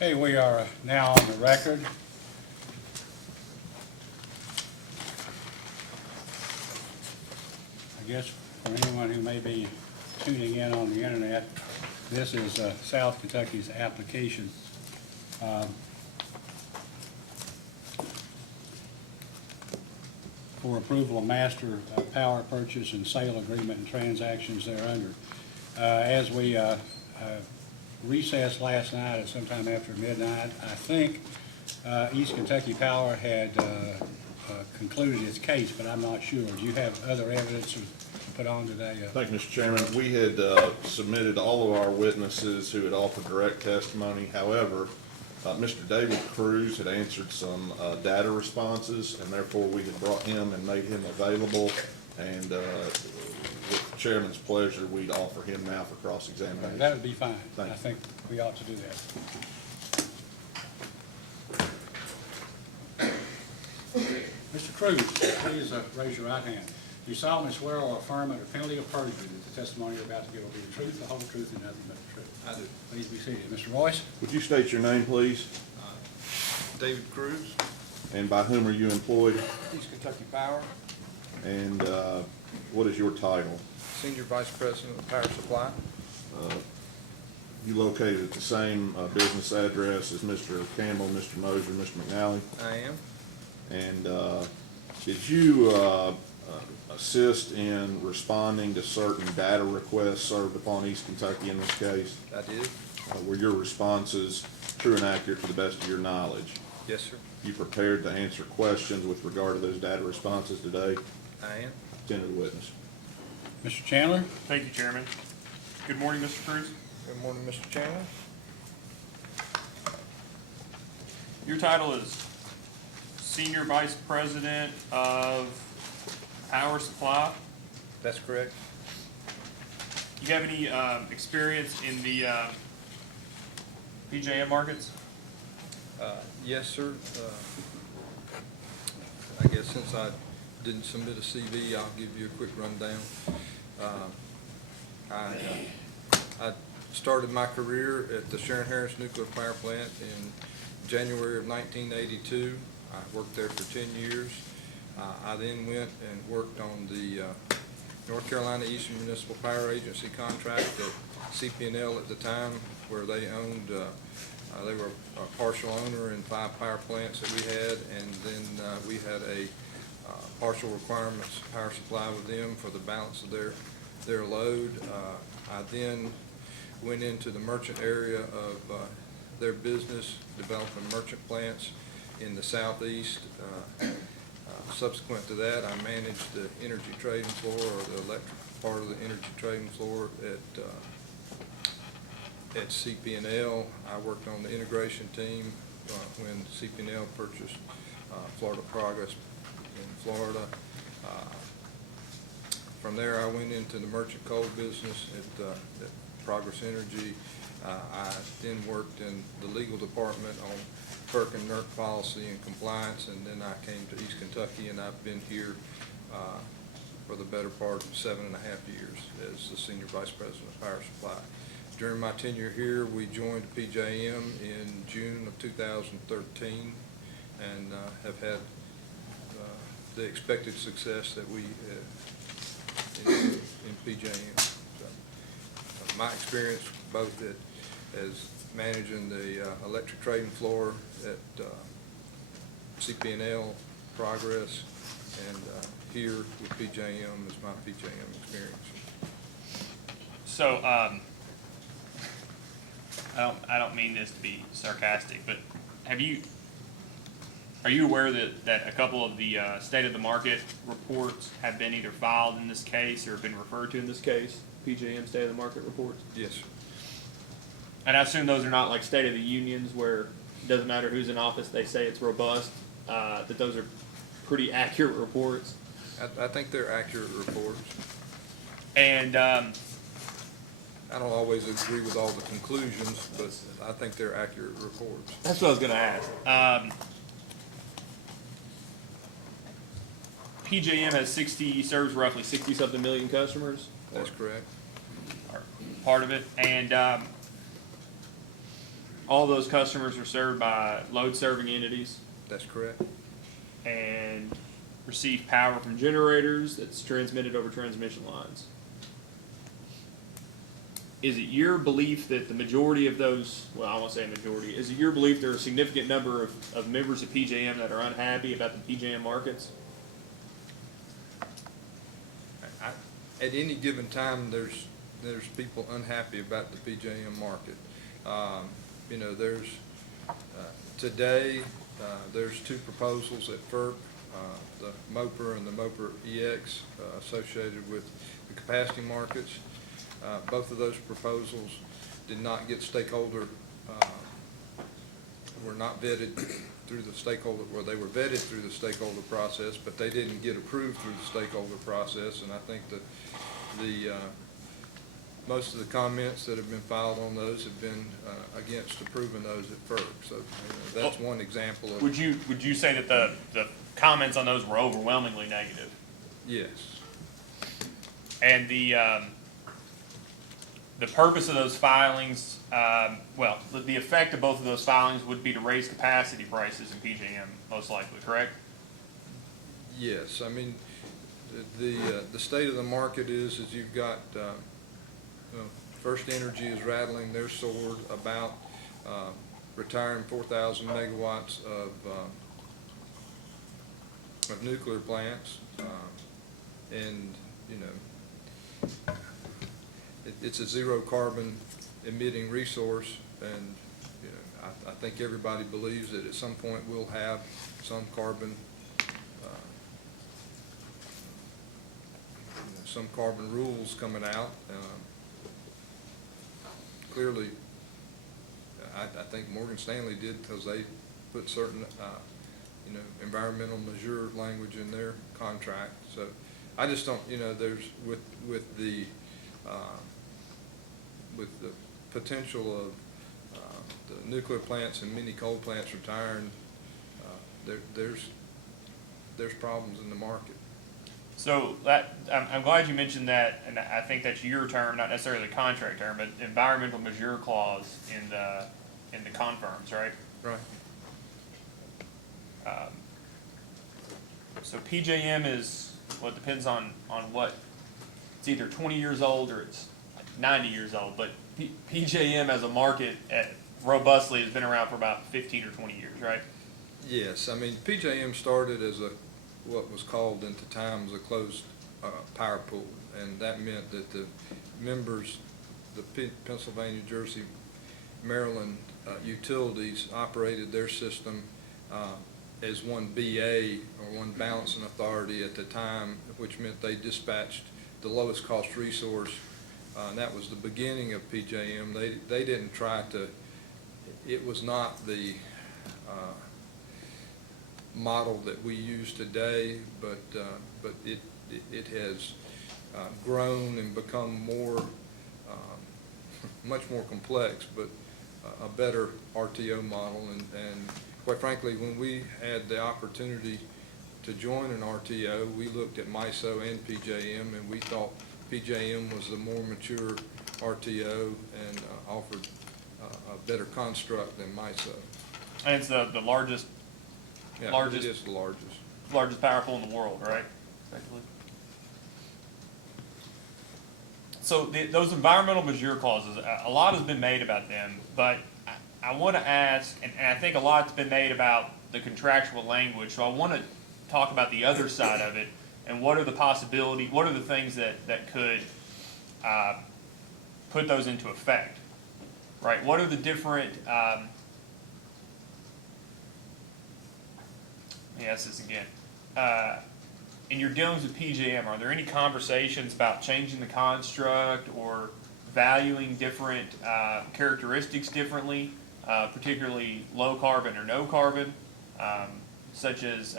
Okay, we are now on the record. I guess for anyone who may be tuning in on the internet, this is South Kentucky's application for approval of master power purchase and sale agreement and transactions thereunder. As we recessed last night at sometime after midnight, I think East Kentucky Power had concluded its case, but I'm not sure. Do you have other evidence to put on today? Thank you, Mr. Chairman. We had submitted all of our witnesses who had offered direct testimony. However, Mr. David Cruz had answered some data responses, and therefore we had brought him and made him available. And with the chairman's pleasure, we'd offer him now for cross-examination. That would be fine. Thank you. I think we ought to do that. Mr. Cruz, please raise your right hand. Do you solemnly swear or affirm under penalty of perjury that the testimony you're about to give will be the truth, the whole truth, and nothing but the truth? I do. Please be seated. Mr. Royce? Would you state your name, please? David Cruz, And by whom are you employed? East Kentucky Power, And what is your title? Senior Vice President of Power Supply. You located at the same business address as Mr. Campbell, Mr. Moser, Mr. McNally? I am. And did you assist in responding to certain data requests served upon East Kentucky in this case? I did. Were your responses true and accurate to the best of your knowledge? Yes, sir. You prepared to answer questions with regard to those data responses today? I am. Attend to the witness. Mr. Chandler? Thank you, Chairman. Good morning, Mr. Cruz. Good morning, Mr. Chandler. Your title is Senior Vice President of Power Supply. That's correct. You have any experience in the PJM markets? Yes, sir. I guess since I didn't submit a CV, I'll give you a quick rundown. I started my career at the Sharon Harris Nuclear Power Plant in January of 1982. I worked there for 10 years. I then went and worked on the North Carolina Eastern Municipal Power Agency contract at CP&L at the time, where they owned, they were a partial owner in 5 power plants that we had, and then we had a partial requirements power supply with them for the balance of their load. I then went into the merchant area of their business, developing merchant plants in the southeast. Subsequent to that, I managed the energy trading floor, or the electric part of the energy trading floor at CP&L. I worked on the integration team when CP&L purchased Florida Progress in Florida. From there, I went into the merchant coal business at Progress Energy. I then worked in the legal department on FERC and NERC policy and compliance, and then I came to East Kentucky, and I've been here for the better part of 7.5 years as the Senior Vice President of Power Supply. During my tenure here, we joined PJM in June of 2013 and have had the expected success that we in PJM. So, my experience both as managing the electric trading floor at CP&L Progress and here with PJM is my PJM experience. So, I don't mean this to be sarcastic, but are you aware that a couple of the state of the market reports have been either filed in this case or been referred to in this case? PJM state of the market reports? Yes, sir. And I assume those are not like state of the unions where it doesn't matter who's in office, they say it's robust, that those are pretty accurate reports. I think they're accurate reports. And I don't always agree with all the conclusions, but I think they're accurate reports. that's what I was going to ask. PJM has serves roughly 60-something million customers. That's correct. Or part of it. And all those customers are served by load-serving entities That's correct. and receive power from generators that's transmitted over transmission lines. Is it your belief that the majority of those, well, I won't say a majority, is it your belief there are a significant number of members of PJM that are unhappy about the PJM markets? At any given time, there's people unhappy about the PJM market. You know, today, there's two proposals at FERC, the MOPR and the MOPR EX, associated with the capacity markets. Both of those proposals did not get stakeholder, were not vetted through the stakeholder, well, they were vetted through the stakeholder process, but they didn't get approved through the stakeholder process. And I think that most of the comments that have been filed on those have been against approving those at FERC. So that's one example of. Would you say that the comments on those were overwhelmingly negative? Yes. And the purpose of those filings, well, the effect of both of those filings would be to raise capacity prices in PJM, most likely, correct? Yes. I mean, the state of the market is you've got First Energy is rattling their sword about retiring 4,000 megawatts of nuclear plants, and you know. It's a zero carbon emitting resource, and you know, I think everybody believes that at some point we'll have some carbon, some carbon rules coming out. Clearly, I think Morgan Stanley did, because they put certain, you know, environmental measure language in their contract. So I just don't, you know, there's with the potential of the nuclear plants and many coal plants retiring, there's problems in the market. So that I'm glad you mentioned that, and I think that's your term, not necessarily the contract term, but environmental measure clause in the confirms, right? Right. So PJM is, well, it depends on what, it's either 20 years old or it's 90 years old, but PJM as a market robustly has been around for about 15 or 20 years, right? Yes, I mean, PJM started as what was called at the time was a closed power pool, and that meant that the members, the Pennsylvania, Jersey, Maryland utilities operated their system as one BA, or one balancing authority at the time, which meant they dispatched the lowest cost resource. And that was the beginning of PJM. They didn't try to, it was not the model that we use today, but it has grown and become more, much more complex, but a better RTO model. And quite frankly, when we had the opportunity to join an RTO, we looked at MISO and PJM, and we thought PJM was the more mature RTO and offered a better construct than MISO. And it's the largest, Yeah, largest, it is the largest. largest power pool in the world, right? Effectively. So those environmental measure clauses, a lot has been made about them, but I want to ask, and I think a lot's been made about the contractual language, so I want to talk about the other side of it, and what are the possibilities, what are the things that could put those into effect, right? What are the different, yes, this again. In your dealings with PJM, are there any conversations about changing the construct or valuing different characteristics differently, particularly low carbon or no carbon, such as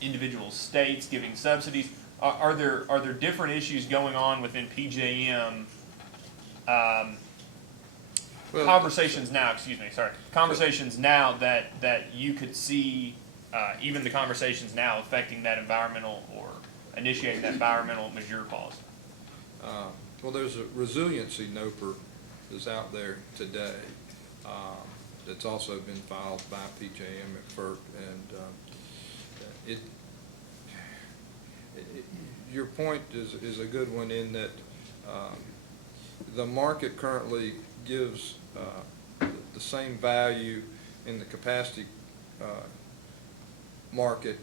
individual states giving subsidies? Are there different issues going on within PJM? Well, conversations now, conversations now that you could see, even the conversations now affecting that environmental or initiating that environmental measure clause? Well, there's a resiliency NOPR that's out there today, that's also been filed by PJM at FERC, and your point is a good one in that the market currently gives the same value in the capacity market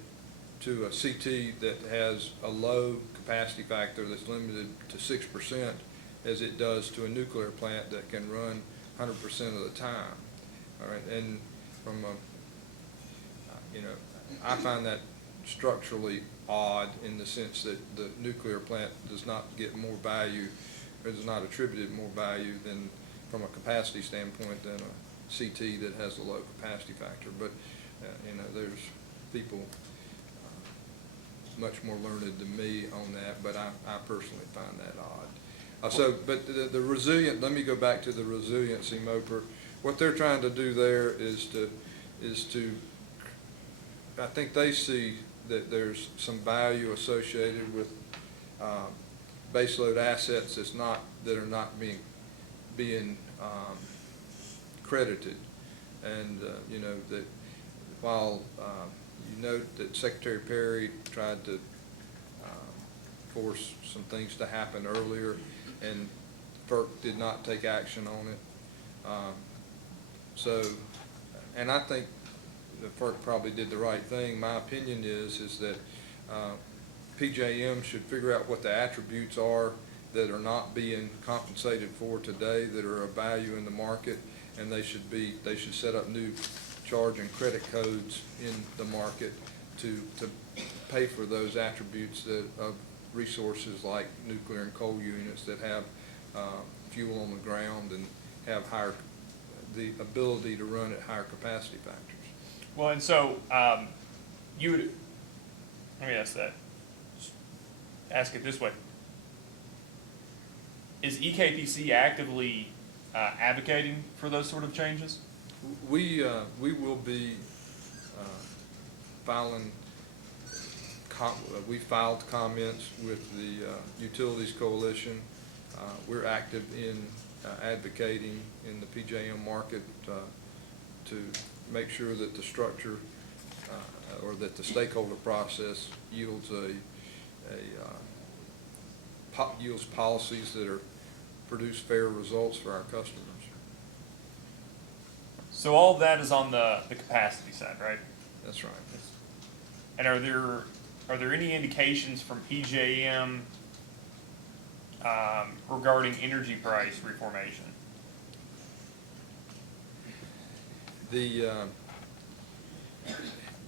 to a CT that has a low capacity factor that's limited to 6% as it does to a nuclear plant that can run 100% of the time. All right, and from a, I find that structurally odd in the sense that the nuclear plant does not get more value, or is not attributed more value than, from a capacity standpoint, than a CT that has a low capacity factor. But there's people much more learned than me on that, but I personally find that odd. But the resilient, let me go back to the resiliency MOPR. What they're trying to do there is to, I think they see that there's some value associated with baseload assets that are not being credited, and that while you note that Secretary Perry tried to force some things to happen earlier, and FERC did not take action on it. And I think the FERC probably did the right thing. My opinion is that PJM should figure out what the attributes are that are not being compensated for today, that are of value in the market, and they should set up new charge and credit codes in the market to pay for those attributes of resources like nuclear and coal units that have fuel on the ground and have the ability to run at higher capacity factors. Well, and so you would, let me ask it this way. Is EKPC actively advocating for those sort of changes? We will be filing. We filed comments with the Utilities Coalition. We're active in advocating in the PJM market to make sure that the structure or that the stakeholder process yields yields policies that produce fair results for our customers. So all of that is on the capacity side, right? That's right. And are there any indications from PJM regarding energy price reformation?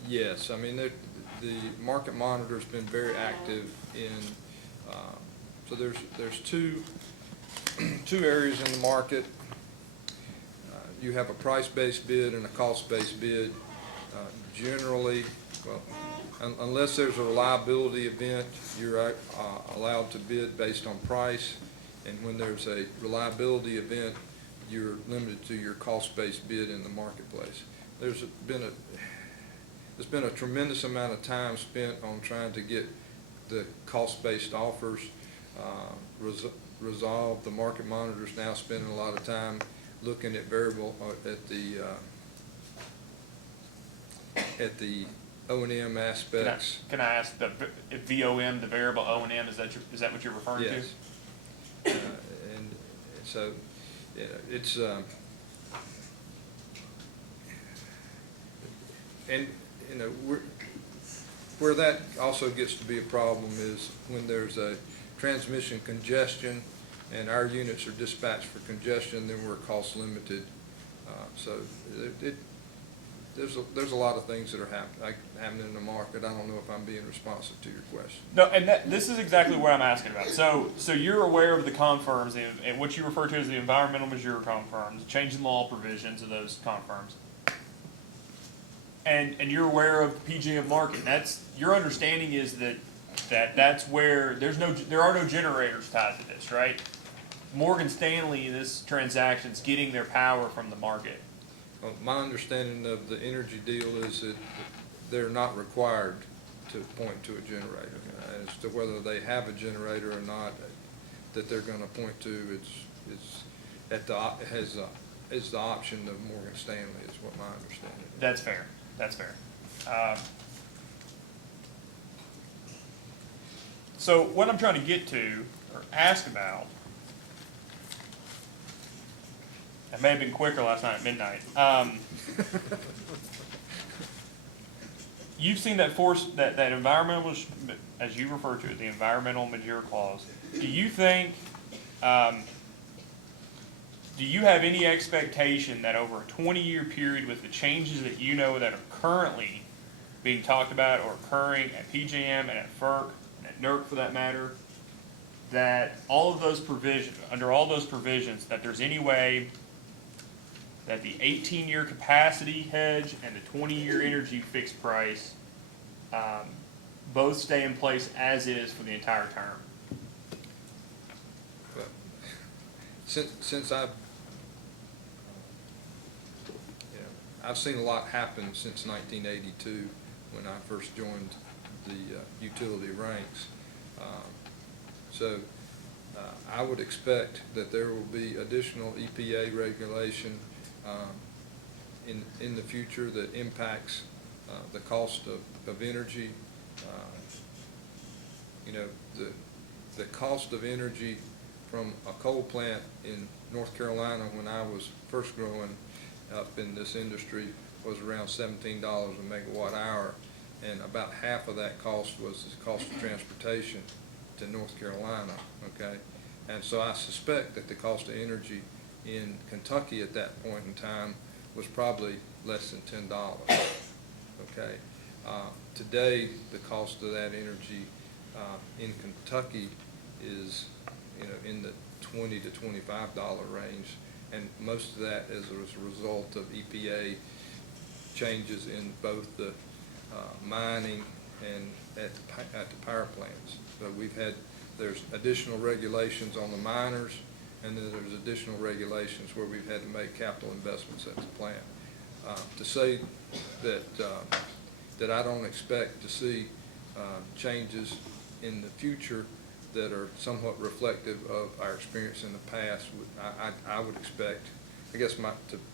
Yes, I mean the market monitor's been very active in. So there's two areas in the market. You have a price-based bid and a cost-based bid. Generally, well, unless there's a reliability event, you're allowed to bid based on price, and when there's a reliability event, you're limited to your cost-based bid in the marketplace. There's been a tremendous amount of time spent on trying to get the cost-based offers resolved. The market monitor's now spending a lot of time looking at at the O&M aspects. Can I ask the VOM, the variable O&M? Is that what you're referring to? Yes. And so it's and where that also gets to be a problem is when there's a transmission congestion and our units are dispatched for congestion, then we're cost limited. So there's a lot of things that are happening in the market. I don't know if I'm being responsive to your question. No, and this is exactly what I'm asking about. So you're aware of the confirms and what you refer to as the environmental mature confirms, change in law provisions of those confirms. And you're aware of the PJM market. And that's your understanding is that's where there are no generators tied to this, right? Morgan Stanley in this transaction is getting their power from the market. Well, my understanding of the energy deal is that they're not required to point to a generator. As to whether they have a generator or not, that they're going to point to, it has is the option of Morgan Stanley, is what my understanding is. That's fair. That's fair. So what I'm trying to get to or ask about, I may have been quicker last night at midnight. You've seen that that environmental, as you refer to it, the environmental mature clause. Do you think, do you have any expectation that over a 20-year period with the changes that you know that are currently being talked about or occurring at PJM and at FERC, and at NERC for that matter, that all of those provisions, under all those provisions, that there's any way that the 18-year capacity hedge and the 20-year energy fixed price both stay in place as is for the entire term? But since I've seen a lot happen since 1982 when I first joined the utility ranks. I would expect that there will be additional EPA regulation in the future that impacts the cost of energy. The cost of energy from a coal plant in North Carolina when I was first growing up in this industry was around $17 a megawatt hour, and about half of that cost was the cost of transportation to North Carolina, okay? And so I suspect that the cost of energy in Kentucky at that point in time was probably less than $10, okay? Today, the cost of that energy in Kentucky is, in the $20 to $25 range, and most of that is as a result of EPA changes in both the mining and at the power plants. So there's additional regulations on the miners, and then there's additional regulations where we've had to make capital investments at the plant. To say that I don't expect to see changes in the future that are somewhat reflective of our experience in the past, I would expect, I guess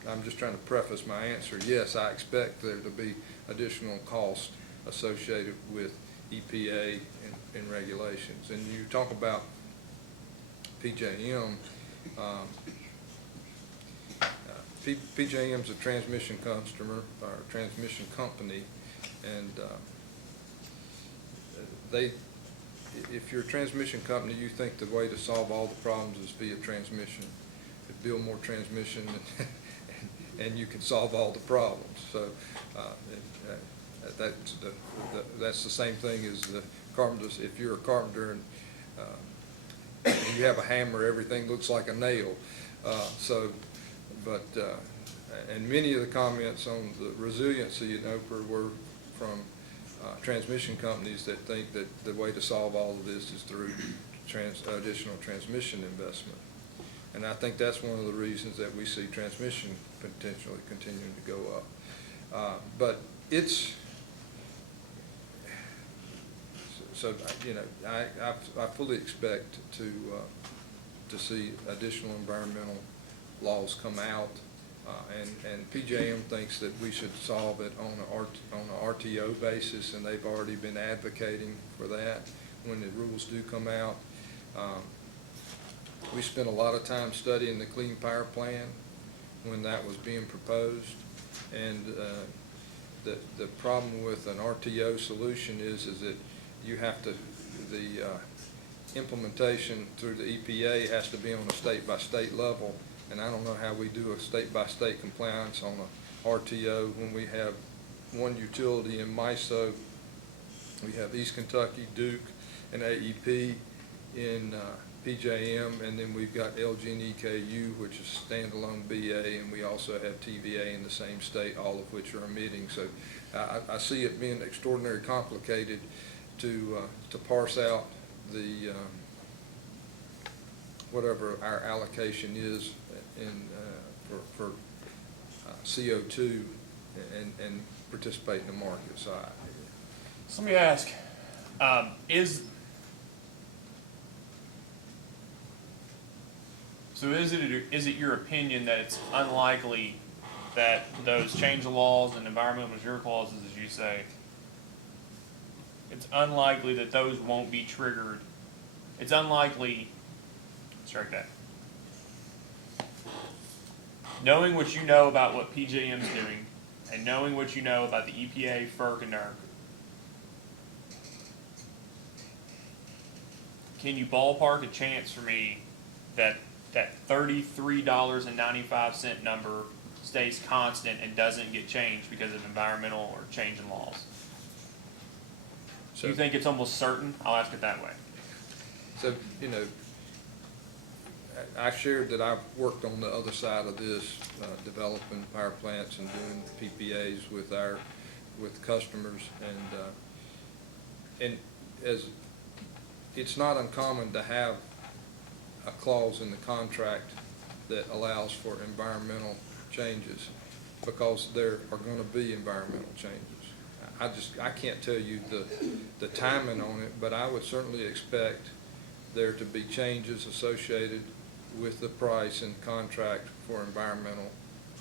I'm just trying to preface my answer. Yes, I expect there to be additional costs associated with EPA and regulations. And you talk about PJM. PJM's a transmission customer, or transmission company, and if you're a transmission company, you think the way to solve all the problems is via transmission. Build more transmission, and you can solve all the problems. So that's the same thing as the carpenters. If you're a carpenter and you have a hammer, everything looks like a nail. And many of the comments on the resiliency in NOPR were from transmission companies that think that the way to solve all of this is through additional transmission investment. And I think that's one of the reasons that we see transmission potentially continuing to go up. But it's, I fully expect to see additional environmental laws come out. And PJM thinks that we should solve it on an RTO basis, and they've already been advocating for that when the rules do come out. We spent a lot of time studying the Clean Power Plan when that was being proposed, and the problem with an RTO solution is that you have to, the implementation through the EPA has to be on a state-by-state level. And I don't know how we do a state-by-state compliance on a RTO when we have one utility in MISO. We have East Kentucky, Duke, and AEP in PJM, and then we've got LG and EKU, which is standalone BA, and we also have TVA in the same state, all of which are emitting. So I see it being extraordinarily complicated to parse out the whatever our allocation is for CO2 and participate in the market. So let me ask, So is it your opinion that it's unlikely that those change of laws and environmental mature clauses, as you say, it's unlikely that those won't be triggered? It's unlikely, strike that. Knowing what you know about what PJM's doing, and knowing what you know about the EPA, FERC, and NERC, can you ballpark a chance for me that that $33.95 number stays constant and doesn't get changed because of environmental or change in laws? So, You think it's almost certain? I'll ask it that way. so, you know, I shared that I've worked on the other side of this, developing power plants and doing PPAs with customers, and as it's not uncommon to have a clause in the contract that allows for environmental changes, because there are going to be environmental changes. I can't tell you the timing on it, but I would certainly expect there to be changes associated with the price and contract for environmental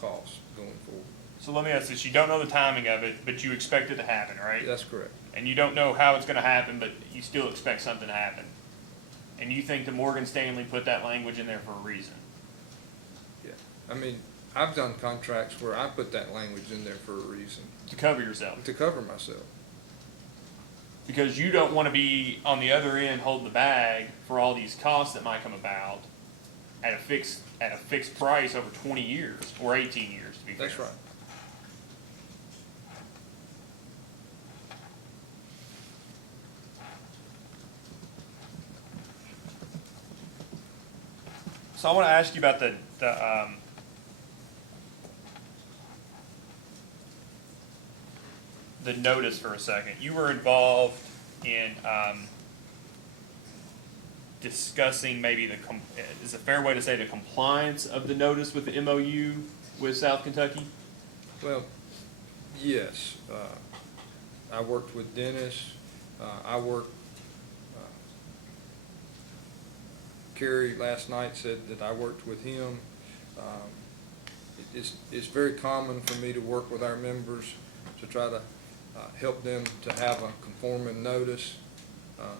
costs going forward. So let me ask this, you don't know the timing of it, but you expect it to happen, right? That's correct. And you don't know how it's gonna happen, but you still expect something to happen. And you think that Morgan Stanley put that language in there for a reason? Yeah. I mean, I've done contracts where I put that language in there for a reason, To cover yourself? to cover myself. Because you don't wanna be on the other end holding the bag for all these costs that might come about at a fixed price over 20 years, or 18 years, to be fair. That's right. So I want to ask you about the notice for a second. You were involved in discussing maybe is a fair way to say the compliance of the notice with the MOU with South Kentucky? Well, yes. I worked with Dennis. Kerry last night said that I worked with him. It's very common for me to work with our members to try to help them to have a conforming notice,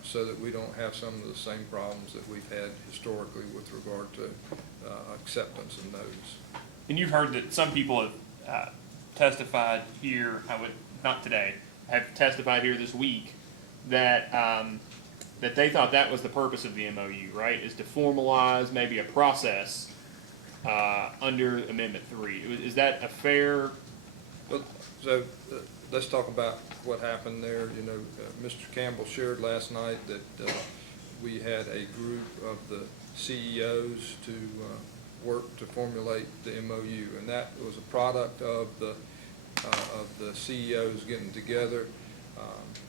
so that we don't have some of the same problems that we've had historically with regard to acceptance of notice. And you've heard that some people have testified here, not today, have testified here this week that that they thought that was the purpose of the MOU, right? Is to formalize maybe a process under Amendment 3. Is that a fair? Well, so let's talk about what happened there. You know, Mr. Campbell shared last night that we had a group of the CEOs to work to formulate the MOU, and that was a product of the CEOs getting together.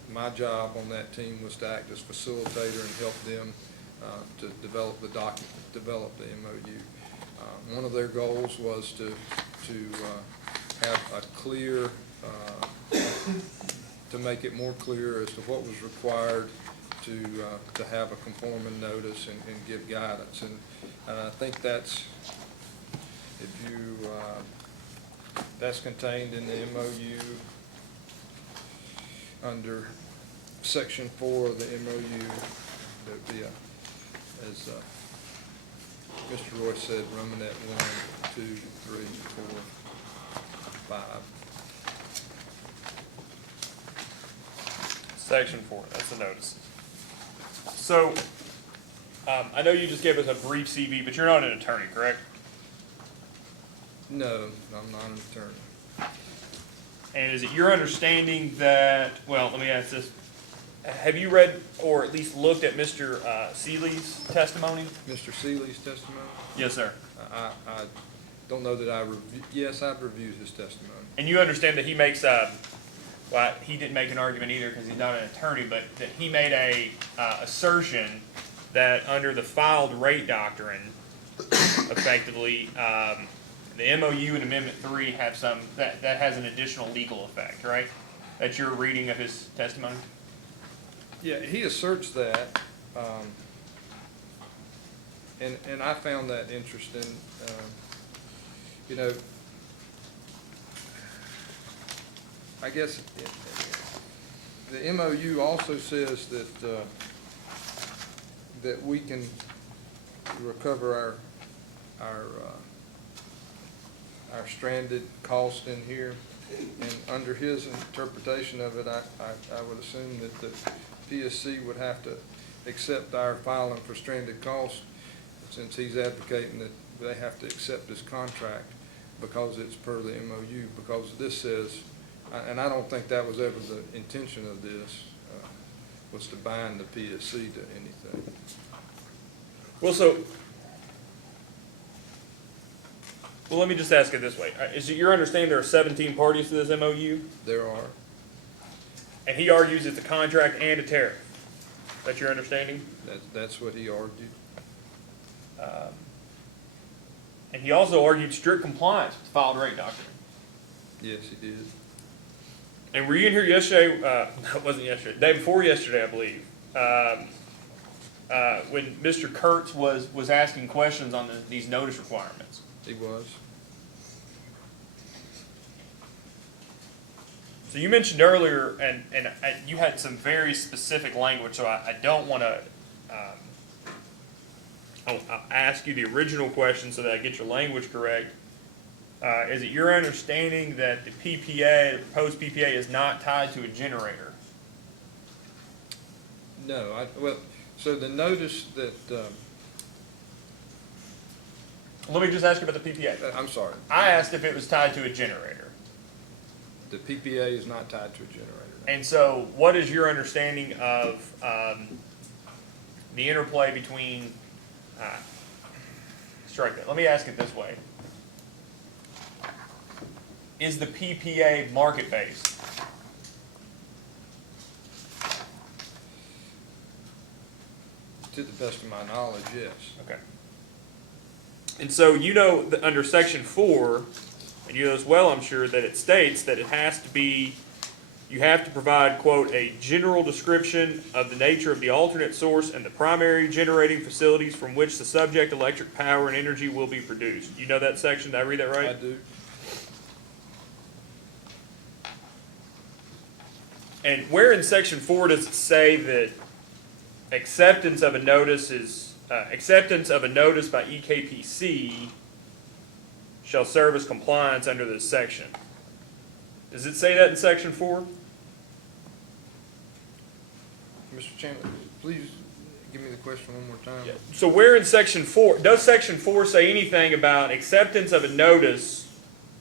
My job on that team was to act as facilitator and help them to develop the document, develop the MOU. One of their goals was to have a clear, to make it more clear as to what was required to have a conforming notice and give guidance. And I think that's, that's contained in the MOU under Section 4 of the MOU. There'd be as Mr. Royce said, Romanet 1, 2, 3, 4, 5. Section 4, that's the notice. So, I know you just gave us a brief CV, but you're not an attorney, correct? No, I'm not an attorney. And is it your understanding that, well, let me ask this. Have you read or at least looked at Mr. Seeley's testimony? Mr. Seeley's testimony? Yes, sir. I don't know that yes, I've reviewed his testimony. And you understand that he makes well, he didn't make an argument either because he's not an attorney, but that he made a assertion that under the filed rate doctrine, effectively, the MOU and Amendment 3 have some, that has an additional legal effect, right? That's your reading of his testimony? Yeah, he asserts that. And I found that interesting. You know, I guess the MOU also says that we can recover our stranded cost in here. And under his interpretation of it, I would assume that the PSC would have to accept our filing for stranded costs, since he's advocating that they have to accept this contract because it's per the MOU, because this says, and I don't think that was ever the intention of this, was to bind the PSC to anything. Well, let me just ask it this way. Is it your understanding there are 17 parties to this MOU? There are. And he argues it's a contract and a tariff? That's your understanding? That's what he argued. And he also argued strict compliance with the filed rate doctrine. Yes, he did. And were you in here yesterday? No, it wasn't yesterday. The day before yesterday, I believe. When Mr. Kurtz was asking questions on these notice requirements. He was. So you mentioned earlier, and you had some very specific language, so I don't want to, I'll ask you the original question so that I get your language correct. Is it your understanding that the PPA, the proposed PPA, is not tied to a generator? No, well, so the notice that, Let me just ask you about the PPA. I'm sorry, I asked if it was tied to a generator. the PPA is not tied to a generator. And so what is your understanding of the interplay between, strike that, let me ask it this way. Is the PPA market-based? To the best of my knowledge, yes. Okay. And so you know that under Section 4, and you know as well, I'm sure, that it states that it has to be, you have to provide, quote, a general description of the nature of the alternate source and the primary generating facilities from which the subject electric power and energy will be produced. You know that section? Did I read that right? I do. And where in Section 4 does it say that acceptance of a notice by EKPC shall serve as compliance under this section? Does it say that in Section 4? Mr. Chairman, please give me the question one more time. So where in Section 4, does Section 4 say anything about acceptance of a notice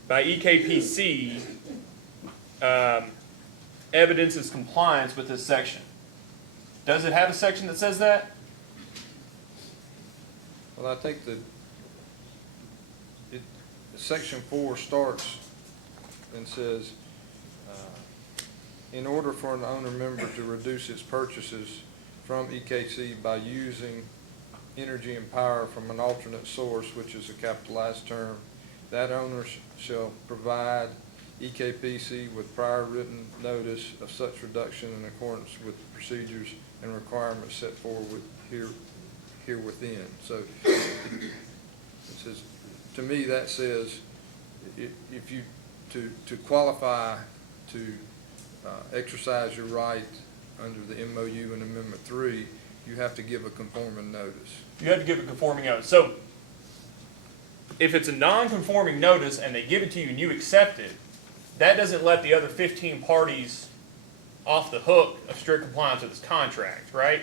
by EKPC evidences compliance with this section? Does it have a section that says that? Well, I think that Section 4 starts and says, in order for an owner member to reduce its purchases from EKC by using energy and power from an alternate source, which is a capitalized term, that owner shall provide EKPC with prior written notice of such reduction in accordance with procedures and requirements set forward here within. So it says, to me, that says if you to qualify to exercise your right under the MOU and Amendment 3, you have to give a conforming notice. You have to give a conforming notice. So if it's a non-conforming notice and they give it to you and you accept it, that doesn't let the other 15 parties off the hook of strict compliance with this contract, right?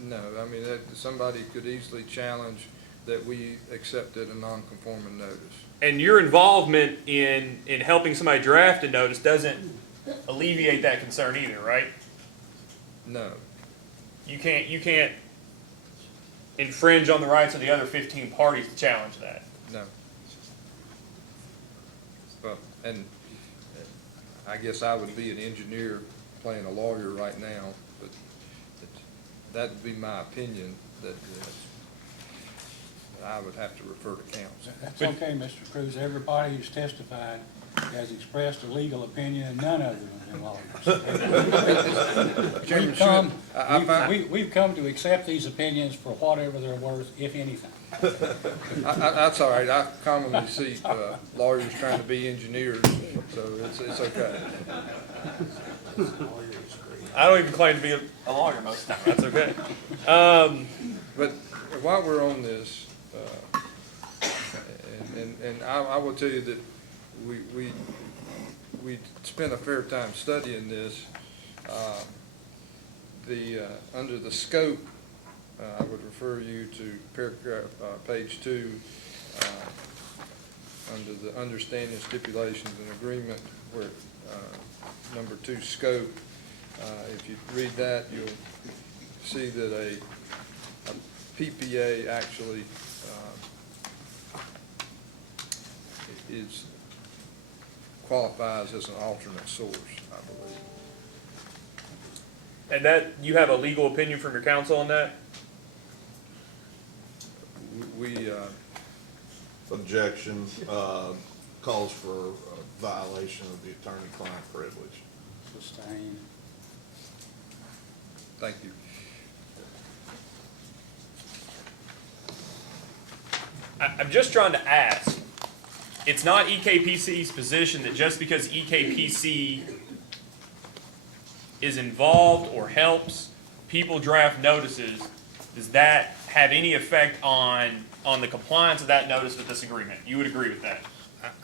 No, I mean, somebody could easily challenge that we accepted a non-conforming notice. And your involvement in helping somebody draft a notice doesn't alleviate that concern either, right? No. You can't infringe on the rights of the other 15 parties to challenge that. No. Well, and I guess I would be an engineer playing a lawyer right now, but that would be my opinion, that I would have to refer to counsel. That's okay, Mr. Cruz. Everybody who's testified has expressed a legal opinion, and none of them have been lawyers. Chairman We've come, Schmidt, we've come to accept these opinions for whatever they're worth, if anything. That's all right. I commonly see lawyers trying to be engineers, so it's okay. I don't even claim to be a lawyer most of the time. That's okay. But while we're on this, and I will tell you that we spent a fair time studying this. Under the scope, I would refer you to paragraph, page 2, under the understanding, stipulations, and agreement, where number 2, scope. If you read that, you'll see that a PPA actually qualifies as an alternate source, I believe. And that, you have a legal opinion from your counsel on that? We Objection, calls for a violation of the attorney-client privilege. Sustained. thank you. I'm just trying to ask. It's not EKPC's position that just because EKPC is involved or helps people draft notices, does that have any effect on the compliance of that notice with this agreement? You would agree with that?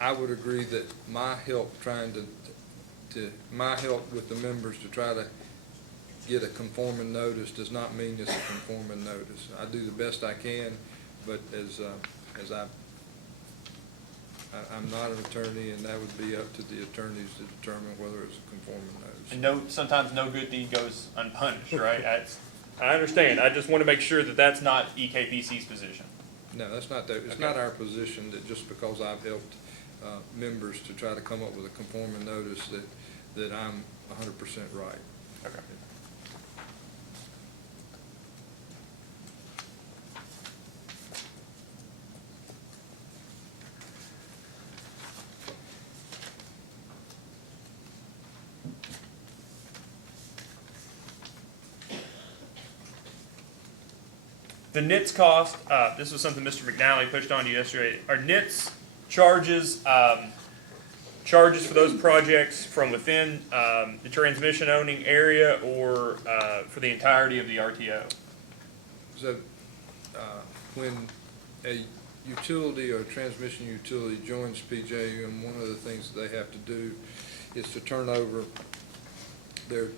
I would agree that my help my help with the members to try to get a conforming notice does not mean it's a conforming notice. I do the best I can, but I'm not an attorney, and that would be up to the attorneys to determine whether it's a conforming notice. And sometimes no good deed goes unpunished, right? I understand. I just want to make sure that that's not EKPC's position. No, that's not that. It's Okay. not our position that just because I've helped members to try to come up with a conforming notice that I'm 100% right. Okay. The NITS cost, this was something Mr. McNally pushed on you yesterday. Are NITS charges for those projects from within the transmission owning area or for the entirety of the RTO? So when a utility or a transmission utility joins PJM, one of the things that they have to do is to turn over the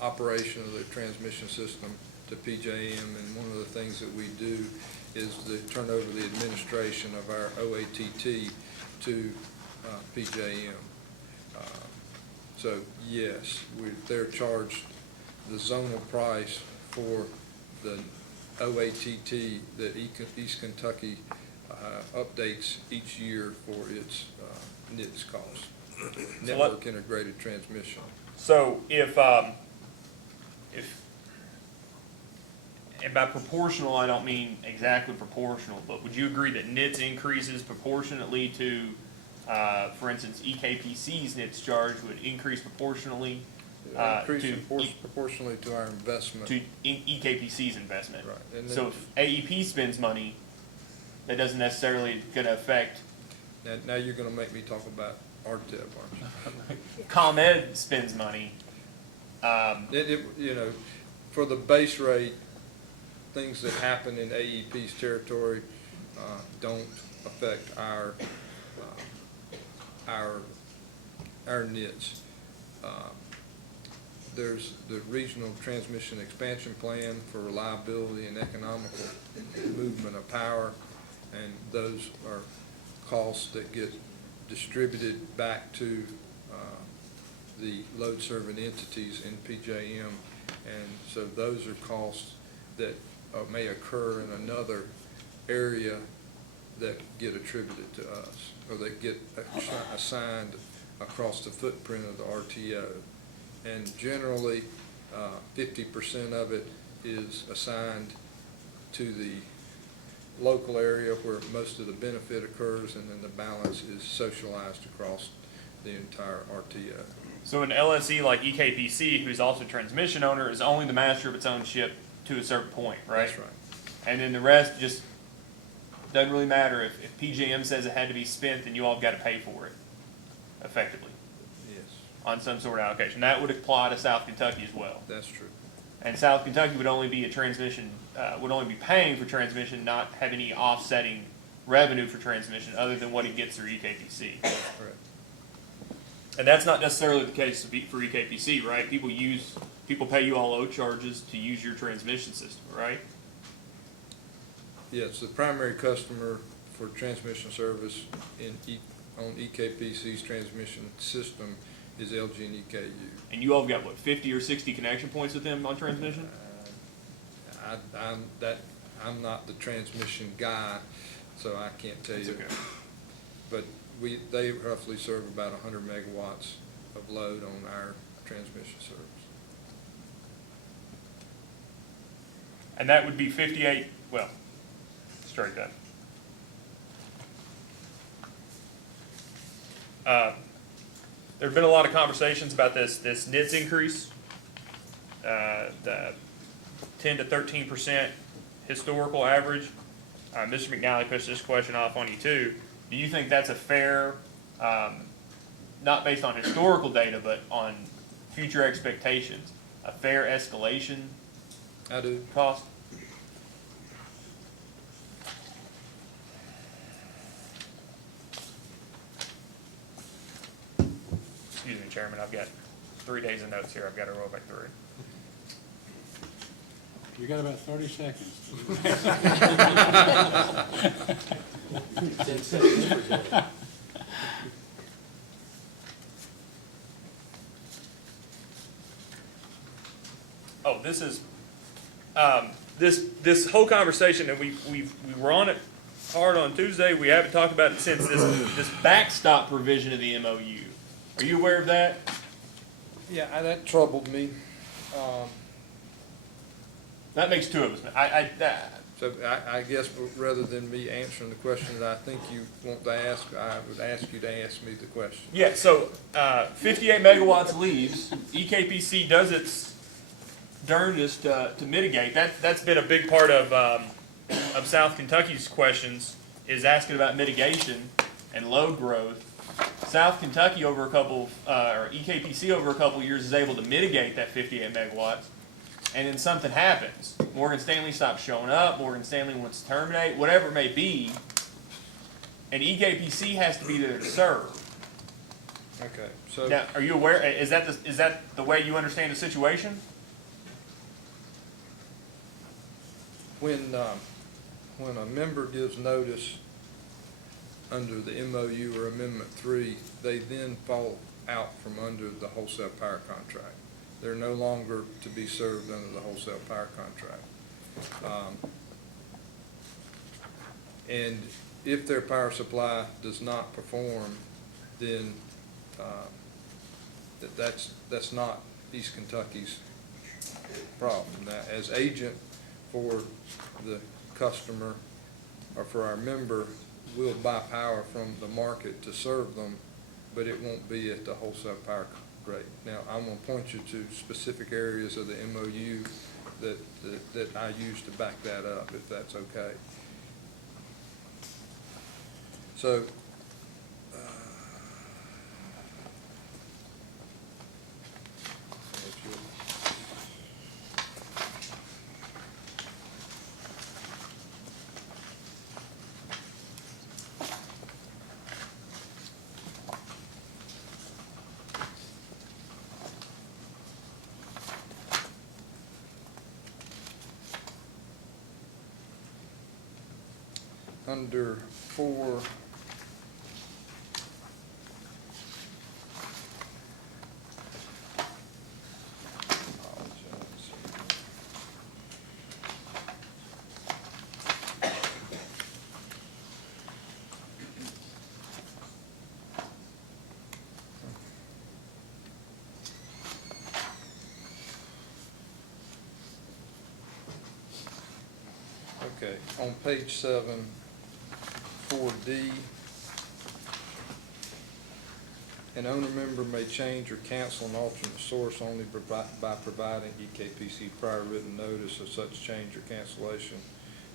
operation of the transmission system to PJM, and one of the things that we do is to turn over the administration of our OATT to PJM. So yes, they're charged the zonal price for the OATT that East Kentucky updates each year for its NITS cost, Network Integrated Transmission. So if and by proportional, I don't mean exactly proportional, but would you agree that NITS increases proportionately to, for instance, EKPC's NITS charge would increase proportionally Proportionally to our investment. to EKPC's investment? Right. And So if AEP spends money, that doesn't necessarily going to affect Now you're going to make me talk about RTEP, aren't you? ComEd spends money. You know, for the base rate, things that happen in AEP's territory don't affect our NITS. There's the Regional Transmission Expansion Plan for reliability and economical movement of power, and those are costs that get distributed back to the load-serving entities in PJM, and so those are costs that may occur in another area that get attributed to us, or they get assigned across the footprint of the RTO. And generally, 50% of it is assigned to the local area where most of the benefit occurs, and then the balance is socialized across the entire RTO. So an LSE like EKPC, who's also a transmission owner, is only the master of its own ship to a certain point, right? That's right. And then the rest just doesn't really matter. If PJM says it had to be spent, then you all have got to pay for it, effectively, Yes, on some sort of allocation. That would apply to South Kentucky as well. that's true. And South Kentucky would only be would only be paying for transmission, not have any offsetting revenue for transmission other than what it gets through EKPC. Correct. And that's not necessarily the case for EKPC, right? People pay you all load charges to use your transmission system, right? Yes, the primary customer for transmission service on EKPC's transmission system is LG and EKU. And you all have got, what, 50 or 60 connection points with them on transmission? I'm not the transmission guy, so I can't tell That's you. okay. But they roughly serve about 100 megawatts of load on our transmission service. And that would be 58, well, straight up. There's been a lot of conversations about this NITS increase, the 10 to 13% historical average. Mr. McNally pushed this question off on you too. Do you think that's a fair, not based on historical data, but on future expectations, a fair escalation I do. cost? Excuse me, Chairman, I've got 3 days of notes here I've got to roll back through. You got about 30 seconds. Oh, this is, this whole conversation, and we were on it hard on Tuesday, we haven't talked about it since, this backstop provision of the MOU. Are you aware of that? Yeah, that troubled me. That makes two of us. So I guess rather than me answering the questions I think you want to ask, I would ask you to ask me the question. Yeah, so 58 megawatts leaves. EKPC does its darndest to mitigate. That's been a big part of South Kentucky's questions, is asking about mitigation and load growth. South Kentucky over a couple, or EKPC over a couple years is able to mitigate that 58 megawatts. And then something happens. Morgan Stanley stops showing up, Morgan Stanley wants to terminate, whatever it may be, and EKPC has to be there to serve. Okay, so Now, are you aware, is that the way you understand the situation? when a member gives notice under the MOU or Amendment 3, they then fall out from under the wholesale power contract. They're no longer to be served under the wholesale power contract. And if their power supply does not perform, then that's not East Kentucky's problem. Now, as agent for the customer or for our member, we'll buy power from the market to serve them, but it won't be at the wholesale power rate. Now, I'm going to point you to specific areas of the MOU that I use to back that up, if that's okay. So, if you'll under 4, okay. On page 7, 4D, an owner member may change or cancel an alternate source only by providing EKPC prior written notice of such change or cancellation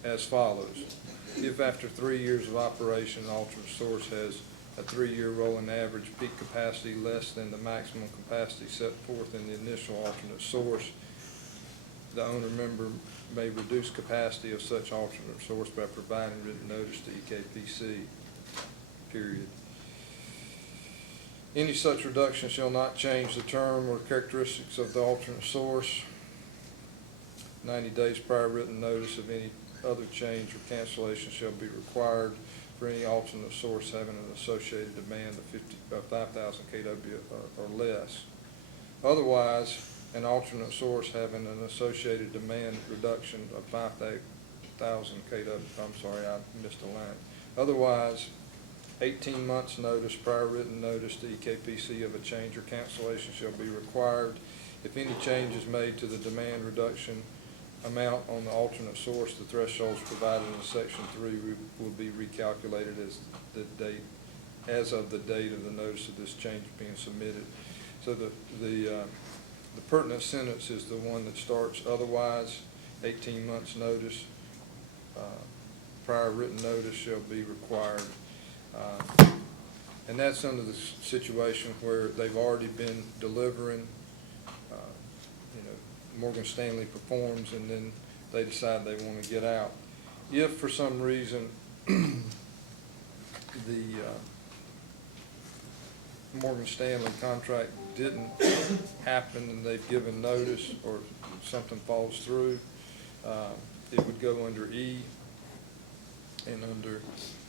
as follows. If after 3 years of operation, an alternate source has a 3-year rolling average peak capacity less than the maximum capacity set forth in the initial alternate source, the owner member may reduce capacity of such alternate source by providing written notice to EKPC, period. Any such reduction shall not change the term or characteristics of the alternate source. 90 days prior written notice of any other change or cancellation shall be required for any alternate source having an associated demand of 5,000 kW or less. Otherwise, an alternate source having an associated demand reduction of 5,000 kW, I'm sorry, I missed a line. Otherwise, 18 months notice, prior written notice to EKPC of a change or cancellation shall be required. If any change is made to the demand reduction amount on the alternate source, the thresholds provided in section 3 will be recalculated as of the date of the notice of this change being submitted. So the pertinent sentence is the one that starts, otherwise 18 months notice, prior written notice shall be required. And that's under the situation where they've already been delivering, Morgan Stanley performs and then they decide they want to get out. If for some reason the Morgan Stanley contract didn't happen and they've given notice or something falls through, it would go under E, and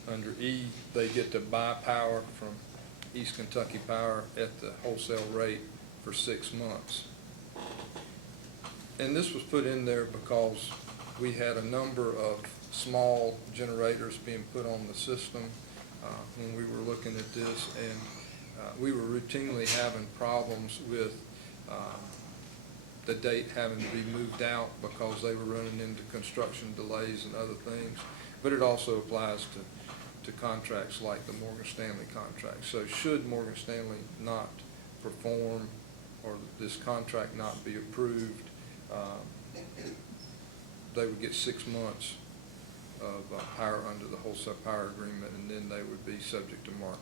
under E they get to buy power from East Kentucky Power at the wholesale rate for 6 months. And this was put in there because we had a number of small generators being put on the system when we were looking at this, and we were routinely having problems with the date having to be moved out because they were running into construction delays and other things. But it also applies to contracts like the Morgan Stanley contract. So should Morgan Stanley not perform or this contract not be approved, they would get 6 months of power under the wholesale power agreement, and then they would be subject to market.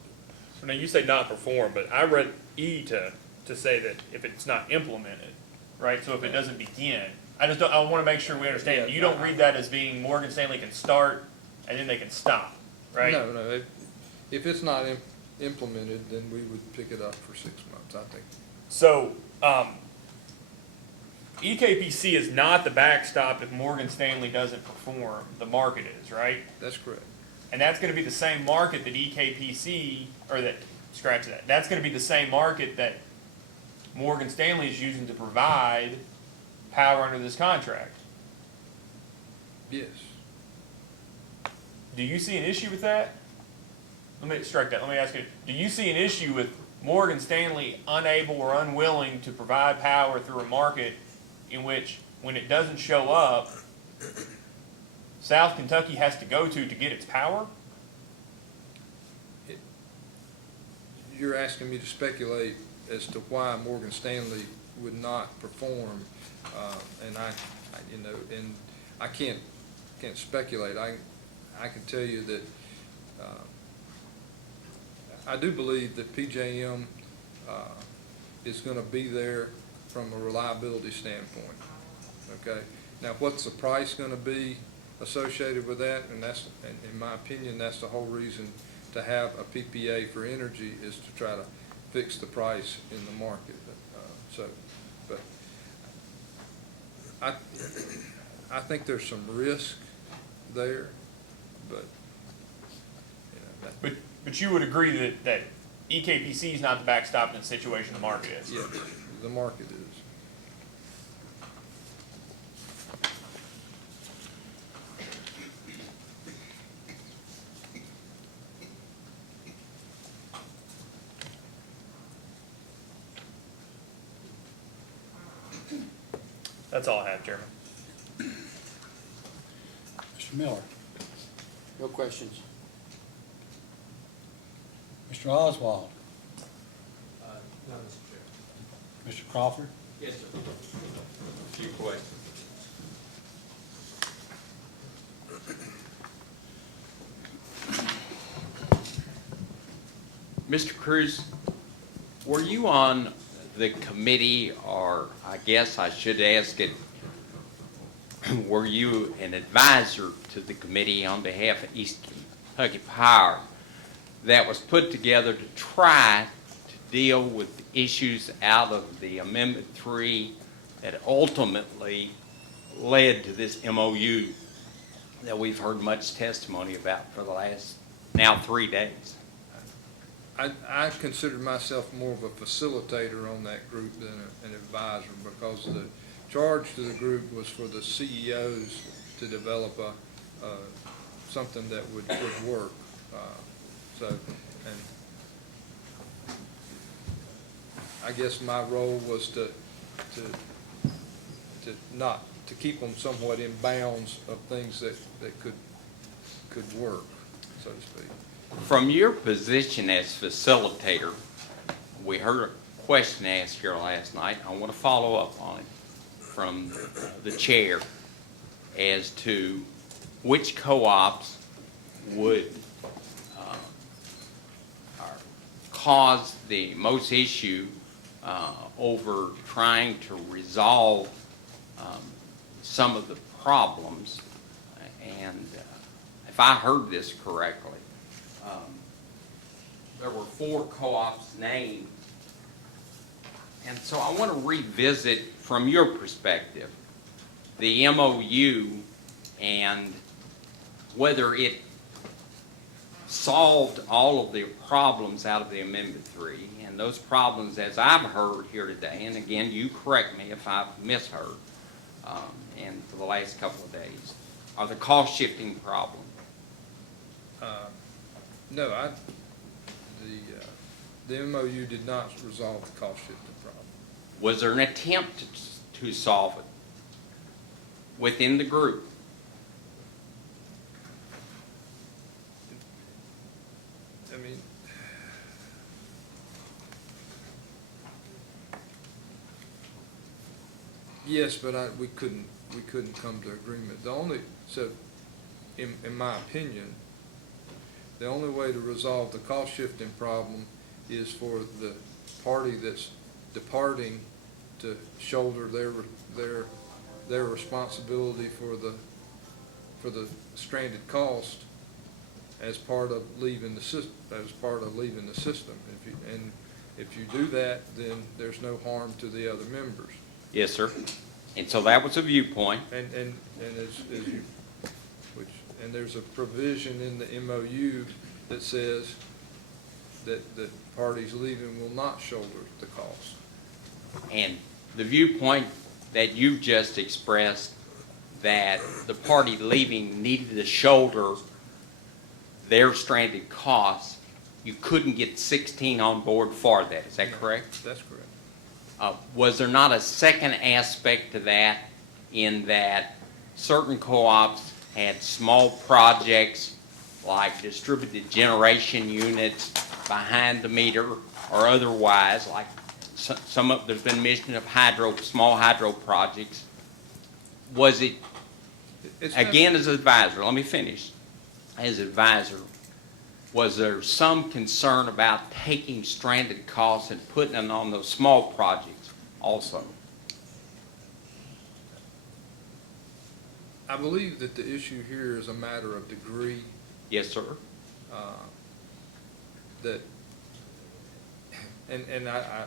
Now, you say not perform, but I read E to say that if it's not implemented, right? So if it doesn't begin, I want to make sure we understand. Yeah, You don't read that as being Morgan Stanley can start and then they can stop, right? No. If it's not implemented, then we would pick it up for 6 months, I think. So, EKPC is not the backstop if Morgan Stanley doesn't perform. The market is, right? That's correct. And that's going to be the same market that EKPC, or that, scratch that, that's going to be the same market that Morgan Stanley is using to provide power under this contract. Yes. Do you see an issue with that? Let me strike that. Let me ask you, do you see an issue with Morgan Stanley unable or unwilling to provide power through a market in which, when it doesn't show up, South Kentucky has to go to get its power? You're asking me to speculate as to why Morgan Stanley would not perform, and I can't speculate. I can tell you that I do believe that PJM is going to be there from a reliability standpoint. Okay. Now, what's the price going to be associated with that? And that's, in my opinion, that's the whole reason to have a PPA for energy, is to try to fix the price in the market. But I think there's some risk there, but But you would agree that EKPC is not the backstop in the situation the market is? yeah, the market is. That's all I have, Chairman. Mr. Miller? No questions. Mr. Oswald, No, Mr. Chair. Mr. Crawford, Yes, sir. A few questions. Mr. Cruz, were you on the committee, or I guess I should ask it, were you an advisor to the committee on behalf of East Kentucky Power that was put together to try to deal with the issues out of the Amendment 3 that ultimately led to this MOU that we've heard much testimony about for the last now 3 days? I consider myself more of a facilitator on that group than an advisor, because the charge to the group was for the CEOs to develop something that would work. And I guess my role was to keep them somewhat in bounds of things that could work, so to speak. From your position as facilitator, we heard a question asked here last night. I want to follow up on it from the chair as to which co-ops would cause the most issue over trying to resolve some of the problems. And if I heard this correctly, there were 4 co-ops named. And so I want to revisit from your perspective the MOU and whether it solved all of the problems out of the Amendment 3. And those problems, as I've heard here today, and again, you correct me if I've misheard, and for the last couple of days, are the cost-shifting problem. No, the MOU did not resolve the cost shifting problem. Was there an attempt to solve it within the group? I mean, yes, but we couldn't come to agreement. In my opinion, the only way to resolve the cost shifting problem is for the party that's departing to shoulder their responsibility for the stranded cost as part of leaving the system. If you do that, then there's no harm to the other members. Yes, sir. And so that was a viewpoint. And there's a provision in the MOU that says that the parties leaving will not shoulder the cost. And the viewpoint that you've just expressed, that the party leaving needed to shoulder their stranded costs, you couldn't get 16 on board for that. Is that correct? That's correct. Was there not a second aspect to that, in that certain co-ops had small projects like distributed generation units behind the meter or otherwise, like there's been mention of small hydro projects? Was it, again, as an advisor, let me finish, as advisor, was there some concern about taking stranded costs and putting them on those small projects also? I believe that the issue here is a matter of degree. Yes, sir.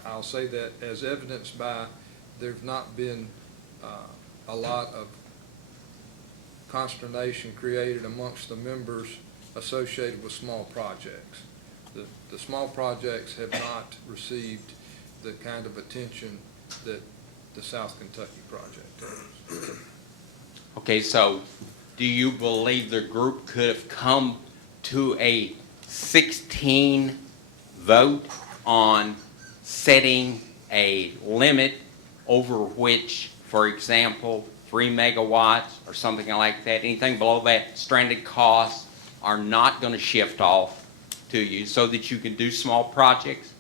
I'll say that as evidenced by there's not been a lot of consternation created amongst the members associated with small projects. The small projects have not received the kind of attention that the South Kentucky project has. Okay, so do you believe the group could have come to a 16 vote on setting a limit over which, for example, 3 megawatts or something like that, anything below that stranded cost are not going to shift off to you so that you can do small projects?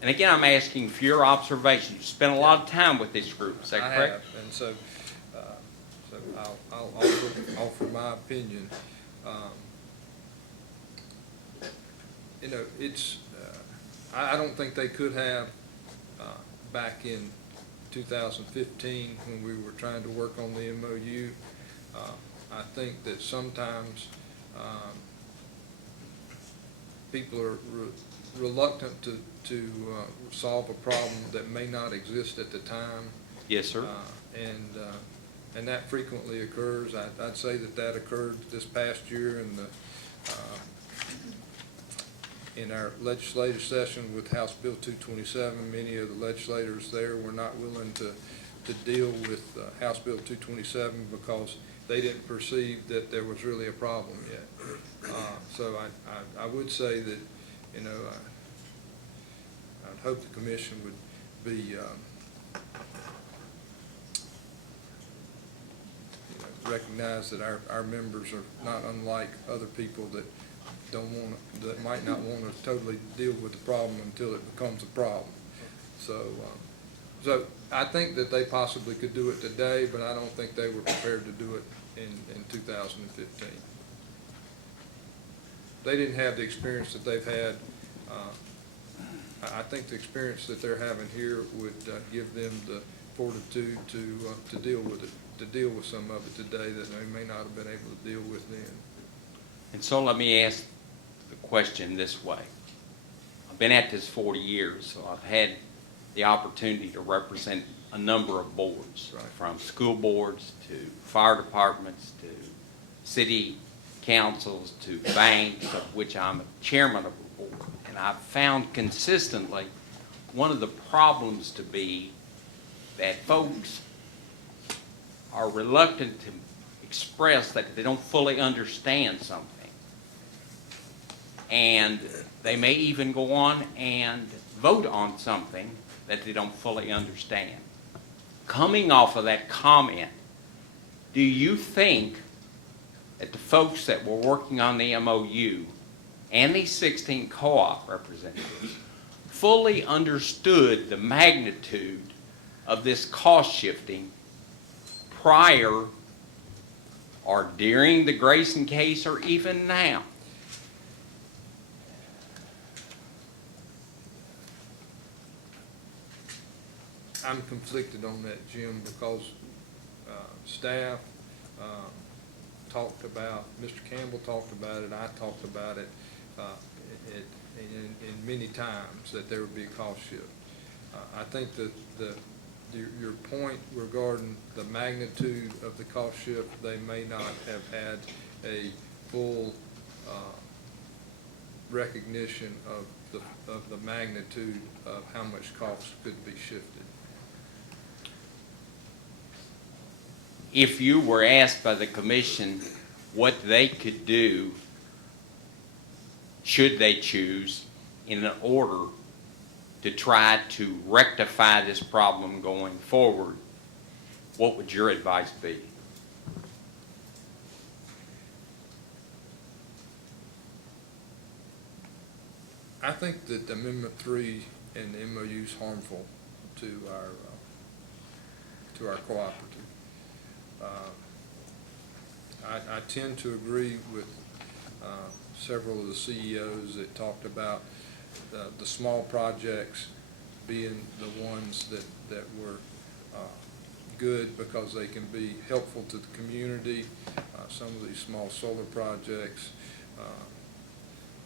And again, I'm asking for your observation. You spent a lot of time with this group, is that I correct? have, and so I'll offer my opinion. You know, it's, I don't think they could have, back in 2015, when we were trying to work on the MOU. I think that sometimes people are reluctant to solve a problem that may not exist at the time. Yes, sir. And that frequently occurs. I'd say that occurred this past year in our legislative session with House Bill 227. Many of the legislators there were not willing to deal with House Bill 227 because they didn't perceive that there was really a problem yet. So I would say that, you know, I'd hope the commission would be, you know, recognize that our members are not unlike other people that that might not want to totally deal with the problem until it becomes a problem. So, so I think that they possibly could do it today, but I don't think they were prepared to do it in 2015. They didn't have the experience that they've had. I think the experience that they're having here would give them the fortitude to deal with it, to deal with some of it today that they may not have been able to deal with then. And so let me ask the question this way. I've been at this 40 years, so I've had the opportunity to represent a number of boards, Right. from school boards to fire departments to city councils to banks, of which I'm a chairman of a board. And I've found consistently one of the problems to be that folks are reluctant to express that they don't fully understand something. And they may even go on and vote on something that they don't fully understand. Coming off of that comment, do you think that the folks that were working on the MOU and these 16 co-op representatives fully understood the magnitude of this cost shifting prior or during the Grayson case or even now? I'm conflicted on that, Jim, because staff talked about, Mr. Campbell talked about it, I talked about it, in many times that there would be a cost shift. I think that your point regarding the magnitude of the cost shift, they may not have had a full recognition of the magnitude of how much cost could be shifted. If you were asked by the commission what they could do, should they choose, in order to try to rectify this problem going forward, what would your advice be? I think that Amendment 3 in the MOU is harmful to our cooperative. I tend to agree with several of the CEOs that talked about the small projects being the ones that were good because they can be helpful to the community. Some of these small solar projects,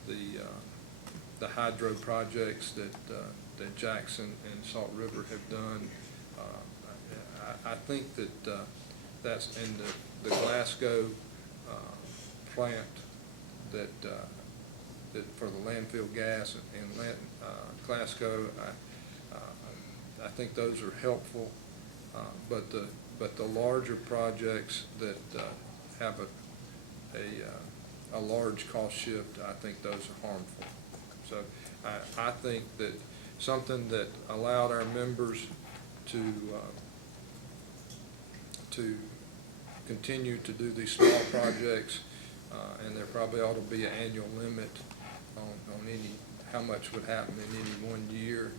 the hydro projects that Jackson and Salt River have done. I think that that's in the Glasgow plant that for the landfill gas in Glasgow. I think those are helpful, but the larger projects that have a large cost shift, I think those are harmful. So I think that something that allowed our members to to continue to do these small projects, and there probably ought to be an annual limit on any, how much would happen in any one year,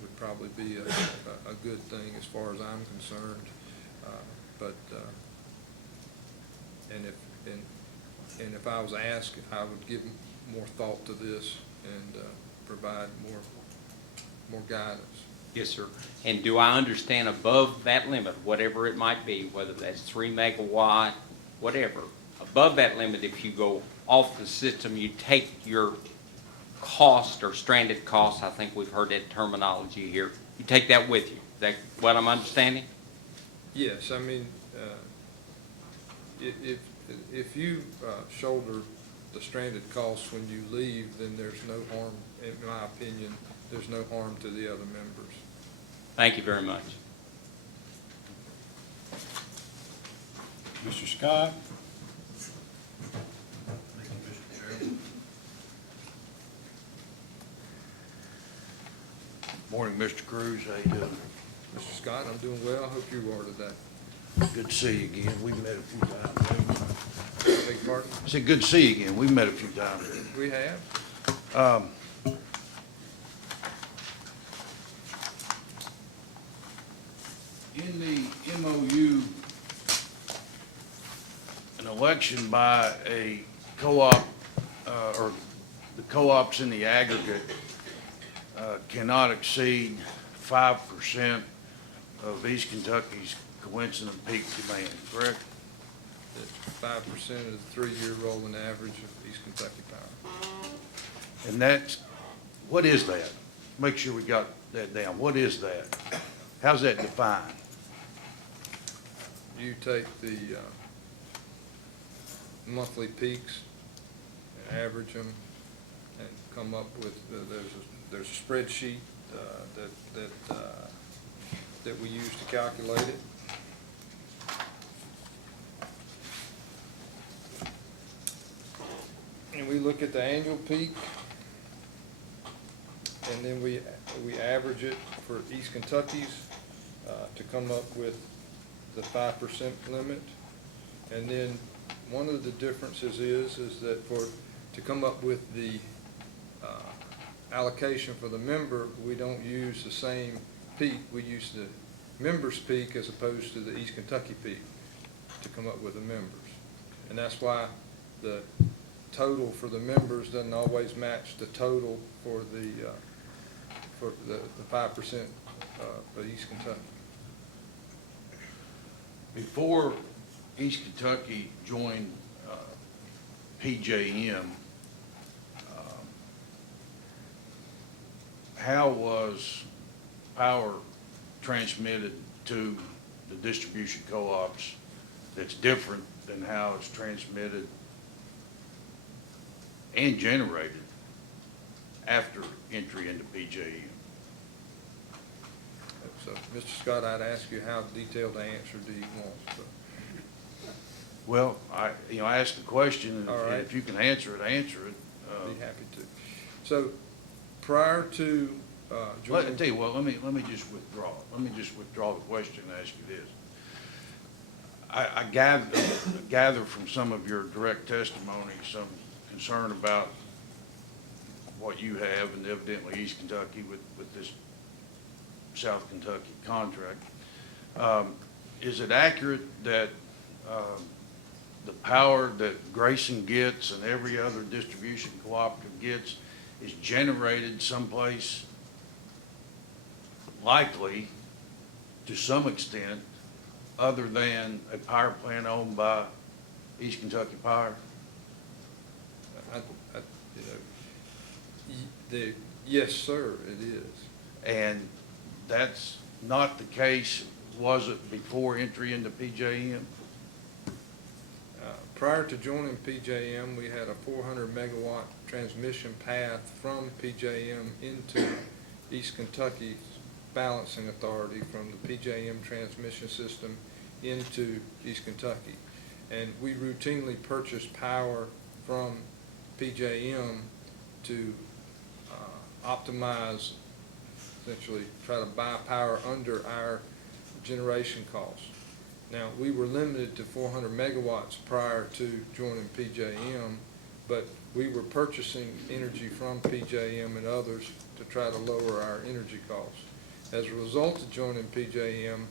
would probably be a good thing as far as I'm concerned. And if I was asked, I would give more thought to this and provide more guidance. Yes, sir. And do I understand above that limit, whatever it might be, whether that's 3 megawatt, whatever, above that limit, if you go off the system, you take your cost or stranded cost, I think we've heard that terminology here, you take that with you. Is that what I'm understanding? Yes, I mean, if you shoulder the stranded costs when you leave, then there's no harm, in my opinion, there's no harm to the other members. Thank you very much. Mr. Scott? Thank you, Mr. Chairman. Morning, Mr. Cruz. How you doing? Mr. Scott, I'm doing well. I hope you are today. Good to see you again. We've met a few times. Beg your pardon? I said, good to see you again. We've met a few times. We have? In the MOU, an election by a co-op, or the co-ops in the aggregate, cannot exceed 5% of East Kentucky's coincident peak demand, correct? That 5% is the 3-year rolling average of East Kentucky Power. And that's, what is that? Make sure we got that down. What is that? How's that defined? You take the monthly peaks, and average them, and come up with, there's a spreadsheet that we use to calculate it. And we look at the annual peak, and then we average it for East Kentucky's to come up with the 5% limit. And then one of the differences is that to come up with the allocation for the member, we don't use the same peak. We use the member's peak as opposed to the East Kentucky peak to come up with the members. And that's why the total for the members doesn't always match the total for the 5% for East Kentucky. Before East Kentucky joined PJM, how was power transmitted to the distribution co-ops that's different than how it's transmitted and generated after entry into PJM? So, Mr. Scott, I'd ask you how detailed an answer do you want? So, Well, I asked the question, and All right. if you can answer it, answer it. I'd be happy to. So, prior to I tell you what, let me just withdraw. Let me just withdraw the question and ask you this. I gather from some of your direct testimony some concern about what you have, and evidently East Kentucky with this South Kentucky contract. Is it accurate that the power that Grayson gets and every other distribution cooperative gets is generated someplace, likely to some extent, other than a power plant owned by East Kentucky Power? Yes, sir, it is. And that's not the case, was it, before entry into PJM? Prior to joining PJM, we had a 400 megawatt transmission path from PJM into East Kentucky's balancing authority, from the PJM transmission system into East Kentucky. And we routinely purchase power from PJM to optimize, essentially try to buy power under our generation costs. Now, we were limited to 400 megawatts prior to joining PJM, but we were purchasing energy from PJM and others to try to lower our energy costs. As a result of joining PJM,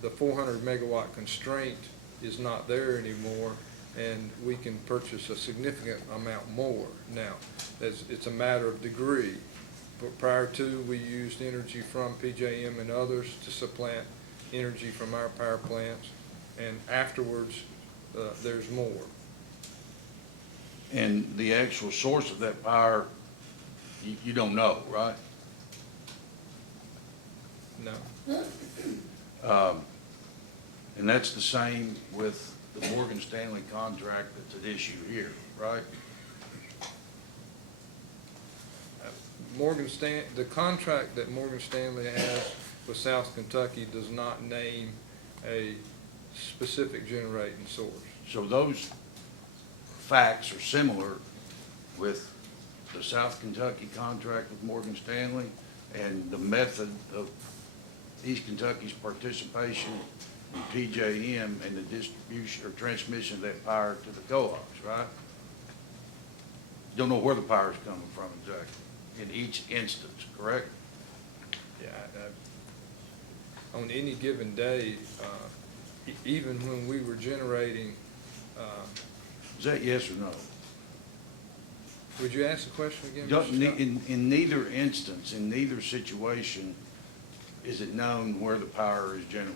the 400 megawatt constraint is not there anymore, and we can purchase a significant amount more. Now, it's a matter of degree. But prior to, we used energy from PJM and others to supplant energy from our power plants, and afterwards, there's more. And the actual source of that power, you don't know, right? No. And that's the same with the Morgan Stanley contract that's at issue here, right? The contract that Morgan Stanley has with South Kentucky does not name a specific generating source. So those facts are similar with the South Kentucky contract with Morgan Stanley and the method of East Kentucky's participation in PJM and the distribution or transmission of that power to the co-ops, right? Don't know where the power's coming from exactly in each instance, correct? Yeah, on any given day, even when we were generating, Is that yes or no? would you ask the question again, Don't- Mr. Scott? In neither instance, in neither situation, is it known where the power is generated?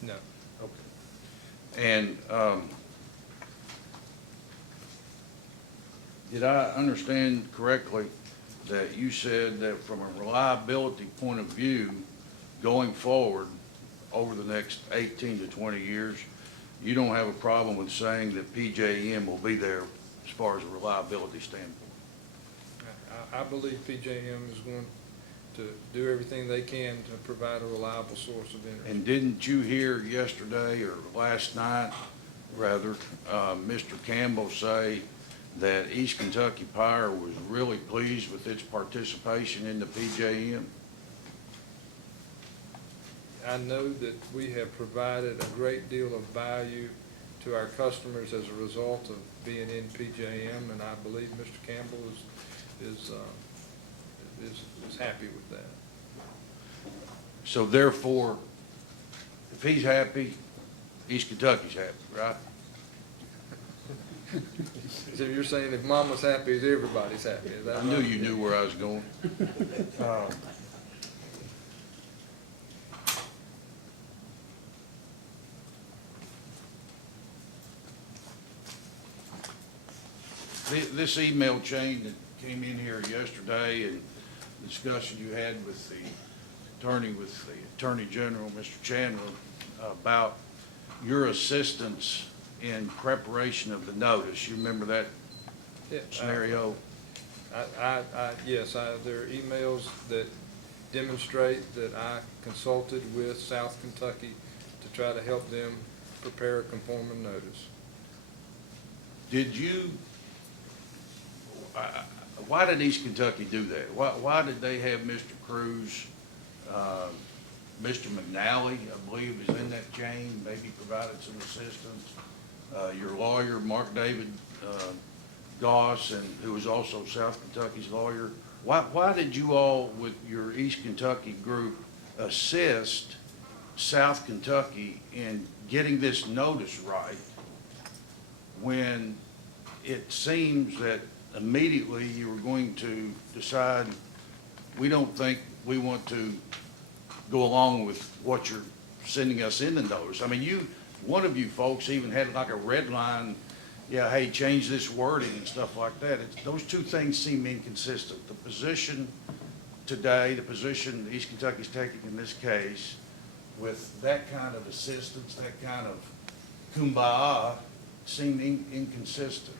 No. Okay. And did I understand correctly that you said that from a reliability point of view, going forward over the next 18 to 20 years, you don't have a problem with saying that PJM will be there as far as a reliability standpoint? I believe PJM is going to do everything they can to provide a reliable source of energy. And didn't you hear yesterday or last night, rather, Mr. Campbell say that East Kentucky Power was really pleased with its participation in the PJM? I know that we have provided a great deal of value to our customers as a result of being in PJM, and I believe Mr. Campbell is happy with that. So therefore, if he's happy, East Kentucky's happy, right? So you're saying if Mama's happy, everybody's happy, is that I right? knew you knew where I was going. This email chain that came in here yesterday and the discussion you had with the Attorney General, Mr. Chandler, about your assistance in preparation of the notice. You remember that Yeah, scenario? Yes, there are emails that demonstrate that I consulted with South Kentucky to try to help them prepare a conforming notice. Did you, why did East Kentucky do that? Why did they have Mr. Cruz, Mr. McNally, I believe, is in that chain, maybe provided some assistance? Your lawyer, Mark David Goss, and who was also South Kentucky's lawyer. Why did you all, with your East Kentucky group, assist South Kentucky in getting this notice right when it seems that immediately you were going to decide, we don't think we want to go along with what you're sending us in the notice? I mean, one of you folks even had like a red line, yeah, hey, change this wording and stuff like that. Those two things seem inconsistent. The position today, the position East Kentucky's taking in this case, with that kind of assistance, that kind of kumbaya, seem inconsistent.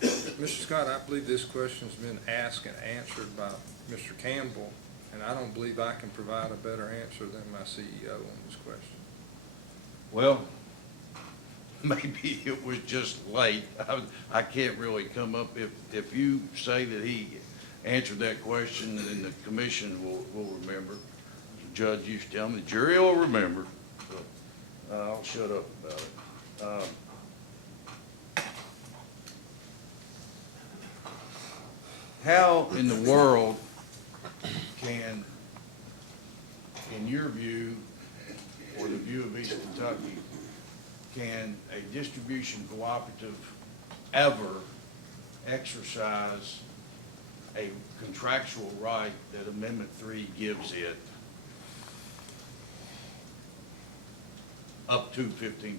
Mr. Scott, I believe this question's been asked and answered by Mr. Campbell, and I don't believe I can provide a better answer than my CEO on this question. Well, maybe it was just late. I can't really come up, if you say that he answered that question, then the commission will remember. The judge used to tell me, the jury will remember. I'll shut up about it. How in the world can, in your view, or the view of East Kentucky, can a distribution cooperative ever exercise a contractual right that Amendment 3 gives it up to 15%?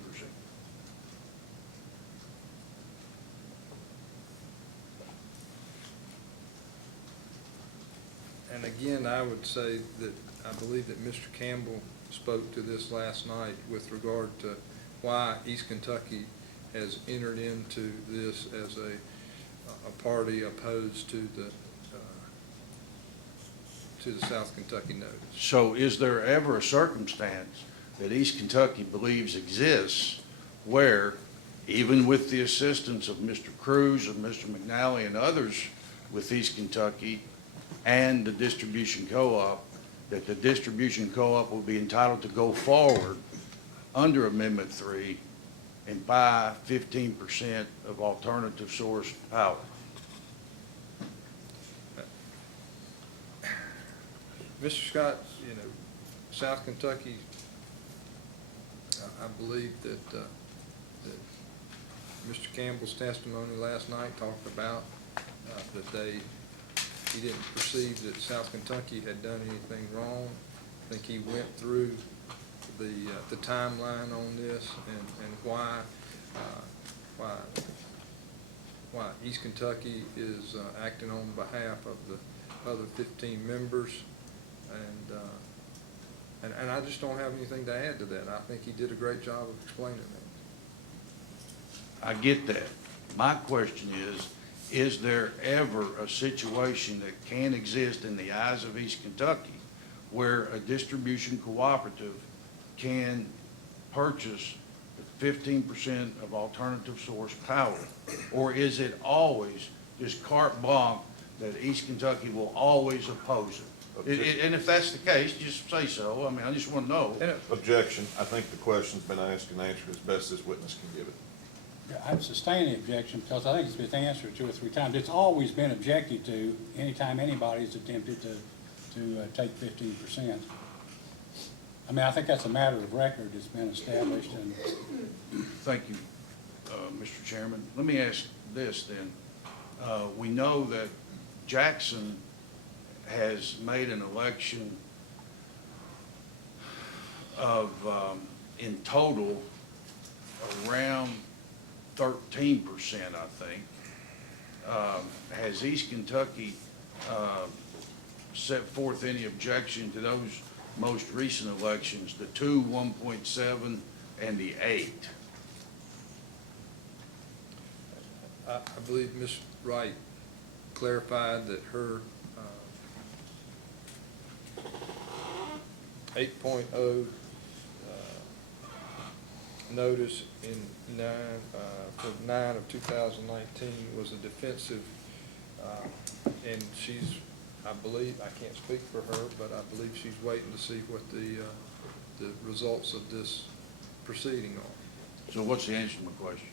And again, I would say that I believe that Mr. Campbell spoke to this last night with regard to why East Kentucky has entered into this as a party opposed to the South Kentucky notice. So is there ever a circumstance that East Kentucky believes exists where, even with the assistance of Mr. Cruz and Mr. McNally and others with East Kentucky and the distribution co-op, that the distribution co-op will be entitled to go forward under Amendment 3 and buy 15% of alternative source power? Mr. Scott, you know, South Kentucky, I believe that Mr. Campbell's testimony last night talked about that he didn't perceive that South Kentucky had done anything wrong. I think he went through the timeline on this and why East Kentucky is acting on behalf of the other 15 members. And I just don't have anything to add to that. I think he did a great job of explaining that. I get that. My question is there ever a situation that can exist in the eyes of East Kentucky where a distribution cooperative can purchase 15% of alternative source power? Or is it always just carte blanche that East Kentucky will always oppose it? And if that's the case, just say so. I mean, I just want to know. Objection. I think the question's been asked and answered as best this witness can give it. Yeah, I'd sustain the objection because I think it's been answered 2 or 3 times. It's always been objected to anytime anybody's attempted to take 15%. I mean, I think that's a matter of record that's been established. And Thank you, Mr. Chairman. Let me ask this then. We know that Jackson has made an election of, in total, around 13%, I think. Has East Kentucky set forth any objection to those most recent elections, the 2, 1.7, and the 8? I believe Ms. Wright clarified that her 8.0 notice in 9 of 2019 was a defensive, and she's, I believe, I can't speak for her, but I believe she's waiting to see what the results of this proceeding are. So what's the answer to my question?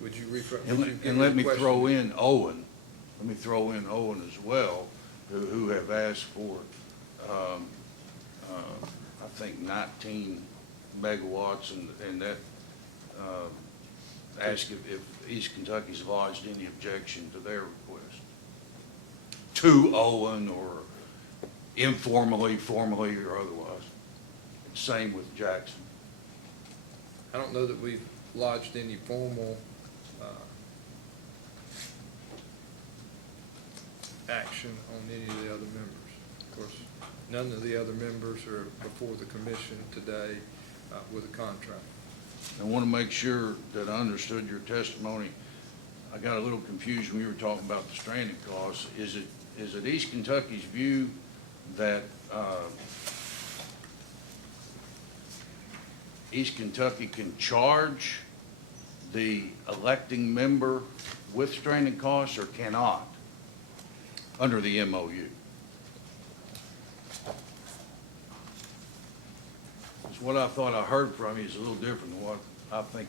Would you refer? And let me throw in Owen. Let me throw in Owen as well, who have asked for, I think 19 megawatts, and that, ask if East Kentucky's lodged any objection to their request. To Owen, or informally, formally, or otherwise. Same with Jackson. I don't know that we've lodged any formal action on any of the other members. Of course, none of the other members are before the commission today with a contract. I want to make sure that I understood your testimony. I got a little confused when you were talking about the stranded costs. Is it East Kentucky's view that East Kentucky can charge the electing member with stranded costs, or cannot? under the MOU. It's what I thought I heard from you is a little different than what I think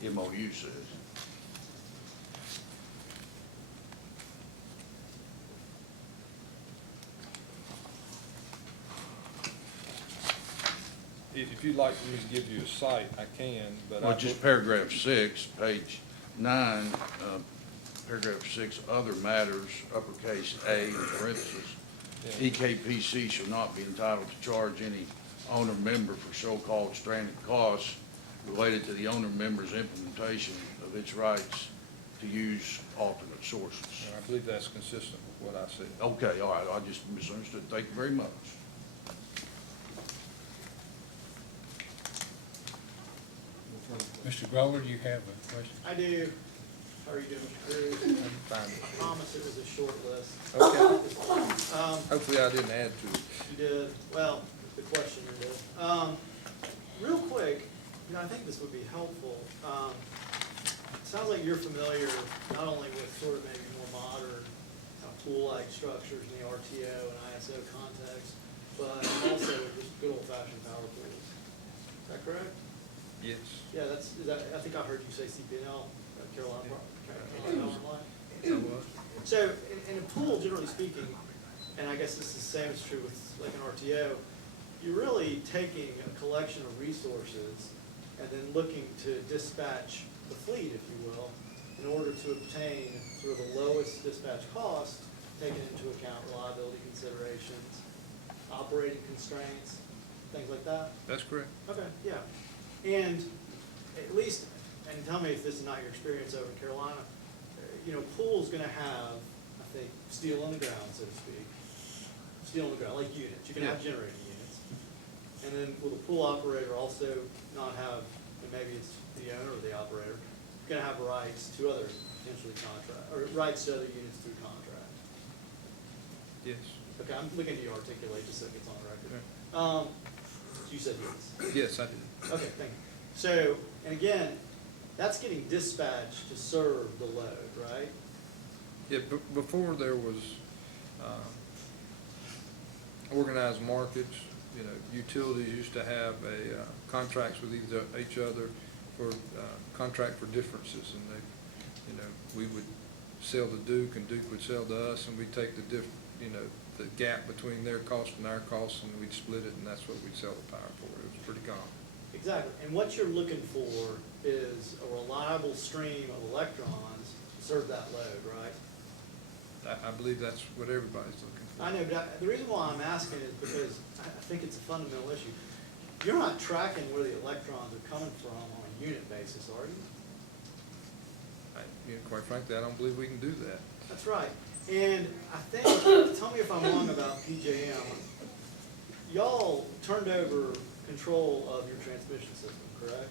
the MOU says. If you'd like me to give you a site, I can, but. Well, just paragraph 6, page 9, paragraph 6, other matters, uppercase A in parentheses. Yeah. EKPC shall not be entitled to charge any owner member for so-called stranded costs related to the owner member's implementation of its rights to use alternate sources. And I believe that's consistent with what I said. Okay, all right, I just misunderstood. Thank you very much. Mr. Grover, do you have a question? I do. How are you doing, Mr. Cruz? Fine. I promise it was a short list. Okay. Hopefully I didn't add to it. You did, well, the question you did. Real quick, I think this would be helpful. Sounds like you're familiar not only with sort of maybe more modern pool-like structures in the RTO and ISO context, but also just good old-fashioned power pools. Is that correct? Yes. Yeah, I think I heard you say CPNL, Carolina. I was. So, in a pool, generally speaking, and I guess this is the same is true with like an RTO, you're really taking a collection of resources and then looking to dispatch the fleet, if you will, in order to obtain sort of the lowest dispatch cost, taking into account reliability considerations, operating constraints, things like that. That's correct. Okay, yeah. And at least, and tell me if this is not your experience over in Carolina, pool's gonna have, I think, steel on the ground, so to speak. Steel on the ground, like units. You can have generating units. And then will the pool operator also not have, and maybe it's the owner or the operator, gonna have rights to other potentially contract, or rights to other units through contract? Yes. Okay, I'm looking to you articulate just so it gets on the record. You said yes. Yes, I did. Okay, thank you. So, and again, that's getting dispatched to serve the load, right? Yeah, before there was organized markets, utilities used to have contracts with each other for contract for differences, and we would sell to Duke, and Duke would sell to us, and we'd take the gap between their cost and our costs, and we'd split it, and that's what we'd sell the power for. It was pretty common. Exactly. And what you're looking for is a reliable stream of electrons to serve that load, right? I believe that's what everybody's looking for. I know, but the reason why I'm asking is because I think it's a fundamental issue. You're not tracking where the electrons are coming from on a unit basis, are you? Quite frankly, I don't believe we can do that. That's right. And I think, tell me if I'm wrong about PJM, y'all turned over control of your transmission system, correct?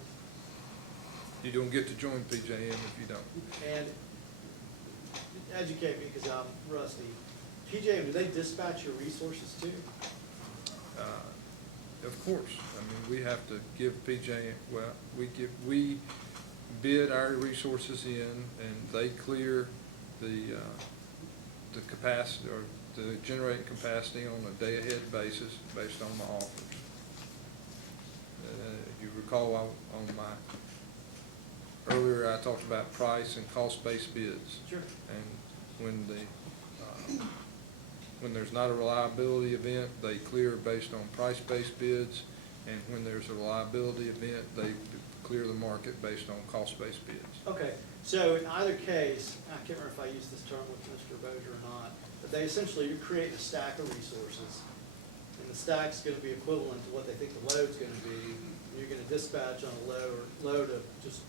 You don't get to join PJM if you don't. And educate me because I'm rusty. PJM, do they dispatch your resources too? Of course. We have to give PJM, we bid our resources in, and they clear the capacity, or the generating capacity on a day-ahead basis based on the offers. You recall on my, earlier I talked about price and cost-based bids. Sure. And when there's not a reliability event, they clear based on price-based bids, and when there's a reliability event, they clear the market based on cost-based bids. Okay, so in either case, I can't remember if I used this term with Mr. Bozier or not, but they essentially, you're creating a stack of resources, and the stack's gonna be equivalent to what they think the load's gonna be. You're gonna dispatch on a load of just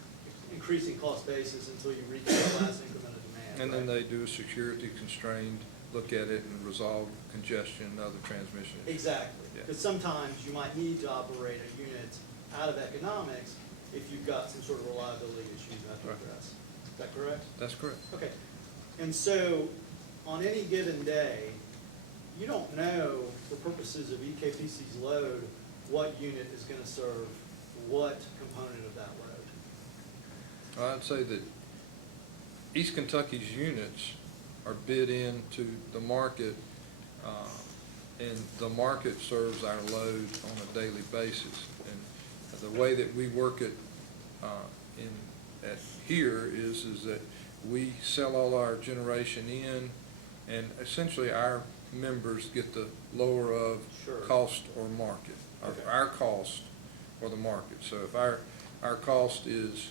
increasing cost basis until you reach the last increment of demand. And then right? they do a security constrained, look at it and resolve congestion and other transmission issues. Exactly, Yeah. because sometimes you might need to operate a unit out of economics if you've got some sort of reliability issue you have to Right. address. Is that correct? That's correct. Okay, and so, on any given day, you don't know, for purposes of EKPC's load, what unit is gonna serve what component of that load. I'd say that East Kentucky's units are bid into the market, and the market serves our load on a daily basis. And the way that we work it at here is that we sell all our generation in, and essentially our members get the lower of Sure. cost or market, or Okay. our cost or the market. So if our cost is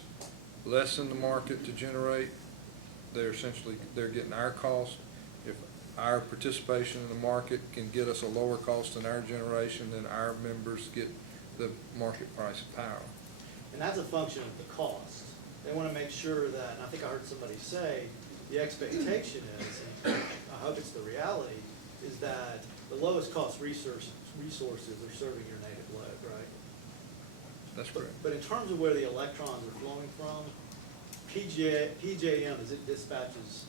less than the market to generate, they're getting our cost. If our participation in the market can get us a lower cost than our generation, then our members get the market price of power. And that's a function of the cost. They want to make sure that, and I think I heard somebody say, the expectation is, and I hope it's the reality, is that the lowest cost resources are serving your native load, right? That's correct. But in terms of where the electrons are flowing from, PJM, as it dispatches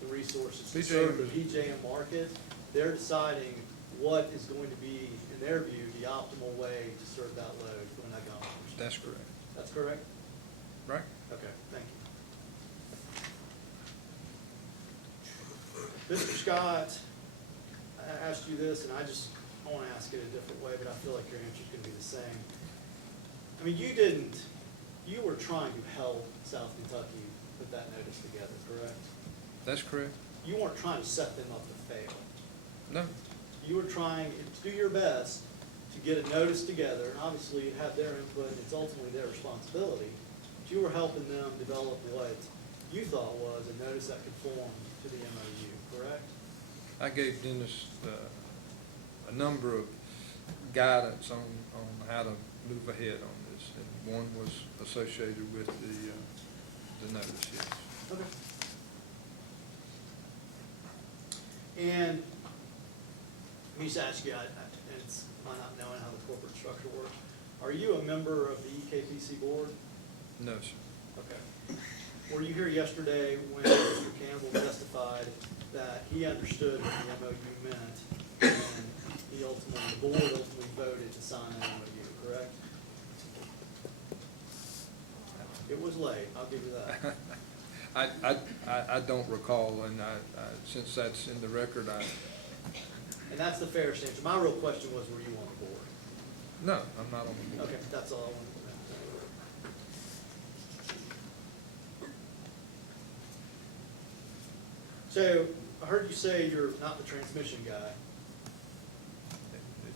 the resources to serve the PJM market, they're deciding what is going to be, in their view, the optimal way to serve that load from an economic perspective. That's correct. That's correct? Right? Okay, thank you. Mr. Scott, I asked you this, and I want to ask it a different way, but I feel like your answer's going to be the same. I mean, you were trying to help South Kentucky put that notice together, correct? That's correct. You weren't trying to set them up to fail. No. You were trying to do your best to get a notice together, and obviously you have their input, and it's ultimately their responsibility. But you were helping them develop what you thought was a notice that conformed to the MOU, correct? I gave Dennis a number of guidance on how to move ahead on this, and one was associated with the notice, yes. Okay. And let me just ask you, and it's my not knowing how the corporate structure works, are you a member of the EKPC board? No, sir. Okay. Were you here yesterday when Mr. Campbell testified that he understood what the MOU meant, and the board ultimately voted to sign the MOU, correct? It was late, I'll give you that. I don't recall, and since that's in the record, And that's the fairest answer. My real question was, were you on the board? no, I'm not on the board. Okay, that's all I wanted to know. So, I heard you say you're not the transmission guy.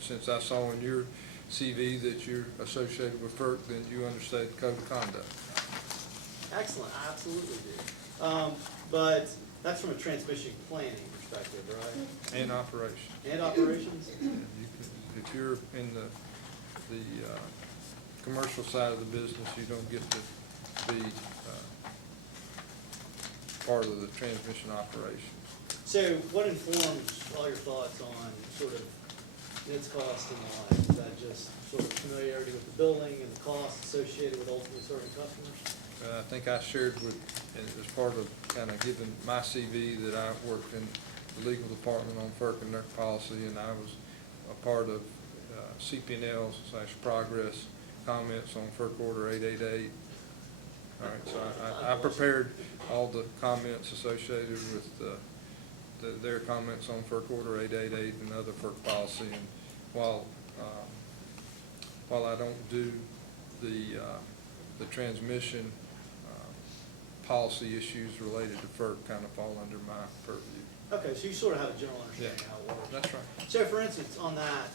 Since I saw in your CV that you're associated with FERC, then you understand code of conduct. Excellent, I absolutely do. But that's from a transmission planning perspective, right? And operation. And operations? And if you're in the commercial side of the business, you don't get to be part of the transmission operations. So what informs all your thoughts on sort of its cost and the like? Is that just sort of familiarity with the building and the costs associated with ultimately serving customers? I think I shared with, as part of kind of giving my CV, that I worked in the legal department on FERC and their policy, and I was a part of CP&L/Progress comments on FERC Order 888. All right, so I prepared all the comments associated with their comments on FERC Order 888 and other FERC policy. And while I don't do the transmission policy issues related to FERC, kind of fall under my purview. Okay, so you sort of have a general understanding Yeah, how it works. that's right. So for instance, on that,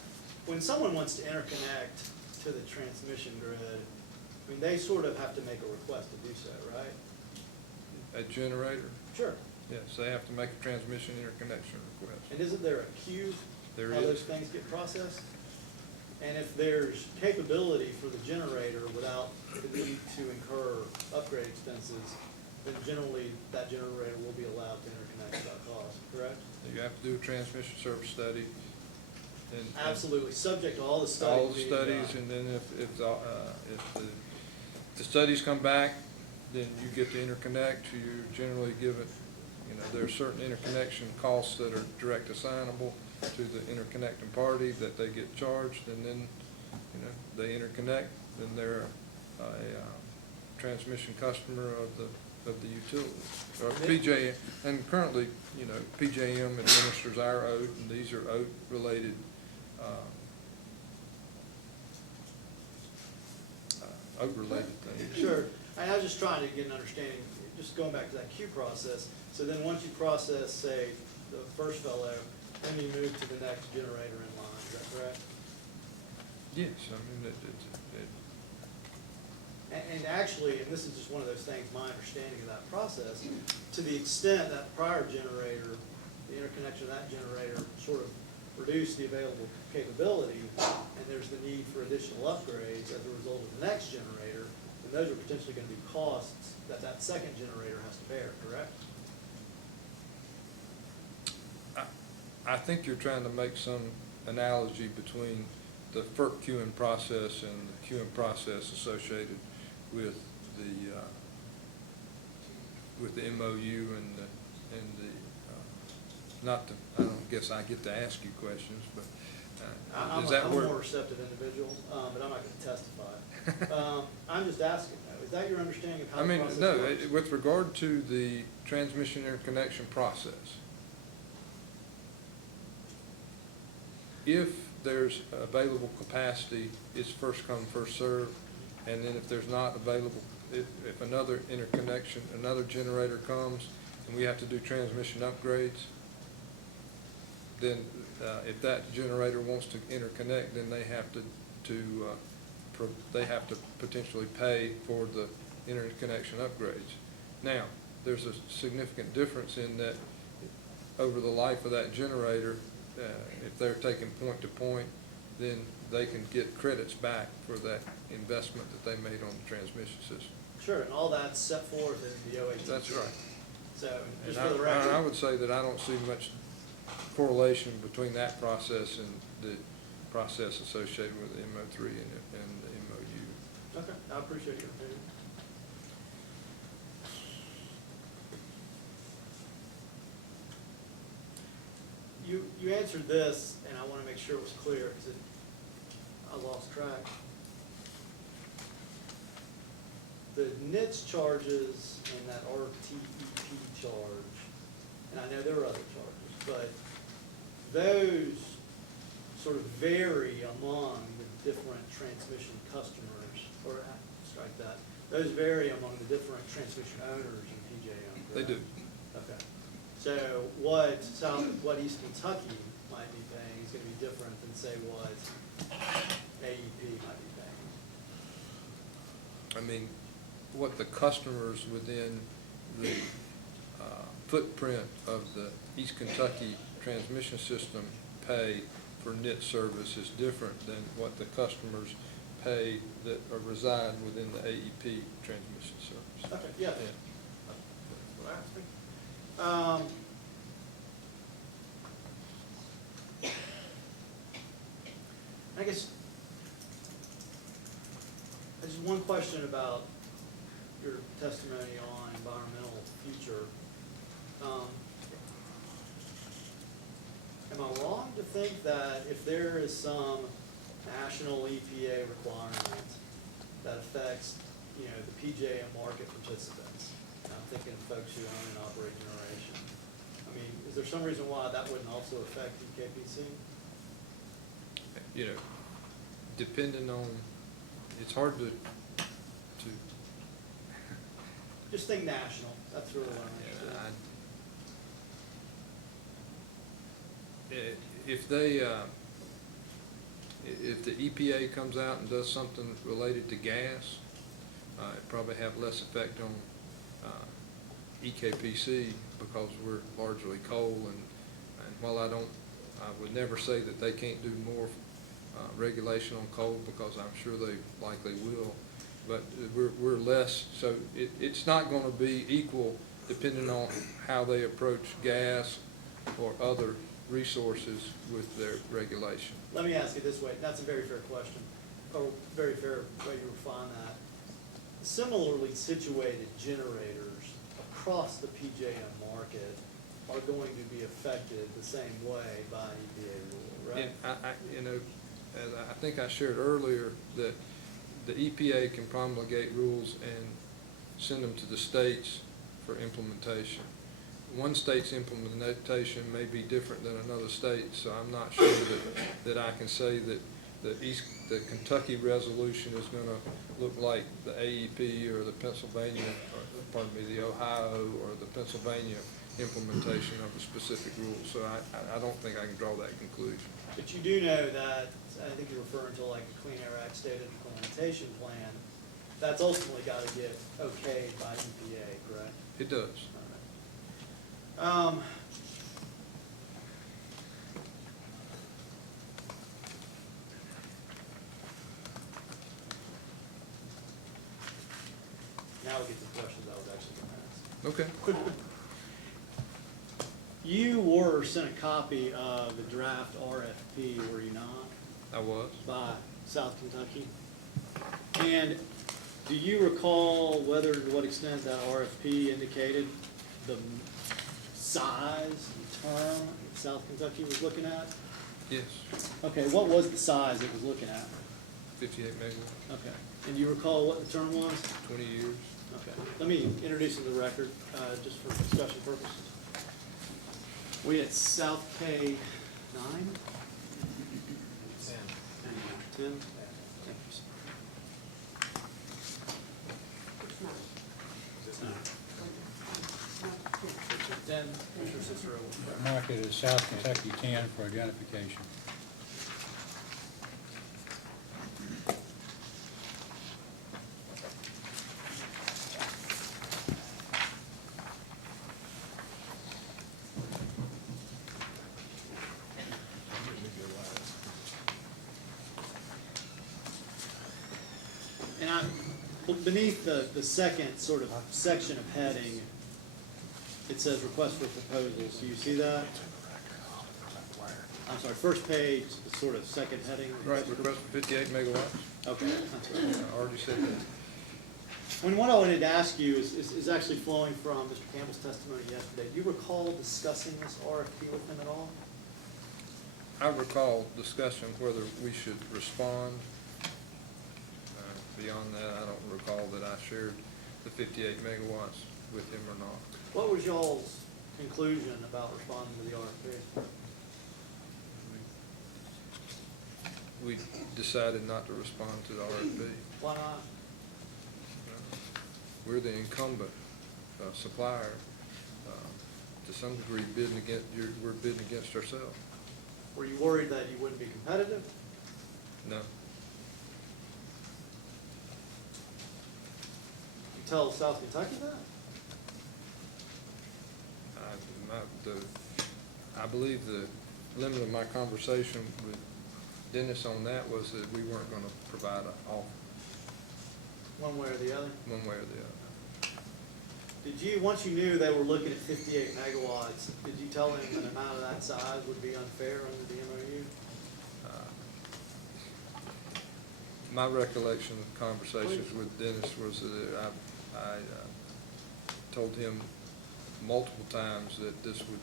when someone wants to interconnect to the transmission grid, I mean, they sort of have to make a request to do so, right? A generator, Sure. yes, they have to make a transmission interconnection request. And isn't there a queue? There How those is. things get processed? And if there's capability for the generator without the need to incur upgrade expenses, then generally that generator will be allowed to interconnect without cost, correct? You have to do a transmission service study. And Absolutely, subject to all the studies. all the being studies, done. and then if the studies come back, then you get to interconnect. You generally give it, there are certain interconnection costs that are direct assignable to the interconnecting party that they get charged, and then, they interconnect, then they're a transmission customer of the of the utilities, or PJM. And currently, you know, PJM administers our OAT, and these are OAT-related OAT-related things. Sure, I was just trying to get an understanding, just going back to that queue process. So then once you process, say, the first fellow, then you move to the next generator in line, is that correct? Yes, I mean, And actually, and this is just one of those things, my understanding of that process, to the extent that prior generator, the interconnection of that generator sort of reduced the available capability, and there's the need for additional upgrades as a result of the next generator, then those are potentially gonna be costs that that second generator has to bear, correct? I think you're trying to make some analogy between the FERC queuing process and the queuing process associated with the MOU and not to, I don't guess I get to ask you questions, but I'm is a that where? more receptive individual, but I'm not gonna testify. I'm just asking though, is that your understanding of how I the mean, process no, works? with regard to the transmission interconnection process, if there's available capacity, it's first come, first served, and then if there's not available, if another interconnection, another generator comes, and we have to do transmission upgrades, then if that generator wants to interconnect, then they have to potentially pay for the interconnection upgrades. Now, there's a significant difference in that over the life of that generator, if they're taking point to point, then they can get credits back for that investment that they made on the transmission system. Sure, and all that's set forth in the OAT. That's right. So, And just for the record. I would say that I don't see much correlation between that process and the process associated with the MO3 and the MOU. Okay, I appreciate your opinion. You answered this, and I want to make sure it was clear, because I lost track. The NITS charges and that RTEP charge, and I know there are other charges, but those sort of vary among the different transmission customers, or strike that, those vary among the different transmission owners in PJM, They correct? do. Okay. So what East Kentucky might be paying is gonna be different than, say, what AEP might be paying. I mean, what the customers within the footprint of the East Kentucky transmission system pay for NIT service is different than what the customers pay that reside within the AEP transmission service. Okay, yeah. Yeah. That's what I asked. I guess, there's one question about your testimony on environmental future. Am I wrong to think that if there is some national EPA requirement that affects, you know, the PJM market participants, and I'm thinking of folks who own and operate generation, I mean, is there some reason why that wouldn't also affect EKPC? You know, depending on, it's hard to Just think national, that's really what I'm interested in. If the EPA comes out and does something related to gas, it probably have less effect on EKPC because we're largely coal, and while I would never say that they can't do more regulation on coal, because I'm sure they likely will, but we're less, so it's not going to be equal depending on how they approach gas or other resources with their regulation. Let me ask it this way, that's a very fair question, or very fair way to refine that. Similarly situated generators across the PJM market are going to be affected the same way by an EPA rule, right? And you know, as I think I shared earlier, that the EPA can promulgate rules and send them to the states for implementation. One state's implementation may be different than another state, so I'm not sure that I can say that the Kentucky resolution is gonna look like the AEP or the Pennsylvania, the Ohio or the Pennsylvania implementation of a specific rule. So I don't think I can draw that conclusion. But you do know that, I think you're referring to like the Clean Air Act state implementation plan, that's ultimately got to get okayed by EPA, correct? It does. All right. Now we get to the questions I was actually going to ask. Okay. You were sent a copy of the draft RFP, were you not, I was. by South Kentucky? And do you recall whether, to what extent that RFP indicated the size and term that South Kentucky was looking at? Yes. Okay, what was the size it was looking at? 58 megawatts, Okay, and do you recall what the term was? 20 years. Okay, let me introduce you to the record, just for discussion purposes. We at South K 9? 10. 10? Thank you, sir. Ten, Commissioner Cicero. Mark it as South Kentucky 10 for identification. And beneath the second sort of section of heading, it says request for proposals. Do you see that? I'm sorry, first page, the sort of second heading. Right, request for 58 megawatts. Okay, that's right. I already said that. When what I wanted to ask you is actually flowing from Mr. Campbell's testimony yesterday. Do you recall discussing this RFP with him at all? I recall discussing whether we should respond. Beyond that, I don't recall that I shared the 58 megawatts with him or not. What was y'all's conclusion about responding to the RFP? We decided not to respond to the RFP. Why not? We're the incumbent supplier. To some degree, we're bidding against ourselves. Were you worried that you wouldn't be competitive? No. You tell South Kentucky that? I believe the limit of my conversation with Dennis on that was that we weren't going to provide an offer One way or the other? one way or the other. Did you, once you knew they were looking at 58 megawatts, did you tell them an amount of that size would be unfair under the MOU? My recollection of conversations with Dennis was that I told him multiple times that this would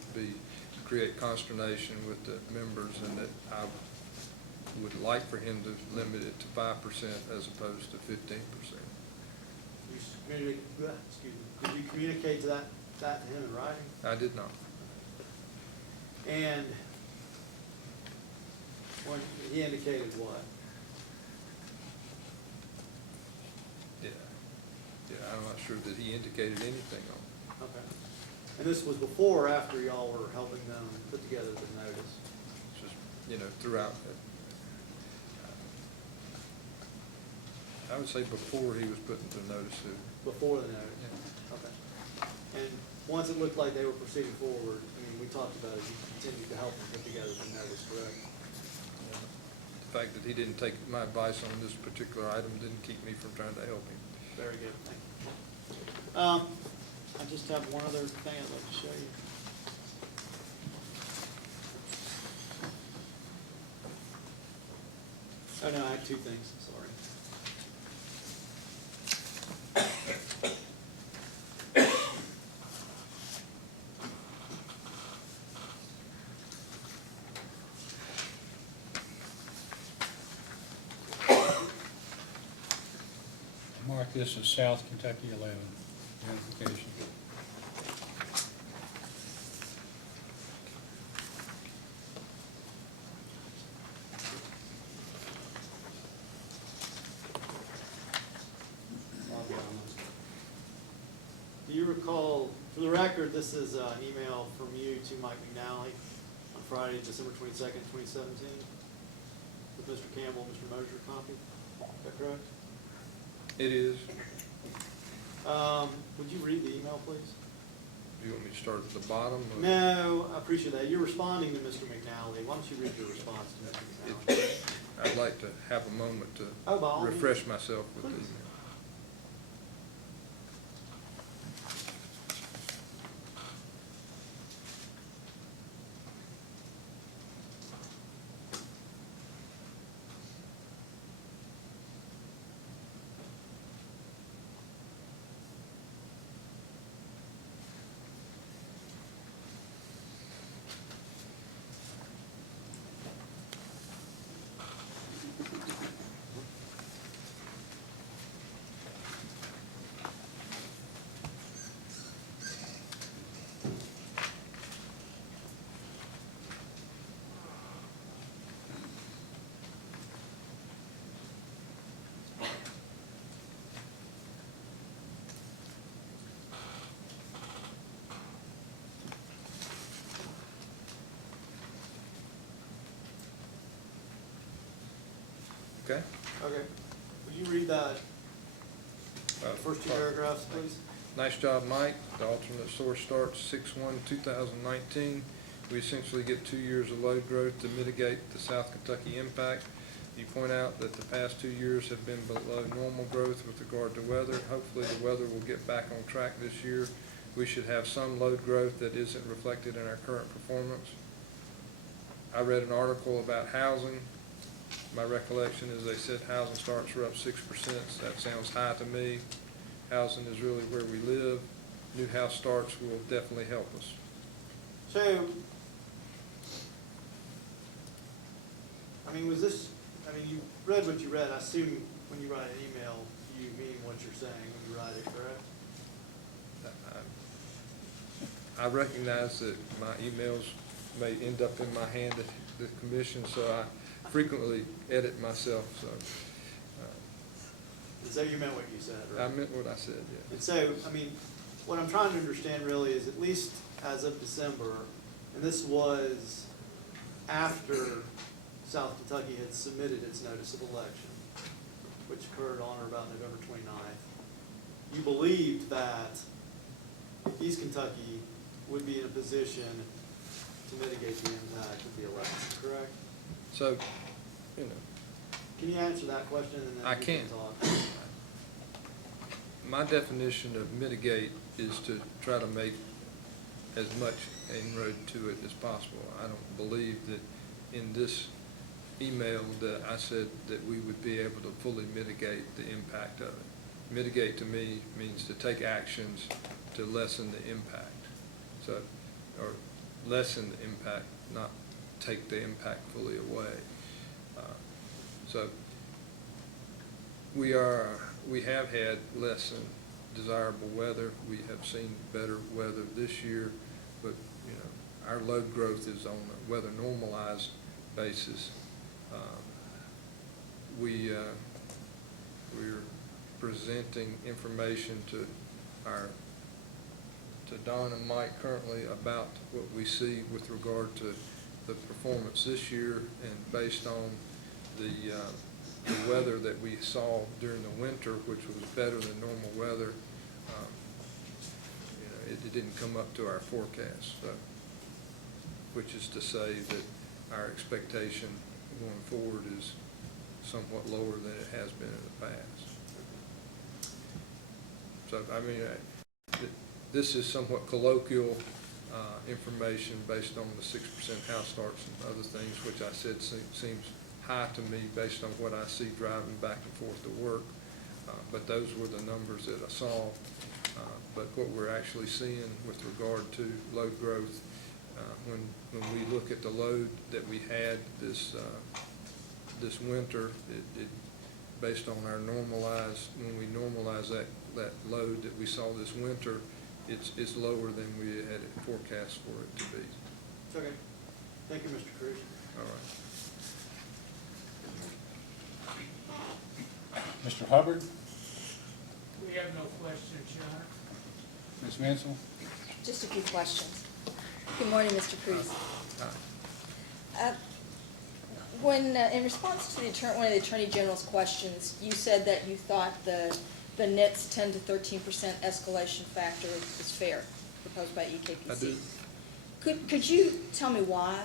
create consternation with the members, and that I would like for him to limit it to 5% as opposed to 15%. Did you communicate that to him in writing? I did not. And when he indicated what? Yeah, I'm not sure that he indicated anything on it. Okay. And this was before or after y'all were helping them put together the notice? It's just, throughout. I would say before he was putting the notice to. Before the notice? Yeah. Okay. And once it looked like they were proceeding forward, we talked about it, you continued to help them put together the notice, correct? The fact that he didn't take my advice on this particular item didn't keep me from trying to help him. Very good, thank you. I just have one other thing I'd like to show you. Oh, no, I have two things, sorry. Mark this as South Kentucky 11, identification. recall, for the record, this is an email from you to Mike McNally on Friday, December 22nd, 2017, with Mr. Campbell and Mr. Mosier copy. Is that correct? It is. Would you read the email, please? Do you want me to start at the bottom? or- No, I appreciate that. You're responding to Mr. McNally. Why don't you read your response to Mr. McNally? I'd like to have a moment to Oh, by all means. refresh myself with the Please. email. Okay? Okay. Would you read that first two paragraphs, please? Nice job, Mike. The alternate source starts 6/1/2019. We essentially get 2 years of load growth to mitigate the South Kentucky impact. You point out that the past 2 years have been below normal growth with regard to weather. Hopefully the weather will get back on track this year. We should have some load growth that isn't reflected in our current performance. I read an article about housing. My recollection is they said housing starts were up 6%. That sounds high to me. Housing is really where we live. New house starts will definitely help us. So, I mean, you read what you read. I assume when you write an email, you mean what you're saying when you write it, correct? I recognize that my emails may end up in my hand at the commission, so I frequently edit myself, so So you meant what you said, right? I meant what I said, yeah. And so, I mean, what I'm trying to understand really is, at least as of December, and this was after South Kentucky had submitted its notice of election, which occurred on or about November 29th, you believed that East Kentucky would be in a position to mitigate the impact of the election, correct? So, you know, Can you answer that question and then I we can. talk? my definition of mitigate is to try to make as much inroad to it as possible. I don't believe that in this email that I said that we would be able to fully mitigate the impact of it. Mitigate to me means to take actions to lessen the impact. So, or lessen the impact, not take the impact fully away. So we have had less than desirable weather. We have seen better weather this year, but you know, our load growth is on a weather normalized basis. We're presenting information to Don and Mike currently about what we see with regard to the performance this year, and based on the weather that we saw during the winter, which was better than normal weather, you know, it didn't come up to our forecast, which is to say that our expectation going forward is somewhat lower than it has been in the past. So, I mean, this is somewhat colloquial information based on the 6% house starts and other things, which I said seems high to me based on what I see driving back and forth to work. But those were the numbers that I saw. But what we're actually seeing with regard to load growth, when we look at the load that we had this winter, it based on our normalized, when we normalize that load that we saw this winter, it's lower than we had forecast for it to be. Okay. Thank you, Mr. Cruz. All right. Mr. Hubbard? We have no questions, Your Honor. Ms. Mansell? Just a few questions. Good morning, Mr. Cruz. When, in response to one of the Attorney General's questions, you said that you thought the NIT's 10 to 13% escalation factor was fair, proposed by EKPC. I do. Could you tell me why?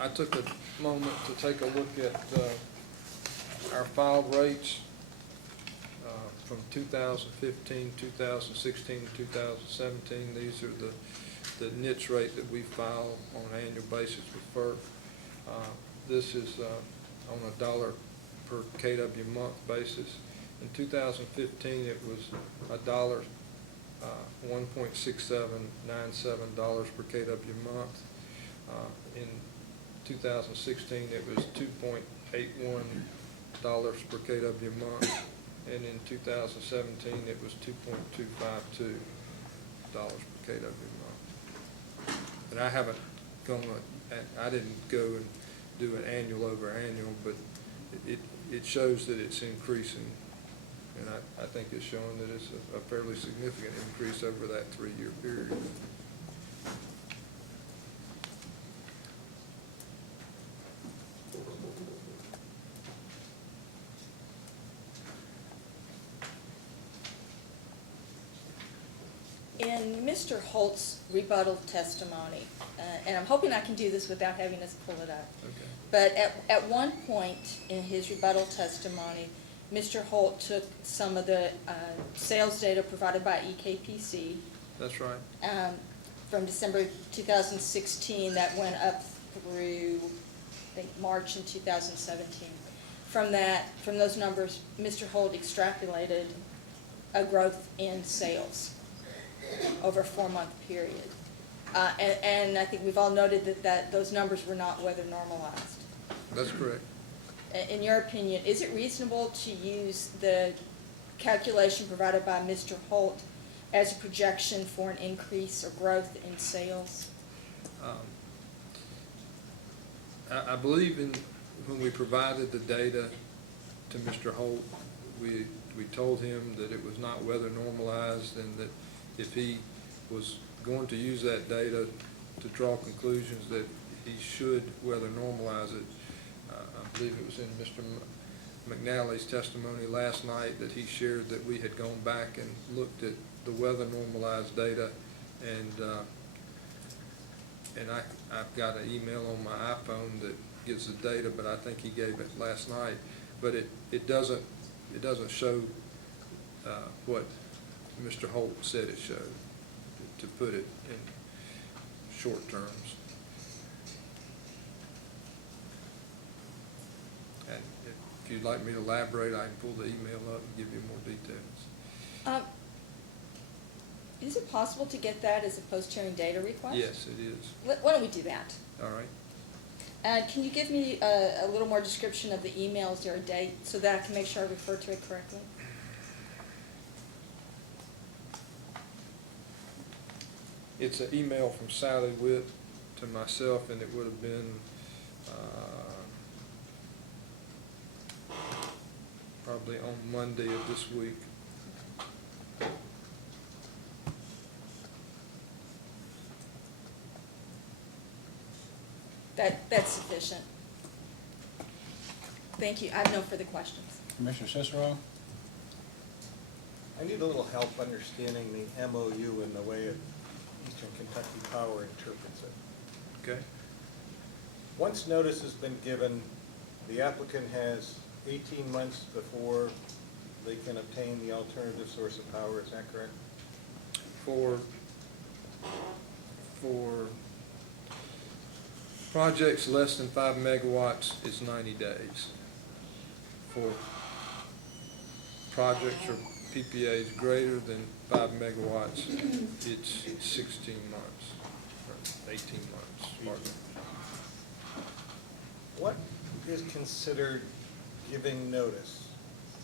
I took a moment to take a look at our filed rates from 2015, 2016, 2017. These are the niche rate that we file on an annual basis with FERC. This is on a dollar per KW month basis. In 2015, it was $1.6797 per KW month. In 2016, it was $2.81 per KW month, and in 2017, it was $2.252 per KW month. And I haven't I didn't go and do an annual over annual, but it shows that it's increasing, and I think it's showing that it's a fairly significant increase over that 3-year period. In Mr. Holt's rebuttal testimony, and I'm hoping I can do this without having us pull it up. Okay. But at one point in his rebuttal testimony, Mr. Holt took some of the sales data provided by EKPC That's right. from December 2016 that went up through, I think, March in 2017. From those numbers, Mr. Holt extrapolated a growth in sales over a 4-month period. And I think we've all noted that those numbers were not weather normalized. That's correct. In your opinion, is it reasonable to use the calculation provided by Mr. Holt as a projection for an increase or growth in sales? I believe when we provided the data to Mr. Holt, we told him that it was not weather normalized, and that if he was going to use that data to draw conclusions, that he should weather normalize it. I believe it was in Mr. McNally's testimony last night that he shared that we had gone back and looked at the weather normalized data, and I've got an email on my iPhone that gives the data, but I think he gave it last night. But it doesn't show what Mr. Holt said it showed, to put it in short terms. And if you'd like me to elaborate, I can pull the email up and give you more details. Is it possible to get that as a post-hearing data request? Yes, it is. Why don't we do that? All right. Can you give me a little more description of the emails or date so that I can make sure I refer to it correctly? It's an email from Sally Witt to myself, and it would have been probably on Monday of this week. That's sufficient. Thank you. I have no further questions. Commissioner Cicero? I need a little help understanding the MOU and the way Eastern Kentucky Power interprets it. Okay? Once notice has been given, the applicant has 18 months before they can obtain the alternative source of power, is that correct? For projects less than 5 megawatts, it's 90 days. For projects or PPAs greater than 5 megawatts, it's 16 months, or 18 months, pardon. What is considered giving notice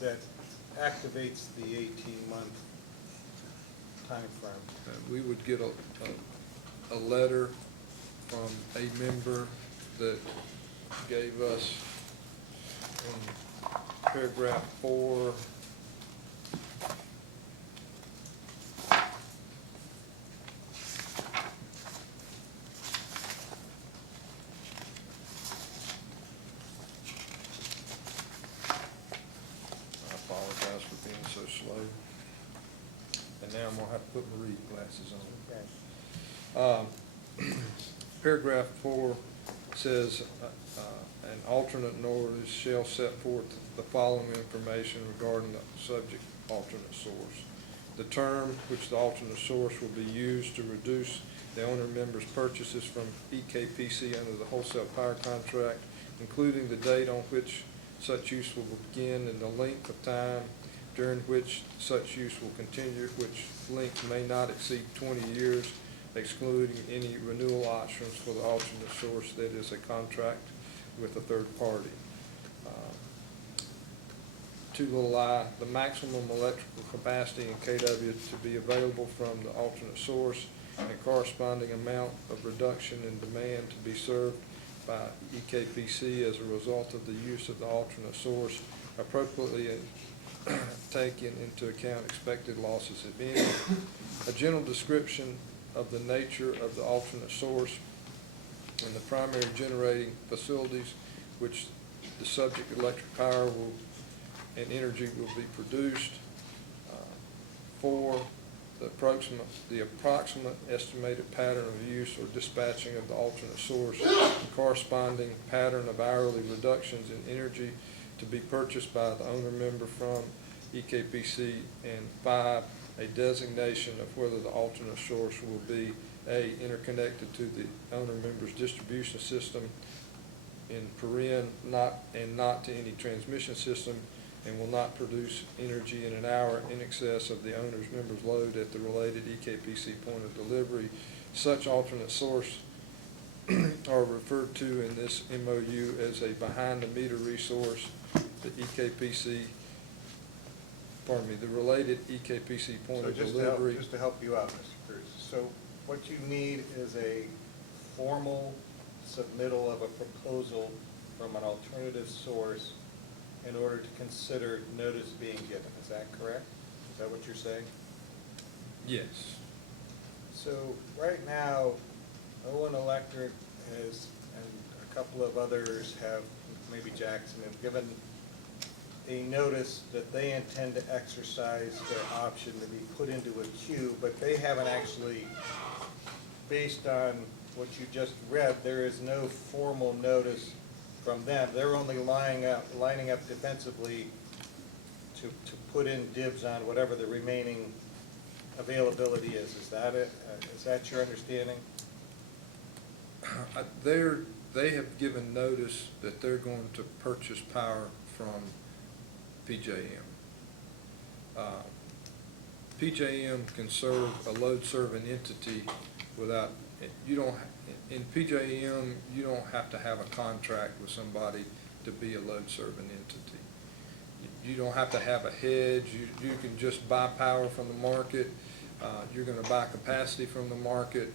that activates the 18-month timeframe? We would get a letter from a member that gave us in paragraph 4, slow. And now I'm gonna have to put my reading glasses on. Okay. Paragraph 4 says, an alternate notice shall set forth the following information regarding the subject alternate source. The term which the alternate source will be used to reduce the owner member's purchases from EKPC under the wholesale power contract, including the date on which such use will begin and the length of time during which such use will continue, which length may not exceed 20 years, excluding any renewal options for the alternate source that is a contract with a third party. 2i, the maximum electrical capacity in KW to be available from the alternate source and corresponding amount of reduction in demand to be served by EKPC as a result of the use of the alternate source, appropriately taking into account expected losses if any. A general description of the nature of the alternate source and the primary generating facilities which the subject electric power will and energy will be produced. 4, the approximate estimated pattern of use or dispatching of the alternate source, and corresponding pattern of hourly reductions in energy to be purchased by the owner member from EKPC. And 5, a designation of whether the alternate source will be A, interconnected to the owner member's distribution system, in paren, not to any transmission system, and will not produce energy in an hour in excess of the owner's member's load at the related EKPC point of delivery. Such alternate source are referred to in this MOU as a behind-the-meter resource. The related EKPC point of delivery. Just to help you out, Mr. Cruz. So what you need is a formal submittal of a proposal from an alternative source in order to consider notice being given. Is that correct? Is that what you're saying? Yes. So right now, Owen Electric has, and a couple of others have, maybe Jackson, have given a notice that they intend to exercise their option to be put into a queue, but they haven't actually, based on what you just read, there is no formal notice from them. They're only lining up defensively to put in dibs on whatever the remaining availability is. Is that it? Is that your understanding? They have given notice that they're going to purchase power from PJM. PJM can serve a load serving entity without, in PJM, you don't have to have a contract with somebody to be a load serving entity. You don't have to have a hedge. You can just buy power from the market. You're going to buy capacity from the market.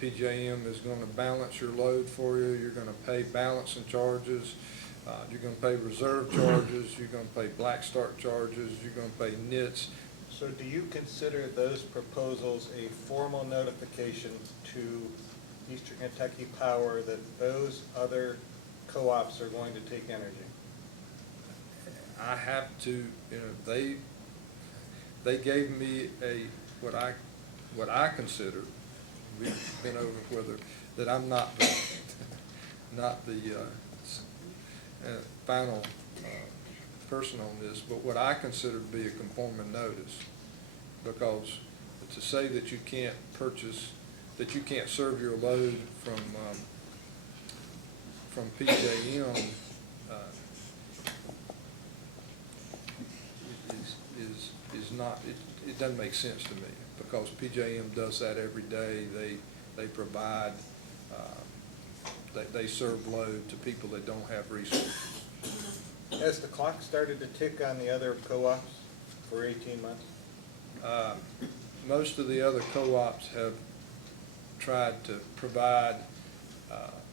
PJM is going to balance your load for you. You're going to pay balancing charges. You're going to pay reserve charges. You're going to pay black start charges. You're going to pay NITs. So do you consider those proposals a formal notification to Eastern Kentucky Power that those other co-ops are going to take energy? I have to, they gave me what I consider, we've been over whether, that I'm not the final person on this, but what I consider to be a conforming notice, because to say that you can't purchase, that you can't serve your load from PJM is not, it doesn't make sense to me, because PJM does that every day. They provide, they serve load to people that don't have resources. Has the clock started to tick on the other co-ops for 18 months? Most of the other co-ops have tried to provide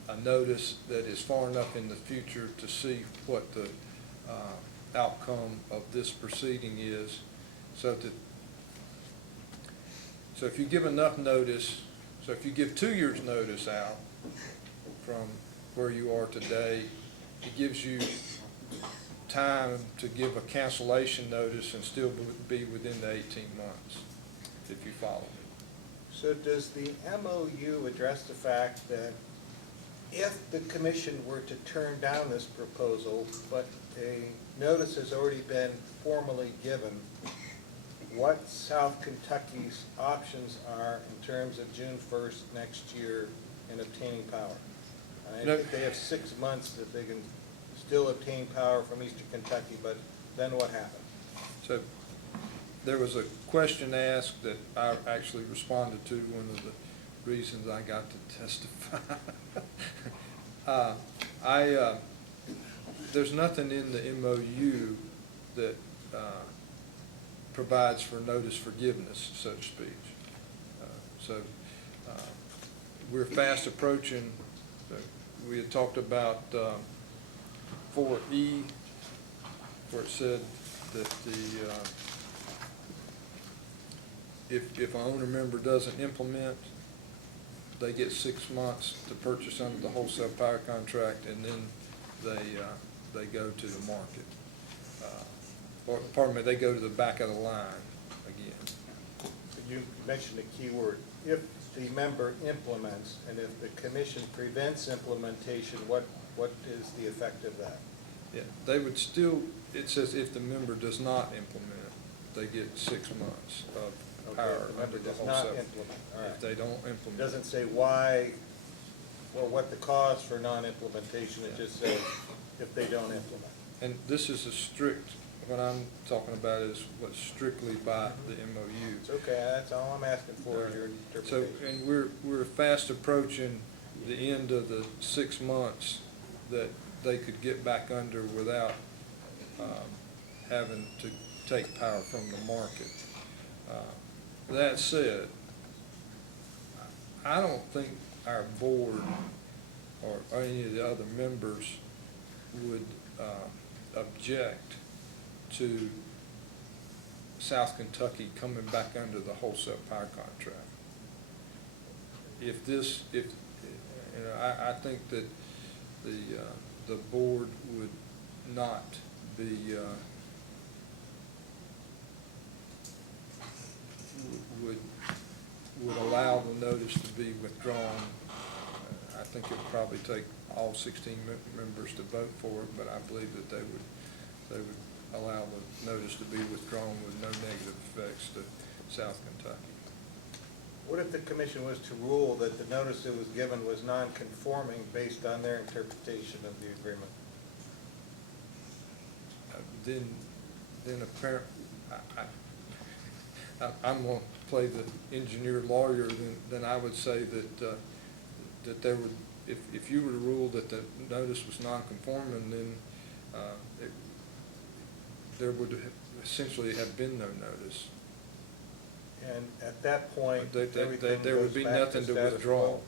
a notice that is far enough in the future to see what the outcome of this proceeding is, so if you give enough notice, so if you give 2 years notice out from where you are today, it gives you time to give a cancellation notice and still be within the 18 months, if you follow me. So does the MOU address the fact that if the commission were to turn down this proposal, but a notice has already been formally given, what South Kentucky's options are in terms of June 1st next year in obtaining power? I No. think they have 6 months that they can still obtain power from Eastern Kentucky, but then what happens? So there was a question asked that I actually responded to, one of the reasons I got to testify. There's nothing in the MOU that provides for notice forgiveness, so to speak. We're fast approaching, we had talked about 4E, where it said that if an owner member doesn't implement, they get 6 months to purchase under the wholesale power contract, and then they go to the market. Or, pardon me, they go to the back of the line again. So you mentioned a key word. If the member implements, and if the commission prevents implementation, what is the effect of that? Yeah, they would still, it says if the member does not implement, they get 6 months of Okay, power if the member under the does wholesale. not implement, all right. If they don't It implement. doesn't say why, or what the cause for non-implementation, it just says if they don't implement. And this is a strict, what I'm talking about is what's strictly by the MOU. It's okay, that's all I'm asking for, is your So, interpretation. and we're fast approaching the end of the 6 months that they could get back under without having to take power from the market. That said, I don't think our board or any of the other members would object to South Kentucky coming back under the wholesale power contract. I think that the board would not be, would allow the notice to be withdrawn. I think it would probably take all 16 members to vote for it, but I believe that they would allow the notice to be withdrawn with no negative effects to South Kentucky. What if the commission was to rule that the notice that was given was non-conforming based on their interpretation of the agreement? Then apparently, I'm going to play the engineer lawyer, then I would say that there would, if you were to rule that the notice was non-conforming, then there would essentially have been no notice. And at that point, everything There goes would be back to nothing to status withdraw. quo.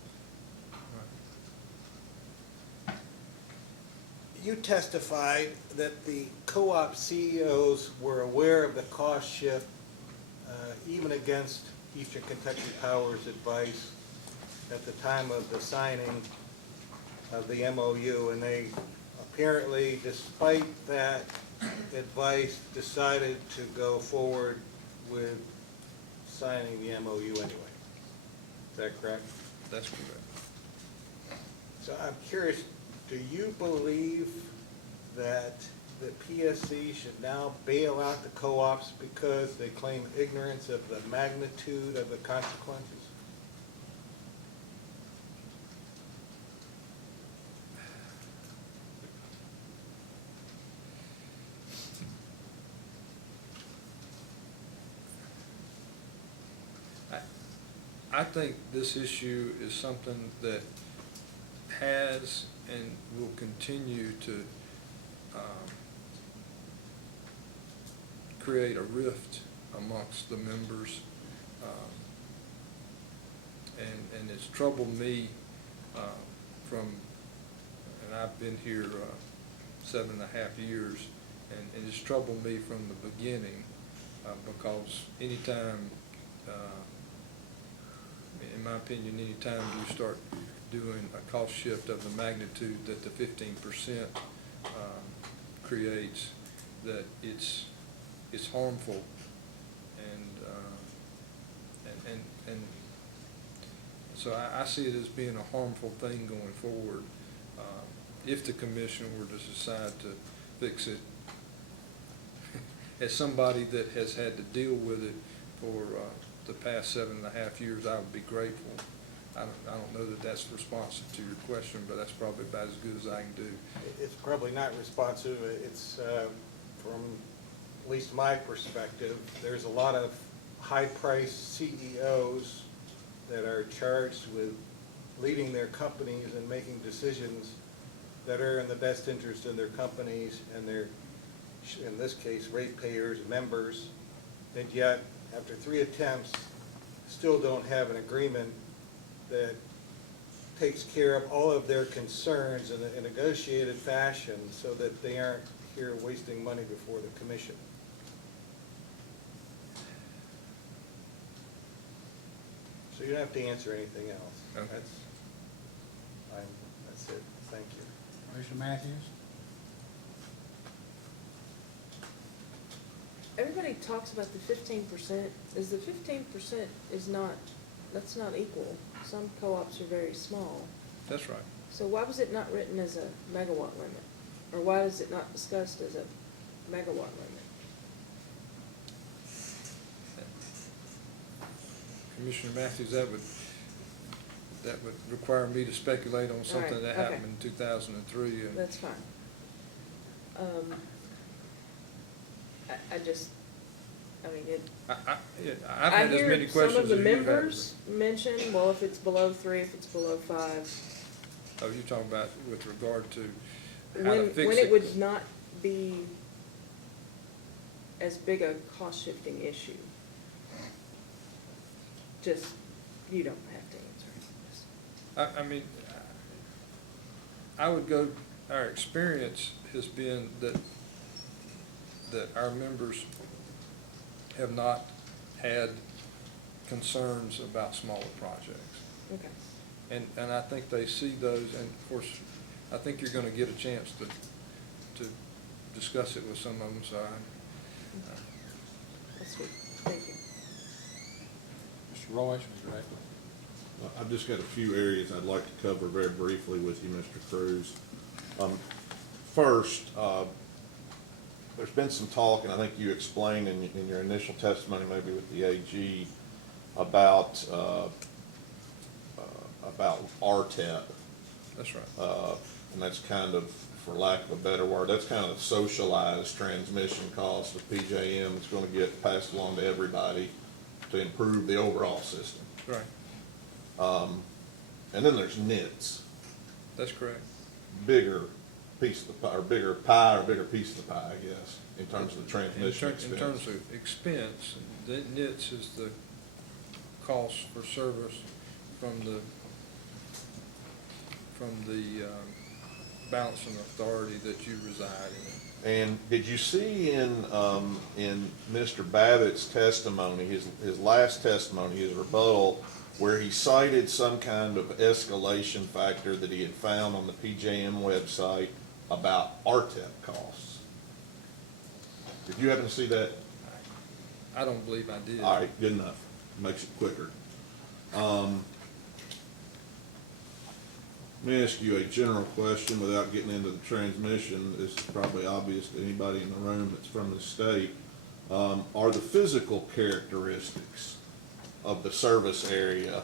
You testified that the co-op CEOs were aware of the cost shift, even against Eastern Kentucky Power's advice at the time of the signing of the MOU, and they apparently, despite that advice, decided to go forward with signing the MOU anyway. Is that correct? That's correct. So I'm curious, do you believe that the PSC should now bail out the co-ops because they claim ignorance of the magnitude of the consequences? I think this issue is something that has and will continue to create a rift amongst the members. And it's troubled me and I've been here 7.5 years, and it's troubled me from the beginning because anytime, in my opinion, anytime you start doing a cost shift of the magnitude that the 15% creates, that it's harmful, and so I see it as being a harmful thing going forward, if the commission were to decide to fix it. As somebody that has had to deal with it for the past 7.5 years, I would be grateful. I don't know that that's responsive to your question, but that's probably about as good as I can do. It's probably not responsive. It's, from at least my perspective, there's a lot of high-priced CEOs that are charged with leading their companies and making decisions that are in the best interest of their companies and their, in this case, ratepayers, members, and yet, after 3 attempts, still don't have an agreement that takes care of all of their concerns in a negotiated fashion so that they aren't here wasting money before the commission. So you don't have to answer anything else. Okay. That's it. Thank you. Commissioner Matthews? Everybody talks about the 15%. Is the 15% that's not equal. Some co-ops are very small. That's right. So why was it not written as a megawatt limit? Or why is it not discussed as a megawatt limit? Commissioner Matthews, that would require me to speculate on something right, that okay. happened in 2003. And That's fine. I've I had as hear many some questions of the as you have. members mention, well, if it's below 3, if it's below 5, Oh, you're talking about with regard to how to when fix it would not be as big a cost-shifting issue. Just, you don't have to answer. I mean, I would go, our experience has been that our members have not had concerns about smaller projects. Okay. And I think they see those, and of course, I think you're gonna get a chance to discuss it with some of them, so That's sweet. Thank you. Mr. Royce, Mr. Director? I've just got a few areas I'd like to cover very briefly with you, Mr. Cruz. First, there's been some talk, and I think you explained in your initial testimony, maybe with the AG, about RTEP. that's right. And that's kind of, for lack of a better word, that's kind of socialized transmission cost of PJM. It's gonna get passed along to everybody to improve the overall system. Right, And then there's NITS, that's correct. bigger piece of the pie, or bigger pie, or bigger piece of the pie, I guess, in terms of the transmission In expense. terms of expense, the NITS is the cost for service from the balancing authority that you reside in. And did you see in Mr. Babbitt's testimony, his last testimony, his rebuttal, where he cited some kind of escalation factor that he had found on the PJM website about RTEP costs? Did you happen to see that? I don't believe I did. All right, good enough. Makes it quicker. Let me ask you a general question without getting into the transmission. This is probably obvious to anybody in the room that's from the state. Are the physical characteristics of the service area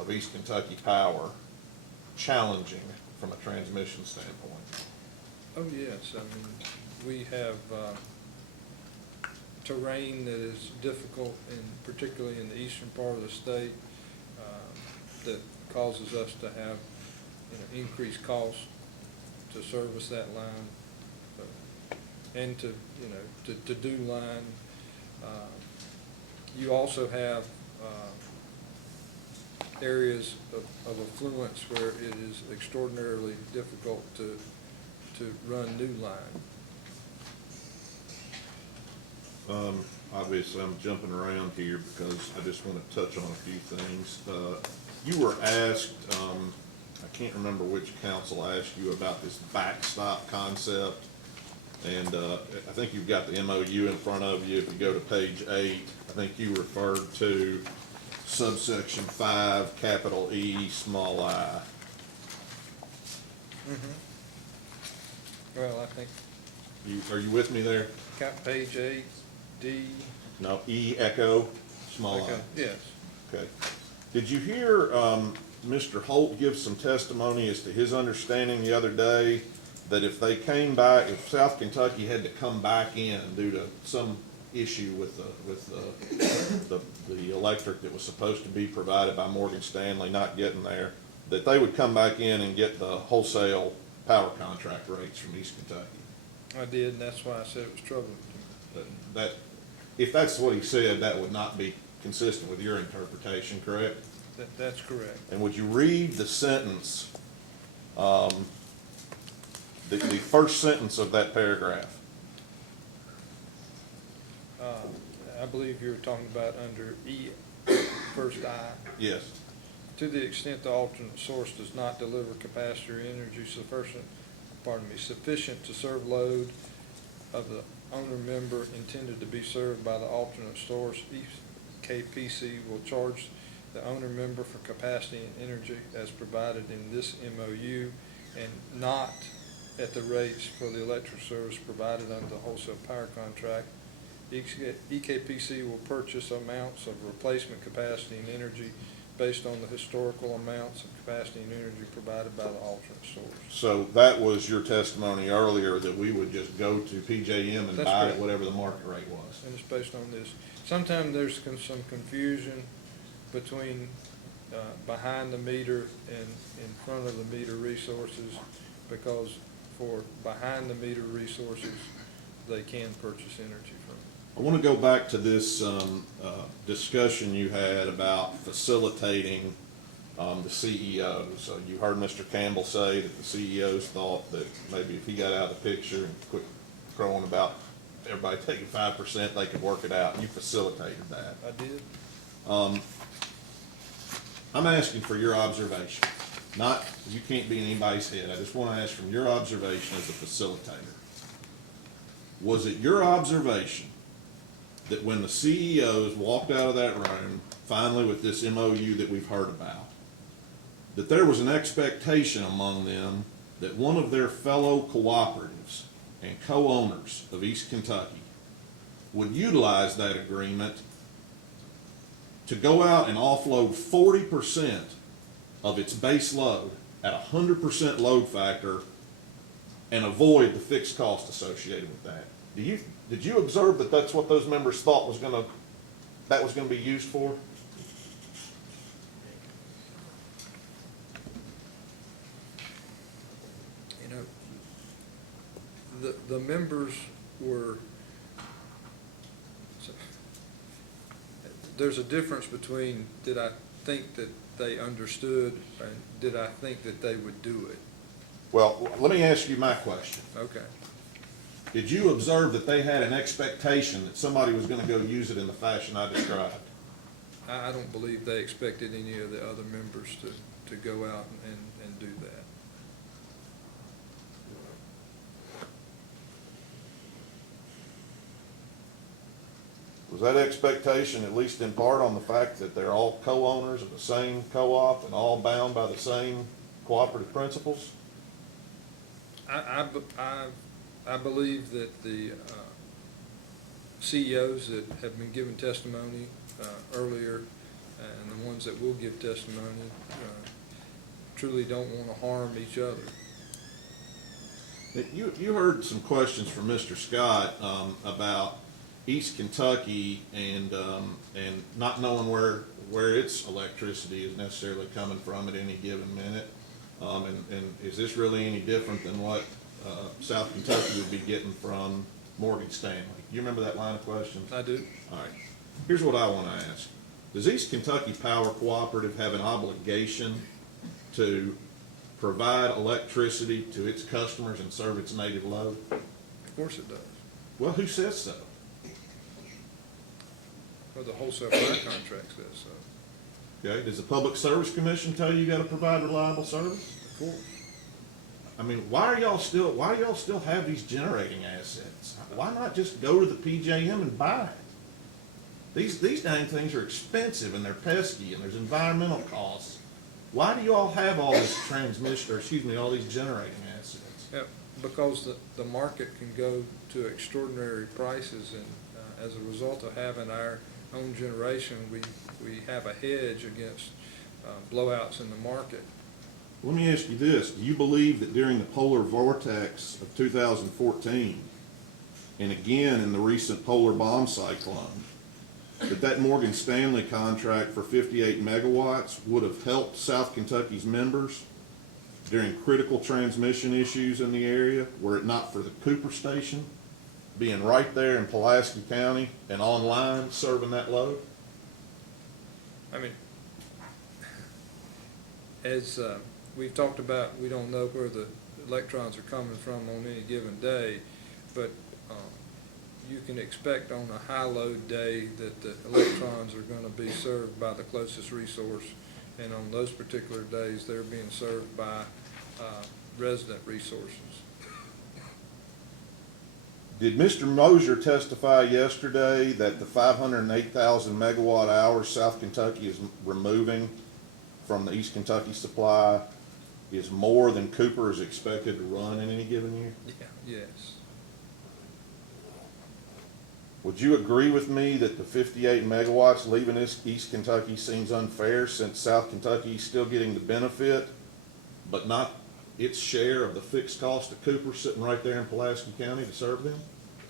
of East Kentucky Power challenging from a transmission standpoint? Oh, yes, I mean, we have terrain that is difficult, and particularly in the eastern part of the state, that causes us to have, increased costs to service that line, and to do line. You also have areas of affluence where it is extraordinarily difficult to run new line. Obviously, I'm jumping around here because I just want to touch on a few things. You were asked, I can't remember which council asked you about this backstop concept, And I think you've got the MOU in front of you. If you go to page 8, I think you referred to subsection 5, capital E, small I. Well, I think, Are you with me there? got page 8, D. No, E, echo, small I. Okay, yes. Okay. Did you hear Mr. Holt give some testimony as to his understanding the other day that if they came back, if South Kentucky had to come back in due to some issue with the electric that was supposed to be provided by Morgan Stanley not getting there, that they would come back in and get the wholesale power contract rates from East Kentucky? I did, and that's why I said it was troubling to me. That, if that's what he said, that would not be consistent with your interpretation, correct? That's correct. And would you read the sentence, the first sentence of that paragraph? I believe you were talking about under E, first I. Yes. To the extent the alternate source does not deliver capacity or energy sufficient to serve load of the owner member intended to be served by the alternate source, EKPC will charge the owner member for capacity and energy as provided in this MOU and not at the rates for the electric service provided under the wholesale power contract. EKPC will purchase amounts of replacement capacity and energy based on the historical amounts of capacity and energy provided by the alternate source. So that was your testimony earlier, that we would just go to PJM and That's buy correct. whatever the market rate was. And it's based on this. Sometimes there's some confusion between behind the meter and in front of the meter resources, because for behind the meter resources, they can purchase energy from. I want to go back to this discussion you had about facilitating the CEOs. So you heard Mr. Campbell say that the CEOs thought that maybe if he got out of the picture and quit crowing about everybody taking 5%, they could work it out, and you facilitated that. I did. I'm asking for your observation. Not, you can't be in anybody's head. I just want to ask from your observation as a facilitator. Was it your observation that when the CEOs walked out of that room, finally with this MOU that we've heard about, that there was an expectation among them that one of their fellow cooperatives and co-owners of East Kentucky would utilize that agreement to go out and offload 40% of its base load at 100% load factor and avoid the fixed cost associated with that? Did you observe that that's what those members thought was gonna be used for? You know, the members were, there's a difference between did I think that they understood and did I think that they would do it? Well, let me ask you my question. Okay. Did you observe that they had an expectation that somebody was gonna go use it in the fashion I described? I don't believe they expected any of the other members to go out and do that. Was that expectation at least in part on the fact that they're all co-owners of the same co-op and all bound by the same cooperative principles? I believe that the CEOs that have been given testimony earlier and the ones that will give testimony truly don't want to harm each other. You heard some questions from Mr. Scott about East Kentucky and not knowing where its electricity is necessarily coming from at any given minute. And is this really any different than what South Kentucky would be getting from Morgan Stanley? You remember that line of questions? I do. All right. Here's what I want to ask. Does East Kentucky Power Cooperative have an obligation to provide electricity to its customers and serve its native load? Of course it does. Well, who says so? Well, the wholesale power contract says so. Okay. Does the Public Service Commission tell you got to provide reliable service? Of course. I mean, why do y'all still have these generating assets? Why not just go to the PJM and buy it? These dang things are expensive and they're pesky and there's environmental costs. Why do you all have all this all these generating assets? Yeah, because the market can go to extraordinary prices, and as a result of having our own generation, we have a hedge against blowouts in the market. Let me ask you this. Do you believe that during the polar vortex of 2014, and again in the recent polar bomb cyclone, that Morgan Stanley contract for 58 megawatts would have helped South Kentucky's members during critical transmission issues in the area, were it not for the Cooper station being right there in Pulaski County and online serving that load? I mean, as we've talked about, we don't know where the electrons are coming from on any given day, but you can expect on a high load day that the electrons are going to be served by the closest resource, and on those particular days they're being served by resident resources. Did Mr. Mosier testify yesterday that the 508,000 megawatt hours South Kentucky is removing from the East Kentucky supply is more than Cooper is expected to run in any given year? Yeah, yes. Would you agree with me that the 58 megawatts leaving East Kentucky seems unfair, since South Kentucky is still getting the benefit, but not its share of the fixed cost of Cooper sitting right there in Pulaski County to serve them?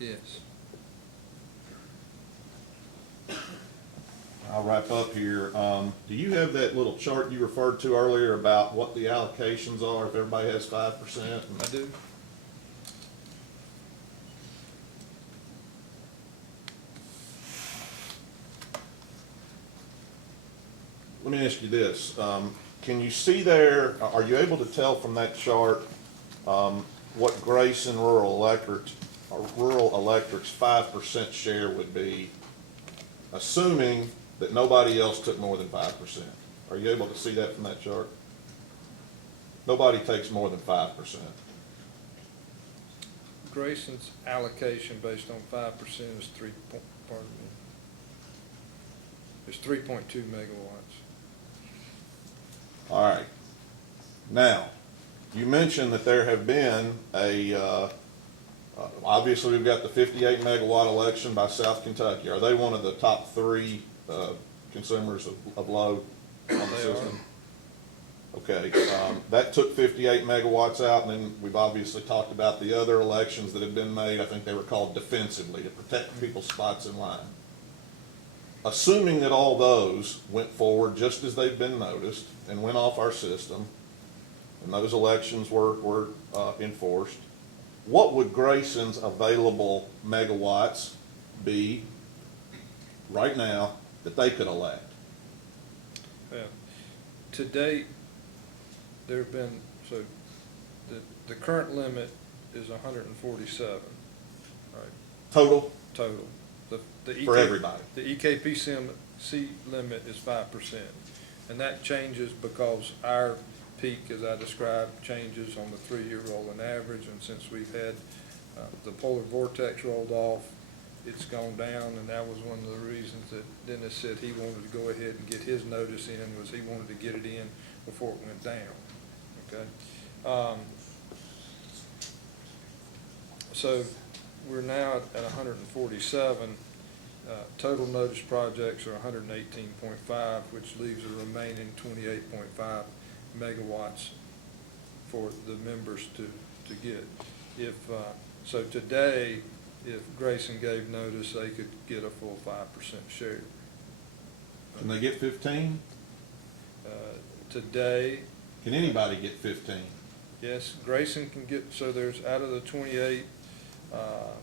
Yes. I'll wrap up here. Do you have that little chart you referred to earlier about what the allocations are if everybody has 5%? I do. Let me ask you this. Can you see there, are you able to tell from that chart what Grayson Rural Electric's 5% share would be, assuming that nobody else took more than 5%? Are you able to see that from that chart? Nobody takes more than 5%. Grayson's allocation based on 5% is 3.2 megawatts. All right. Now, you mentioned that there have been obviously we've got the 58 megawatt election by South Kentucky. Are they one of the top 3 consumers of load on the They system? Okay, that took 58 megawatts out, and then we've obviously talked about the other elections that have been made. I think they were called defensively, to protect people's spots in line. Assuming that all those went forward just as they've been noticed and went off our system, and those elections were enforced, what would Grayson's available megawatts be right now that they could elect? To date, there have been, so the current limit is 147, right, Total? total. For everybody. The EKPC limit is 5%, and that changes because our peak, as I described, changes on the 3-year rolling average, and since we've had the polar vortex rolled off, it's gone down, and that was one of the reasons that Dennis said he wanted to go ahead and get his notice in, was he wanted to get it in before it went down, okay? So we're now at 147. Total notice projects are 118.5, which leaves a remaining 28.5 megawatts for the members to get. If so today, if Grayson gave notice, they could get a full 5% share. Can they get 15? Today, Can anybody get 15? yes, Grayson can get, so there's out of the 28,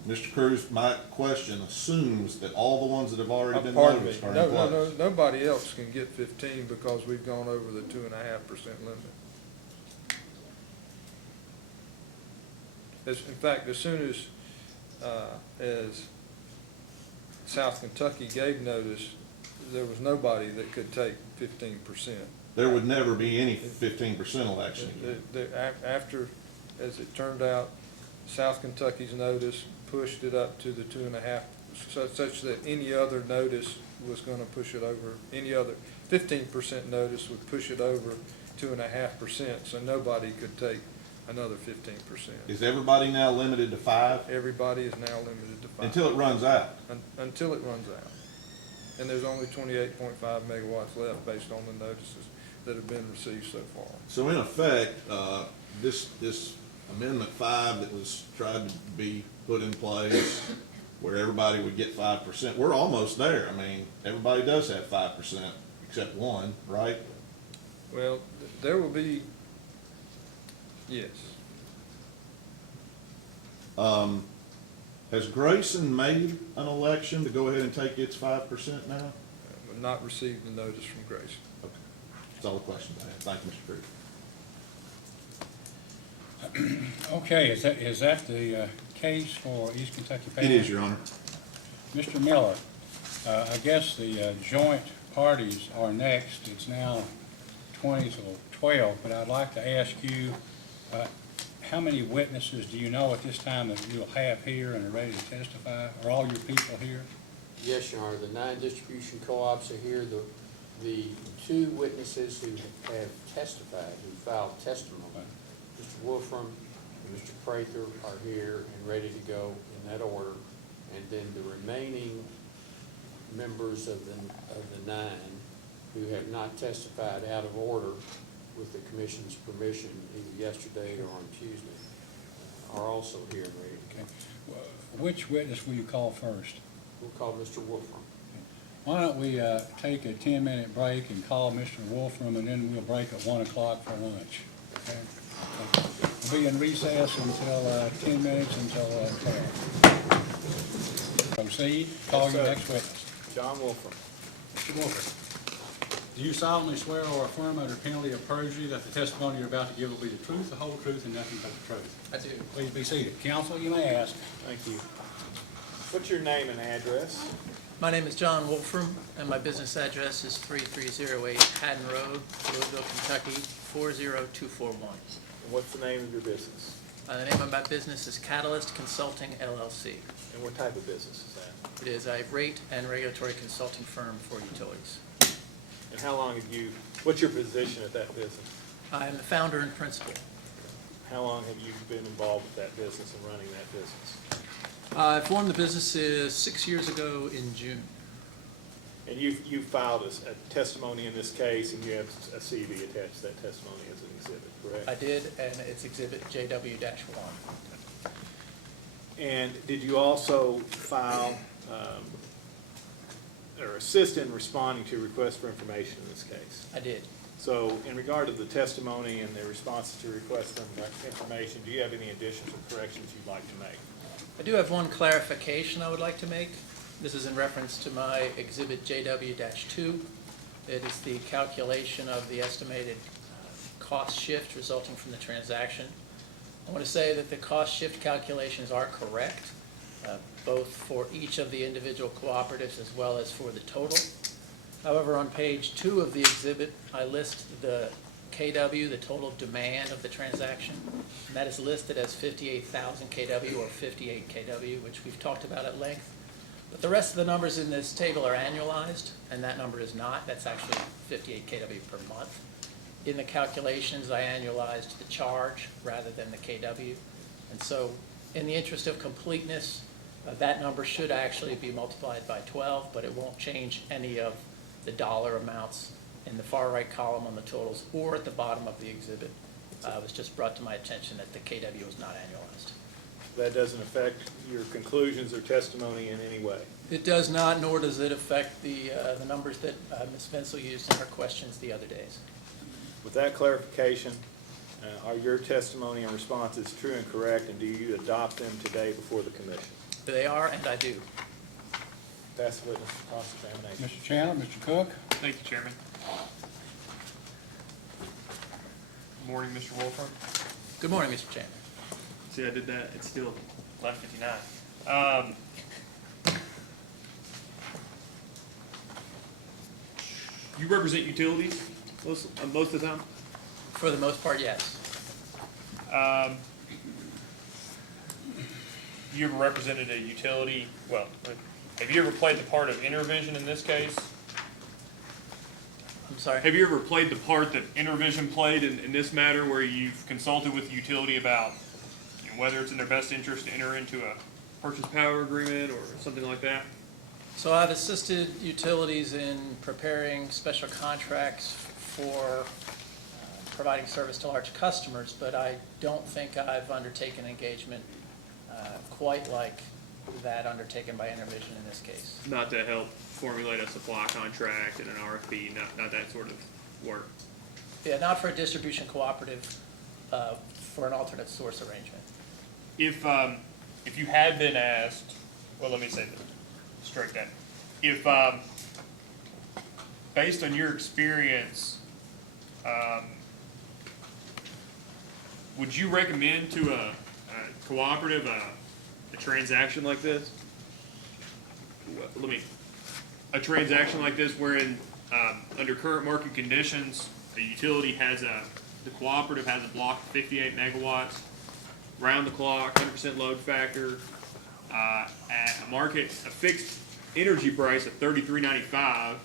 Mr. Cruz, my question assumes that all the ones that have already been pardon me, noticed are in no, place. nobody else can get 15 because we've gone over the 2.5% limit. In fact, as soon as South Kentucky gave notice, there was nobody that could take 15%. There would never be any 15% election again. After, as it turned out, South Kentucky's notice pushed it up to the 2.5, such that any other notice was gonna push it over, any other 15% notice would push it over 2.5%, so nobody could take another 15%. Is everybody now limited to 5 Everybody is now limited to 5. until it runs out? Until it runs out. And there's only 28.5 megawatts left based on the notices that have been received so far. So in effect, this amendment 5 that was tried to be put in place where everybody would get 5%, we're almost there. I mean, everybody does have 5% except one, right? Well, there will be, yes. Has Grayson made an election to go ahead and take its 5% now? We've not received the notice from Grace. Okay, that's all the questions I have. Thank you, Mr. Cruz. Okay, is that the case for East Kentucky Power? It is, Your Honor. Mr. Miller, I guess the joint parties are next. It's now 20 to 12, but I'd like to ask you, how many witnesses do you know at this time that you'll have here and are ready to testify? Are all your people here? Yes, Your Honor, the 9 distribution co-ops are here. The 2 witnesses who have testified, who filed testimony, Mr. Wolfram and Mr. Prather are here and ready to go in that order. And then the remaining members of the 9 who have not testified out of order with the commission's permission either yesterday or on Tuesday are also here and ready to go. Which witness will you call first? We'll call Mr. Wolfram. Why don't we take a 10-minute break and call Mr. Wolfram, and then we'll break at 1 o'clock for lunch. Okay? We'll be in recess until 10 minutes until 12. Proceed. Call your next witness. John Wolfram. Mr. Wolfram, do you solemnly swear or affirm under penalty of perjury that the testimony you're about to give will be the truth, the whole truth, and nothing but the truth? I do. Please be seated. Counsel, you may ask. Thank you. What's your name and address? My name is John Wolfram, and my business address is 3308 Haddon Road, Louisville, Kentucky, 40241. And what's the name of your business? The name of my business is Catalyst Consulting, LLC. And what type of business is that? It is a rate and regulatory consulting firm for utilities. And how long have you, what's your position at that business? I am the founder and principal. How long have you been involved with that business and running that business? I formed the business 6 years ago in June. And you filed a testimony in this case, and you have a CV attached to that testimony as an exhibit, correct? I did, and it's exhibit JW-1. And did you also file or assist in responding to requests for information in this case? I did. So in regard to the testimony and the responses to requests for information, do you have any additions or corrections you'd like to make? I do have one clarification I would like to make. This is in reference to my exhibit JW-2. It is the calculation of the estimated cost shift resulting from the transaction. I want to say that the cost shift calculations are correct, both for each of the individual cooperatives as well as for the total. However, on page 2 of the exhibit, I list the KW, the total demand of the transaction, and that is listed as 58,000 KW or 58 KW, which we've talked about at length. But the rest of the numbers in this table are annualized, and that number is not. That's actually 58 KW per month. In the calculations, I annualized the charge rather than the KW. And so in the interest of completeness, that number should actually be multiplied by 12, but it won't change any of the dollar amounts in the far right column on the totals or at the bottom of the exhibit. It was just brought to my attention that the KW was not annualized. That doesn't affect your conclusions or testimony in any way? It does not, nor does it affect the numbers that Ms. Vinsel used in her questions the other days. With that clarification, are your testimony and responses true and correct, and do you adopt them today before the commission? They are, and I do. Pass the witness cross-examination. Mr. Chandler, Mr. Cook? Thank you, Chairman. Good morning, Mr. Wolfram. Good morning, Mr. Chairman. See, I did that. It's still 11:59. You represent utilities most of the time? For the most part, yes. you ever represented a utility, well, have you ever played the part of Intervision in this case? I'm sorry. Have you ever played the part that Intervision played in this matter, where you've consulted with the utility about whether it's in their best interest to enter into a purchase power agreement or something like that? So I've assisted utilities in preparing special contracts for providing service to large customers, but I don't think I've undertaken engagement quite like that undertaken by Intervision in this case. Not to help formulate a supply contract and an RFP, not that sort of work. Yeah, not for a distribution cooperative, for an alternate source arrangement. If you had been asked, well, let me say this, strike that. If, based on your experience, would you recommend to a cooperative a transaction like this? A transaction like this wherein, under current market conditions, the utility the cooperative has a block of 58 megawatts, round the clock, 100% load factor, at a fixed energy price of $33.95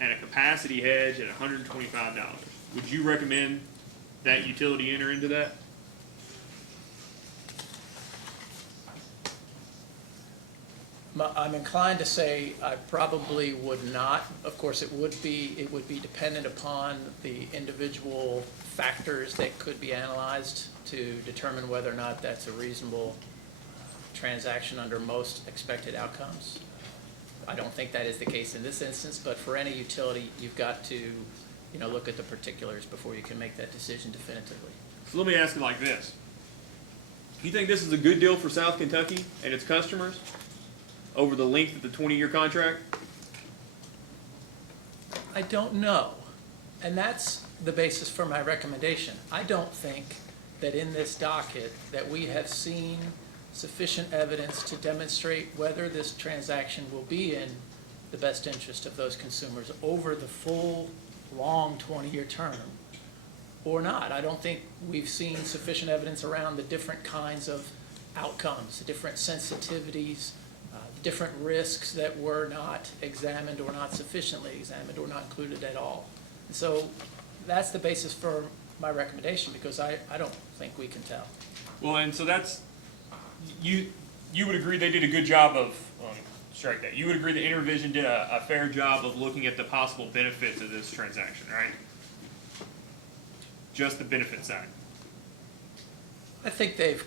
and a capacity hedge at $125. Would you recommend that utility enter into that? I'm inclined to say I probably would not. Of course, it would be dependent upon the individual factors that could be analyzed to determine whether or not that's a reasonable transaction under most expected outcomes. I don't think that is the case in this instance, but for any utility, you've got to, look at the particulars before you can make that decision definitively. So let me ask you like this. Do you think this is a good deal for South Kentucky and its customers over the length of the 20-year contract? I don't know. And that's the basis for my recommendation. I don't think that in this docket that we have seen sufficient evidence to demonstrate whether this transaction will be in the best interest of those consumers over the full, long 20-year term or not. I don't think we've seen sufficient evidence around the different kinds of outcomes, the different sensitivities, different risks that were not examined or not sufficiently examined or not included at all. And so that's the basis for my recommendation, because I don't think we can tell. Well, and so that's, you would agree they did a good job of, strike that, you would agree that Intervision did a fair job of looking at the possible benefits of this transaction, right? Just the benefit side. I think they've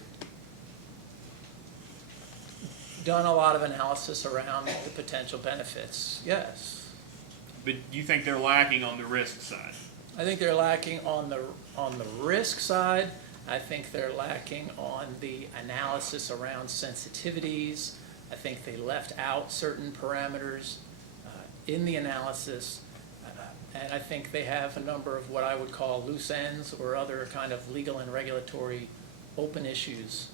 done a lot of analysis around the potential benefits, yes. But you think they're lacking on the risk side? I think they're lacking on the risk side. I think they're lacking on the analysis around sensitivities. I think they left out certain parameters in the analysis. And I think they have a number of what I would call loose ends or other kind of legal and regulatory open issues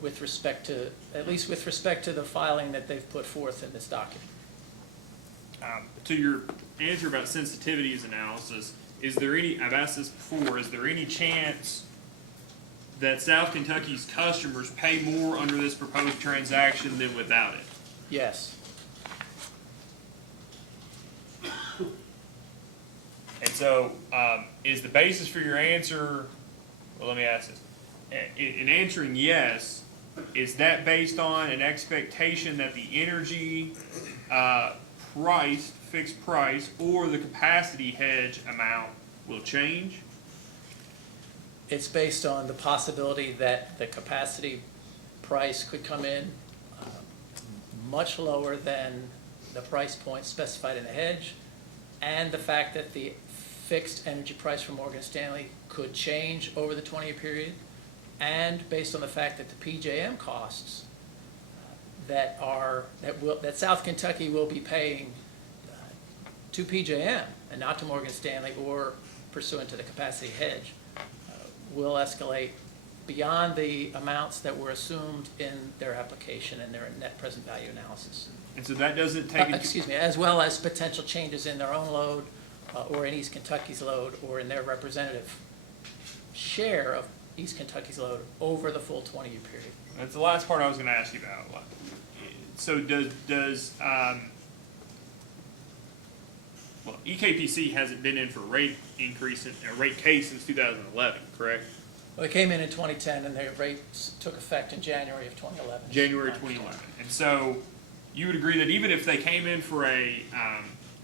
with respect to, at least with respect to the filing that they've put forth in this document. To your answer about sensitivities analysis, is there any, I've asked this before, is there any chance that South Kentucky's customers pay more under this proposed transaction than without it? Yes. And so, is the basis for your answer, well, let me ask this. In answering yes, is that based on an expectation that the energy price, fixed price, or the capacity hedge amount will change? It's based on the possibility that the capacity price could come in much lower than the price point specified in the hedge, and the fact that the fixed energy price for Morgan Stanley could change over the 20-year period, and based on the fact that the PJM costs that South Kentucky will be paying to PJM and not to Morgan Stanley or pursuant to the capacity hedge will escalate beyond the amounts that were assumed in their application and their net present value analysis. And so that doesn't take into... Excuse me, as well as potential changes in their own load or in East Kentucky's load or in their representative share of East Kentucky's load over the full 20-year period. That's the last part I was gonna ask you about. So well, EKPC hasn't been in for a rate increase, a rate case since 2011, correct? Well, it came in 2010, and the rates took effect in January of 2011. January 2011. And so you would agree that even if they came in for a,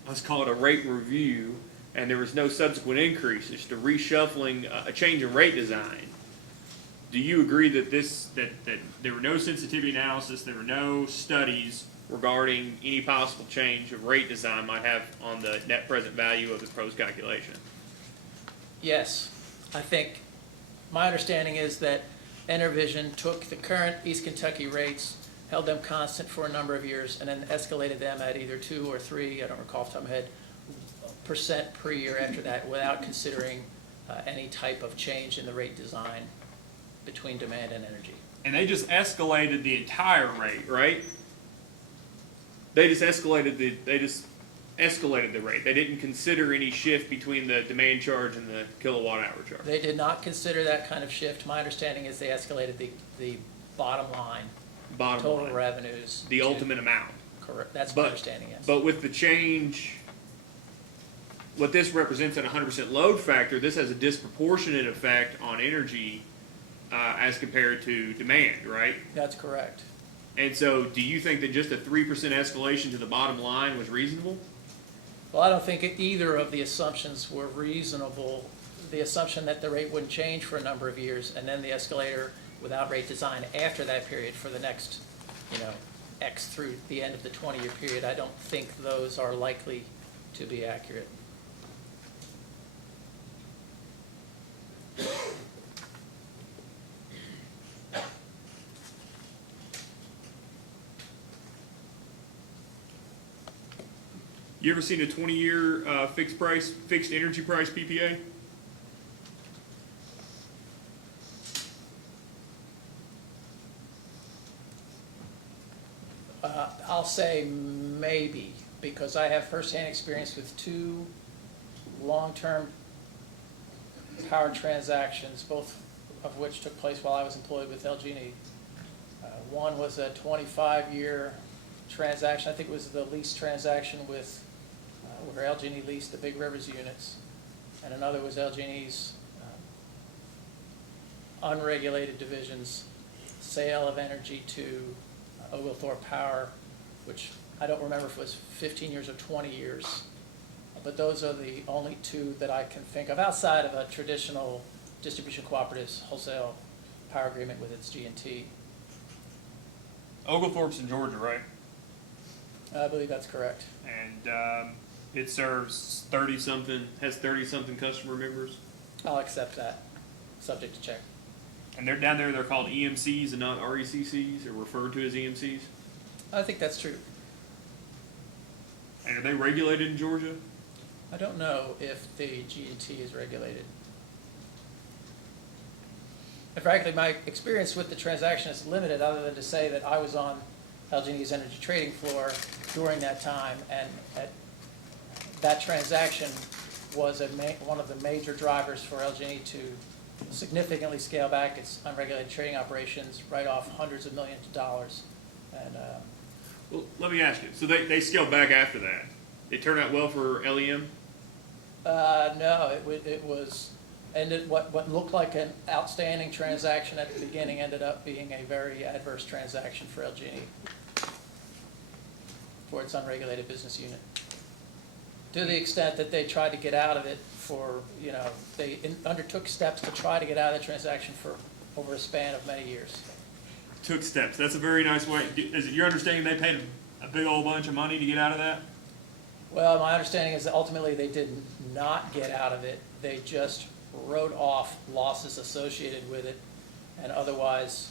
let's call it a rate review, and there was no subsequent increase, it's just a reshuffling, a change in rate design, do you agree that that there were no sensitivity analysis, there were no studies regarding any possible change of rate design might have on the net present value of the proposed calculation? Yes, I think, my understanding is that Enervision took the current East Kentucky rates, held them constant for a number of years, and then escalated them at either 2 or 3, I don't recall off the top of my head, % per year after that, without considering any type of change in the rate design between demand and energy. And they just escalated the entire rate, right? They just escalated the rate. They didn't consider any shift between the demand charge and the kilowatt hour charge. They did not consider that kind of shift. My understanding is they escalated the bottom line, Bottom total line, revenues. the to- ultimate amount. Correct, that's my understanding, yes. But with the change, what this represents at 100% load factor, this has a disproportionate effect on energy as compared to demand, right? That's correct. And so do you think that just a 3% escalation to the bottom line was reasonable? Well, I don't think either of the assumptions were reasonable. The assumption that the rate wouldn't change for a number of years, and then the escalator without rate design after that period for the next, X through the end of the 20-year period, I don't think those are likely to be accurate. You ever seen a 20-year fixed energy price PPA? I'll say maybe, because I have firsthand experience with 2 long-term power transactions, both of which took place while I was employed with LG&E. One was a 25-year transaction. I think it was the lease transaction with where LG&E leased the Big Rivers units, and another was LG&E's unregulated division's sale of energy to Oglethorpe Power, which I don't remember if it was 15 years or 20 years, but those are the only 2 that I can think of outside of a traditional distribution cooperative's wholesale power agreement with its G&T. Oglethorpe's in Georgia, right? I believe that's correct. And it serves 30-something customer members. I'll accept that, subject to check. And they're down there, they're called EMCs and not R.E.C.Cs, or referred to as EMCs. I think that's true. And are they regulated in Georgia? I don't know if the G&T is regulated. And frankly, my experience with the transaction is limited, other than to say that I was on LG&E's energy trading floor during that time, and that transaction was one of the major drivers for LG&E to significantly scale back its unregulated trading operations, write off hundreds of millions of dollars. And Well, let me ask you. So they scaled back after that. It turned out well for LEM? no, it was what looked like an outstanding transaction at the beginning ended up being a very adverse transaction for LG&E for its unregulated business unit. To the extent that they tried to get out of it they undertook steps to try to get out of the transaction for over a span of many years. Took steps. That's a very nice way. Is it your understanding they paid a big old bunch of money to get out of that? Well, my understanding is that ultimately they did not get out of it. They just wrote off losses associated with it and otherwise,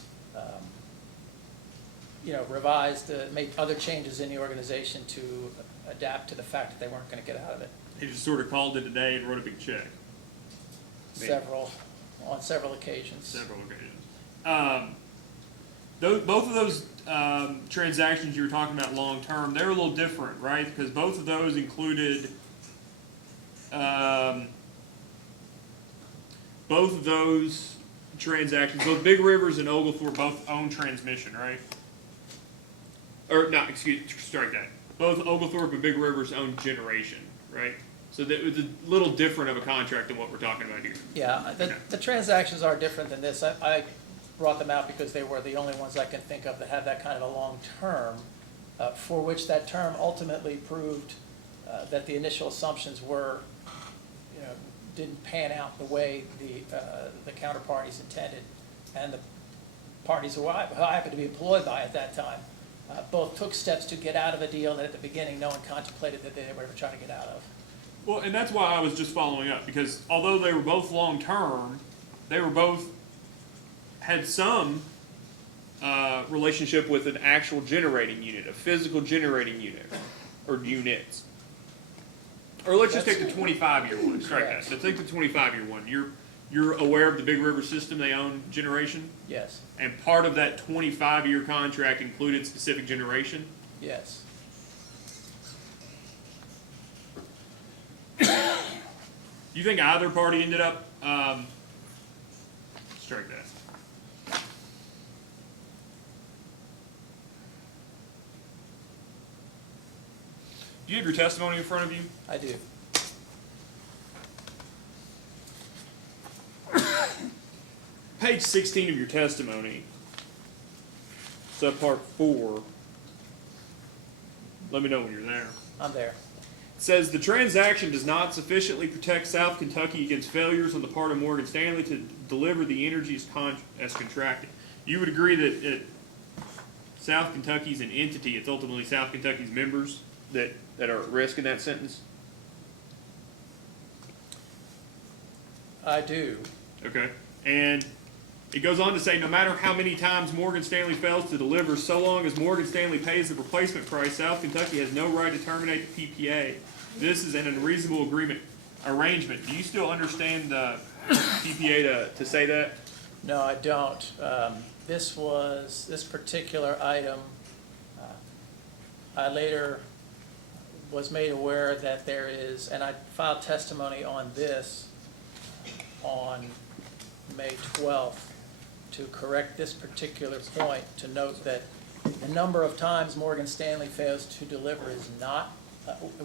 revised, made other changes in the organization to adapt to the fact that they weren't going to get out of it. They just sort of called it a day and wrote a big check. On several occasions. Several occasions. Both of those transactions you were talking about long term, they're a little different, right? Because both of those included, both of those transactions, both Big Rivers and Oglethorpe both own transmission, right? Or, not, strike that. Both Oglethorpe and Big Rivers own generation, right? So that was a little different of a contract than what we're talking about here. Yeah, the transactions are different than this. I brought them out because they were the only ones I can think of that had that kind of a long term, for which that term ultimately proved that the initial assumptions were, didn't pan out the way the counterparties intended, and the parties who I happened to be employed by at that time both took steps to get out of a deal that at the beginning no one contemplated that they were ever trying to get out of. Well, and that's why I was just following up, because although they were both long-term, they were both, had some relationship with an actual generating unit, a physical generating unit, or units. Or let's just take the 25-year one, strike that. So take the 25-year one. You're aware of the Big River system, they own generation? Yes, And part of that 25-year contract included specific generation? yes. Do you think either party ended up, strike that. Do you have your testimony in front of you? I do. Page 16 of your testimony, subpart 4. Let me know when you're there. I'm there. It says the transaction does not sufficiently protect South Kentucky against failures on the part of Morgan Stanley to deliver the energy as contracted. You would agree that South Kentucky's an entity, it's ultimately South Kentucky's members that are at risk in that sentence? I do. Okay. And it goes on to say, no matter how many times Morgan Stanley fails to deliver, so long as Morgan Stanley pays the replacement price, South Kentucky has no right to terminate the PPA. This is an unreasonable arrangement. Do you still understand the PPA to say that? No, I don't. This particular item, I later was made aware that there is, and I filed testimony on this on May 12th to correct this particular point, to note that the number of times Morgan Stanley fails to deliver is not,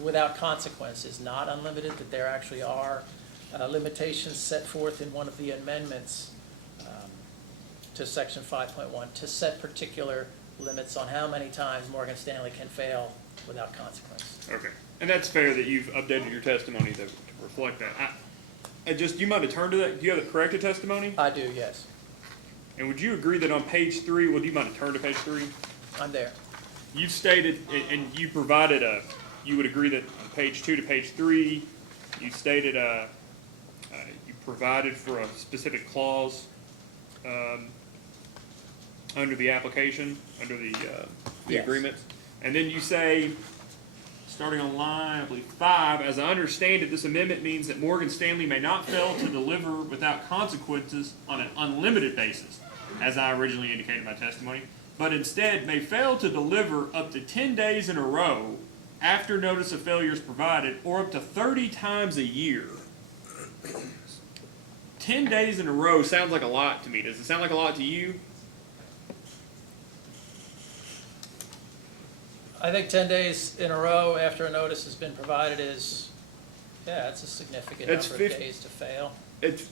without consequence, is not unlimited, that there actually are limitations set forth in one of the amendments to section 5.1 to set particular limits on how many times Morgan Stanley can fail without consequence. Okay. And that's fair that you've updated your testimony to reflect that. Do you mind to turn to that? Do you have the corrected testimony? I do, yes. And would you agree that on page 3, well, do you mind to turn to page 3? I'm there. You've stated, and you provided you would agree that on page 2 to page 3, you stated you provided for a specific clause under the application, under the Yes. agreement. And then you say, starting on line, I believe 5, as I understand it, this amendment means that Morgan Stanley may not fail to deliver without consequences on an unlimited basis, as I originally indicated in my testimony, but instead may fail to deliver up to 10 days in a row after notice of failure is provided, or up to 30 times a year. 10 days in a row sounds like a lot to me. Does it sound like a lot to you? I think 10 days in a row after a notice has been provided is, yeah, it's a significant That's number of 50 days to fail It's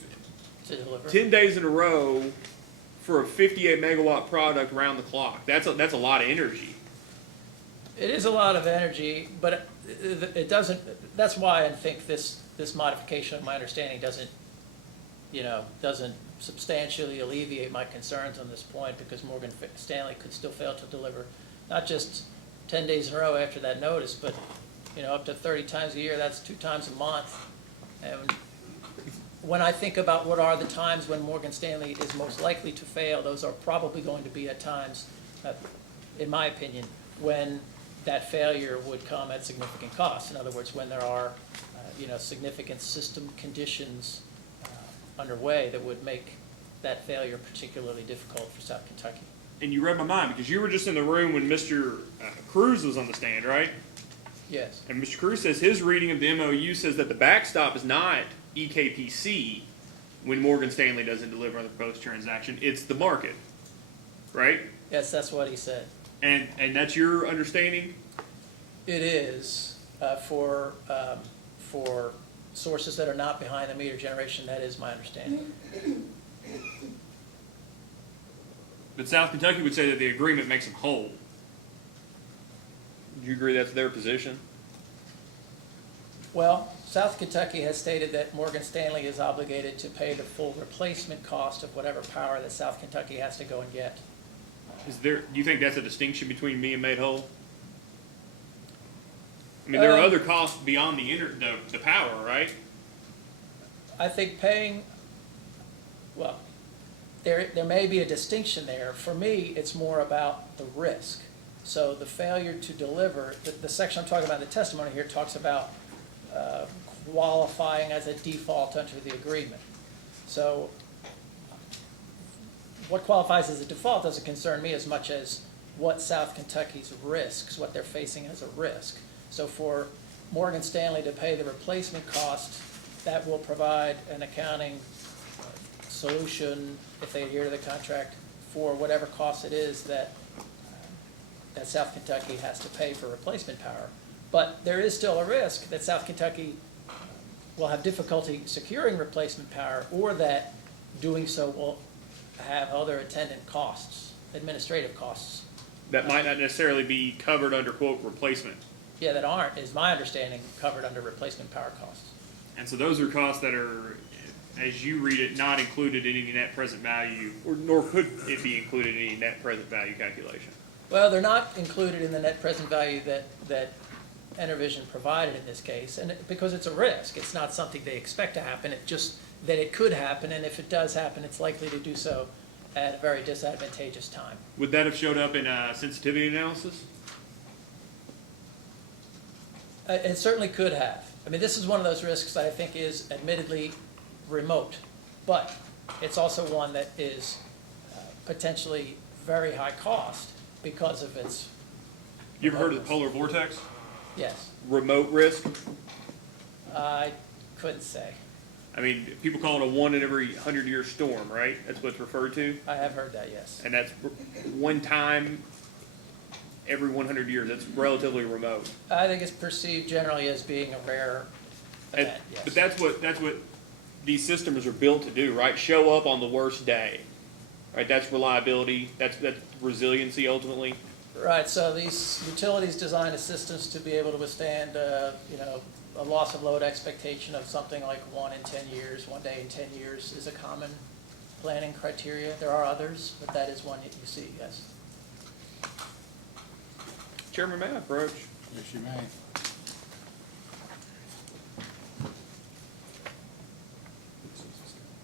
to deliver. 10 days in a row for a 58 megawatt product round the clock. That's a lot of energy. It is a lot of energy, but it doesn't, that's why I think this modification of my understanding doesn't substantially alleviate my concerns on this point, because Morgan Stanley could still fail to deliver, not just 10 days in a row after that notice, but, up to 30 times a year. That's 2 times a month. And when I think about what are the times when Morgan Stanley is most likely to fail, those are probably going to be at times, in my opinion, when that failure would come at significant cost. In other words, when there are, significant system conditions underway that would make that failure particularly difficult for South Kentucky. And you read my mind, because you were just in the room when Mr. Cruz was on the stand, right? Yes. And Mr. Cruz says his reading of the MOU says that the backstop is not EKPC, when Morgan Stanley doesn't deliver on the proposed transaction. It's the market, right? Yes, that's what he said. And that's your understanding? It is for sources that are not behind the meter generation. That is my understanding. But South Kentucky would say that the agreement makes them whole. Do you agree that's their position? Well, South Kentucky has stated that Morgan Stanley is obligated to pay the full replacement cost of whatever power that South Kentucky has to go and get. Do you think that's a distinction between being made whole? I mean, there are other costs beyond the power, right? I think there may be a distinction there. For me, it's more about the risk. So the failure to deliver, the section I'm talking about in the testimony here talks about qualifying as a default under the agreement. So what qualifies as a default doesn't concern me as much as what South Kentucky's risks, what they're facing as a risk. So for Morgan Stanley to pay the replacement cost, that will provide an accounting solution, if they adhere to the contract, for whatever cost it is that South Kentucky has to pay for replacement power. But there is still a risk that South Kentucky will have difficulty securing replacement power, or that doing so will have other attendant costs, administrative costs. That might not necessarily be covered under, quote, replacement. Yeah, that aren't, is my understanding, covered under replacement power costs. And so those are costs that are, as you read it, not included in any net present value, or nor could it be included in any net present value calculation. Well, they're not included in the net present value that Entervision provided in this case, and because it's a risk. It's not something they expect to happen. It's just that it could happen, and if it does happen, it's likely to do so at a very disadvantageous time. Would that have showed up in a sensitivity analysis? It certainly could have. I mean, this is one of those risks that I think is admittedly remote, but it's also one that is potentially very high cost because of its. You ever heard of the polar vortex? Yes. Remote risk? I couldn't say. I mean, people call it a 1 in every 100-year storm, right? That's what it's referred to. I have heard that, yes. And that's one time every 100 years. That's relatively remote. I think it's perceived generally as being a rare event, yes. But that's what these systems are built to do, right? Show up on the worst day, right? That's reliability. That's resiliency ultimately. Right. So these utilities design the systems to be able to withstand, a loss of load expectation of something like 1 in 10 years. 1 day in 10 years is a common planning criteria. There are others, but that is one that you see. Yes. Chairman, may I approach? Yes, you may.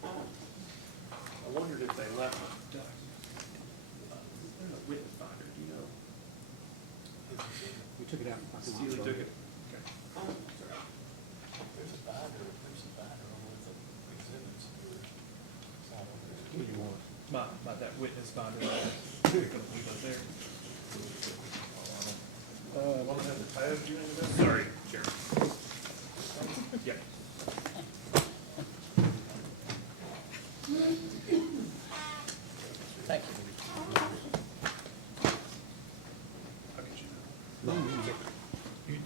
I wondered if they left a witness binder. Do you know? We took it out. Steely took it. There's a binder with the exhibits. What do you want? That witness binder. Leave there. Sorry, Chairman. Yeah. Thank you.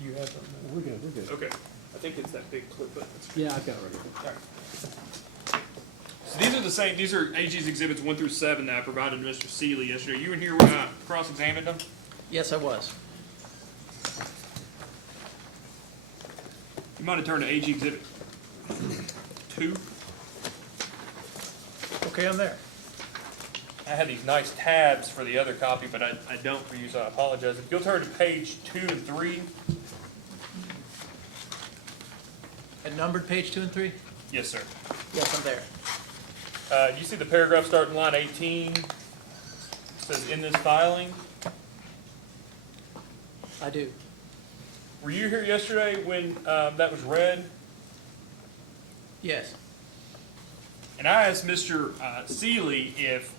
You have something? We're good. Okay. I think it's that big clip. Yeah, I've got it right here. So these are AG's exhibits 1 through 7 that I provided to Mr. Seeley yesterday. You in here cross-examined them? Yes, I was. You might have turned to AG exhibit 2. Okay, I'm there. I had these nice tabs for the other copy, but I don't for you, so I apologize. If you'll turn to page 2 and 3. And numbered page 2 and 3? Yes, sir. Yes, I'm there. You see the paragraph starting line 18? It says, in this filing. I do. Were you here yesterday when that was read? Yes. And I asked Mr. Seeley if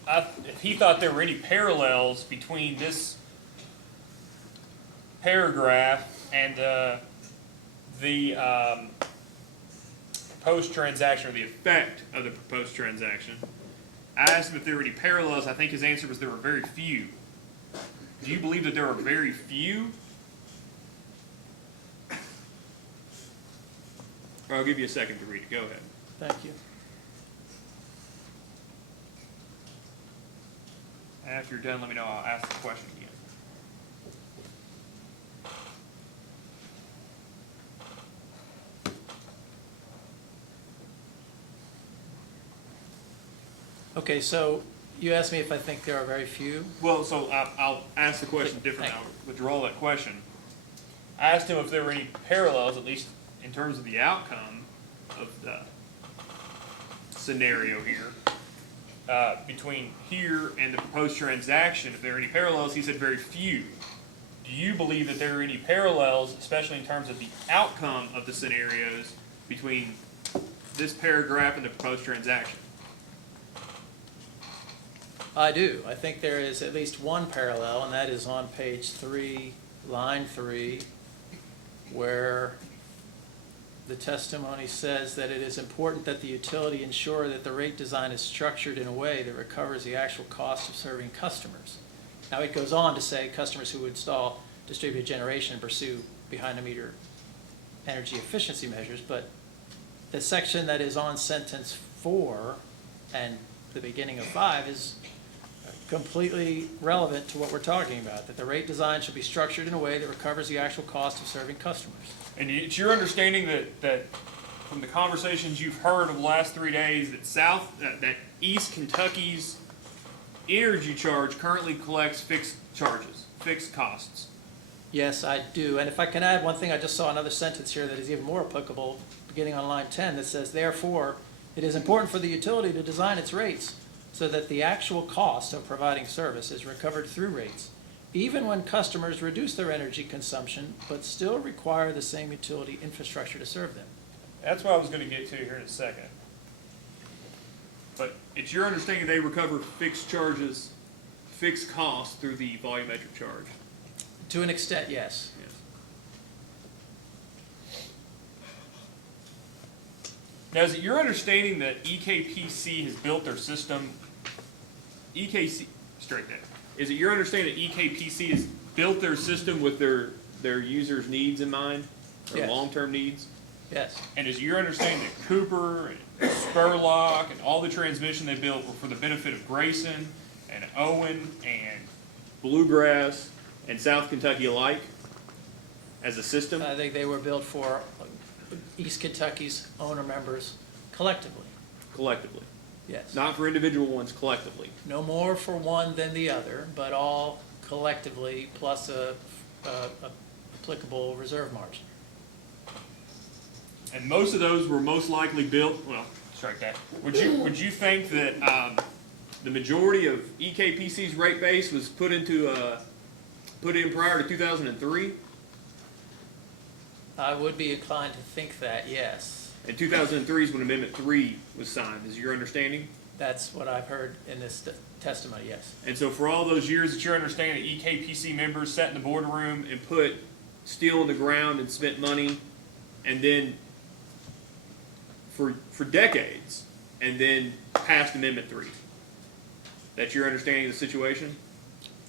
he thought there were any parallels between this paragraph and the proposed transaction or the effect of the proposed transaction. I asked him if there were any parallels. I think his answer was there were very few. Do you believe that there are very few? Or I'll give you a second to read it. Go ahead. Thank you. After you're done, let me know. I'll ask the question again. Okay, so you asked me if I think there are very few. Well, so I'll ask the question differently. I'll withdraw that question. I asked him if there were any parallels, at least in terms of the outcome of the scenario here, between here and the proposed transaction. If there are any parallels, he said very few. Do you believe that there are any parallels, especially in terms of the outcome of the scenarios, between this paragraph and the proposed transaction? I do. I think there is at least one parallel, and that is on page 3, line 3, where the testimony says that it is important that the utility ensure that the rate design is structured in a way that recovers the actual cost of serving customers. Now, it goes on to say customers who install distributed generation pursue behind-the-meter energy efficiency measures, but the section that is on sentence 4 and the beginning of 5 is completely relevant to what we're talking about, that the rate design should be structured in a way that recovers the actual cost of serving customers. And it's your understanding that from the conversations you've heard of the last 3 days, that East Kentucky's energy charge currently collects fixed charges, fixed costs? Yes, I do. And if I can add one thing, I just saw another sentence here that is even more applicable, beginning on line 10, that says, therefore, it is important for the utility to design its rates so that the actual cost of providing service is recovered through rates, even when customers reduce their energy consumption but still require the same utility infrastructure to serve them. That's what I was going to get to here in a second. But it's your understanding they recover fixed charges, fixed costs through the volumetric charge? To an extent, yes. Yes. Now, is it your understanding that EKPC has built their system, is it your understanding that EKPC has built their system with their users' needs in mind, their Yes. long-term needs? Yes. And is it your understanding that Cooper and Spurlock and all the transmission they built were for the benefit of Grayson and Owen and Bluegrass and South Kentucky alike as a system? I think they were built for East Kentucky's owner members collectively. Collectively. Yes. Not for individual ones, collectively. No more for one than the other, but all collectively plus a applicable reserve margin. And most of those were most likely built, well, strike that. Would you think that the majority of EKPC's rate base was put in prior to 2003? I would be inclined to think that, yes. And 2003 is when Amendment 3 was signed, is your understanding? That's what I've heard in this testimony, yes. And so for all those years, it's your understanding that EKPC members sat in the boardroom and put steel in the ground and spent money, and then for decades, and then passed Amendment 3. That's your understanding of the situation?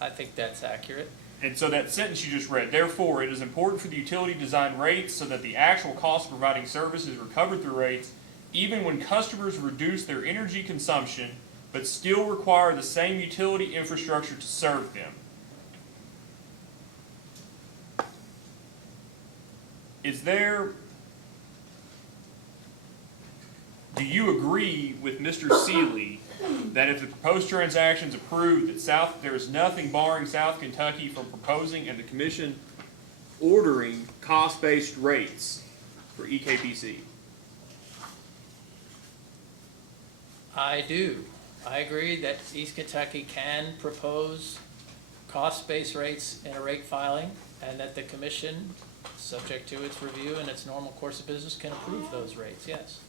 I think that's accurate. And so that sentence you just read, therefore, it is important for the utility to design rates so that the actual cost of providing service is recovered through rates, even when customers reduce their energy consumption, but still require the same utility infrastructure to serve them. Do you agree with Mr. Seeley that if the proposed transaction is approved, that there is nothing barring South Kentucky from proposing and the commission ordering cost-based rates for EKPC? I do. I agree that East Kentucky can propose cost-based rates in a rate filing, and that the commission, subject to its review and its normal course of business, can approve those rates, yes.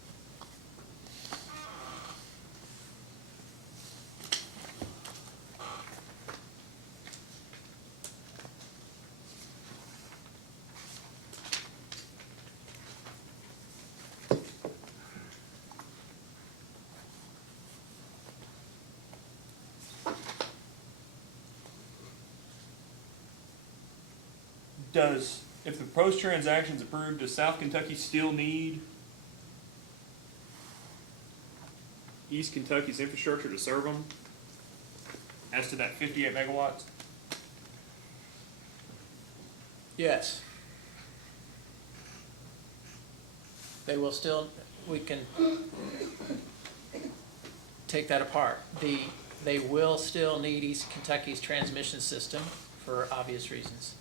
if the proposed transaction's approved, does South Kentucky still need East Kentucky's infrastructure to serve them as to that 58 megawatts? Yes. They will still, we can take that apart. They will still need East Kentucky's transmission system for obvious reasons.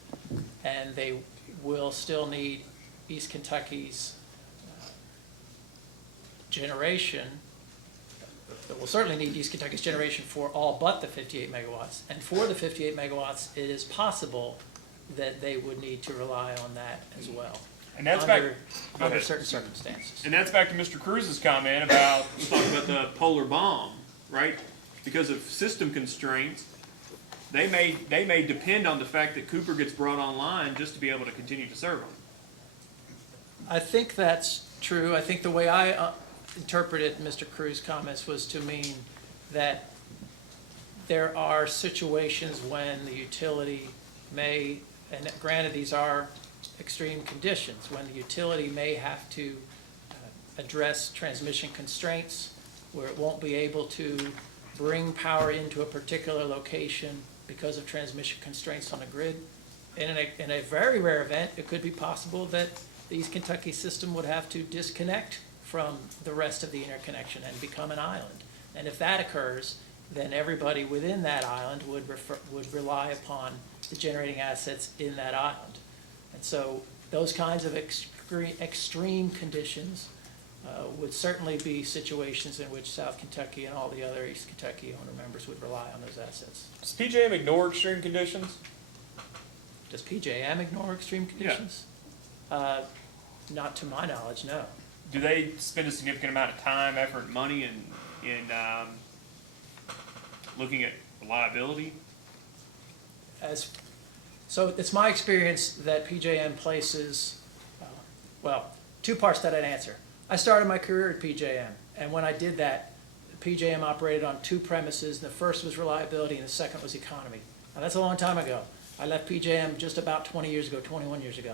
And they will still need East Kentucky's generation. They will certainly need East Kentucky's generation for all but the 58 megawatts. And for the 58 megawatts, it is possible that they would need to rely on that as well. And that's back. Under Go ahead. certain circumstances. And that's back to Mr. Cruz's comment about, let's talk about the polar bomb, right? Because of system constraints, they may depend on the fact that Cooper gets brought online just to be able to continue to serve them. I think that's true. I think the way I interpreted Mr. Cruz's comments was to mean that there are situations when the utility may, and granted these are extreme conditions, when the utility may have to address transmission constraints where it won't be able to bring power into a particular location because of transmission constraints on a grid. In a very rare event, it could be possible that the East Kentucky system would have to disconnect from the rest of the interconnection and become an island. And if that occurs, then everybody within that island would rely upon the generating assets in that island. And so those kinds of extreme conditions would certainly be situations in which South Kentucky and all the other East Kentucky owner members would rely on those assets. Does PJM ignore extreme conditions? Does PJM ignore extreme conditions? Not to my knowledge, no. Do they spend a significant amount of time, effort, and money in looking at reliability? So it's my experience that PJM places, well, two parts to that answer. I started my career at PJM, and when I did that, PJM operated on two premises. The first was reliability, and the second was economy. Now, that's a long time ago. I left PJM just about 20 years ago, 21 years ago.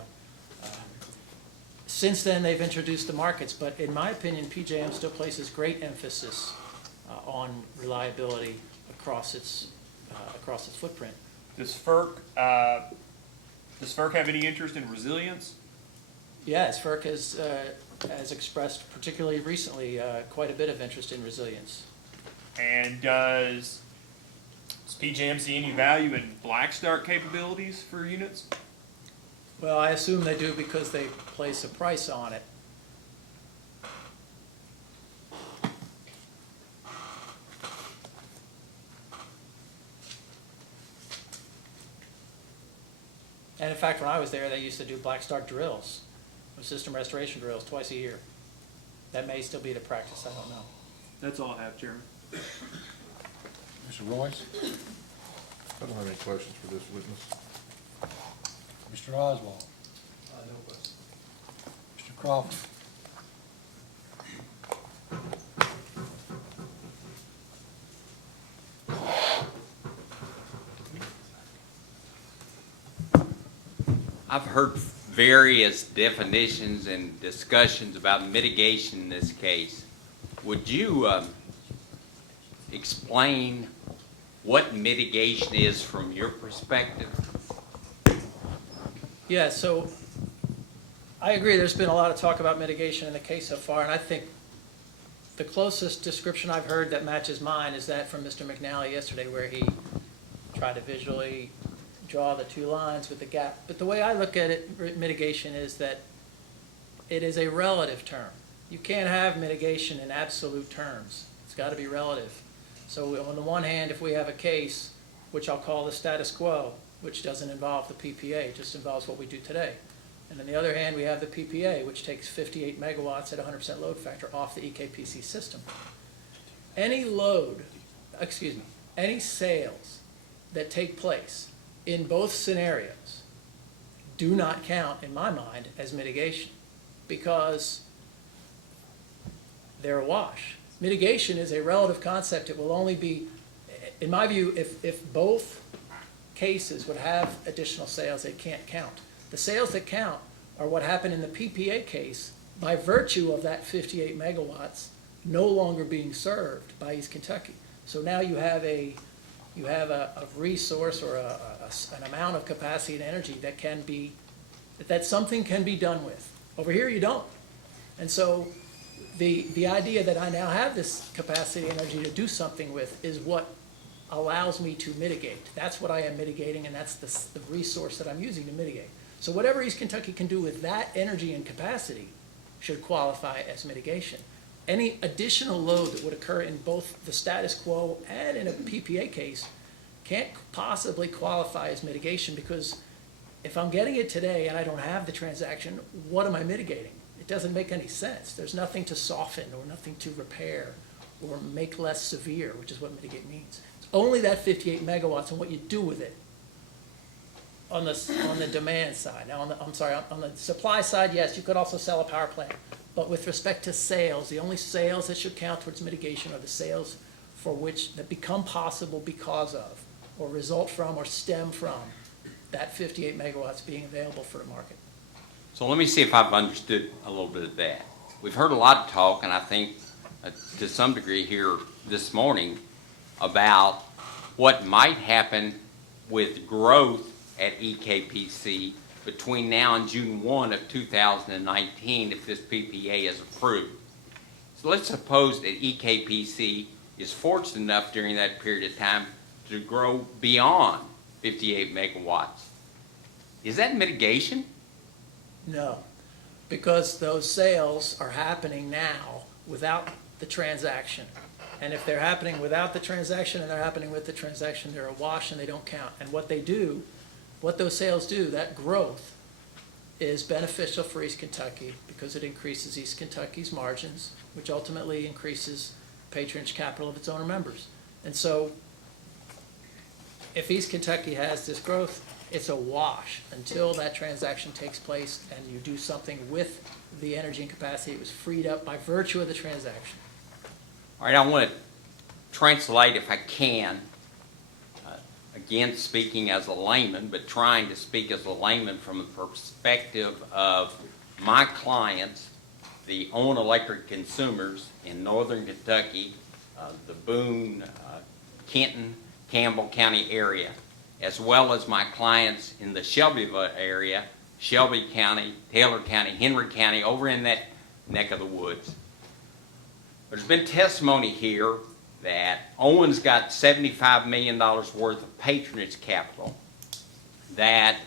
Since then, they've introduced the markets, but in my opinion, PJM still places great emphasis on reliability across its footprint. Does FERC have any interest in resilience? Yes, FERC has expressed, particularly recently, quite a bit of interest in resilience. And does PJM see any value in black start capabilities for units? Well, I assume they do because they place a price on it. And in fact, when I was there, they used to do black start drills, system restoration drills twice a year. That may still be the practice, I don't know. That's all I have, Chairman. Mr. Royce? I don't have any questions for this witness. Mr. Oswald? No question. Mr. Crawford? I've heard various definitions and discussions about mitigation in this case. Would you explain what mitigation is from your perspective? Yeah, so I agree there's been a lot of talk about mitigation in the case so far, and I think the closest description I've heard that matches mine is that from Mr. McNally yesterday, where he tried to visually draw the two lines with the gap. But the way I look at it, mitigation, is that it is a relative term. You can't have mitigation in absolute terms. It's got to be relative. So on the one hand, if we have a case, which I'll call the status quo, which doesn't involve the PPA, it just involves what we do today. And on the other hand, we have the PPA, which takes 58 megawatts at 100% load factor off the EKPC system. Any sales that take place in both scenarios do not count, in my mind, as mitigation, because they're a wash. Mitigation is a relative concept. It will only be, in my view, if both cases would have additional sales, they can't count. The sales that count are what happened in the PPA case by virtue of that 58 megawatts no longer being served by East Kentucky. So now you have a resource or an amount of capacity and energy that can be, that something can be done with. Over here, you don't. And so the idea that I now have this capacity and energy to do something with is what allows me to mitigate. That's what I am mitigating, and that's the resource that I'm using to mitigate. So whatever East Kentucky can do with that energy and capacity should qualify as mitigation. Any additional load that would occur in both the status quo and in a PPA case can't possibly qualify as mitigation, because if I'm getting it today and I don't have the transaction, what am I mitigating? It doesn't make any sense. There's nothing to soften or nothing to repair or make less severe, which is what mitigate means. It's only that 58 megawatts and what you do with it on the demand side. Now, on the supply side, yes, you could also sell a power plant. But with respect to sales, the only sales that should count towards mitigation are the sales for which that become possible because of, or result from, or stem from that 58 megawatts being available for the market. So let me see if I've understood a little bit of that. We've heard a lot of talk, and I think to some degree here this morning, about what might happen with growth at EKPC between now and June 1 of 2019 if this PPA is approved. So let's suppose that EKPC is fortunate enough during that period of time to grow beyond 58 megawatts. Is that mitigation? No, because those sales are happening now without the transaction. And if they're happening without the transaction and they're happening with the transaction, they're a wash and they don't count. And what they do, what those sales do, that growth is beneficial for East Kentucky because it increases East Kentucky's margins, which ultimately increases patronage capital of its owner members. And so if East Kentucky has this growth, it's a wash until that transaction takes place and you do something with the energy and capacity that was freed up by virtue of the transaction. All right, I want to translate, if I can, again speaking as a layman, but trying to speak as a layman from the perspective of my clients, the own electric consumers in northern Kentucky, the Boone, Kenton, Campbell County area, as well as my clients in the Shelbyville area, Shelby County, Taylor County, Henry County, over in that neck of the woods. There's been testimony here that Owen's got $75 million worth of patronage capital, that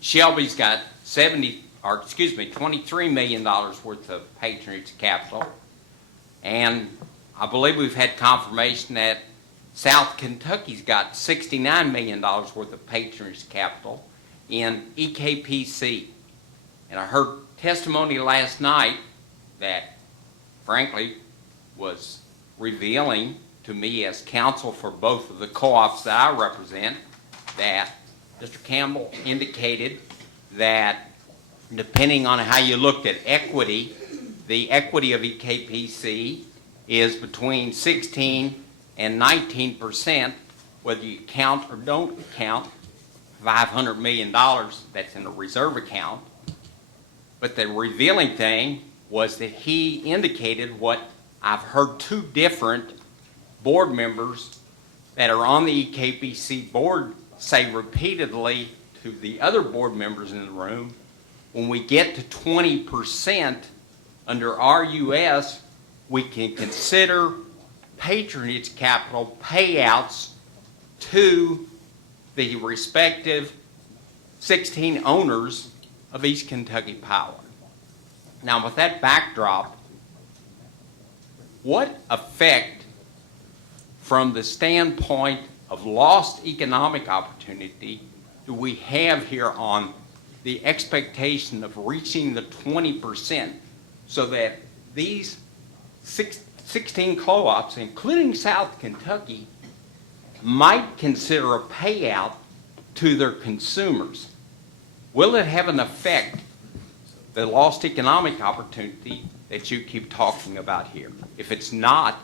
Shelby's got $23 million worth of patronage capital, and I believe we've had confirmation that South Kentucky's got $69 million worth of patronage capital in EKPC. And I heard testimony last night that, frankly, was revealing to me as counsel for both of the co-ops that I represent, that Mr. Campbell indicated that depending on how you looked at equity, the equity of EKPC is between 16 and 19%, whether you count or don't count $500 million that's in the reserve account. But the revealing thing was that he indicated what I've heard two different board members that are on the EKPC board say repeatedly to the other board members in the room: when we get to 20% under RUS, we can consider patronage capital payouts to the respective 16 owners of East Kentucky Power. Now, with that backdrop, what effect, from the standpoint of lost economic opportunity, do we have here on the expectation of reaching the 20% so that these 16 co-ops, including South Kentucky, might consider a payout to their consumers? Will it have an effect, the lost economic opportunity that you keep talking about here? If it's not,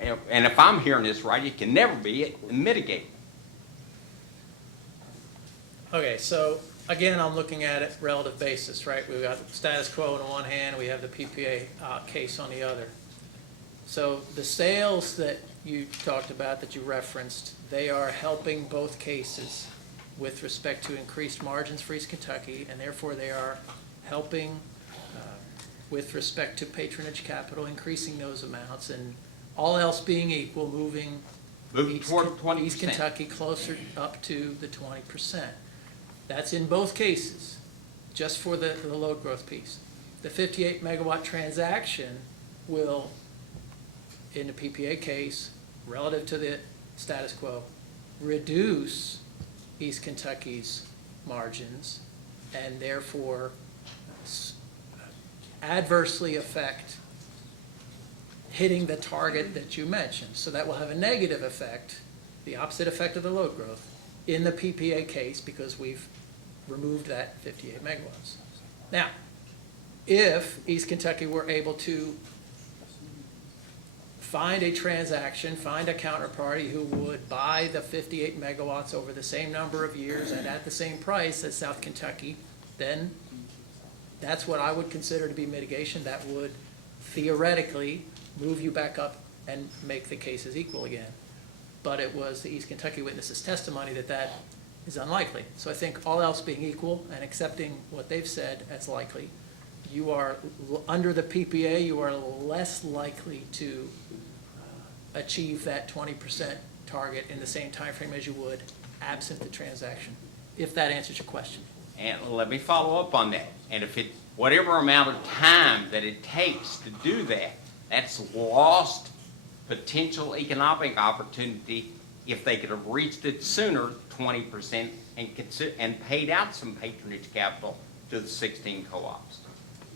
and if I'm hearing this right, it can never be mitigated. Okay, so again, I'm looking at it relative basis, right? We've got status quo on one hand, we have the PPA case on the other. So the sales that you talked about, that you referenced, they are helping both cases with respect to increased margins for East Kentucky, and therefore they are helping with respect to patronage capital, increasing those amounts, and all else being equal, moving Toward 20%. East Kentucky closer up to the 20%. That's in both cases, just for the load growth piece. The 58 megawatt transaction will, in the PPA case, relative to the status quo, reduce East Kentucky's margins and therefore adversely affect hitting the target that you mentioned. So that will have a negative effect, the opposite effect of the load growth, in the PPA case because we've removed that 58 megawatts. Now, if East Kentucky were able to find a transaction, find a counterparty who would buy the 58 megawatts over the same number of years and at the same price as South Kentucky, then that's what I would consider to be mitigation. That would theoretically move you back up and make the cases equal again. But it was the East Kentucky witnesses' testimony that is unlikely. So I think all else being equal and accepting what they've said, that's likely. You are, under the PPA, you are less likely to achieve that 20% target in the same time frame as you would absent the transaction, if that answers your question. And let me follow up on that. And if it, whatever amount of time that it takes to do that, that's lost potential economic opportunity if they could have reached it sooner, 20%, and paid out some patronage capital to the 16 co-ops.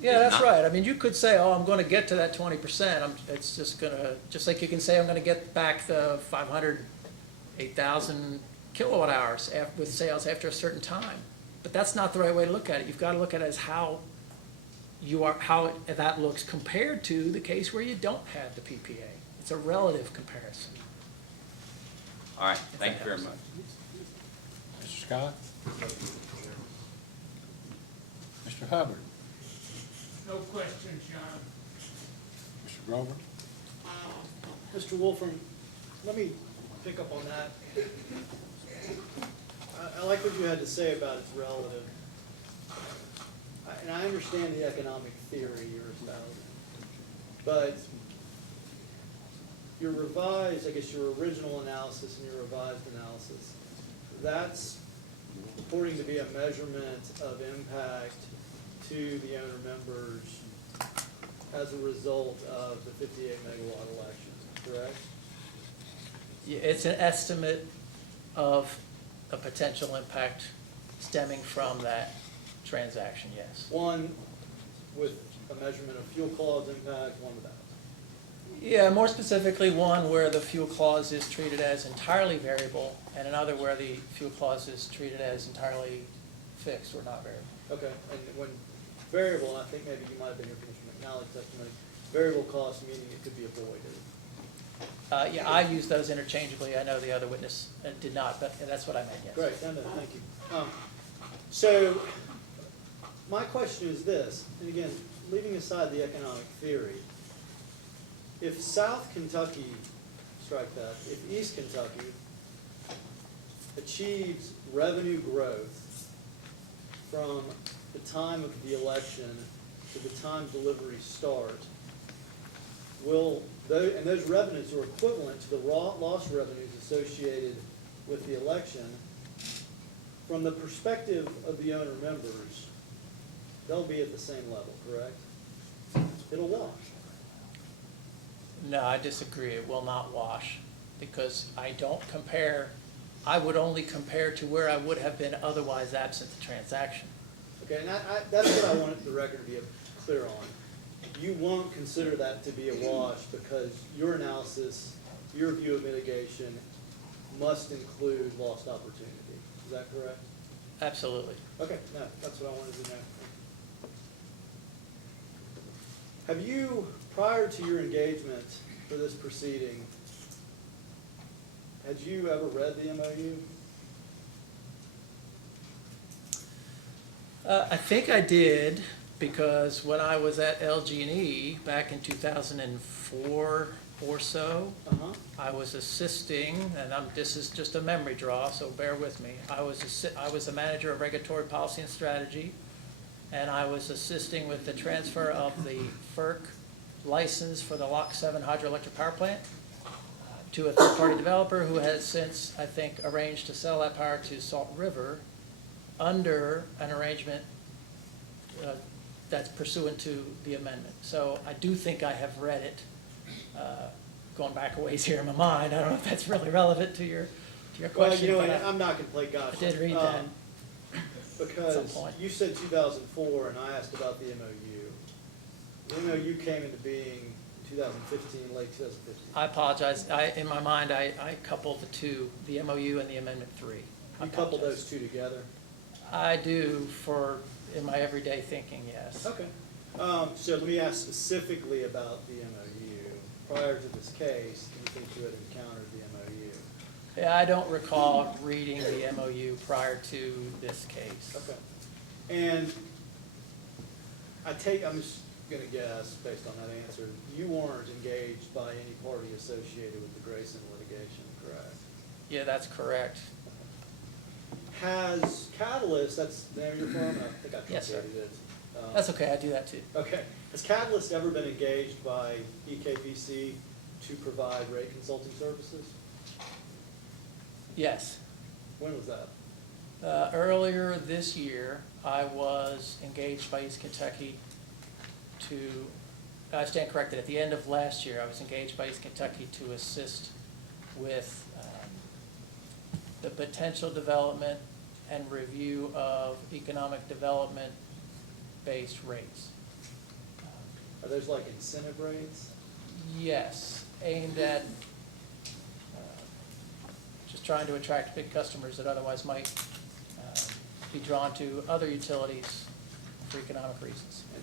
Yeah, that's right. I mean, you could say, oh, I'm going to get to that 20%. It's just going to, just like you can say, I'm going to get back the 508,000 kilowatt hours with sales after a certain time. But that's not the right way to look at it. You've got to look at it as how that looks compared to the case where you don't have the PPA. It's a relative comparison. All right, thank you very much. Mr. Scott? Mr. Hubbard? No questions, John. Mr. Grover? Mr. Wolfram, let me pick up on that. I like what you had to say about it's relative. And I understand the economic theory you're espousing. But your revised, I guess your original analysis and your revised analysis, that's purporting to be a measurement of impact to the owner members as a result of the 58 megawatt election, correct? Yeah, it's an estimate of a potential impact stemming from that transaction, yes. One with a measurement of fuel clause impact, one without. Yeah, more specifically, one where the fuel clause is treated as entirely variable, and another where the fuel clause is treated as entirely fixed or not variable. Okay, and when variable, and I think maybe you might have been here for Mr. McNally's testimony, variable cost meaning it could be avoided. Yeah, I use those interchangeably. I know the other witness did not, but that's what I meant, yes. Great, no, thank you. So my question is this, and again, leaving aside the economic theory, if South Kentucky, strike that, if East Kentucky achieves revenue growth from the time of the election to the time delivery start, and those revenues are equivalent to the lost revenues associated with the election, from the perspective of the owner members, they'll be at the same level, correct? It'll wash. No, I disagree. It will not wash because I would only compare to where I would have been otherwise absent the transaction. Okay, and that's what I wanted the record to be clear on. You won't consider that to be a wash because your analysis, your view of mitigation must include lost opportunity. Is that correct? Absolutely. Okay, no, that's what I wanted to know. Have you, prior to your engagement for this proceeding, had you ever read the MOU? I think I did, because when I was at LG&E back in 2004 or so, Uh-huh. I was assisting, and this is just a memory draw, so bear with me. I was the manager of regulatory policy and strategy, and I was assisting with the transfer of the FERC license for the Lock 7 hydroelectric power plant to a third-party developer who has since, I think, arranged to sell that power to Salt River under an arrangement that's pursuant to the amendment. So I do think I have read it, going back a ways here in my mind. I don't know if that's really relevant to your Well, question. you know, but and I'm not gonna play gotcha. I did read that. Because point. you said 2004, and I asked about the MOU. The MOU came into being 2015, late 2015. I apologize. In my mind, I coupled the two, the MOU and the Amendment 3. I You couple apologize. those two together? I do in my everyday thinking, yes. Okay. So let me ask specifically about the MOU. Prior to this case, do you think you had encountered the MOU? Yeah, I don't recall reading the MOU prior to this case. Okay. And I'm just gonna guess, based on that answer, you weren't engaged by any party associated with the Grayson litigation, correct? Yeah, that's correct. Has Catalyst, that's the name of your firm? I think I Yes, sir. translated it. That's okay, I do that too. Okay. Has Catalyst ever been engaged by EKPC to provide rate consulting services? Yes. When was that? Earlier this year, I was engaged by East Kentucky I stand corrected, at the end of last year, I was engaged by East Kentucky to assist with the potential development and review of economic development-based rates. Are those like incentive rates? Yes, aimed at just trying to attract big customers that otherwise might be drawn to other utilities for economic reasons. And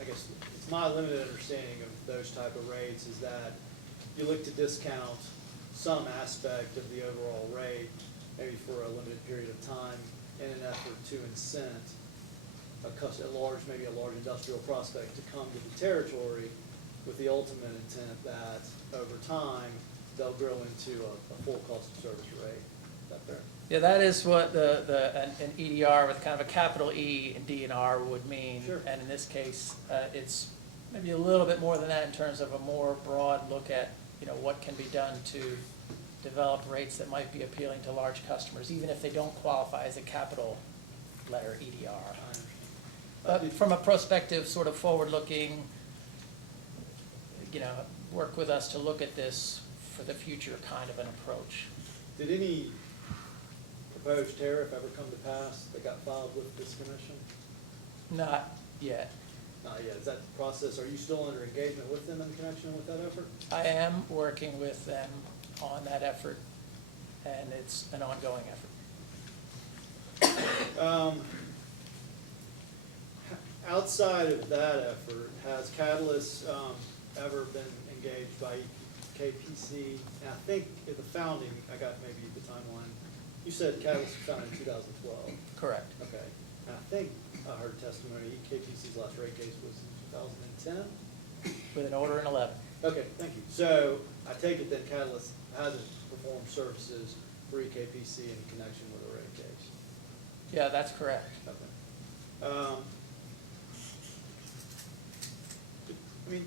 I guess it's my limited understanding of those type of rates is that you look to discount some aspect of the overall rate, maybe for a limited period of time, in an effort to incent maybe a large industrial prospect to come to the territory with the ultimate intent that over time, they'll grow into a full cost of service rate. Is that fair? Yeah, that is what an EDR with kind of a capital E and D and R would mean. Sure. And in this case, it's maybe a little bit more than that in terms of a more broad look at, what can be done to develop rates that might be appealing to large customers, even if they don't qualify as a capital letter EDR. I understand. But from a prospective, sort of forward-looking, work with us to look at this for the future kind of an approach. Did any proposed tariff ever come to pass that got filed with this commission? Not yet. Not yet. Is that the process? Are you still under engagement with them in connection with that effort? I am working with them on that effort, and it's an ongoing effort. Outside of that effort, has Catalyst ever been engaged by KPC? And I think at the founding, I got maybe the timeline. You said Catalyst was founded in 2012. Correct. Okay. And I think I heard testimony, KPC's last rate case was in 2010? With an order in 11. Okay, thank you. So I take it that Catalyst hasn't performed services for EKPC in connection with a rate case? Yeah, that's correct. Okay. I mean,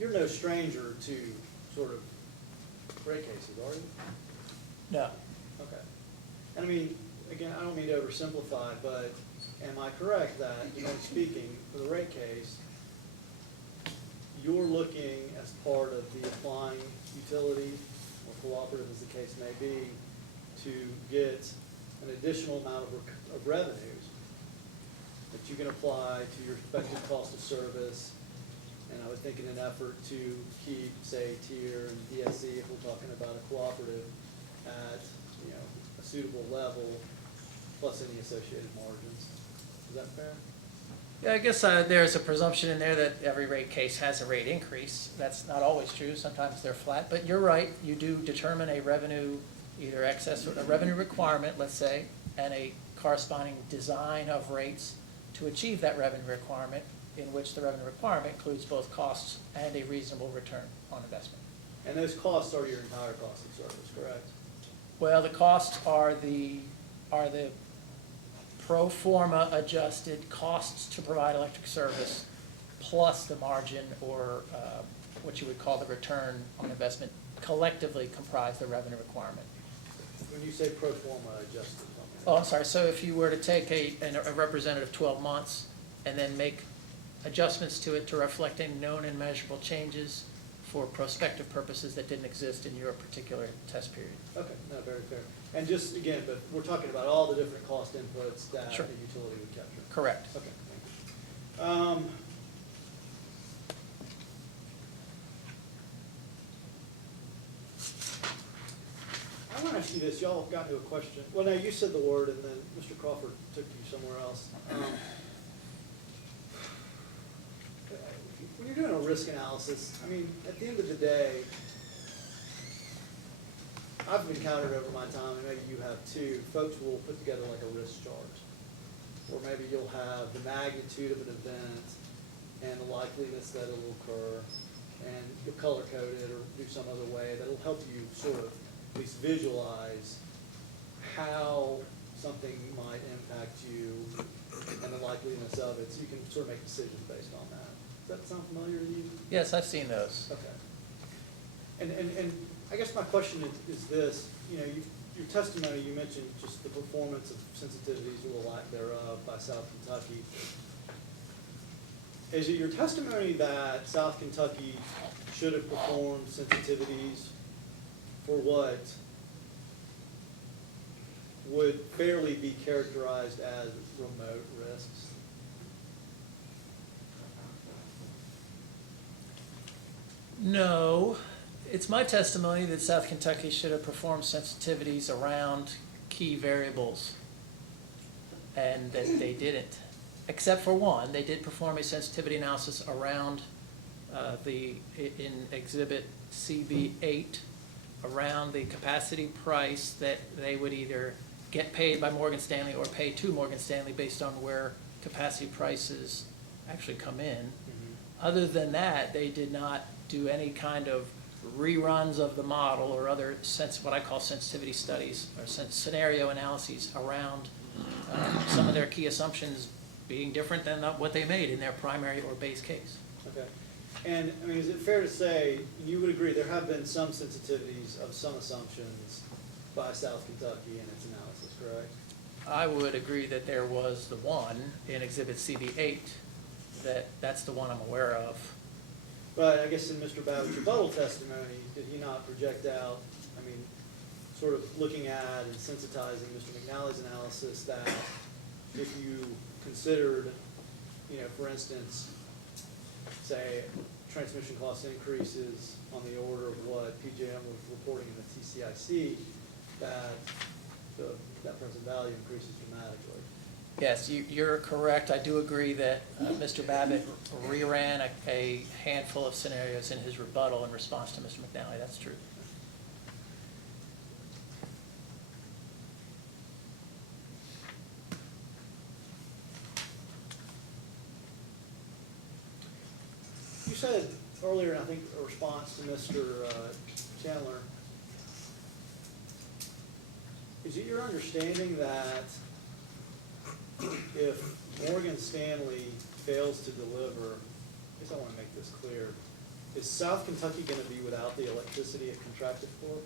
you're no stranger to sort of rate cases, are you? No. Okay. And I mean, again, I don't mean to oversimplify, but am I correct that, speaking for the rate case, you're looking as part of the applying utility or cooperative, as the case may be, to get an additional amount of revenues that you can apply to your expected cost of service, and I would think in an effort to keep, say, tier and DSC, if we're talking about a cooperative, at a suitable level, plus any associated margins. Is that fair? Yeah, I guess there's a presumption in there that every rate case has a rate increase. That's not always true. Sometimes they're flat. But you're right. You do determine a revenue, either excess or a revenue requirement, let's say, and a corresponding design of rates to achieve that revenue requirement, in which the revenue requirement includes both costs and a reasonable return on investment. And those costs are your entire cost of service, correct? Well, the costs are the pro forma adjusted costs to provide electric service plus the margin or what you would call the return on investment collectively comprise the revenue requirement. When you say pro forma adjusted, Oh, I'm sorry, so if you were to take a representative 12 months and then make adjustments to it to reflect any known and measurable changes for prospective purposes that didn't exist in your particular test period. okay, no, very fair. And just, again, but we're talking about all the different cost inputs that Sure. the utility would capture. Correct. Okay, thank you. I want to ask you this, y'all got to a question, well, now you said the word and then Mr. Crawford took you somewhere else. When you're doing a risk analysis, I mean, at the end of the day, I've encountered over my time, and maybe you have too, folks will put together like a risk chart. Or maybe you'll have the magnitude of an event and the likeliness that it'll occur, and you'll color code it or do some other way that'll help you sort of at least visualize how something might impact you and the likeliness of it, so you can sort of make decisions based on that. Does that sound familiar to you? Yes, I've seen those. Okay. And I guess my question is this, you know, your testimony, you mentioned just the performance of sensitivities or the lack thereof by South Kentucky. Is it your testimony that South Kentucky should have performed sensitivities for what would fairly be characterized as remote risks? No, it's my testimony that South Kentucky should have performed sensitivities around key variables, and that they didn't. Except for one, they did perform a sensitivity analysis around in Exhibit CB8, around the capacity price that they would either get paid by Morgan Stanley or pay to Morgan Stanley based on where capacity prices actually come in. Other than that, they did not do any kind of reruns of the model or other what I call sensitivity studies or scenario analyses around some of their key assumptions being different than what they made in their primary or base case. Okay. And, I mean, is it fair to say, you would agree, there have been some sensitivities of some assumptions by South Kentucky in its analysis, correct? I would agree that there was the one in Exhibit CB8, that's the one I'm aware of. But I guess in Mr. Babbitt's rebuttal testimony, did he not project out, I mean, sort of looking at and sensitizing Mr. McNally's analysis that if you considered, you know, for instance, say, transmission cost increases on the order of what PJM was reporting in the TCIC, that that present value increases dramatically. Yes, you're correct. I do agree that Mr. Babbitt reran a handful of scenarios in his rebuttal in response to Mr. McNally. That's true. You said earlier, I think, a response to Mr. Chandler, is it your understanding that if Morgan Stanley fails to deliver, I guess I want to make this clear, is South Kentucky going to be without the electricity it contracted for?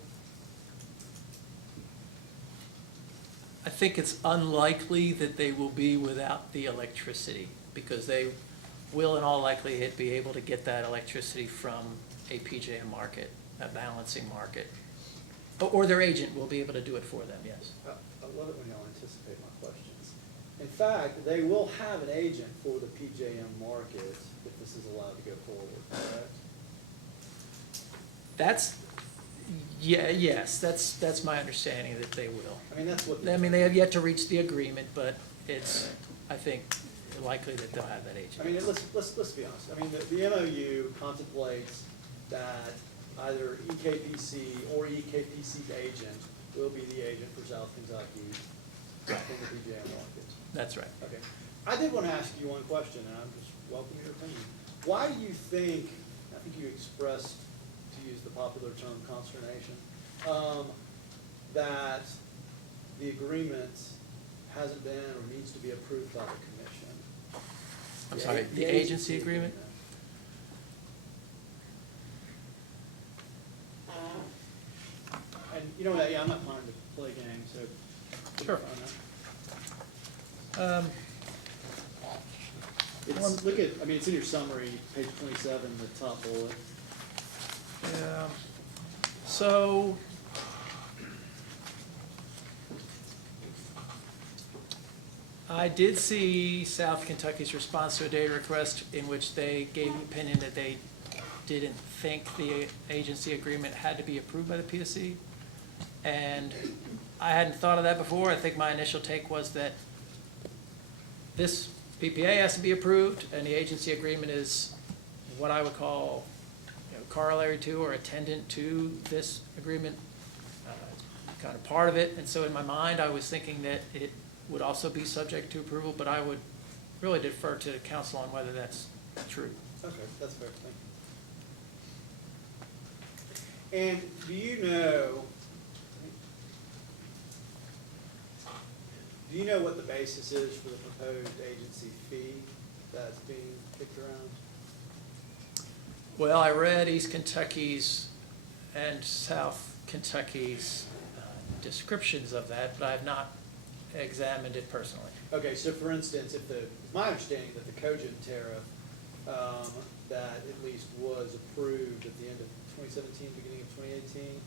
I think it's unlikely that they will be without the electricity because they will in all likelihood be able to get that electricity from a PJM market, a balancing market. Or their agent will be able to do it for them, yes. I love it when y'all anticipate my questions. In fact, they will have an agent for the PJM market if this is allowed to go forward, correct? Yes, that's my understanding that they will. I mean, that's what. I mean, they have yet to reach the agreement, but it's, I think, likely that they'll have that agent. I mean, let's be honest. I mean, the MOU contemplates that either EKPC or EKPC's agent will be the agent for South Kentucky. from the PJM markets. That's right. Okay. I did want to ask you one question, and I'm just welcome your opinion. Why do you think, I think you expressed, to use the popular term, consternation, that the agreement hasn't been or needs to be approved by the commission? I'm sorry, the agency agreement? And you know what, yeah, I'm not planning to play games, so. Sure. It's, look at, I mean, it's in your summary, page 27, the top bullet. Yeah. So, I did see South Kentucky's response to a data request in which they gave the opinion that they didn't think the agency agreement had to be approved by the PSC. And I hadn't thought of that before. I think my initial take was that this PPA has to be approved, and the agency agreement is what I would call, corollary to or attendant to this agreement, kind of part of it. And so in my mind, I was thinking that it would also be subject to approval, but I would really defer to council on whether that's true. Okay, that's fair, thank you. And do you know what the basis is for the proposed agency fee that's being kicked around? Well, I read East Kentucky's and South Kentucky's descriptions of that, but I have not examined it personally. Okay, so for instance, it's my understanding that the cogent tariff, that at least was approved at the end of 2017, beginning of 2018,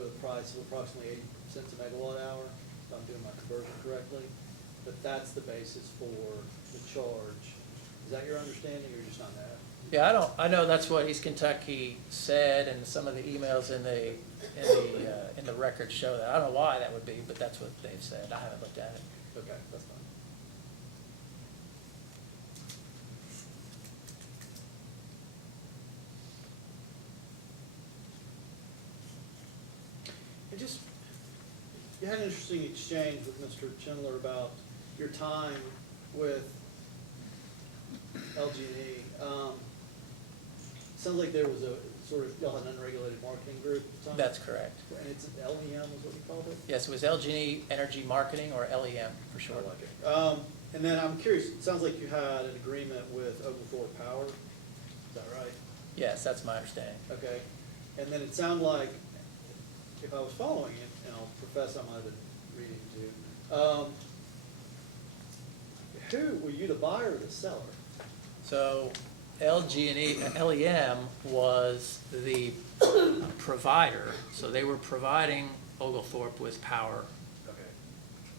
with a price of approximately 80 cents a megawatt hour, if I'm doing my conversion correctly, but that's the basis for the charge. Is that your understanding, or you're just not that? Yeah, I know that's what East Kentucky said, and some of the emails in the record show that. I don't know why that would be, but that's what they've said. I haven't looked at it. Okay, that's fine. And just, you had an interesting exchange with Mr. Schindler about your time with LG&E. Sounds like there was a sort of, y'all had an unregulated marketing group at the time? That's correct. And it's LEM is what you called it? Yes, it was LG&E Energy Marketing, or LEM for I short. like it. And then I'm curious, it sounds like you had an agreement with Oglethorpe Power, is that right? Yes, that's my understanding. Okay. And then it sounded like, if I was following it, and I'll profess I might have been reading too, were you the buyer or the seller? So LG&E, LEM was the provider, so they were providing Oglethorpe with power. Okay.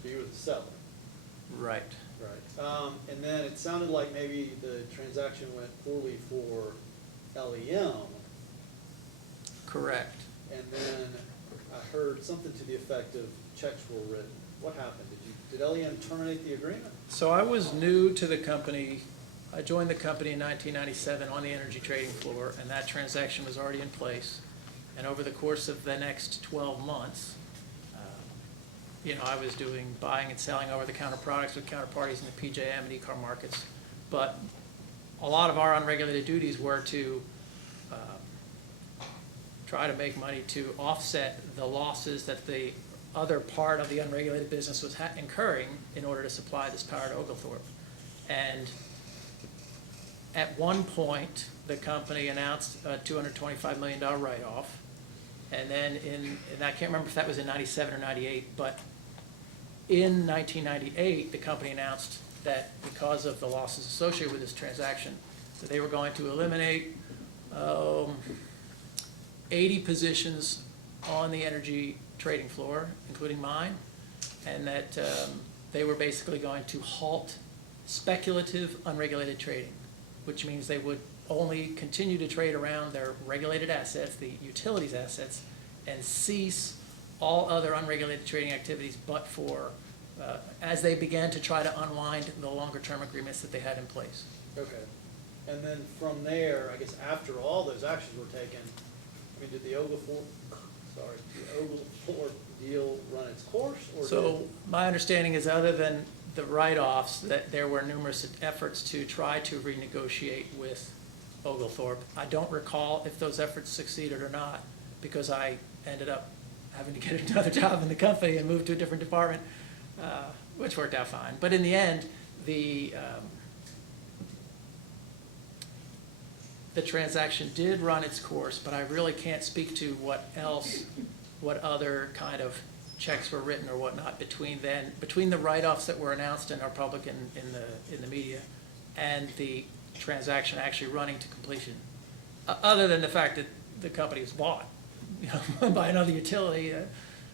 So you were the seller? Right. Right. And then it sounded like maybe the transaction went poorly for LEM. Correct. And then I heard something to the effect of checks were written. What happened? Did LEM terminate the agreement? So I was new to the company. I joined the company in 1997 on the energy trading floor, and that transaction was already in place. And over the course of the next 12 months, I was doing buying and selling over-the-counter products with counterparties in the PJM and ECAR markets. But a lot of our unregulated duties were to try to make money to offset the losses that the other part of the unregulated business was incurring in order to supply this power to Oglethorpe. And at one point, the company announced a $225 million write-off. And then and I can't remember if that was in 97 or 98, but in 1998, the company announced that because of the losses associated with this transaction, that they were going to eliminate 80 positions on the energy trading floor, including mine, and that they were basically going to halt speculative unregulated trading, which means they would only continue to trade around their regulated assets, the utilities assets, and cease all other unregulated trading activities but for, as they began to try to unwind the longer-term agreements that they had in place. Okay. And then from there, I guess after all those actions were taken, I mean, did the Oglethorpe deal run its course, or So did? my understanding is, other than the write-offs, that there were numerous efforts to try to renegotiate with Oglethorpe. I don't recall if those efforts succeeded or not, because I ended up having to get another job in the company and move to a different department, which worked out fine. But in the end, the transaction did run its course, but I really can't speak to what other kind of checks were written or whatnot between the write-offs that were announced and are public in the media, and the transaction actually running to completion. Other than the fact that the company was bought, by another utility,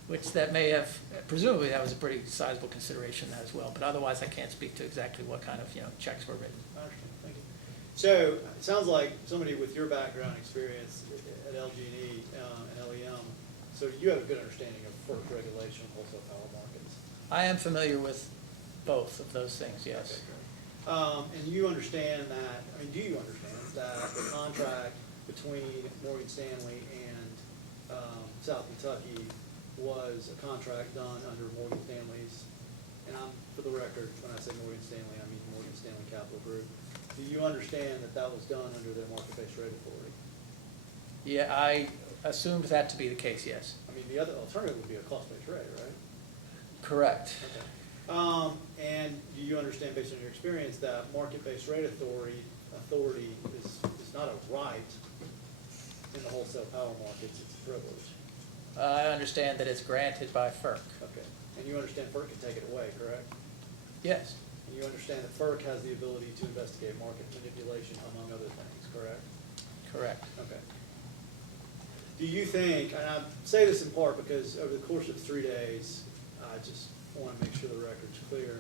which that may have, presumably that was a pretty sizable consideration as well. But otherwise, I can't speak to exactly what kind of, checks were written. I understand, thank you. So, it sounds like somebody with your background experience at LG&E and LEM, so you have a good understanding of FERC regulation of wholesale power markets. I am familiar with both of those things, yes. Okay, great. And you understand that, do you understand that the contract between Morgan Stanley and South Kentucky was a contract done under Morgan Stanley's, and for the record, when I say Morgan Stanley, I mean Morgan Stanley Capital Group. Do you understand that that was done under their market-based rate authority? Yeah, I assumed that to be the case, yes. The other alternative would be a cost-based rate, right? Correct. Okay. And do you understand, based on your experience, that market-based rate authority is not a right in the wholesale power markets, it's a privilege? I understand that it's granted by FERC. Okay. And you understand FERC can take it away, correct? Yes, And you understand that FERC has the ability to investigate market manipulation, among other things, correct? correct. Okay. Do you think, and I say this in part because over the course of 3 days, I just want to make sure the record's clear.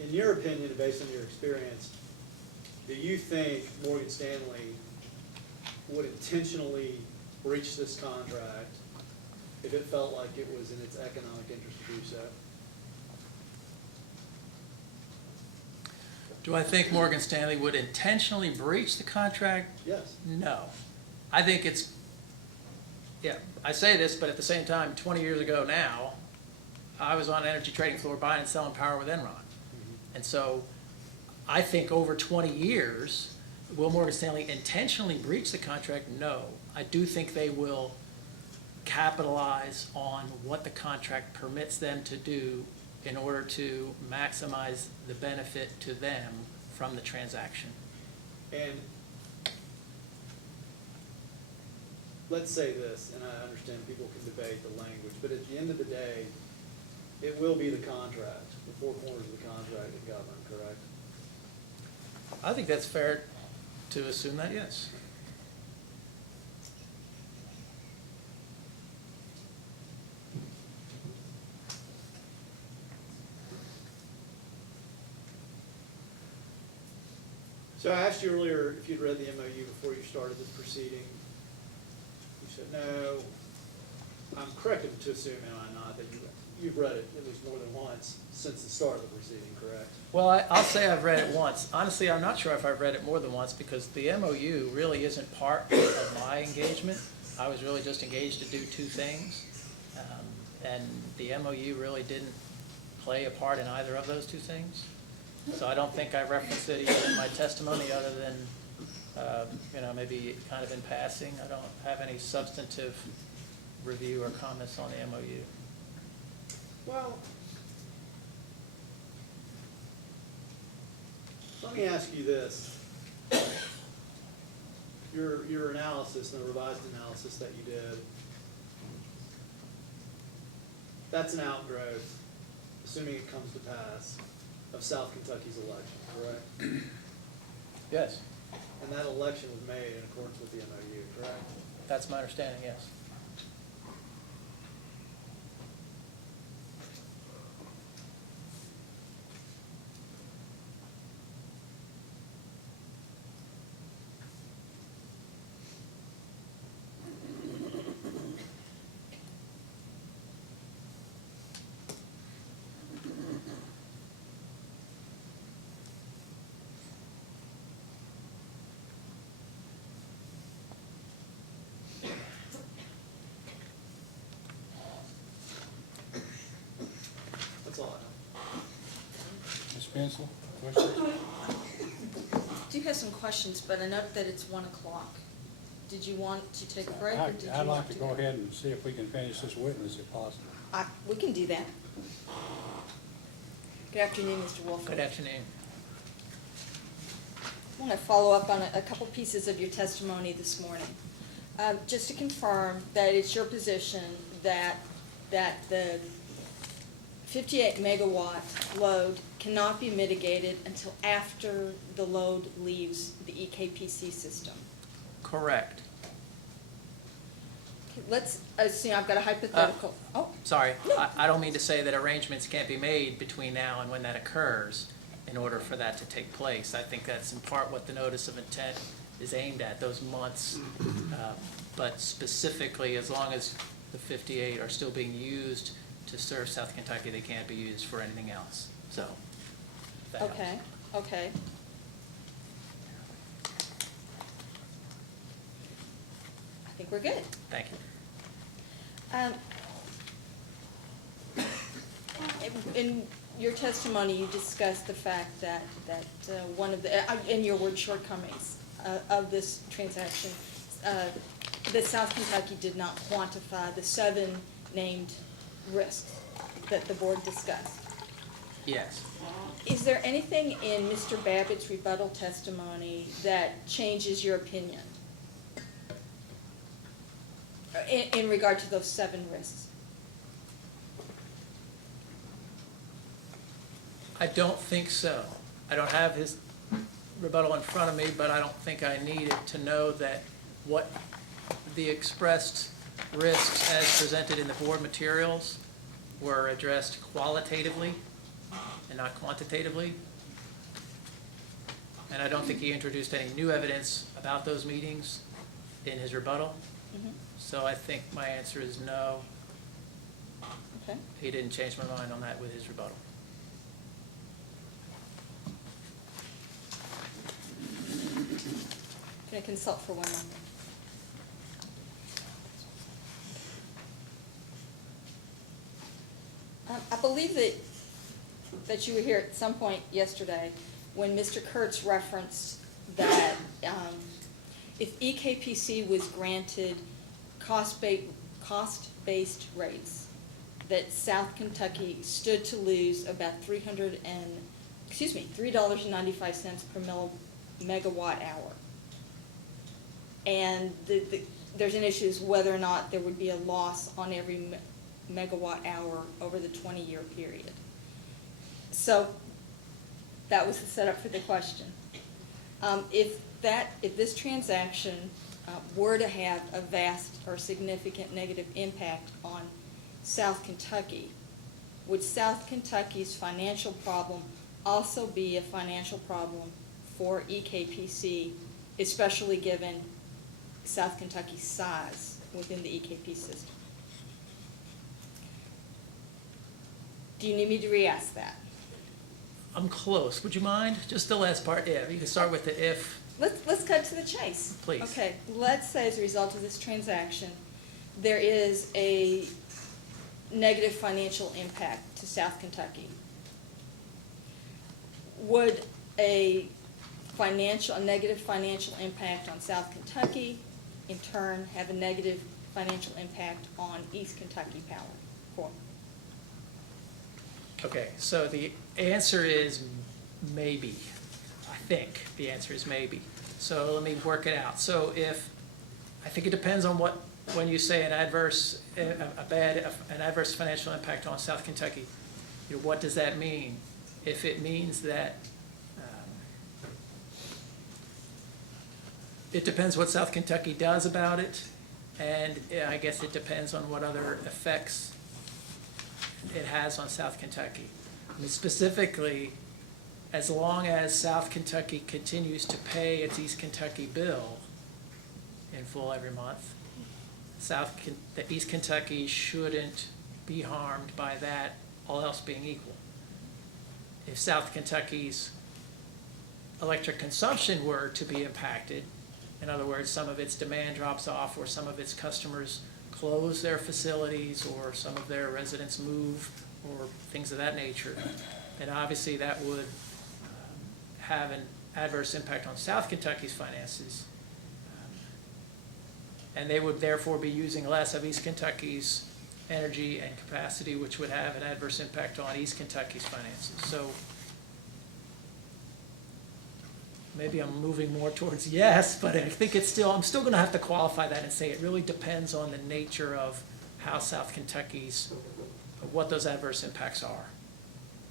In your opinion, based on your experience, do you think Morgan Stanley would intentionally breach this contract if it felt like it was in its economic interest to do so? Do I think Morgan Stanley would intentionally breach the contract? Yes. No. I think I say this, but at the same time, 20 years ago now, I was on an energy trading floor buying and selling power with Enron. And so I think over 20 years, will Morgan Stanley intentionally breach the contract? No. I do think they will capitalize on what the contract permits them to do in order to maximize the benefit to them from the transaction. And let's say this, and I understand people can debate the language, but at the end of the day, it will be the contract, the four corners of the contract that govern, correct? I think that's fair to assume that, yes. So I asked you earlier if you'd read the MOU before you started this proceeding. You said no. I'm correct to assume, am I not, that you've read it at least more than once since the start of the proceeding, correct? Well, I'll say I've read it once. Honestly, I'm not sure if I've read it more than once because the MOU really isn't part of my engagement. I was really just engaged to do two things. And the MOU really didn't play a part in either of those two things. So I don't think I referenced it even in my testimony other than, maybe kind of in passing. I don't have any substantive review or comments on the MOU. Well, let me ask you this. Your analysis and the revised analysis that you did, that's an outgrowth, assuming it comes to pass, of South Kentucky's election, correct? Yes, And that election was made in accordance with the MOU, correct? that's my understanding, yes. Bensel, questions? I do have some questions, but I note that it's 1 o'clock. Did you want to take a break, or did you I'd like want to go ahead and see if we can finish this witness if possible. We can do that. Good afternoon, Mr. Wolf. Good afternoon. I want to follow up on a couple pieces of your testimony this morning. Just to confirm that it's your position that the 58 megawatt load cannot be mitigated until after the load leaves the EKPC system. Correct. Okay, let's assume I've got a hypothetical. Sorry, I don't mean to say that arrangements can't be made between now and when that occurs in order for that to take place. I think that's in part what the notice of intent is aimed at, those months. But specifically, as long as the 58 are still being used to serve South Kentucky, they can't be used for anything else. So, if that helps. Okay, okay. I think we're good. Thank you. In your testimony, you discussed the fact that one of the, in your word, shortcomings of this transaction, that South Kentucky did not quantify the 7 named risks that the board discussed. Yes. Is there anything in Mr. Babbitt's rebuttal testimony that changes your opinion in regard to those 7 risks? I don't think so. I don't have his rebuttal in front of me, but I don't think I need it to know that what the expressed risks as presented in the board materials were addressed qualitatively and not quantitatively. And I don't think he introduced any new evidence about those meetings in his rebuttal. Mm-hmm. So I think my answer is no. Okay. He didn't change my mind on that with his rebuttal. Can I consult for 1 moment? I believe that you were here at some point yesterday when Mr. Kurtz referenced that if EKPC was granted cost-based rates, that South Kentucky stood to lose about $3.95 per megawatt hour. And there's an issue as whether or not there would be a loss on every megawatt hour over the 20-year period. So that was the setup for the question. If this transaction were to have a vast or significant negative impact on South Kentucky, would South Kentucky's financial problem also be a financial problem for EKPC, especially given South Kentucky's size within the EKP system? Do you need me to re-ask that? I'm close. Would you mind? Just the last part, if. You can start with the if. Let's cut to the chase. Please. Okay, let's say as a result of this transaction, there is a negative financial impact to South Kentucky. Would a negative financial impact on South Kentucky, in turn, have a negative financial impact on East Kentucky Power Corp? Okay, so the answer is maybe. I think the answer is maybe. So let me work it out. So I think it depends on when you say an adverse financial impact on South Kentucky, what does that mean? If it means that it depends what South Kentucky does about it, and I guess it depends on what other effects it has on South Kentucky. I mean, specifically, as long as South Kentucky continues to pay its East Kentucky bill in full every month, the East Kentucky shouldn't be harmed by that, all else being equal. If South Kentucky's electric consumption were to be impacted, in other words, some of its demand drops off, or some of its customers close their facilities, or some of their residents move, or things of that nature, then obviously that would have an adverse impact on South Kentucky's finances. And they would therefore be using less of East Kentucky's energy and capacity, which would have an adverse impact on East Kentucky's finances. So maybe I'm moving more towards yes, but I think I'm still going to have to qualify that and say it really depends on the nature of how South Kentucky's, what those adverse impacts are.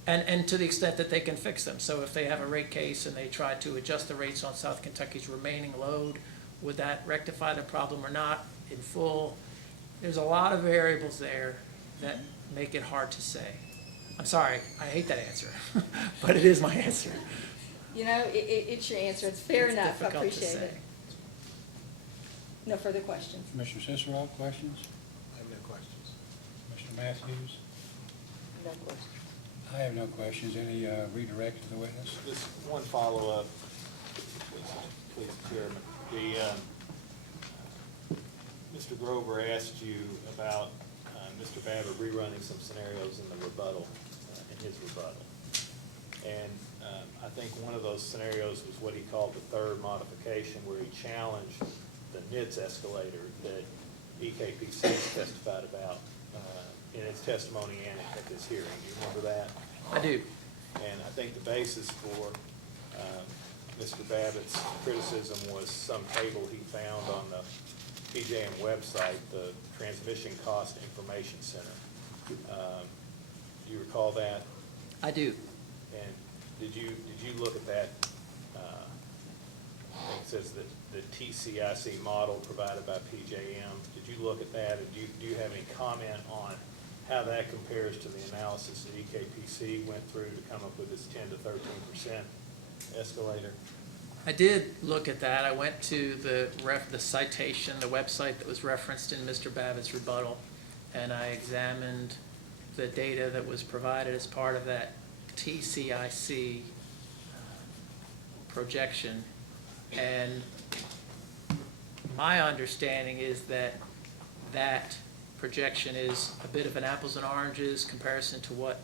And to the extent that they can fix them. So if they have a rate case and they try to adjust the rates on South Kentucky's remaining load, would that rectify the problem or not in full? There's a lot of variables there that make it hard to say. I'm sorry, I hate that answer, but it is my answer. You know, it's your answer. It's fair enough. I Difficult to appreciate say. it. No further questions. Commissioner Cicero, questions? I have no questions. Commissioner Matthews? No question. I have no questions. Any redirect to the witness? Just one follow-up, please, Chairman. Mr. Grover asked you about Mr. Babbitt rerunning some scenarios in the rebuttal, in his rebuttal. And I think one of those scenarios was what he called the third modification, where he challenged the NITS escalator that EKPC testified about in its testimony and at this hearing. Do you remember that? I do. And I think the basis for Mr. Babbitt's criticism was some table he found on the PJM website, the Transmission Cost Information Center. Do you recall that? I do. And did you look at that? I think it says that the TCIC model provided by PJM. Did you look at that, and do you have any comment on how that compares to the analysis that EKPC went through to come up with this 10 to 13% escalator? I did look at that. I went to the citation, the website that was referenced in Mr. Babbitt's rebuttal, and I examined the data that was provided as part of that TCIC projection. And my understanding is that that projection is a bit of an apples and oranges comparison to what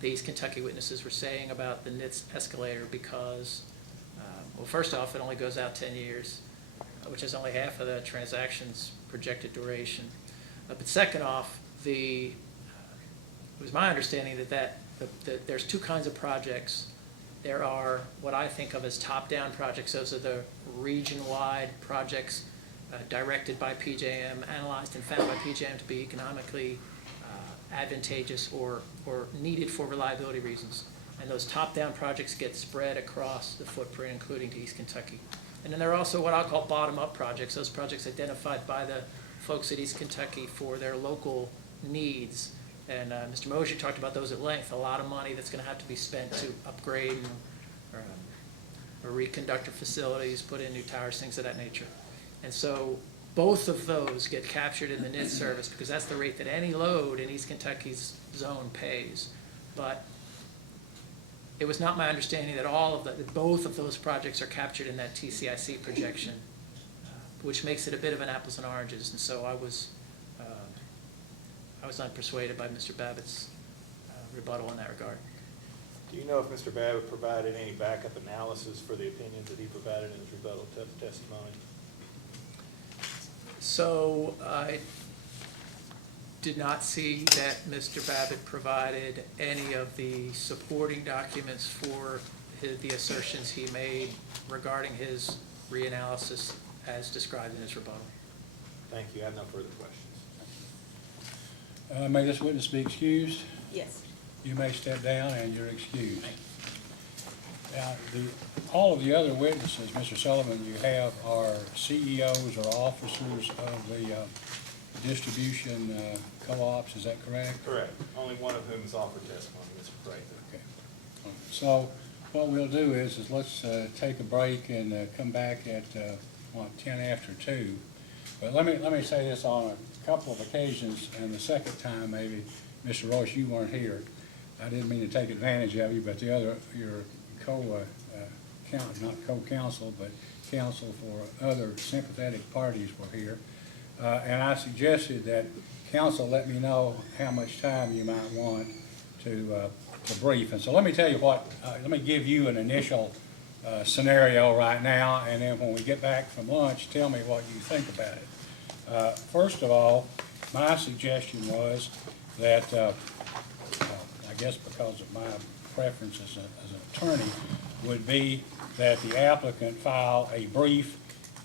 these Kentucky witnesses were saying about the NITS escalator because, well, first off, it only goes out 10 years, which is only half of the transaction's projected duration. But second off, it was my understanding that there's two kinds of projects. There are what I think of as top-down projects. Those are the region-wide projects directed by PJM, analyzed and found by PJM to be economically advantageous or needed for reliability reasons. And those top-down projects get spread across the footprint, including to East Kentucky. And then there are also what I'll call bottom-up projects, those projects identified by the folks at East Kentucky for their local needs. And Mr. Mosier talked about those at length, a lot of money that's going to have to be spent to upgrade or reconductor facilities, put in new towers, things of that nature. And so both of those get captured in the NITS service because that's the rate that any load in East Kentucky's zone pays. But it was not my understanding that both of those projects are captured in that TCIC projection, which makes it a bit of an apples and oranges. And so I was unpersuaded by Mr. Babbitt's rebuttal in that regard. Do you know if Mr. Babbitt provided any backup analysis for the opinions that he provided in his rebuttal testimony? So I did not see that Mr. Babbitt provided any of the supporting documents for the assertions he made regarding his reanalysis as described in his rebuttal. Thank you. I have no further questions. May this witness be excused? Yes. You may step down and you're excused. Now, all of the other witnesses, Mr. Sullivan, you have are CEOs or officers of the distribution co-ops, is that correct? Correct. Only one of whom has offered testimony, Mr. Prather. Okay. So what we'll do is let's take a break and come back at 10 after 2. But let me say this on a couple of occasions, and the second time maybe, Mr. Royce, you weren't here. I didn't mean to take advantage of you, but your not co-counsel, but counsel for other sympathetic parties were here. And I suggested that counsel let me know how much time you might want to brief. And so let me tell you let me give you an initial scenario right now, and then when we get back from lunch, tell me what you think about it. First of all, my suggestion was that, I guess because of my preference as an attorney, would be that the applicant file a brief,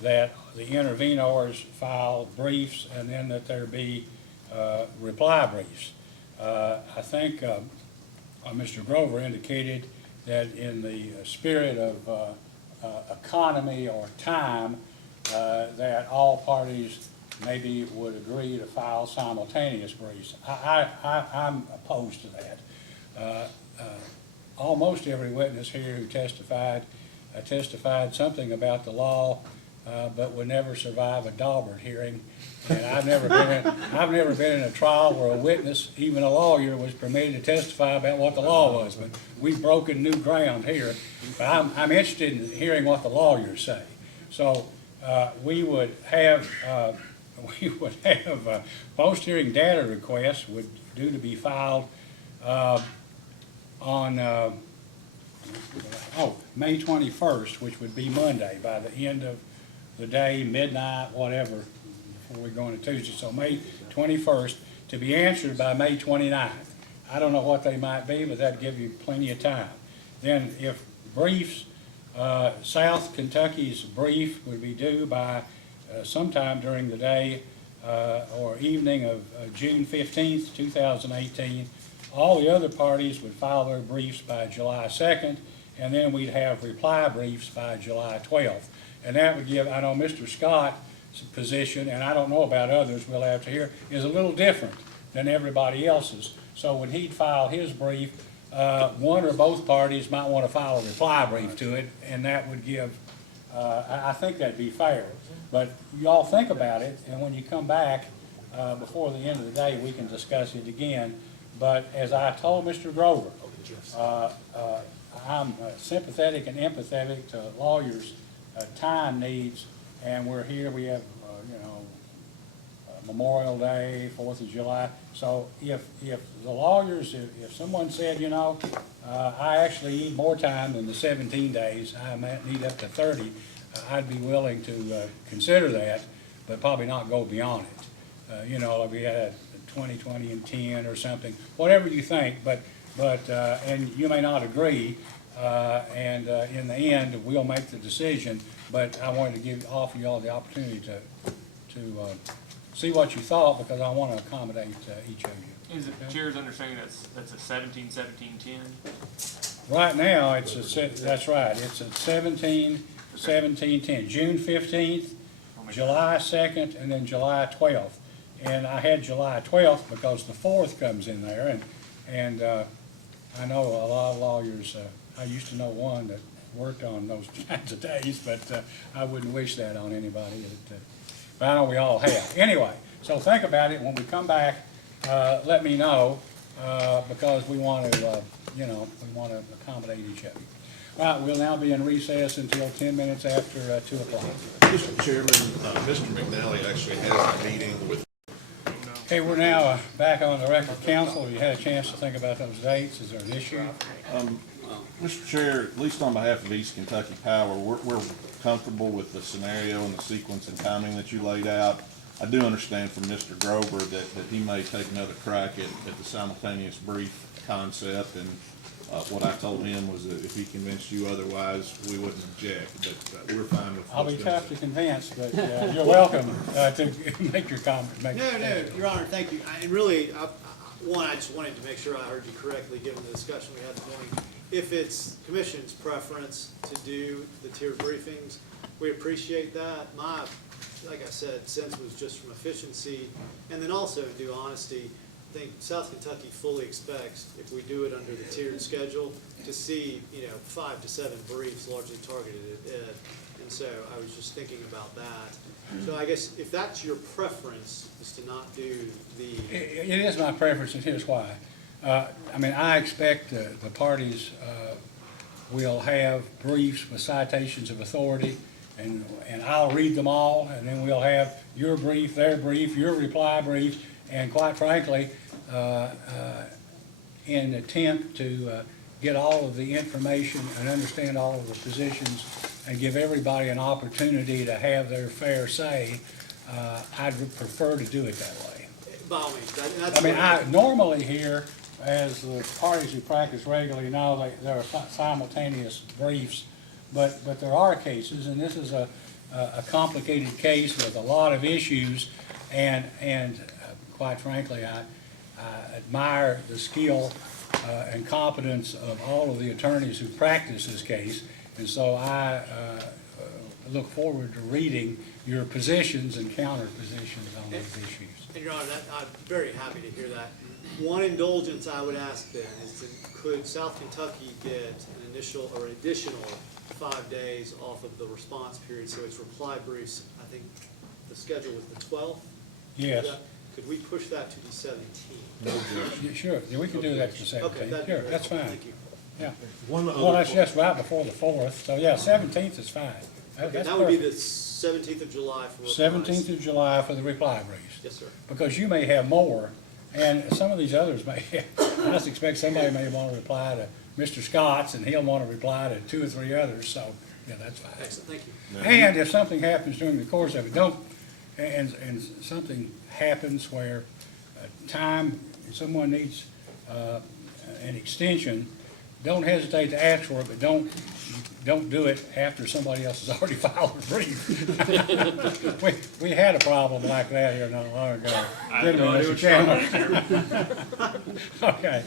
that the intervenors file briefs, and then that there be reply briefs. I think Mr. Grover indicated that in the spirit of economy or time, that all parties maybe would agree to file simultaneous briefs. I'm opposed to that. Almost every witness here who testified something about the law, but would never survive a Daubert hearing. And I've never been in a trial where a witness, even a lawyer, was permitted to testify about what the law was. But we've broken new ground here. But I'm interested in hearing what the lawyers say. So we would have post-hearing data requests would due to be filed on May 21st, which would be Monday, by the end of the day, midnight, whatever, before we go into Tuesday. So May 21st, to be answered by May 29th. I don't know what they might be, but that'd give you plenty of time. Then if briefs, South Kentucky's brief would be due by sometime during the day or evening of June 15th, 2018. All the other parties would file their briefs by July 2nd, and then we'd have reply briefs by July 12th. And that would give, I know Mr. Scott's position, and I don't know about others, we'll have to hear, is a little different than everybody else's. So when he'd file his brief, one or both parties might want to file a reply brief to it, and that would give, I think that'd be fair. But you all think about it, and when you come back before the end of the day, we can discuss it again. But as I told Mr. Grover, I'm sympathetic and empathetic to lawyers' time needs, and we're here, we have, Memorial Day, 4th of July. So if the lawyers, if someone said, I actually need more time than the 17 days, I might need up to 30, I'd be willing to consider that, but probably not go beyond it. If we had a 20, 20, and 10 or something, whatever you think, but and you may not agree, and in the end, we'll make the decision, but I wanted to offer you all the opportunity to see what you thought, because I want to accommodate each of you. Is the chair's understanding that's a 17, 17, 10? Right now, that's right, it's a 17, 17, 10, June 15th, July 2nd, and then July 12th. And I had July 12th because the 4th comes in there, and I know a lot of lawyers, I used to know one that worked on those kinds of days, but I wouldn't wish that on anybody. But I know we all have. Anyway, so think about it. When we come back, let me know, because we want to, we want to accommodate each of you. All right, we'll now be in recess until 10 minutes after 2 o'clock. Mr. Chairman, Mr. McNally actually has a meeting with. Okay, we're now back on the record. Council, have you had a chance to think about those dates? Is there an issue? Mr. Chair, at least on behalf of East Kentucky Power, we're comfortable with the scenario and the sequence and timing that you laid out. I do understand from Mr. Grover that he may take another crack at the simultaneous brief concept, and what I told him was that if he convinced you otherwise, we wouldn't object, but we're fine with. I'll be tough to convince, but you're welcome to make your comment. No, Your Honor, thank you. And really, I just wanted to make sure I heard you correctly, given the discussion we had this morning. If it's Commission's preference to do the tiered briefings, we appreciate that. My, like I said, sense was just from efficiency, and then also, in due honesty, I think South Kentucky fully expects, if we do it under the tiered schedule, to see, 5 to 7 briefs largely targeted at ed. And so I was just thinking about that. So I guess if that's your preference, is to not do the. It is my preference, and here's why. I expect the parties will have briefs with citations of authority, and I'll read them all, and then we'll have your brief, their brief, your reply brief, and quite frankly, in an attempt to get all of the information and understand all of the positions and give everybody an opportunity to have their fair say, I'd prefer to do it that way. By all means, that's. I mean, I normally here, as the parties who practice regularly know, there are simultaneous briefs, but there are cases, and this is a complicated case with a lot of issues, and quite frankly, I admire the skill and competence of all of the attorneys who practice this case, and so I look forward to reading your positions and counter positions on these issues. And Your Honor, I'm very happy to hear that. One indulgence I would ask then is, could South Kentucky get an initial or additional 5 days off of the response period, so its reply briefs, I think the schedule was the 12th? Yes. Could we push that to the 17th? Yeah, sure, yeah, we can do that for Okay, 17th, that'd be sure, great. that's fine. Thank you. Yeah, One other well, that's que- just right before the 4th, so yeah, 17th is fine. Okay, That's that would be perfect. the 17th of July for replies. 17th of July for the reply briefs. Yes, sir. Because you may have more, and some of these others may have. I just expect somebody may want to reply to Mr. Scott's, and he'll want to reply to 2 or 3 others, so, yeah, that's fine. Excellent, thank you. And if something happens during the course of it, and something happens where someone needs an extension, don't hesitate to ask for it, but don't do it after somebody else has already filed a brief. We had a problem like that here not long ago. Didn't we, Mr. Chairman? Okay,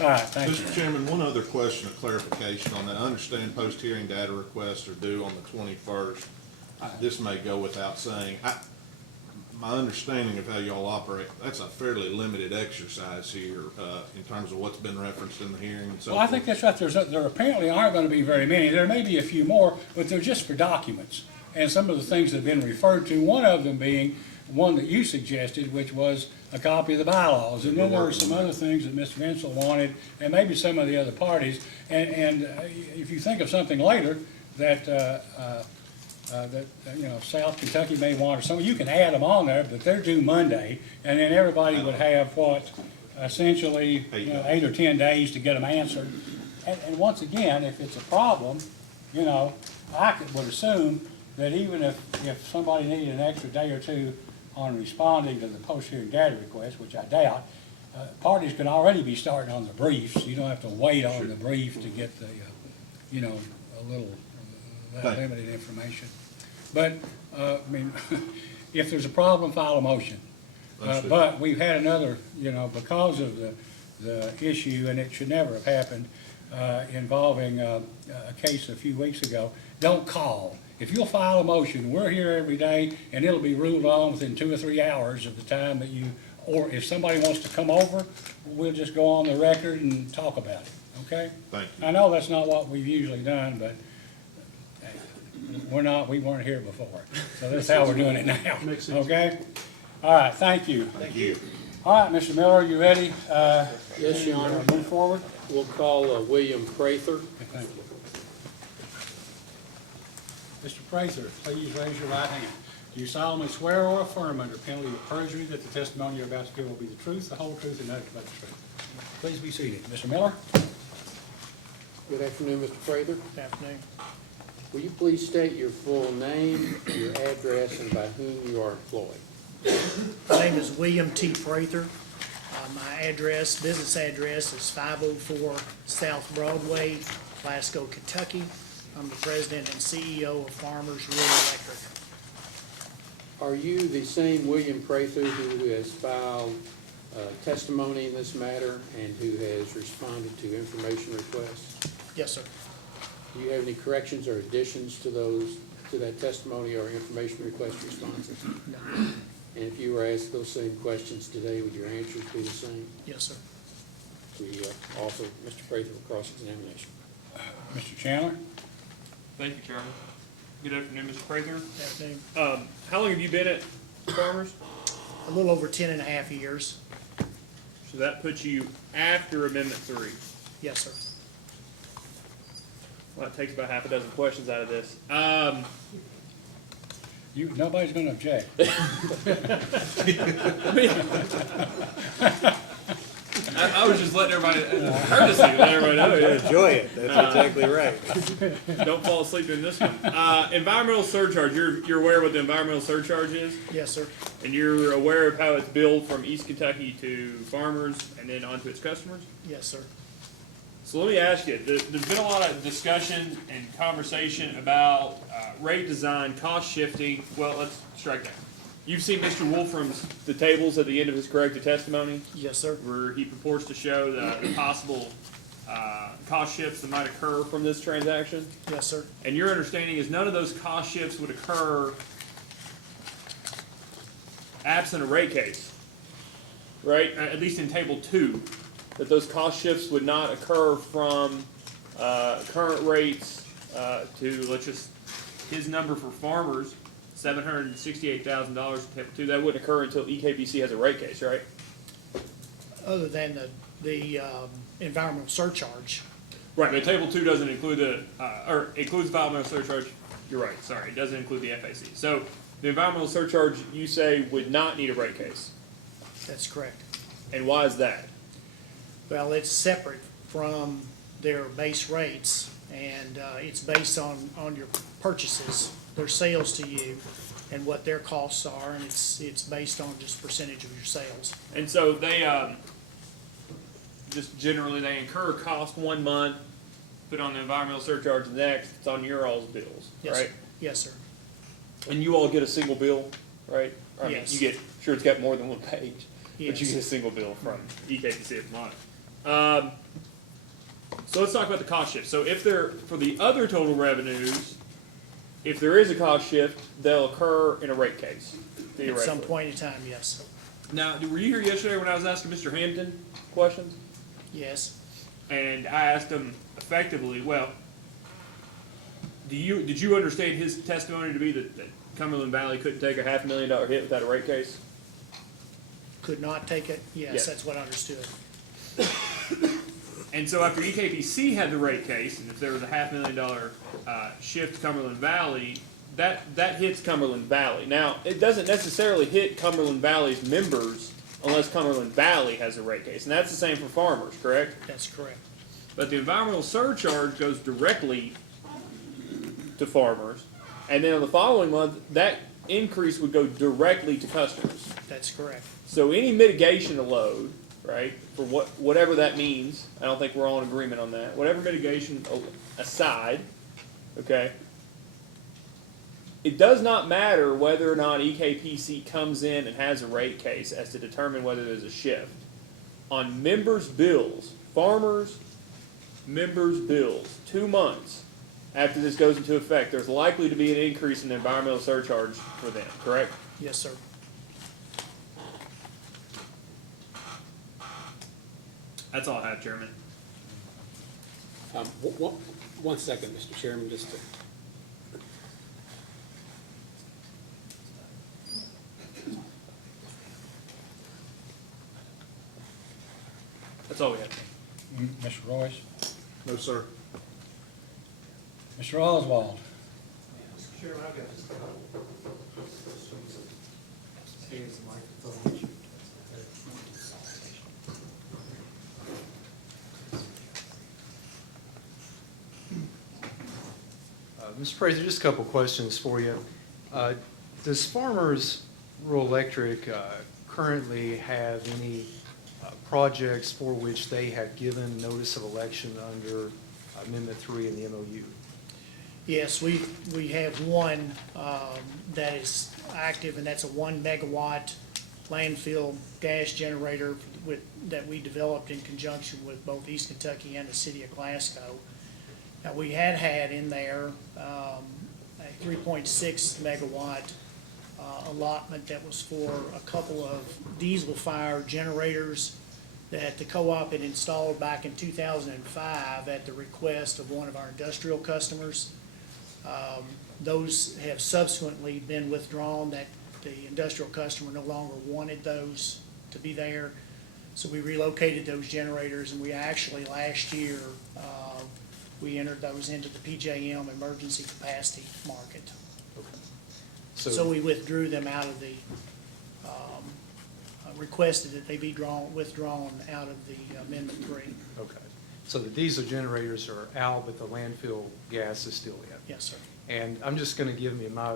all right, thank you. Mr. Chairman, one other question of clarification on that. I understand post-hearing data requests are due on the 21st. This may go without saying. My understanding of how y'all operate, that's a fairly limited exercise here in terms of what's been referenced in the hearing and so Well, I forth. think that's right. There apparently aren't going to be very many. There may be a few more, but they're just for documents. And some of the things that have been referred to, one of them being one that you suggested, which was a copy of the bylaws. And then there were some other things that Mr. Vincent wanted, and maybe some of the other parties. And if you think of something later that South Kentucky may want, or something, you can add them on there, but they're due Monday, and then everybody would have essentially 8 or 10 days to get them answered. And once again, if it's a problem, would assume that even if somebody needed an extra day or two on responding to the post-hearing data request, which I doubt, parties can already be starting on the briefs. You don't have to wait on the brief to get the, a little limited information. But, if there's a problem, file a motion. But we've had another, because of the issue, and it should never have happened, involving a case a few weeks ago, don't call. If you'll file a motion, we're here every day, and it'll be ruled on within 2 or 3 hours of the time that or if somebody wants to come over, we'll just go on the record and talk about it, okay? Thank you. I know that's not what we've usually done, but we weren't here before, so that's how we're doing it now, okay? All right, thank you. Thank you. All right, Mr. Miller, you ready? Yes, Your Honor. Move forward. We'll call William Prather. Okay, thank you. Mr. Prather, please raise your right hand. Do you solemnly swear or affirm under penalty of perjury that the testimony you're about to give will be the truth, the whole truth, and nothing but the truth? Please be seated. Mr. Miller? Good afternoon, Mr. Prather. Good afternoon. Will you please state your full name, your address, and by whom you are employed? My name is William T. Prather. My business address is 504 South Broadway, Glasgow, Kentucky. I'm the president and CEO of Farmers Rural Electric. Are you the same William Prather who has filed testimony in this matter and who has responded to information requests? Yes, sir. Do you have any corrections or additions to that testimony or information request responses? No. And if you were asked those same questions today, would your answers be the same? Yes, sir. We offer Mr. Prather for cross-examination. Mr. Chandler? Thank you, Chairman. Good afternoon, Mr. Prather. Good afternoon. How long have you been at Farmers? A little over 10 and a half years. So that puts you after Amendment 3. Yes, sir. Well, that takes about half a dozen questions out of this. Nobody's going to object. I was just letting everybody, courtesy, let everybody know. Yeah. Enjoy it, that's exactly right. Don't fall asleep in this one. Environmental surcharge, you're aware what the environmental surcharge is? Yes, sir. And you're aware of how it's billed from East Kentucky to farmers and then on to its customers? Yes, sir. So let me ask you, there's been a lot of discussion and conversation about rate design, cost shifting. Well, let's strike that. You've seen Mr. Wolfram's, the tables at the end of his corrected testimony, Yes, sir. where he purports to show the possible cost shifts that might occur from this transaction. Yes, sir. And your understanding is none of those cost shifts would occur absent a rate case, right? At least in table 2, that those cost shifts would not occur from current rates to, let's just, his number for farmers, $768,000 in table 2, that wouldn't occur until EKBC has a rate case, right? Other than the environmental surcharge. Right, but table 2 doesn't include the, or includes the environmental surcharge. You're right, sorry, it doesn't include the FAC. So the environmental surcharge, you say, would not need a rate case. That's correct. And why is that? Well, it's separate from their base rates, and it's based on your purchases, their sales to you, and what their costs are, and it's based on just percentage of your sales. And so they, just generally, they incur cost 1 month, put on the environmental surcharge the next, it's on your all's bills, Yes, right? sir. Yes, sir. And you all get a single bill, right? I mean, Yes. you get, sure, it's got more than one page, but you Yes. get a single bill from EKBC every month. So let's talk about the cost shift. So if there, for the other total revenues, if there is a cost shift, they'll occur in a rate case, At theoretically. some point in time, yes. Now, were you here yesterday when I was asking Mr. Hampton questions? Yes. And I asked him effectively, well, did you understand his testimony to be that Cumberland Valley couldn't take a $500,000 hit without a rate case? Could not take it? Yes, Yes. that's what I understood. And so after EKPC had the rate case, and if there was a $500,000 shift to Cumberland Valley, that hits Cumberland Valley. Now, it doesn't necessarily hit Cumberland Valley's members unless Cumberland Valley has a rate case. And that's the same for farmers, correct? That's correct. But the environmental surcharge goes directly to farmers. And then on the following month, that increase would go directly to customers. That's correct. So any mitigation of load, right, for whatever that means, I don't think we're all in agreement on that. Whatever mitigation aside, okay, it does not matter whether or not EKPC comes in and has a rate case as to determine whether there's a shift. On members' bills, farmers' members' bills, 2 months after this goes into effect, there's likely to be an increase in the environmental surcharge for them, correct? Yes, sir. That's all I have, Chairman. One second, Mr. Chairman, just to. That's all we have. Mr. Royce? No, sir. Mr. Oswald? Sure, I've got this. Here's the microphone. Mr. Fraser, just a couple questions for you. Does Farmers Rural Electric currently have any projects for which they have given notice of election under Amendment 3 in the MOU? Yes, we have one that is active, and that's a 1 megawatt landfill gas generator that we developed in conjunction with both East Kentucky and the city of Glasgow. Now, we had in there a 3.6 megawatt allotment that was for a couple of diesel fire generators that the co-op had installed back in 2005 at the request of one of our industrial customers. Those have subsequently been withdrawn, that the industrial customer no longer wanted those to be there. So we relocated those generators, and we actually last year we entered those into the PJM emergency capacity market. So we withdrew them out of the requested that they be withdrawn out of the Amendment 3. Okay. So the diesel generators are out, but the landfill gas is still in? Yes, sir. And I'm just going to give you my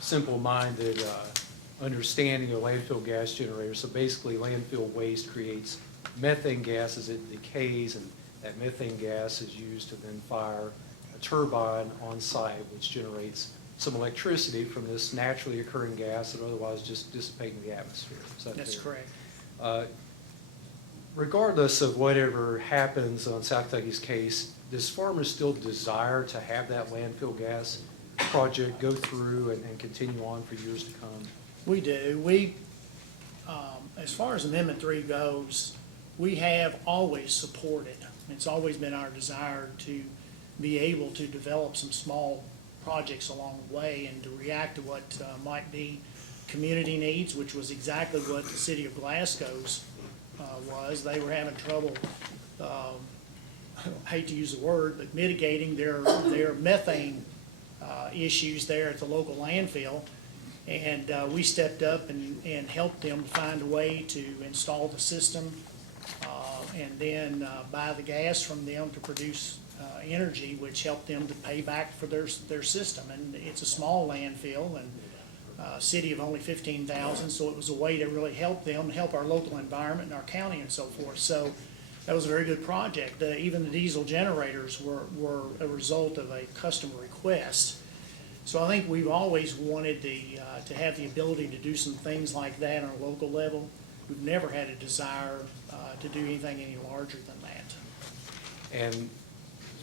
simple-minded understanding of landfill gas generators. So basically, landfill waste creates methane gas as it decays, and that methane gas is used to then fire a turbine on site, which generates some electricity from this naturally occurring gas that would otherwise just dissipate in the atmosphere. Is that That's fair? correct. Regardless of whatever happens on South Kentucky's case, does farmers still desire to have that landfill gas project go through and continue on for years to come? We do. As far as Amendment 3 goes, we have always supported, it's always been our desire to be able to develop some small projects along the way and to react to what might be community needs, which was exactly what the city of Glasgow's was. They were having trouble, I hate to use the word, but mitigating their methane issues there at the local landfill. And we stepped up and helped them find a way to install the system and then buy the gas from them to produce energy, which helped them to pay back for their system. And it's a small landfill and city of only 15,000, so it was a way to really help them, help our local environment and our county and so forth. So that was a very good project. Even the diesel generators were a result of a customer request. So I think we've always wanted to have the ability to do some things like that on a local level. We've never had a desire to do anything any larger than that. And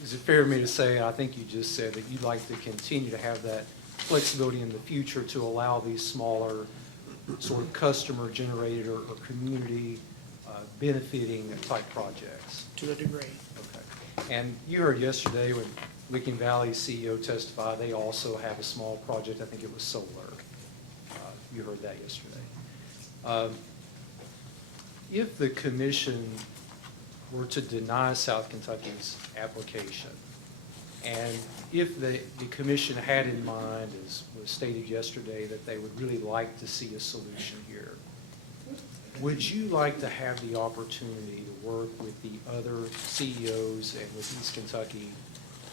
is it fair for me to say, I think you just said that you'd like to continue to have that flexibility in the future to allow these smaller sort of customer-generated or community benefiting type projects? To a degree. Okay. And you heard yesterday when Licking Valley's CEO testified, they also have a small project, I think it was solar. You heard that yesterday. If the commission were to deny South Kentucky's application, and if the commission had in mind, as was stated yesterday, that they would really like to see a solution here, would you like to have the opportunity to work with the other CEOs and with East Kentucky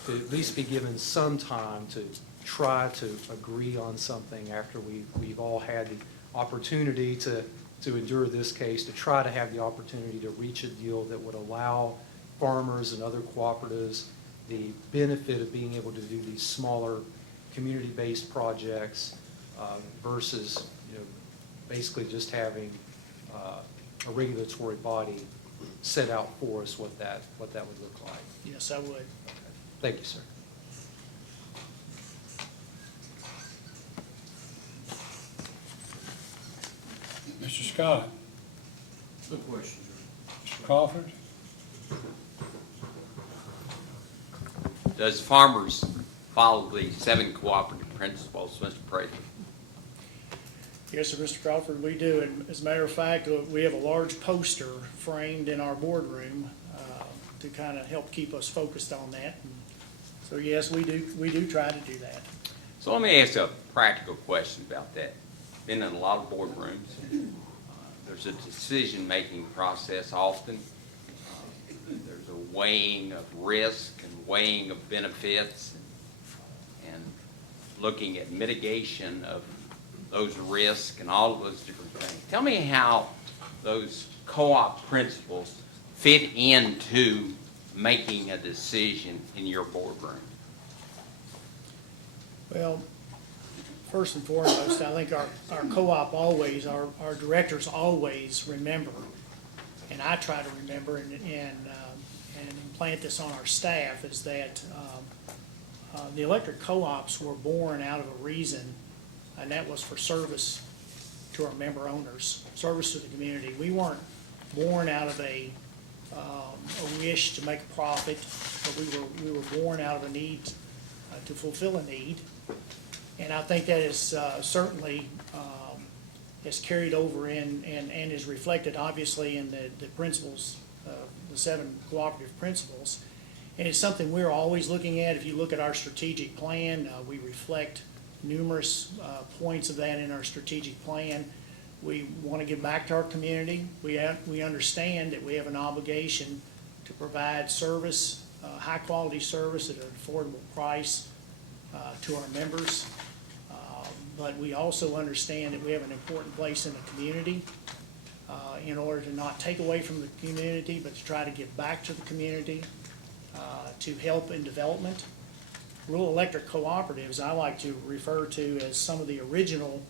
to at least be given some time to try to agree on something after we've all had the opportunity to endure this case, to try to have the opportunity to reach a deal that would allow farmers and other cooperatives the benefit of being able to do these smaller community-based projects versus, basically just having a regulatory body set out for us what that would look like? Yes, I would. Okay. Thank you, sir. Mr. Scott? No questions, Mr. Crawford? Does farmers follow the 7 cooperative principles, Mr. Prather? Yes, sir, Mr. Crawford, we do. And as a matter of fact, we have a large poster framed in our boardroom to kind of help keep us focused on that. And so yes, we do try to do that. So let me ask you a practical question about that. Been in a lot of boardrooms. There's a decision-making process often. There's a weighing of risk and weighing of benefits and looking at mitigation of those risks and all of those different things. Tell me how those co-op principles fit into making a decision in your boardroom. Well, first and foremost, I think our co-op always, our directors always remember, and I try to remember and implant this on our staff, is that the electric co-ops were born out of a reason, and that was for service to our member owners, service to the community. We weren't born out of a wish to make a profit, but we were born out of a need to fulfill a need. And I think that is certainly has carried over and is reflected obviously in the principles, the 7 cooperative principles. And it's something we're always looking at. If you look at our strategic plan, we reflect numerous points of that in our strategic plan. We want to give back to our community. We understand that we have an obligation to provide service, high-quality service at an affordable price to our members. But we also understand that we have an important place in the community in order to not take away from the community, but to try to give back to the community, to help in development. Rural electric cooperatives, I like to refer to as some of the original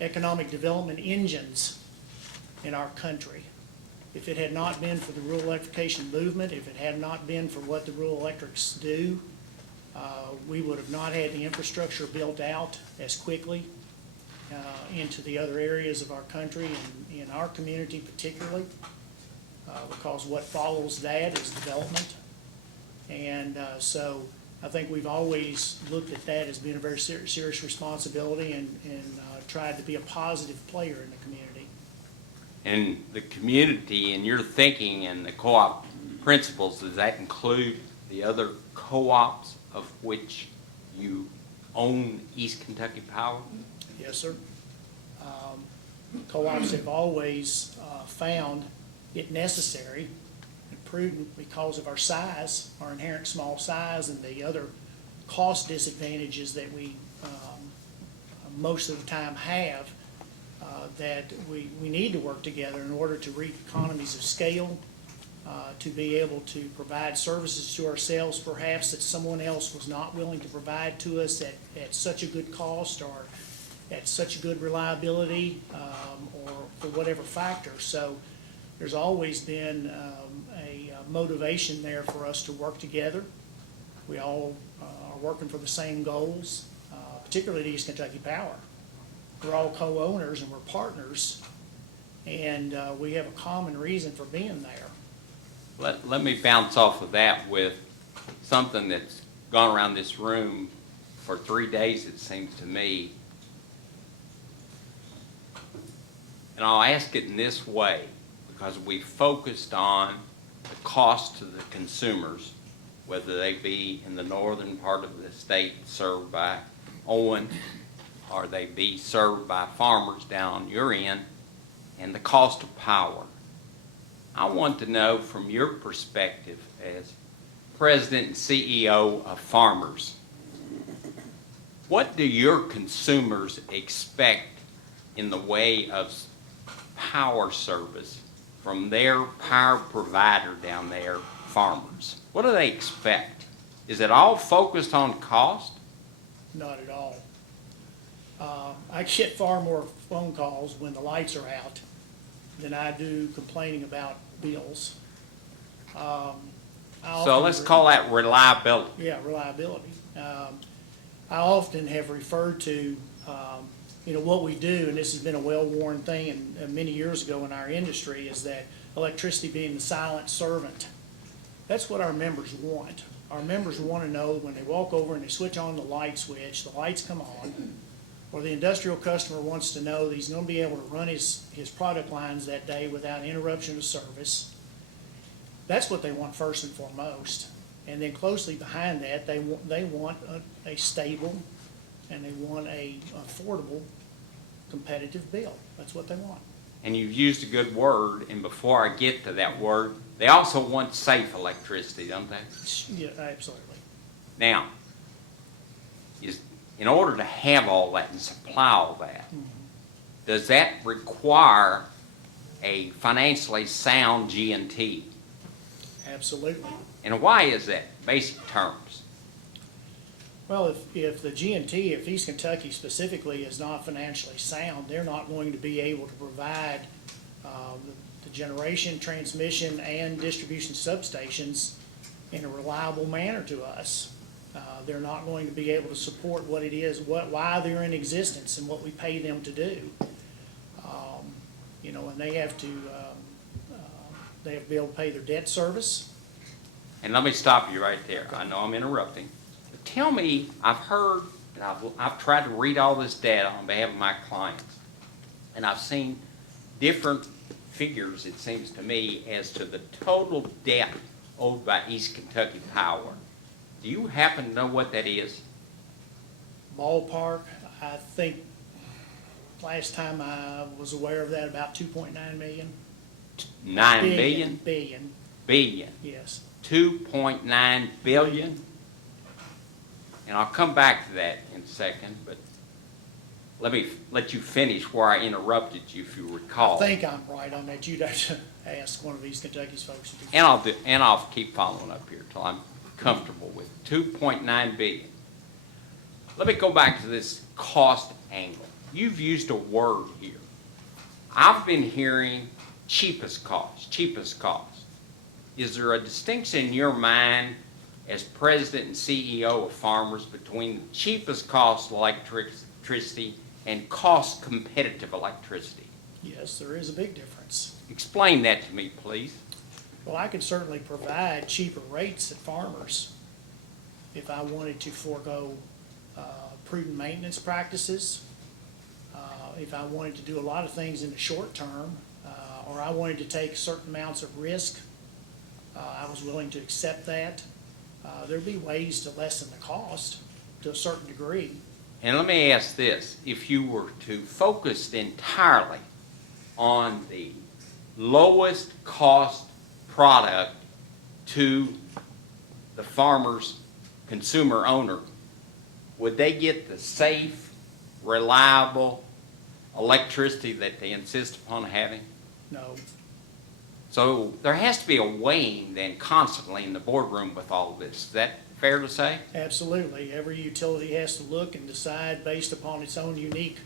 economic development engines in our country. If it had not been for the rural electrification movement, if it had not been for what the rural electrics do, we would have not had the infrastructure built out as quickly into the other areas of our country and in our community particularly, because what follows that is development. And so I think we've always looked at that as being a very serious responsibility and tried to be a positive player in the community. And the community and your thinking and the co-op principles, does that include the other co-ops of which you own East Kentucky Power? Yes, sir. Co-ops have always found it necessary and prudent because of our size, our inherent small size, and the other cost disadvantages that we most of the time have, that we need to work together in order to reap economies of scale, to be able to provide services to ourselves perhaps that someone else was not willing to provide to us at such a good cost or at such good reliability, or for whatever factor. So there's always been a motivation there for us to work together. We all are working for the same goals, particularly at East Kentucky Power. We're all co-owners and we're partners, and we have a common reason for being there. Let me bounce off of that with something that's gone around this room for 3 days, it seems to me. And I'll ask it in this way, because we focused on the cost to the consumers, whether they be in the northern part of the state served by Owen, or they be served by farmers down your end, and the cost of power. I want to know from your perspective as president and CEO of Farmers, what do your consumers expect in the way of power service from their power provider down there, Farmers? What do they expect? Is it all focused on cost? Not at all. I get far more phone calls when the lights are out than I do complaining about bills. So let's call that reliability. Yeah, reliability. I often have referred to, what we do, and this has been a well-worn thing and many years ago in our industry, is that electricity being the silent servant. That's what our members want. Our members want to know when they walk over and they switch on the light switch, the lights come on, or the industrial customer wants to know that he's going to be able to run his product lines that day without interruption of service. That's what they want first and foremost. And then closely behind that, they want a stable and they want a affordable, competitive bill. That's what they want. And you've used a good word, and before I get to that word, they also want safe electricity, don't they? Yeah, absolutely. Now, in order to have all that and supply all that, does that require a financially sound G&T? Absolutely. And why is that? Basic terms. Well, if the G&T, if East Kentucky specifically is not financially sound, they're not going to be able to provide the generation, transmission, and distribution substations in a reliable manner to us. They're not going to be able to support what it is, why they're in existence and what we pay them to do. And they have to be able to pay their debt service. And let me stop you right there. I know I'm interrupting. But tell me, I've heard, and I've tried to read all this data on behalf of my clients, and I've seen different figures, it seems to me, as to the total debt owed by East Kentucky Power. Do you happen to know what that is? Ballpark, I think Last time I was aware of that, about 2.9 million. 9 billion? Billion, Billion. yes. 2.9 billion? And I'll come back to that in a second, but let me let you finish where I interrupted you, if you recall. I think I'm right on that. You'd have to ask one of these Kentucky's folks. And I'll keep following up here till I'm comfortable with it. 2.9 billion. Let me go back to this cost angle. You've used a word here. I've been hearing cheapest cost, cheapest cost. Is there a distinction in your mind as president and CEO of Farmers between the cheapest cost electricity and cost competitive electricity? Yes, there is a big difference. Explain that to me, please. Well, I could certainly provide cheaper rates at Farmers if I wanted to forego prudent maintenance practices, if I wanted to do a lot of things in the short term, or I wanted to take certain amounts of risk. I was willing to accept that. There'd be ways to lessen the cost to a certain degree. And let me ask this. If you were to focus entirely on the lowest cost product to the farmer's consumer owner, would they get the safe, reliable electricity that they insist upon having? No. So there has to be a weighing then constantly in the boardroom with all of this. Is that fair to say? Absolutely. Every utility has to look and decide based upon its own unique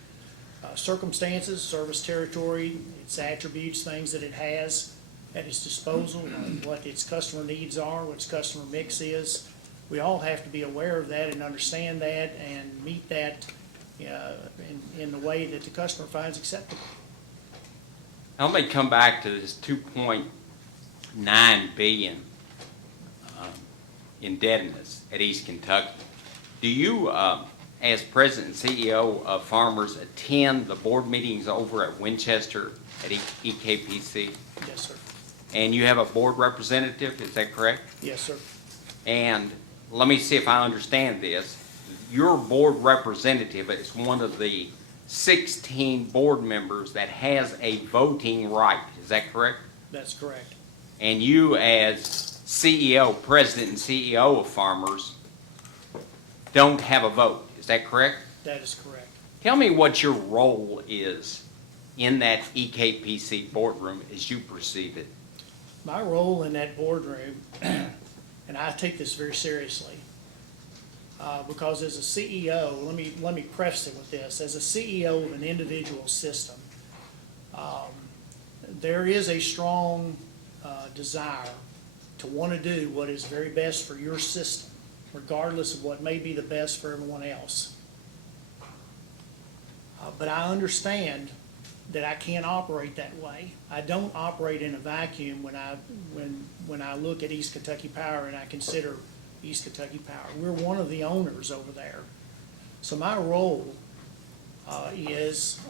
circumstances, service territory, its attributes, things that it has at its disposal, what its customer needs are, what its customer mix is. We all have to be aware of that and understand that and meet that in the way that the customer finds acceptable. Now let me come back to this 2.9 billion indebtedness at East Kentucky. Do you, as president and CEO of Farmers, attend the board meetings over at Winchester at EKPC? Yes, sir. And you have a board representative, is that correct? Yes, sir. And let me see if I understand this. Your board representative is one of the 16 board members that has a voting right, is that correct? That's correct. And you as CEO, president and CEO of Farmers, don't have a vote, is that correct? That is correct. Tell me what your role is in that EKPC boardroom as you perceive it. My role in that boardroom, and I take this very seriously, because as a CEO, let me preface it with this. As a CEO of an individual system, there is a strong desire to want to do what is very best for your system, regardless of what may be the best for everyone else. But I understand that I can't operate that way. I don't operate in a vacuum when I look at East Kentucky Power and I consider East Kentucky Power. We're one of the owners over there. So my role is,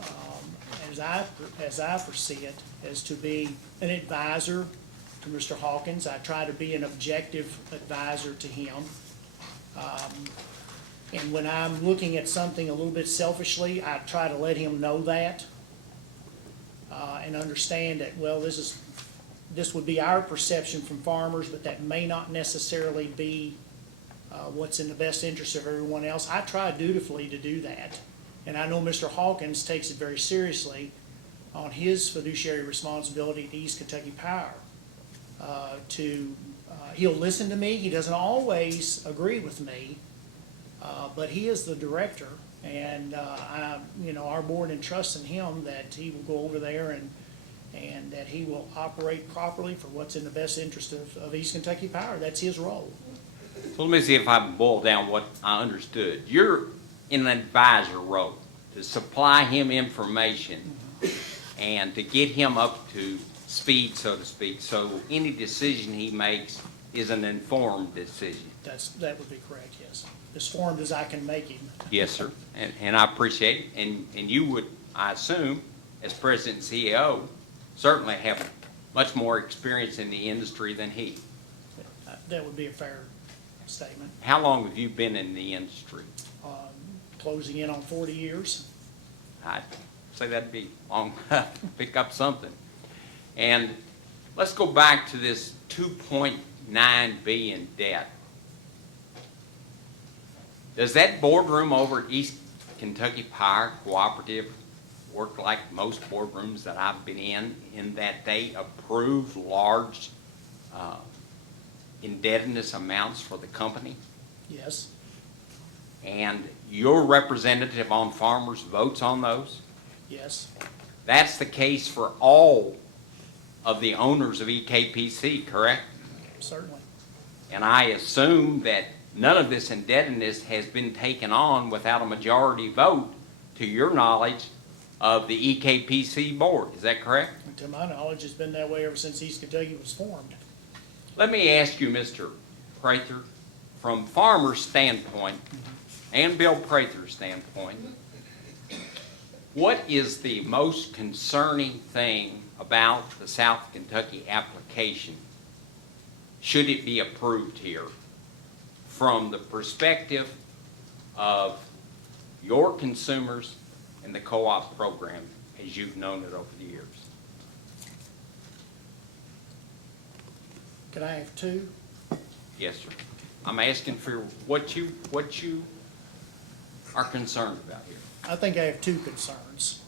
as I foresee it, is to be an advisor to Mr. Hawkins. I try to be an objective advisor to him. And when I'm looking at something a little bit selfishly, I try to let him know that and understand that, well, this would be our perception from Farmers, but that may not necessarily be what's in the best interest of everyone else. I try dutifully to do that. And I know Mr. Hawkins takes it very seriously on his fiduciary responsibility to East Kentucky Power. He'll listen to me. He doesn't always agree with me, but he is the director. And our board entrusts in him that he will go over there and that he will operate properly for what's in the best interest of East Kentucky Power. That's his role. So let me see if I can boil down what I understood. You're in an advisor role to supply him information and to get him up to speed, so to speak, so any decision he makes is an informed decision. That would be correct, yes. As formed as I can make him. Yes, sir, and I appreciate it. And you would, I assume, as president and CEO, certainly have much more experience in the industry than he. That would be a fair statement. How long have you been in the industry? Closing in on 40 years. say that'd be long, pick up something. And let's go back to this 2.9 billion debt. Does that boardroom over at East Kentucky Power Cooperative work like most boardrooms that I've been in that they approve large indebtedness amounts for the company? Yes, And your representative on farmers votes on those? yes, That's the case for all of the owners of EKPC, correct? certainly. And I assume that none of this indebtedness has been taken on without a majority vote, to your knowledge, of the EKPC board. Is that correct? And to my knowledge, it's been that way ever since East Kentucky was formed. Let me ask you, Mr. Prather, from farmers' standpoint and Bill Prather's standpoint, what is the most concerning thing about the South Kentucky application, should it be approved here, from the perspective of your consumers and the co-op program as you've known it over the years? Can I have two? Yes, sir. I'm asking for what you are concerned about here. I think I have two concerns.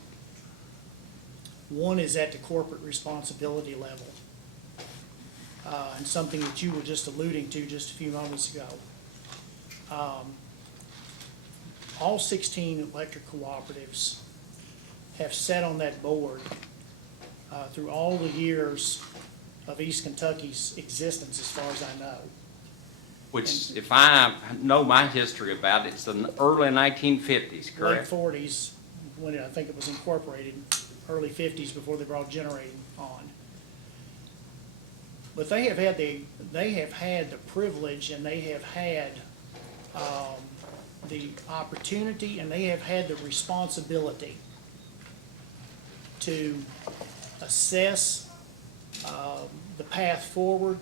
One is at the corporate responsibility level, and something that you were just alluding to just a few moments ago. All 16 electric cooperatives have sat on that board through all the years of East Kentucky's existence, as far as I know. Which, if I know my history about it, it's the early 1950s, Late correct? 40s, when I think it was incorporated, early 50s before they brought generating on. But they have had the privilege, and they have had the opportunity, and they have had the responsibility to assess the path forward,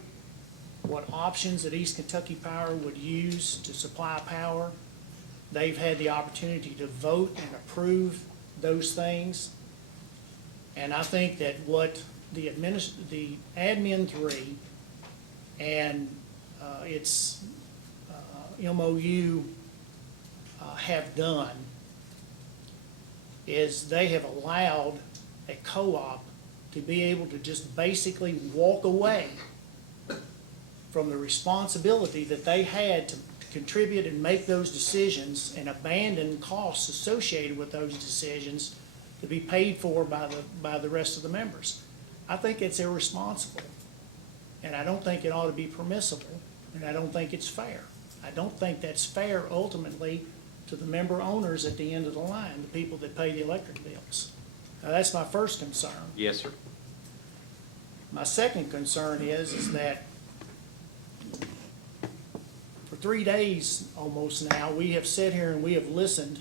what options that East Kentucky Power would use to supply power. They've had the opportunity to vote and approve those things. And I think that what the Admin 3 and its MOU have done is they have allowed a co-op to be able to just basically walk away from the responsibility that they had to contribute and make those decisions and abandon costs associated with those decisions to be paid for by the rest of the members. I think it's irresponsible, and I don't think it ought to be permissible, and I don't think it's fair. I don't think that's fair ultimately to the member owners at the end of the line, the people that pay the electric bills. Now, that's my first concern. Yes, sir. My second concern is that for 3 days almost now, we have sat here and we have listened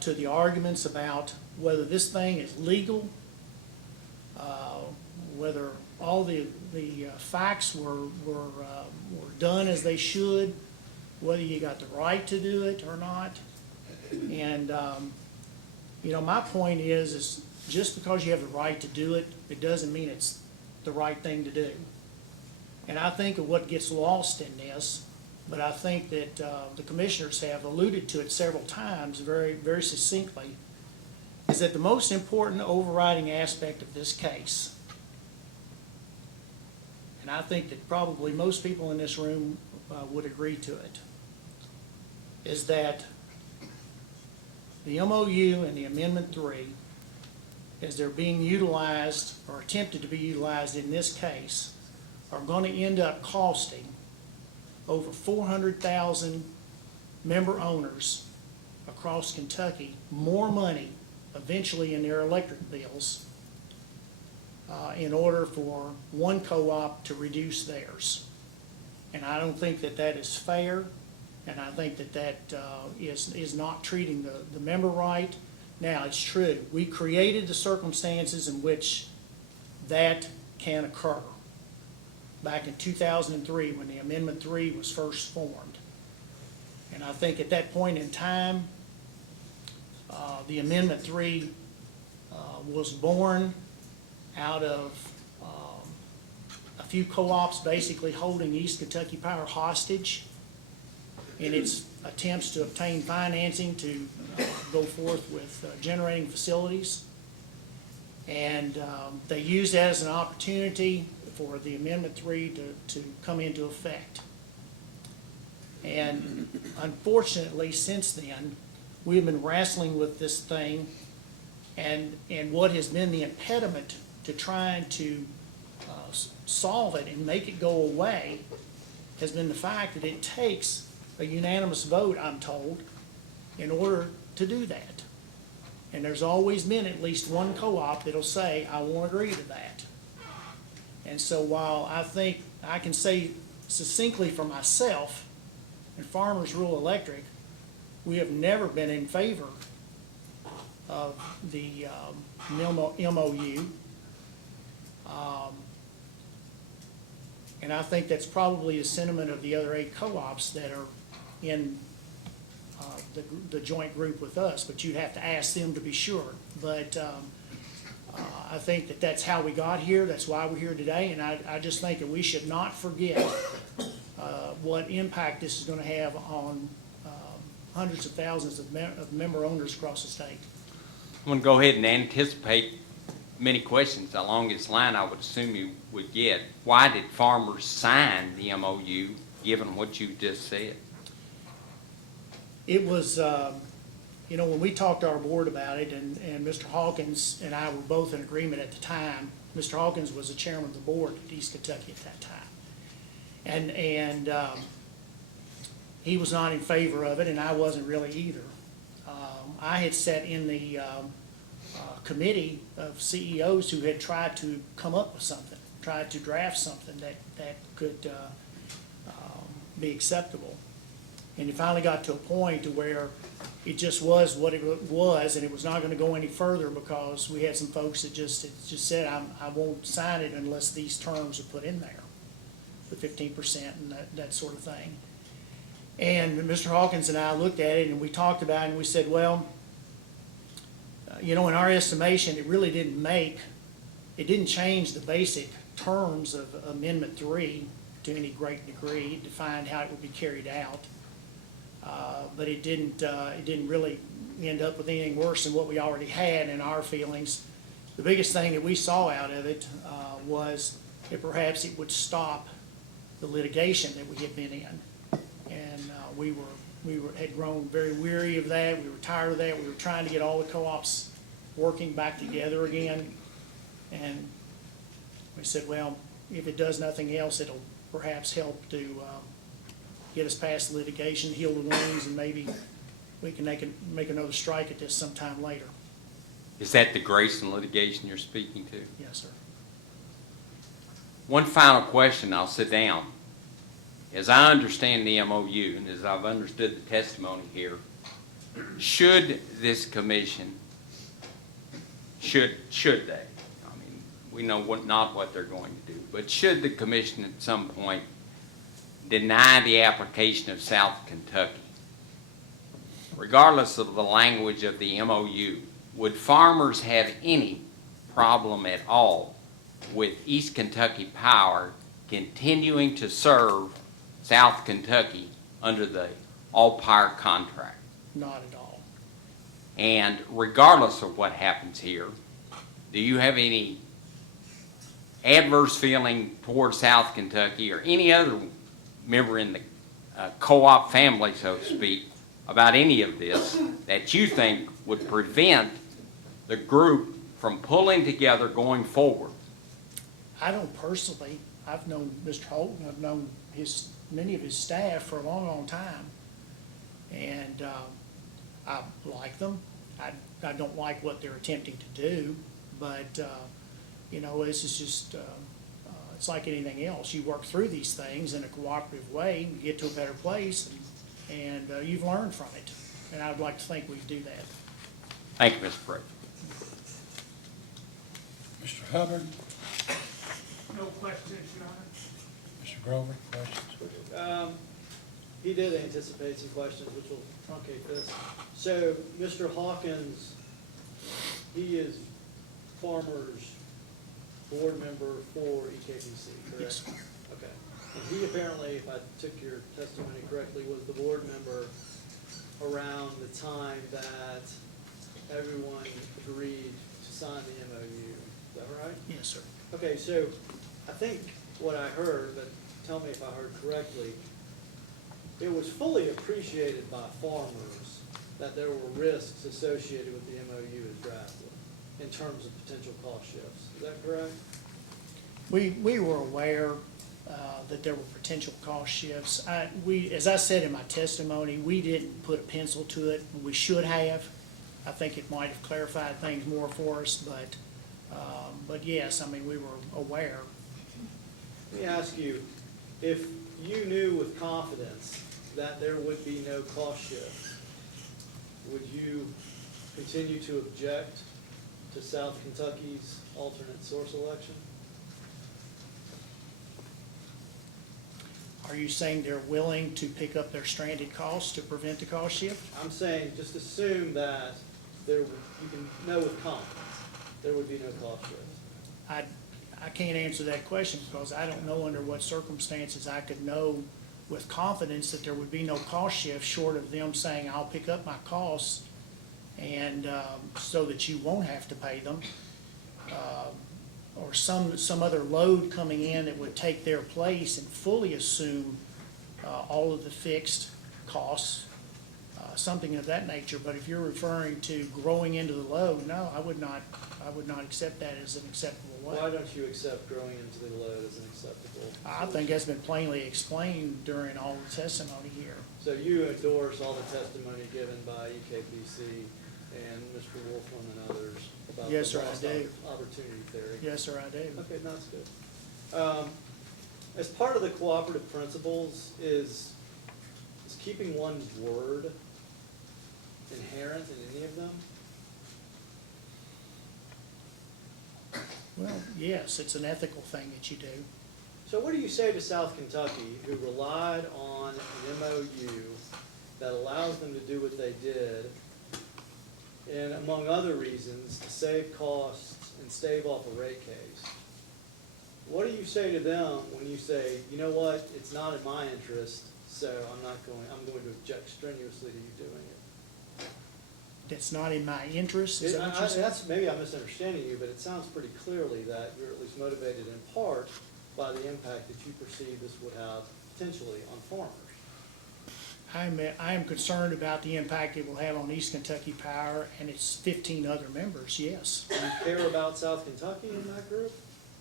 to the arguments about whether this thing is legal, whether all the facts were done as they should, whether you got the right to do it or not. And, my point is just because you have the right to do it, it doesn't mean it's the right thing to do. And I think of what gets lost in this, but I think that the commissioners have alluded to it several times very, very succinctly, is that the most important overriding aspect of this case, and I think that probably most people in this room would agree to it, is that the MOU and the Amendment 3, as they're being utilized or attempted to be utilized in this case, are going to end up costing over 400,000 member owners across Kentucky more money eventually in their electric bills in order for one co-op to reduce theirs. And I don't think that that is fair, and I think that that is not treating the member right. Now, it's true, we created the circumstances in which that can occur back in 2003 when the Amendment 3 was first formed. And I think at that point in time, The Amendment 3 was born out of a few co-ops basically holding East Kentucky Power hostage in its attempts to obtain financing to go forth with generating facilities. And they used that as an opportunity for the Amendment 3 to come into effect. And unfortunately, since then, we've been wrestling with this thing, and what has been the impediment to trying to solve it and make it go away has been the fact that it takes a unanimous vote, I'm told, in order to do that. And there's always been at least one co-op that'll say, I won't agree to that. And so while I think I can say succinctly for myself and Farmers Rural Electric, we have never been in favor of the MOU. And I think that's probably the sentiment of the other 8 co-ops that are in the joint group with us, but you'd have to ask them to be sure. But I think that that's how we got here, that's why we're here today, and I just think that we should not forget what impact this is going to have on hundreds of thousands of member owners across the state. I'm going to go ahead and anticipate many questions along this line I would assume you would get. Why did farmers sign the MOU, given what you just said? It was, when we talked to our board about it, and Mr. Hawkins and I were both in agreement at the time. Mr. Hawkins was the chairman of the board at East Kentucky at that time. And he was not in favor of it, and I wasn't really either. I had sat in the committee of CEOs who had tried to come up with something, tried to draft something that could be acceptable. And it finally got to a point to where it just was what it was, and it was not going to go any further because we had some folks that just said, I won't sign it unless these terms are put in there, the 15% and that sort of thing. And Mr. Hawkins and I looked at it and we talked about it and we said, well, in our estimation, it really didn't change the basic terms of Amendment 3 to any great degree. It defined how it would be carried out. But it didn't really end up with anything worse than what we already had in our feelings. The biggest thing that we saw out of it was that perhaps it would stop the litigation that we had been in. And we had grown very weary of that. We were tired of that. We were trying to get all the co-ops working back together again. And we said, well, if it does nothing else, it'll perhaps help to get us past the litigation, heal the wounds, and maybe we can make another strike at this sometime later. Is that the Grayson litigation you're speaking to? Yes, sir. One final question, I'll sit down. As I understand the MOU, and as I've understood the testimony here, should this commission, should they, I mean, we know not what they're going to do, but should the commission at some point deny the application of South Kentucky, regardless of the language of the MOU, would farmers have any problem at all with East Kentucky Power continuing to serve South Kentucky under the all-power contract? Not at all. And regardless of what happens here, do you have any adverse feeling towards South Kentucky or any other member in the co-op family, so to speak, about any of this that you think would prevent the group from pulling together going forward? I don't personally. I've known Mr. Holton. I've known many of his staff for a long, long time. And I like them. I don't like what they're attempting to do, but this is just, it's like anything else. You work through these things in a cooperative way, and you get to a better place, and you've learned from it. And I'd like to think we do that. Thank you, Mr. President. Mr. Hubbard, No questions, Your Honor. Mr. Grover, questions? he did anticipate some questions, which will truncate this. So, Mr. Hawkins, he is Farmers board member for EKBC, correct? Yes. Okay. And he apparently, if I took your testimony correctly, was the board member around the time that everyone agreed to sign the MOU. Is that right? Yes, sir. Okay, so I think what I heard, but tell me if I heard correctly, it was fully appreciated by farmers that there were risks associated with the MOU as drafted in terms of potential cost shifts. Is that correct? We were aware that there were potential cost shifts. As I said in my testimony, we didn't put a pencil to it. We should have. I think it might have clarified things more for us, but yes, I mean, we were aware. Let me ask you, if you knew with confidence that there would be no cost shift, would you continue to object to South Kentucky's alternate source election? Are you saying they're willing to pick up their stranded costs to prevent the cost shift? I'm saying just assume that you can know with confidence there would be no cost shift. I can't answer that question because I don't know under what circumstances I could know with confidence that there would be no cost shift short of them saying, I'll pick up my costs and so that you won't have to pay them. Or some other load coming in that would take their place and fully assume all of the fixed costs, something of that nature. But if you're referring to growing into the load, no, I would not accept that as an acceptable way. Why don't you accept growing into the load as an acceptable? I think that's been plainly explained during all the testimony here. So you endorse all the testimony given by EKBC and Mr. Wolfram and others about the Yes, sir, I lost do. opportunity theory? Yes, sir, I do. Okay, that's good. As part of the cooperative principles, is keeping one's word inherent in any of them? Well, yes, it's an ethical thing that you do. So what do you say to South Kentucky, who relied on an MOU that allows them to do what they did, and among other reasons, to save costs and stave off a rate case? What do you say to them when you say, you know what, it's not in my interest, so I'm going to object strenuously to you doing it? It's not in my interest, is that what you're saying? Maybe I'm misunderstanding you, but it sounds pretty clearly that you're at least motivated in part by the impact that you perceive this would have potentially on farmers. I am concerned about the impact it will have on East Kentucky Power and its 15 other members, yes. Do you care about South Kentucky in that group?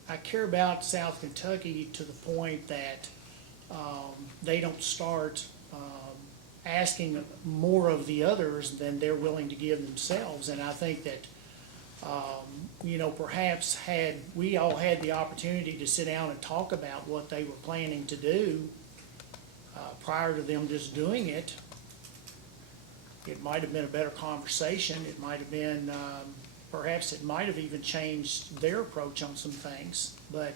I care about South Kentucky to the point that they don't start asking more of the others than they're willing to give themselves. And I think that, perhaps had we all had the opportunity to sit down and talk about what they were planning to do prior to them just doing it, it might have been a better conversation. It might have been, perhaps it might have even changed their approach on some things. But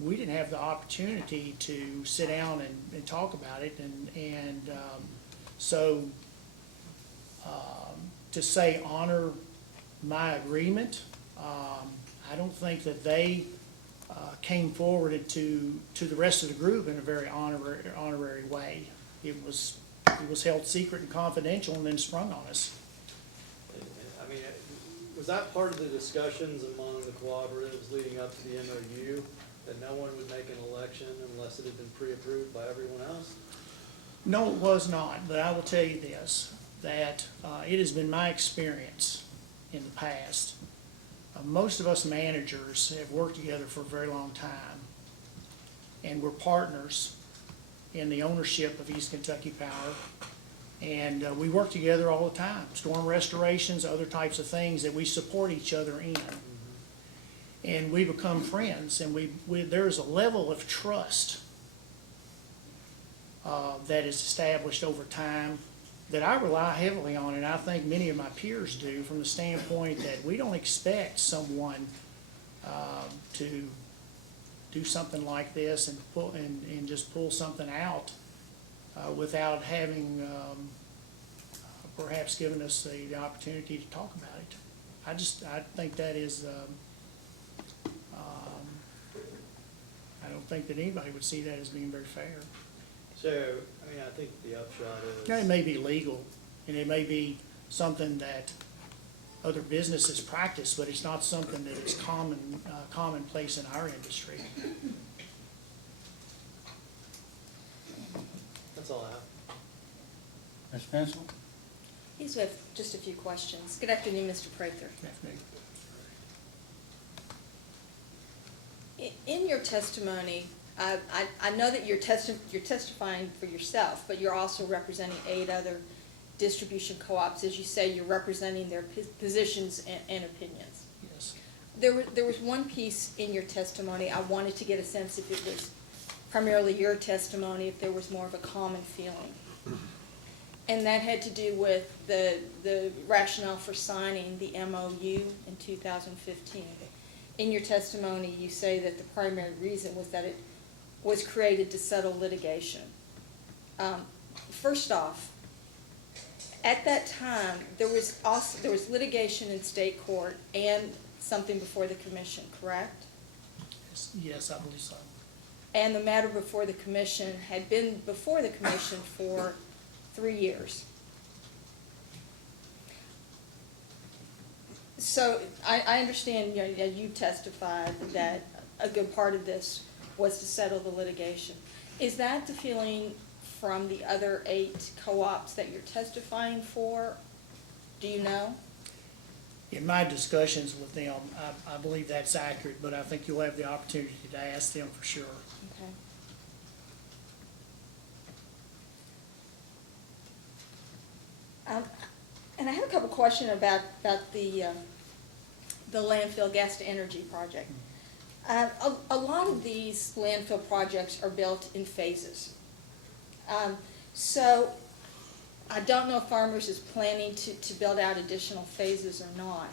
we didn't have the opportunity to sit down and talk about it. So to say honor my agreement, I don't think that they came forward to the rest of the group in a very honorary way. It was held secret and confidential and then sprung on us. I mean, was that part of the discussions among the cooperatives leading up to the MOU, that no one would make an election unless it had been pre-approved by everyone else? No, it was not, but I will tell you this, that it has been my experience in the past. Most of us managers have worked together for a very long time, and we're partners in the ownership of East Kentucky Power. And we work together all the time, storm restorations, other types of things that we support each other in. And we become friends, and there's a level of trust that is established over time that I rely heavily on, and I think many of my peers do, from the standpoint that we don't expect someone to do something like this and just pull something out without having perhaps given us the opportunity to talk about it. I think that is, I don't think that anybody would see that as being very fair. So, I mean, I think the upshot is. Now, it may be legal, and it may be something that other businesses practice, but it's not something that is commonplace in our industry. That's all I have. Mr. Pencil? Yes, we have just a few questions. Good afternoon, Mr. Prather. In your testimony, I know that you're testifying for yourself, but you're also representing 8 other distribution co-ops. As you say, you're representing their positions and opinions. Yes. There was one piece in your testimony, I wanted to get a sense if it was primarily your testimony, if there was more of a common feeling. And that had to do with the rationale for signing the MOU in 2015. In your testimony, you say that the primary reason was that it was created to settle litigation. First off, at that time, there was litigation in state court and something before the commission, correct? Yes, I believe so. And the matter before the commission had been before the commission for 3 years. So I understand, you testified that a good part of this was to settle the litigation. Is that the feeling from the other 8 co-ops that you're testifying for? Do you know? In my discussions with them, I believe that's accurate, but I think you'll have the opportunity to ask them for sure. Okay. And I have a couple questions about the landfill gas to energy project. A lot of these landfill projects are built in phases. So I don't know if Farmers is planning to build out additional phases or not,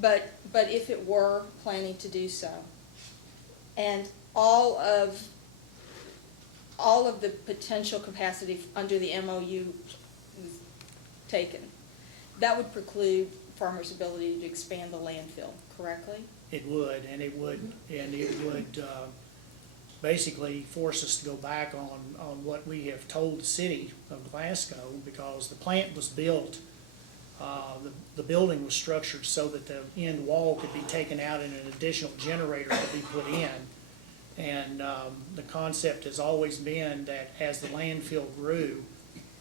but if it were planning to do so, and all of the potential capacity under the MOU was taken, that would preclude Farmers' ability to expand the landfill, correctly? It would basically force us to go back on what we have told the city of Glasgow, because the plant was built, the building was structured so that the end wall could be taken out and an additional generator could be put in. And the concept has always been that as the landfill grew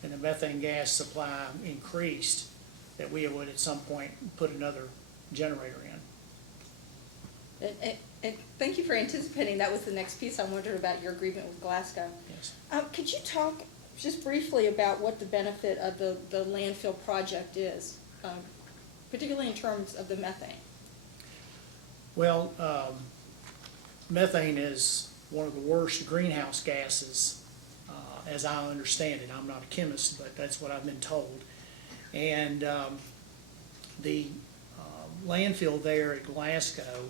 and the methane gas supply increased, that we would at some point put another generator in. And thank you for anticipating. That was the next piece I wondered about, your agreement with Glasgow. Yes. Could you talk just briefly about what the benefit of the landfill project is, particularly in terms of the methane? Well, methane is one of the worst greenhouse gases, as I understand it. I'm not a chemist, but that's what I've been told. And the landfill there at Glasgow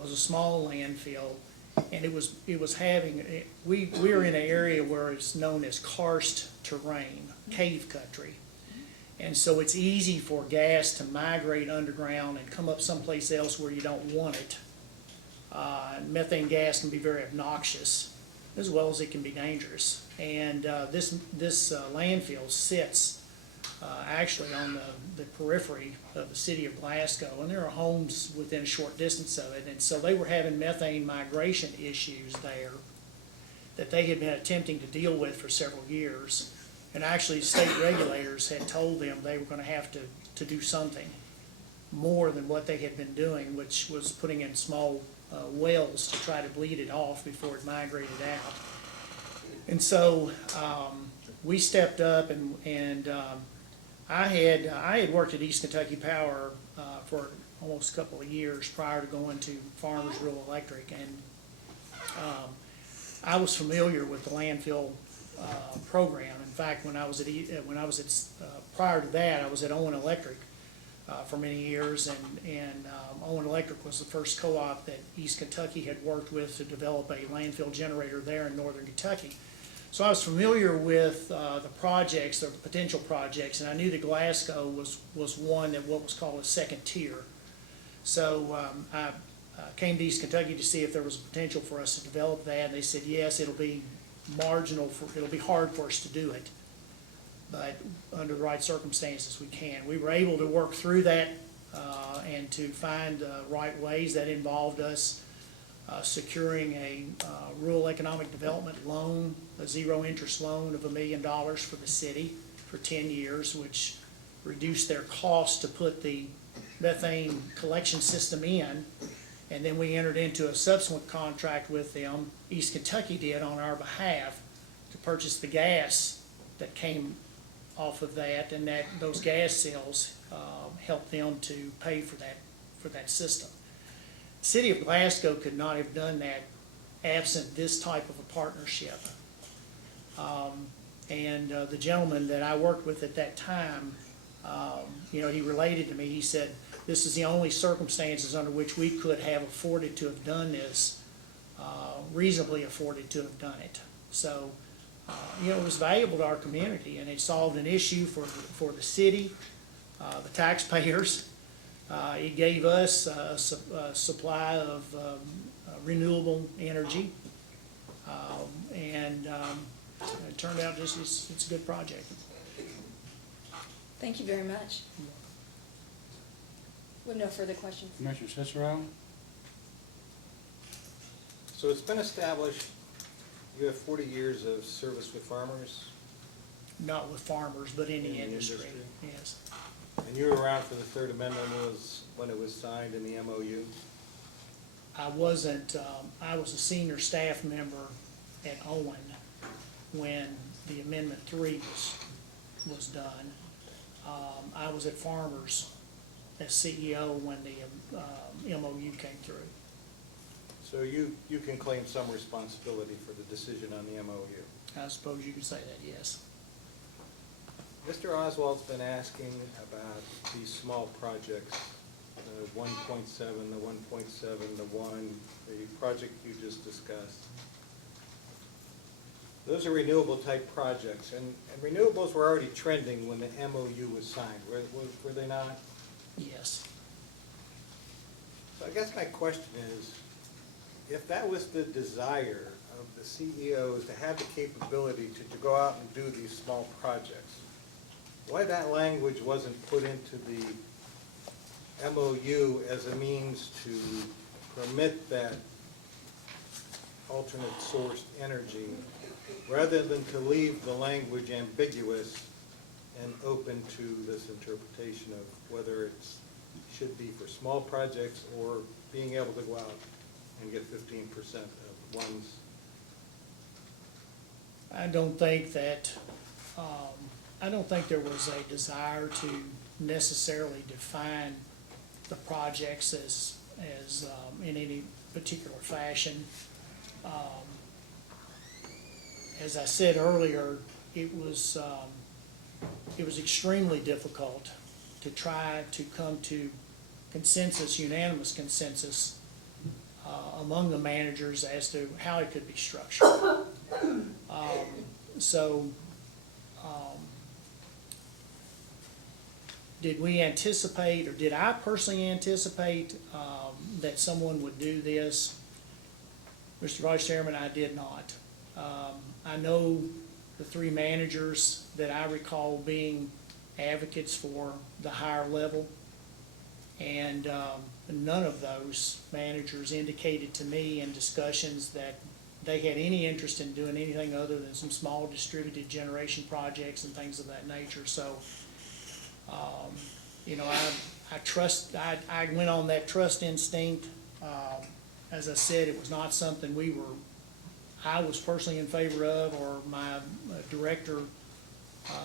was a small landfill, and it was having, we're in an area where it's known as karst terrain, cave country. And so it's easy for gas to migrate underground and come up someplace else where you don't want it. Methane gas can be very obnoxious, as well as it can be dangerous. And this landfill sits actually on the periphery of the city of Glasgow, and there are homes within a short distance of it. And so they were having methane migration issues there that they had been attempting to deal with for several years. And actually, state regulators had told them they were going to have to do something more than what they had been doing, which was putting in small wells to try to bleed it off before it migrated out. And so we stepped up, and I had worked at East Kentucky Power for almost a couple of years prior to going to Farmers Rural Electric, and I was familiar with the landfill program. In fact, when I was at prior to that, I was at Owen Electric for many years, and Owen Electric was the first co-op that East Kentucky had worked with to develop a landfill generator there in northern Kentucky. So I was familiar with the projects, the potential projects, and I knew that Glasgow was one that what was called a second tier. So I came to East Kentucky to see if there was potential for us to develop that, and they said, yes, it'll be marginal, it'll be hard for us to do it, but under the right circumstances, we can. We were able to work through that and to find the right ways. That involved us securing a rural economic development loan, a zero-interest loan of $1 million for the city for 10 years, which reduced their cost to put the methane collection system in. And then we entered into a subsequent contract with them, East Kentucky did on our behalf, to purchase the gas that came off of that, and that those gas sales helped them to pay for that system. The city of Glasgow could not have done that absent this type of a partnership. And the gentleman that I worked with at that time, he related to me. He said, this is the only circumstances under which we could have afforded to have done this, reasonably afforded to have done it. So, it was valuable to our community, and it solved an issue for the city, the taxpayers. It gave us a supply of renewable energy, and it turned out it's a good project. Thank you very much. We have no further questions. Commissioner Cicero? So it's been established, you have 40 years of service with farmers, Not with farmers, but in the In the industry, industry. yes. and you were around for the Third Amendment when it was signed in the MOU. I wasn't, I was a senior staff member at Owen when the Amendment 3 was done. I was at Farmers as CEO when the MOU came through. So you can claim some responsibility for the decision on the MOU. I suppose you could say that, yes. Mr. Oswald's been asking about these small projects, the 1.7, the 1.7, the project you just discussed. Those are renewable type projects, and renewables were already trending when the MOU was signed, were they not? Yes. So I guess my question is, if that was the desire of the CEOs to have the capability to go out and do these small projects, why that language wasn't put into the MOU as a means to permit that alternate sourced energy, rather than to leave the language ambiguous and open to this interpretation of whether it should be for small projects or being able to go out and get 15% of one's. I don't think that, I don't think there was a desire to necessarily define the projects as in any particular fashion. As I said earlier, it was extremely difficult to try to come to consensus, unanimous consensus among the managers as to how it could be structured. Did we anticipate, or did I personally anticipate that someone would do this? Mr. Vice Chairman, I did not. I know the three managers that I recall being advocates for the higher level, and none of those managers indicated to me in discussions that they had any interest in doing anything other than some small distributed generation projects and things of that nature. So, I went on that trust instinct. As I said, it was not something I was personally in favor of, or my director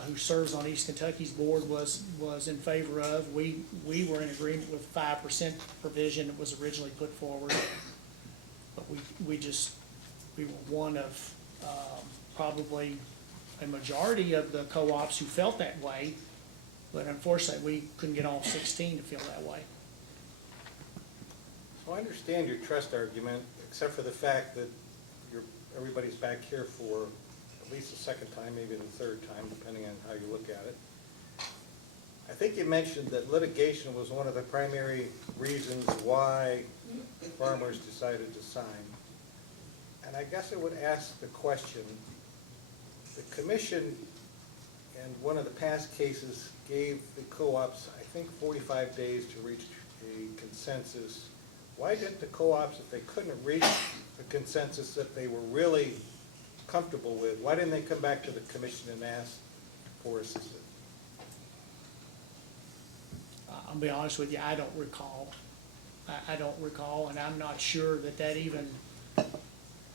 who serves on East Kentucky's board was in favor of. We were in agreement with 5% provision that was originally put forward, but we were one of probably a majority of the co-ops who felt that way, but unfortunately we couldn't get all 16 to feel that way. So I understand your trust argument, except for the fact that everybody's back here for at least the second time, maybe the third time, depending on how you look at it. I think you mentioned that litigation was one of the primary reasons why farmers decided to sign. And I guess I would ask the question, the commission in one of the past cases gave the co-ops, I think, 45 days to reach a consensus. Why didn't the co-ops, if they couldn't reach a consensus that they were really comfortable with, why didn't they come back to the commission and ask for assistance? I'll be honest with you, I don't recall. I don't recall, and I'm not sure that that even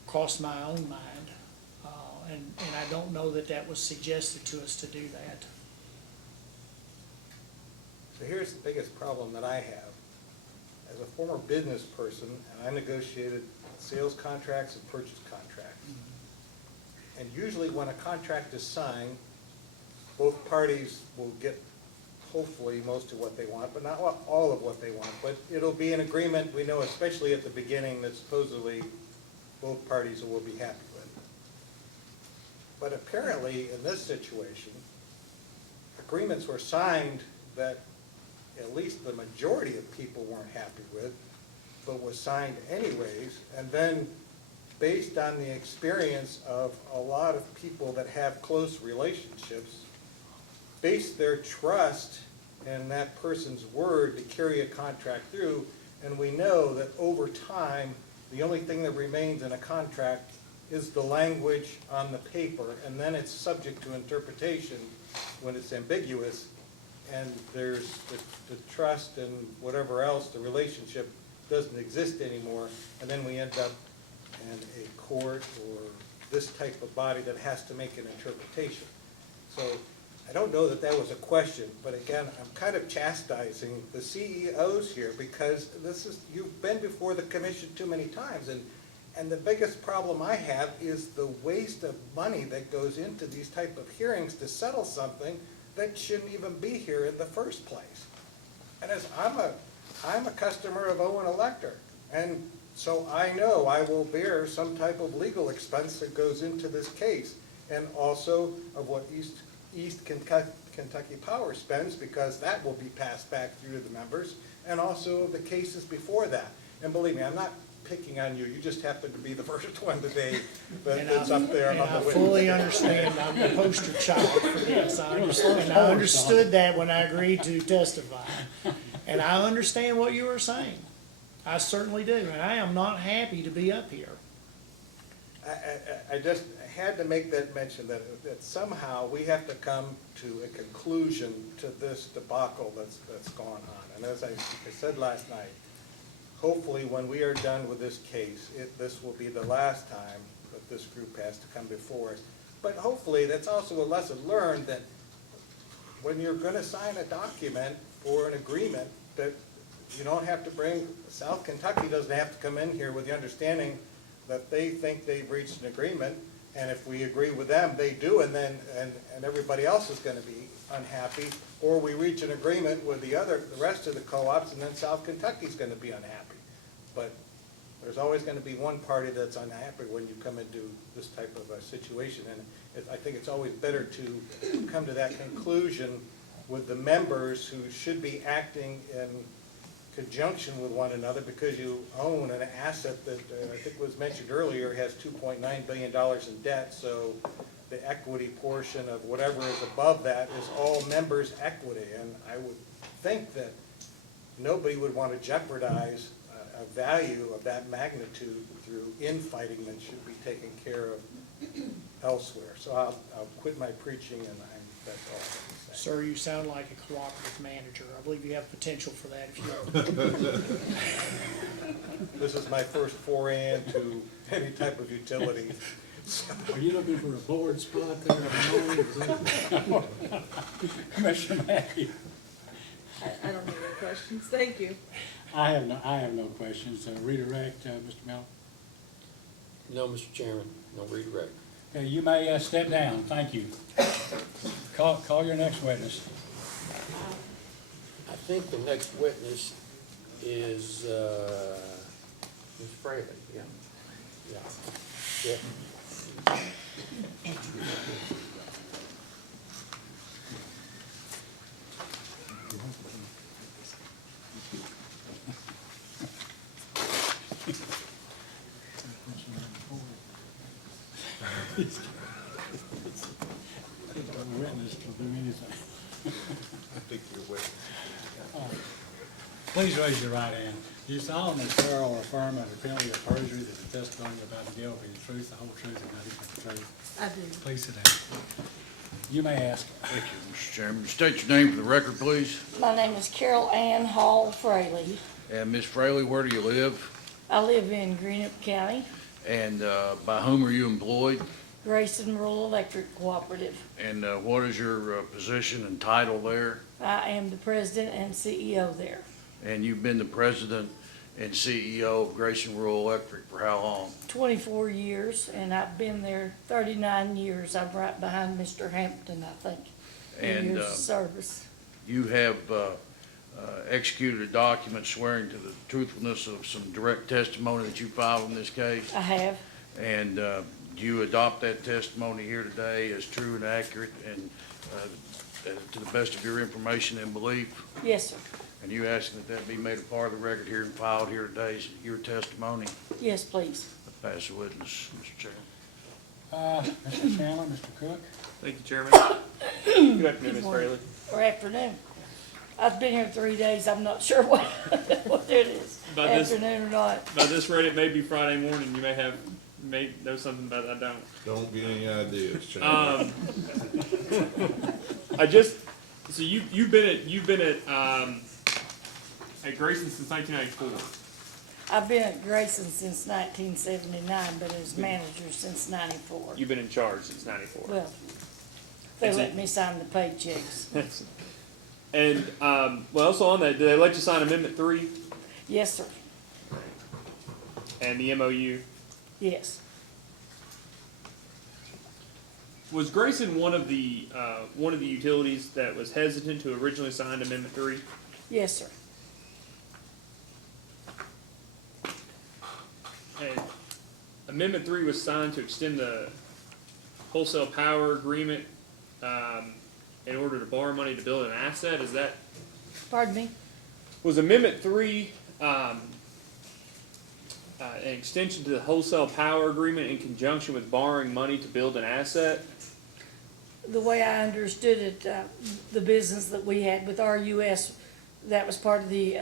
crossed my own mind. And I don't know that that was suggested to us to do that. So here's the biggest problem that I have. As a former business person, and I negotiated sales contracts and purchase contracts. And usually when a contract is signed, both parties will get hopefully most of what they want, but not all of what they want. But it'll be an agreement, we know, especially at the beginning, that supposedly both parties will be happy with. But apparently, in this situation, agreements were signed that at least the majority of people weren't happy with, but was signed anyways, and then based on the experience of a lot of people that have close relationships, base their trust in that person's word to carry a contract through, and we know that over time, the only thing that remains in a contract is the language on the paper, and then it's subject to interpretation when it's ambiguous, and there's the trust and whatever else, the relationship doesn't exist anymore, and then we end up in a court or this type of body that has to make an interpretation. So I don't know that that was a question, but again, I'm kind of chastising the CEOs here because you've been before the commission too many times, and the biggest problem I have is the waste of money that goes into these type of hearings to settle something that shouldn't even be here in the first place. And as I'm a customer of Owen Electric, and so I know I will bear some type of legal expense that goes into this case, and also of what East Kentucky Power spends, because that will be passed back through to the members, and also the cases before that. And believe me, I'm not picking on you, you just happen to be the first one today that's up there on the witness. And I fully understand, I'm the poster child for this. I understood that when I agreed to testify. And I understand what you were saying. I certainly do, and I am not happy to be up here. I just had to make that mention that somehow we have to come to a conclusion to this debacle that's gone on. And as I said last night, hopefully when we are done with this case, this will be the last time that this group has to come before us. But hopefully that's also a lesson learned that when you're going to sign a document or an agreement, that you don't have to bring, South Kentucky doesn't have to come in here with the understanding that they think they've reached an agreement, and if we agree with them, they do, and then and everybody else is going to be unhappy, or we reach an agreement with the rest of the co-ops, and then South Kentucky's going to be unhappy. But there's always going to be one party that's unhappy when you come into this type of a situation, and I think it's always better to come to that conclusion with the members who should be acting in conjunction with one another, because you own an asset that I think was mentioned earlier has $2.9 billion in debt, so the equity portion of whatever is above that is all members' equity, and I would think that nobody would want to jeopardize a value of that magnitude through infighting that should be taken care of elsewhere. So I'll quit my preaching, and that's all I can say. Sir, you sound like a cooperative manager. I believe you have potential for that if you This is my first foray into any type of utility. Are you looking for a board spot there? Commissioner Mackey? I don't have any questions, thank you. I have no questions. Redirect, Mr. Miller? No, Mr. Chairman, no redirect. Okay, you may step down. Thank you. Call your next witness. I think the next witness is, Ms. Fraley, yeah. Yeah. Witness will do anything. I think you're waiting. Please raise your right hand. Do you solemnly swear or affirm under penalty of perjury that the testimony you're about to give will be the truth, the whole truth, and nothing but the truth? I do. Please sit down. You may ask. Thank you, Mr. Chairman. State your name for the record, please. My name is Carol Ann Hall Fraley. And Ms. Fraley, where do you live? I live in Greenup County, And by whom are you employed? Grayson Rural Electric Cooperative. And what is your position and title there? I am the president and CEO there. And you've been the president and CEO of Grayson Rural Electric for how long? 24 years, and I've been there 39 years. I'm right behind Mr. Hampton, I think, in And years of service. you have executed a document swearing to the truthfulness of some direct testimony that you filed in this case? I have. And do you adopt that testimony here today as true and accurate and to the best of your information and belief? Yes, sir. And you asking that that be made a part of the record here and filed here today, your testimony? Yes, please. Pass the witness, Mr. Chairman. Mr. Chandler, Mr. Cook? Thank you, Chairman. Good afternoon, Ms. Fraley. Or afternoon. I've been here 3 days. I'm not sure what, what it is, By this- afternoon or not. By this rate, it may be Friday morning. You may know something about it I don't. Don't get any ideas, Chandler. So you've been at Grayson since 1994. I've been at Grayson since 1979, but as manager since 94. You've been in charge since 94. Well, they Is let it- me sign the paychecks. And, well, also on that, did they let you sign Amendment 3 Yes, sir. and the MOU? Yes. Was Grayson one of the utilities that was hesitant to originally sign Amendment 3? Yes, sir. And Amendment 3 was signed to extend the wholesale power agreement in order to borrow money to build an asset. Is that, Pardon me? was Amendment 3 an extension to the wholesale power agreement in conjunction with borrowing money to build an asset? The way I understood it, the business that we had with RUS, that was part of the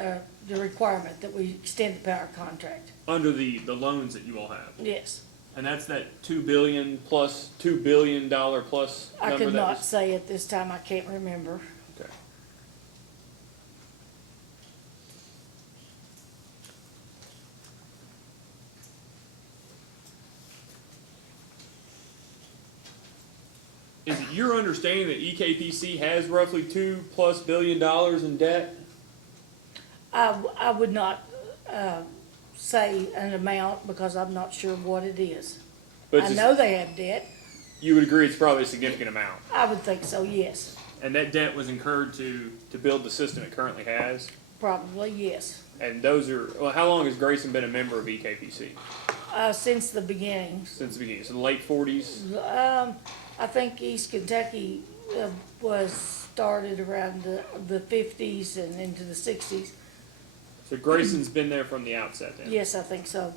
requirement that we extend the power contract. Under the loans that you all have? Yes. And that's that $2 billion plus number I could that not was- say at this time. I can't remember. Okay. Is it your understanding that EKPC has roughly $2+ billion in debt? I would not say an amount because I'm not sure what it is. But I it's know they have debt. You would agree it's probably a significant amount. I would think so, yes. And that debt was incurred to build the system it currently has? Probably, yes. And those are, well, how long has Grayson been a member of EKPC? Since the beginning. Since the beginning, so the late 40s? I think East Kentucky was started around the 50s and into the 60s. So Grayson's been there from the outset then? Yes, I think so.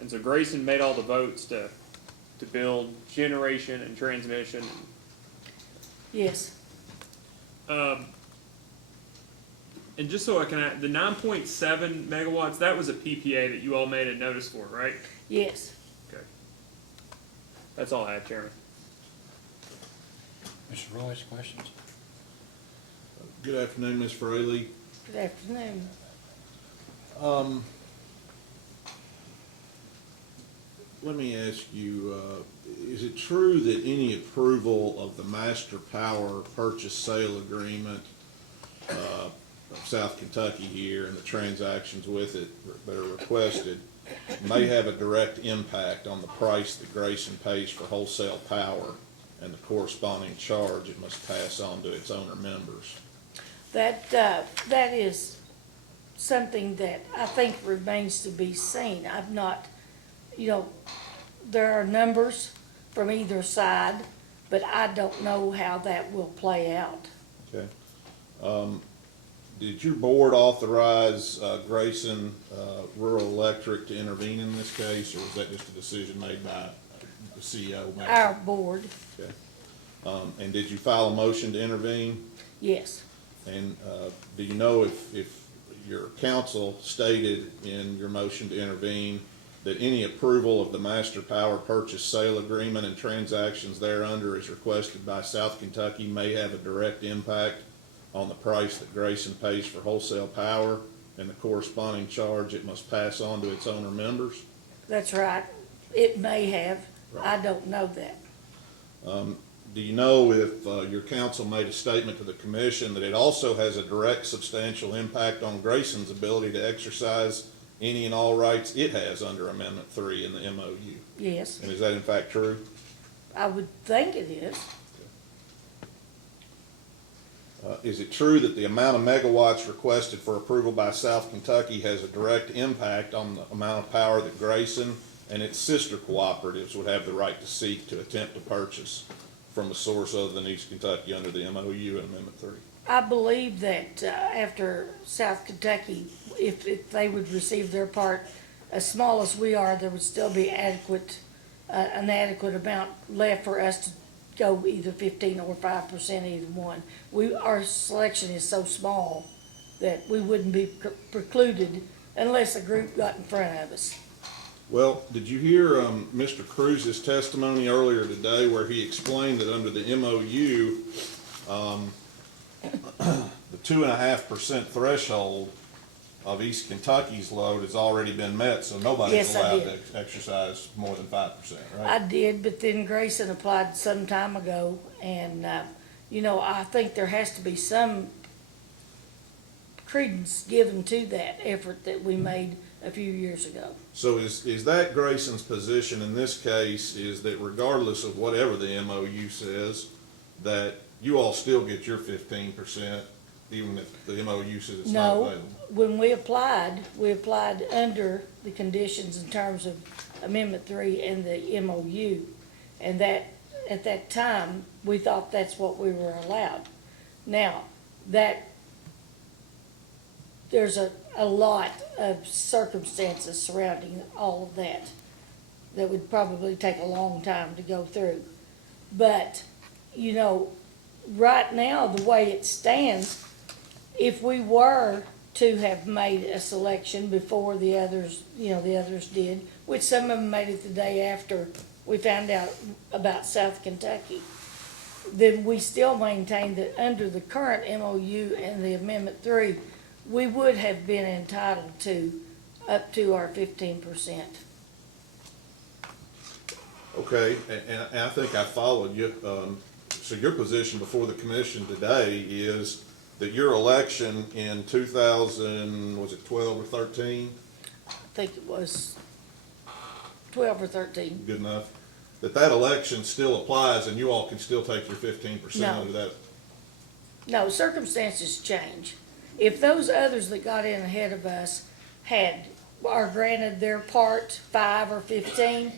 And so Grayson made all the votes to build generation and transmission? Yes. And just so I can, the 9.7 megawatts, that was a PPA that you all made a notice for, right? Yes. Okay. That's all I have, Chairman. Mr. Royce, questions? Good afternoon, Ms. Fraley. Good afternoon. Let me ask you, is it true that any approval of the master power purchase sale agreement of South Kentucky here and the transactions with it that are requested may have a direct impact on the price that Grayson pays for wholesale power and the corresponding charge it must pass on to its owner members? That is something that I think remains to be seen. I've not, there are numbers, from either side, but I don't know how that will play out. Okay. Did your board authorize Grayson Rural Electric to intervene in this case, or was that just a decision made by the CEO? Our board, Okay. And did you file a motion to intervene? yes. And do you know if your counsel stated in your motion to intervene that any approval of the master power purchase sale agreement and transactions thereunder as requested by South Kentucky may have a direct impact on the price that Grayson pays for wholesale power and the corresponding charge it must pass on to its owner members? That's right. It may have. I don't know that. Do you know if your counsel made a statement to the commission that it also has a direct substantial impact on Grayson's ability to exercise any and all rights it has under Amendment 3 in the MOU? Yes, And is that in fact true? I would think it is. Is it true that the amount of megawatts requested for approval by South Kentucky has a direct impact on the amount of power that Grayson and its sister cooperatives would have the right to seek to attempt to purchase from a source other than East Kentucky under the MOU and Amendment 3? I believe that after South Kentucky, if they would receive their part, as small as we are, there would still be adequate, an adequate amount left for us to go either 15 or 5%, either one. Our selection is so small that we wouldn't be precluded unless a group got in front of us. Well, did you hear Mr. Cruz's testimony earlier today where he explained that under the MOU, the 2.5% threshold of East Kentucky's load has already been met, so nobody's Yes, I allowed did. to exercise more than 5%, right? I did, but then Grayson applied some time ago, and, I think there has to be some credence given to that effort that we made a few years ago. So is that Grayson's position in this case, is that regardless of whatever the MOU says, that you all still get your 15%, even if the MOU says it's not No, available? when we applied under the conditions in terms of Amendment 3 and the MOU, and that, at that time, we thought that's what we were allowed. Now, there's a lot of circumstances surrounding all of that would probably take a long time to go through. But, right now, the way it stands, if we were to have made a selection before the others did, which some of them made it the day after we found out about South Kentucky, then we still maintain that under the current MOU and the Amendment 3, we would have been entitled to up to our 15%. Okay, and I think I followed you. So your position before the commission today is that your election in 2000, was it 12 or 13? I think it was 12 or 13. Good enough. That election still applies and you all can still take your 15% No. under that? No, circumstances change. If those others that got in ahead of us are granted their part 5 or 15,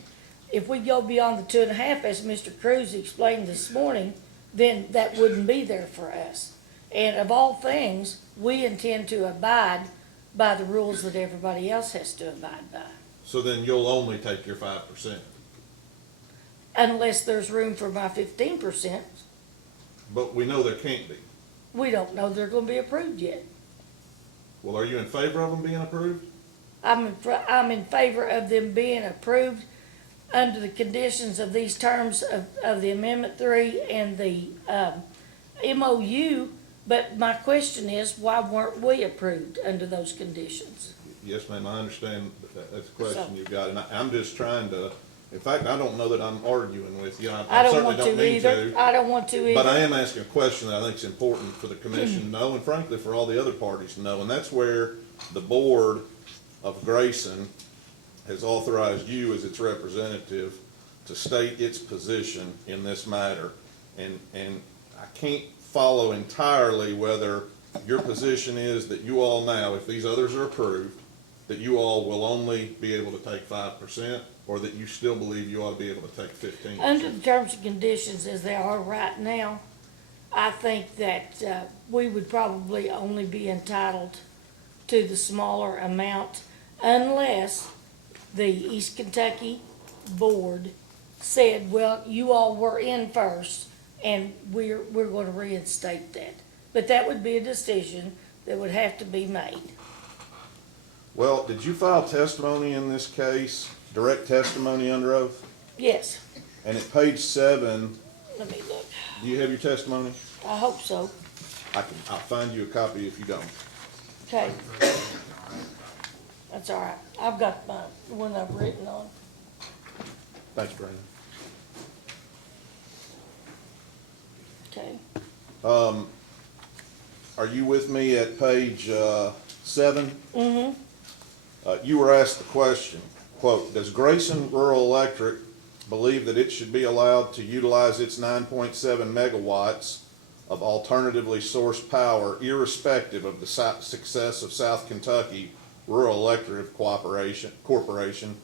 if we go beyond the 2.5, as Mr. Cruz explained this morning, then that wouldn't be there for us. And of all things, we intend to abide by the rules that everybody else has to abide by. So then you'll only take your 5%? Unless there's room for my 15%, But we know there can't be. we don't know they're gonna be approved yet. Well, are you in favor of them being approved? I'm in favor of them being approved under the conditions of these terms of the Amendment 3 and the MOU, but my question is, why weren't we approved under those conditions? Yes, ma'am, I understand that's a question you've got, and I'm just trying to, in fact, I don't know that I'm arguing with you. I don't certainly want to mean either. I don't want to either. But I am asking a question that I think is important for the commission to know, and frankly, for all the other parties to know, and that's where the board of Grayson has authorized you as its representative to state its position in this matter. And I can't follow entirely whether your position is that you all now, if these others are approved, that you all will only be able to take 5%, or that you still believe you ought to be able to take 15%? Under the terms and conditions as they are right now, I think that we would probably only be entitled to the smaller amount unless the East Kentucky Board said, well, you all were in first and we're going to reinstate that. But that would be a decision that would have to be made. Well, did you file testimony in this case, direct testimony under oath? Yes, And at page 7, let me look. do you have your testimony? I hope so. I'll find you a copy if you don't. Okay. That's all right. I've got the one I've written on. Thanks, Brandon. Okay. Are you with me at page 7? Mm-hmm. You were asked the question, quote, does Grayson Rural Electric believe that it should be allowed to utilize its 9.7 megawatts of alternatively sourced power irrespective of the success of South Kentucky Rural Electric Corporation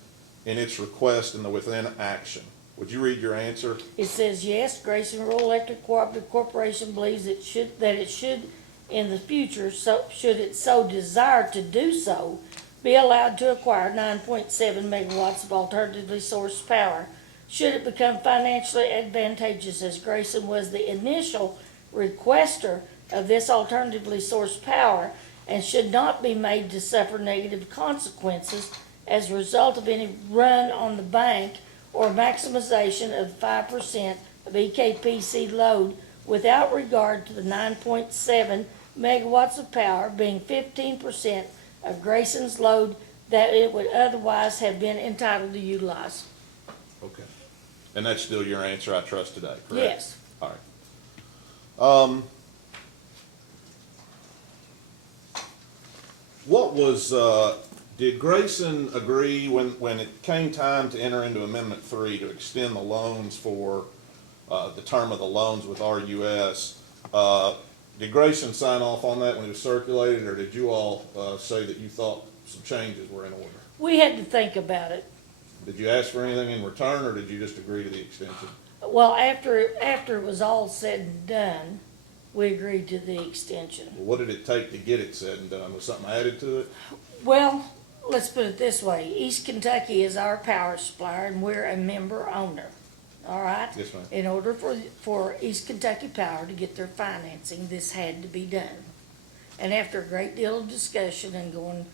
in its request in the within action? Would you read your answer? It says, yes, Grayson Rural Electric Cooperative Corporation believes it should in the future, so should it so desire to do so, be allowed to acquire 9.7 megawatts of alternatively sourced power. Should it become financially advantageous, as Grayson was the initial requester of this alternatively sourced power, and should not be made to suffer negative consequences as a result of any run on the bank or maximization of 5% of EKPC load without regard to the 9.7 megawatts of power being 15% of Grayson's load that it would otherwise have been entitled to utilize. Okay. And that's still your answer, I trust, today, correct? Yes. All right. What was, did Grayson agree when it came time to enter into Amendment 3 to extend the loans for the term of the loans with RUS, did Grayson sign off on that when it was circulated, or did you all say that you thought some changes were in order? We had to think about it. Did you ask for anything in return, or did you just agree to the extension? Well, after it was all said and done, we agreed to the extension. Well, what did it take to get it said and done? Was something added to it? Well, let's put it this way. East Kentucky is our power supplier and we're a member owner. All right? Yes, ma'am. In order for East Kentucky Power to get their financing, this had to be done. And after a great deal of discussion and going,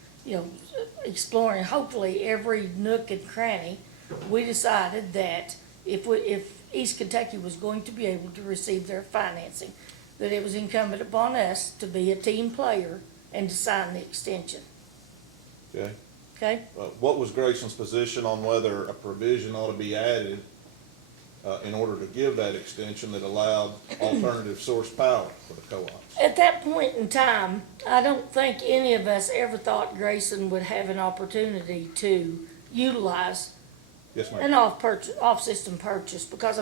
exploring hopefully every nook and cranny, we decided that if East Kentucky was going to be able to receive their financing, that it was incumbent upon us to be a team player and to sign the extension. Okay. Okay? What was Grayson's position on whether a provision ought to be added in order to give that extension that allowed alternative source power for the co-ops? At that point in time, I don't think any of us ever thought Grayson would have an opportunity to utilize Yes, ma'am. an off-system purchase, because,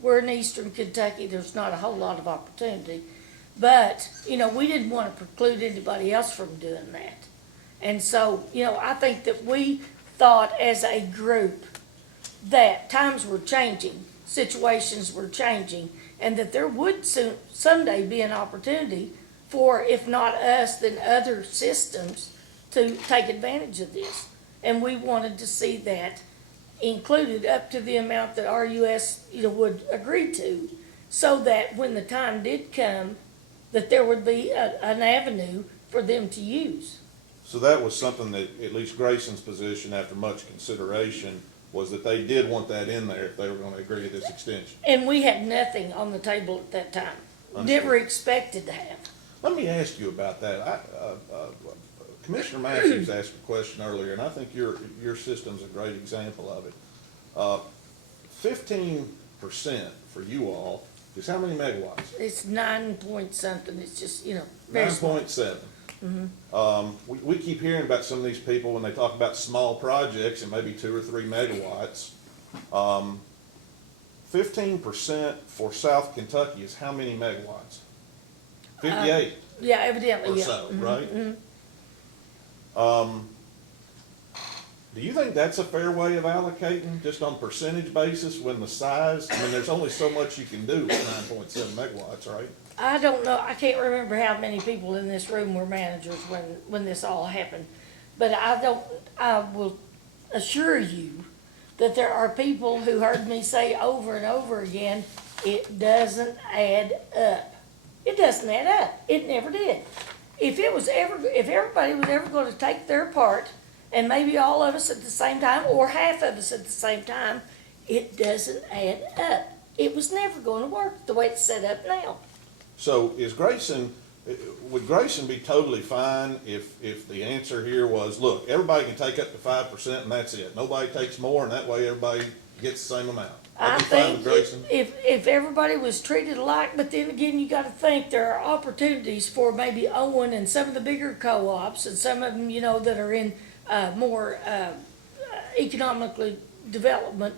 we're in eastern Kentucky, there's not a whole lot of opportunity. But, we didn't want to preclude anybody else from doing that. And so, I think that we thought as a group that times were changing, situations were changing, and that there would someday be an opportunity for, if not us, then other systems to take advantage of this. And we wanted to see that included up to the amount that RUS, would agree to, so that when the time did come, that there would be an avenue for them to use. So that was something that, at least Grayson's position after much consideration, was that they did want that in there if they were going to agree to this extension. And we had nothing on the table at that time. Understood. Never expected to have. Let me ask you about that. Commissioner Matthews asked a question earlier, and I think your system's a great example of it. 15% for you all is how many megawatts? It's 9 point something, it's just, very small. 9.7. Mm-hmm. We keep hearing about some of these people when they talk about small projects and maybe 2 or 3 megawatts. 15% for South Kentucky is how many megawatts? 58 Yeah, evidently, or yeah. so, Mhm, right? mhm. Do you think that's a fair way of allocating, just on percentage basis, when the size, I mean, there's only so much you can do with 9.7 megawatts, right? I don't know, I can't remember how many people in this room were managers when this all happened. But I will assure you that there are people who heard me say over and over again, it doesn't add up. It doesn't add up. It never did. If everybody was ever gonna take their part, and maybe all of us at the same time, or half of us at the same time, it doesn't add up. It was never gonna work the way it's set up now. So would Grayson be totally fine if the answer here was, look, everybody can take up to 5% and that's it? Nobody takes more, and that way everybody gets the same amount? I That'd be fine think with Grayson? if everybody was treated alike, but then again, you gotta think there are opportunities for maybe Owen and some of the bigger co-ops and some of them, that are in, more, economically development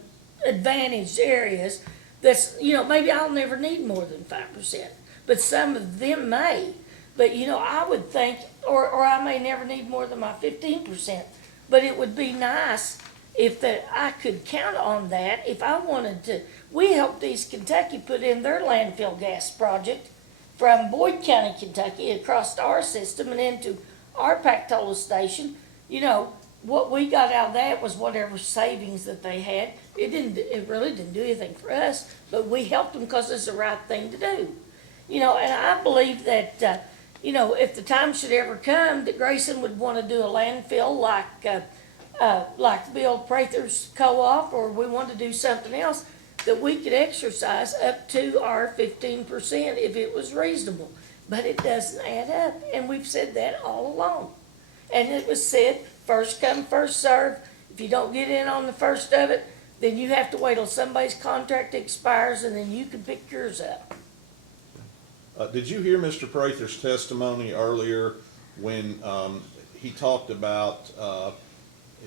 advantaged areas. That's, maybe I'll never need more than 5%, but some of them may. But, I would think, or I may never need more than my 15%, but it would be nice if I could count on that if I wanted to. We helped East Kentucky put in their landfill gas project from Boyd County, Kentucky, across our system and into our Pactola station. What we got out of that was whatever savings that they had. It really didn't do anything for us, but we helped them because it's the right thing to do. And I believe that, if the time should ever come that Grayson would want to do a landfill like Bill Prather's co-op, or we want to do something else, that we could exercise up to our 15% if it was reasonable. But it doesn't add up, and we've said that all along. And it was said, first come, first serve. If you don't get in on the first of it, then you have to wait till somebody's contract expires, and then you can pick yours up. Did you hear Mr. Prather's testimony earlier when he talked about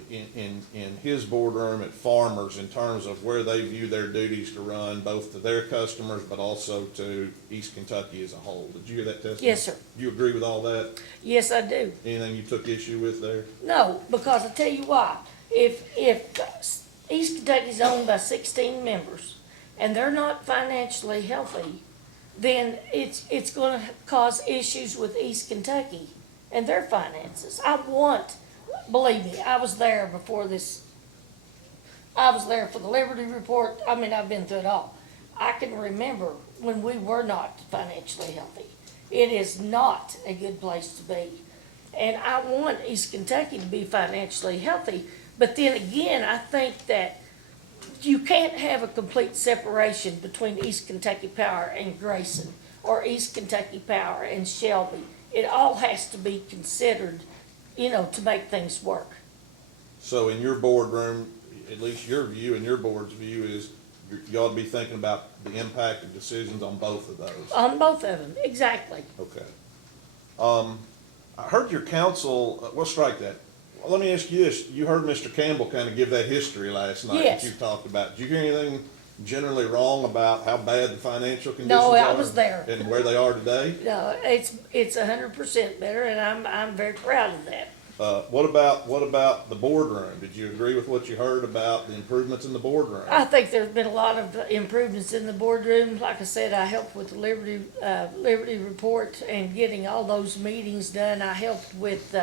in his boardroom at Farmers in terms of where they view their duties to run both to their customers but also to East Kentucky as a whole? Did you hear that testimony? Yes, sir. Do you agree with all that? Yes, I do. Anything you took issue with there? No, because I tell you why. If East Kentucky's owned by 16 members and they're not financially healthy, then it's going to cause issues with East Kentucky and their finances. Believe me, I was there before this. I was there for the Liberty Report. I mean, I've been through it all. I can remember when we were not financially healthy. It is not a good place to be. And I want East Kentucky to be financially healthy. But then again, I think that you can't have a complete separation between East Kentucky Power and Grayson, or East Kentucky Power and Shelby. It all has to be considered, to make things work. So in your boardroom, at least your view and your board's view is you ought to be thinking about the impact of decisions on both of those. On both of them, exactly. Okay. I heard your counsel, we'll strike that. Let me ask you this. You heard Mr. Campbell kind of give that history last night Yes. that you talked about. Did you hear anything generally wrong about how bad the financial conditions No, are? I was there. And where they are today? No, it's 100% better, and I'm very proud of that. What about the boardroom? Did you agree with what you heard about the improvements in the boardroom? I think there's been a lot of improvements in the boardroom. Like I said, I helped with the Liberty Report and getting all those meetings done. I helped with,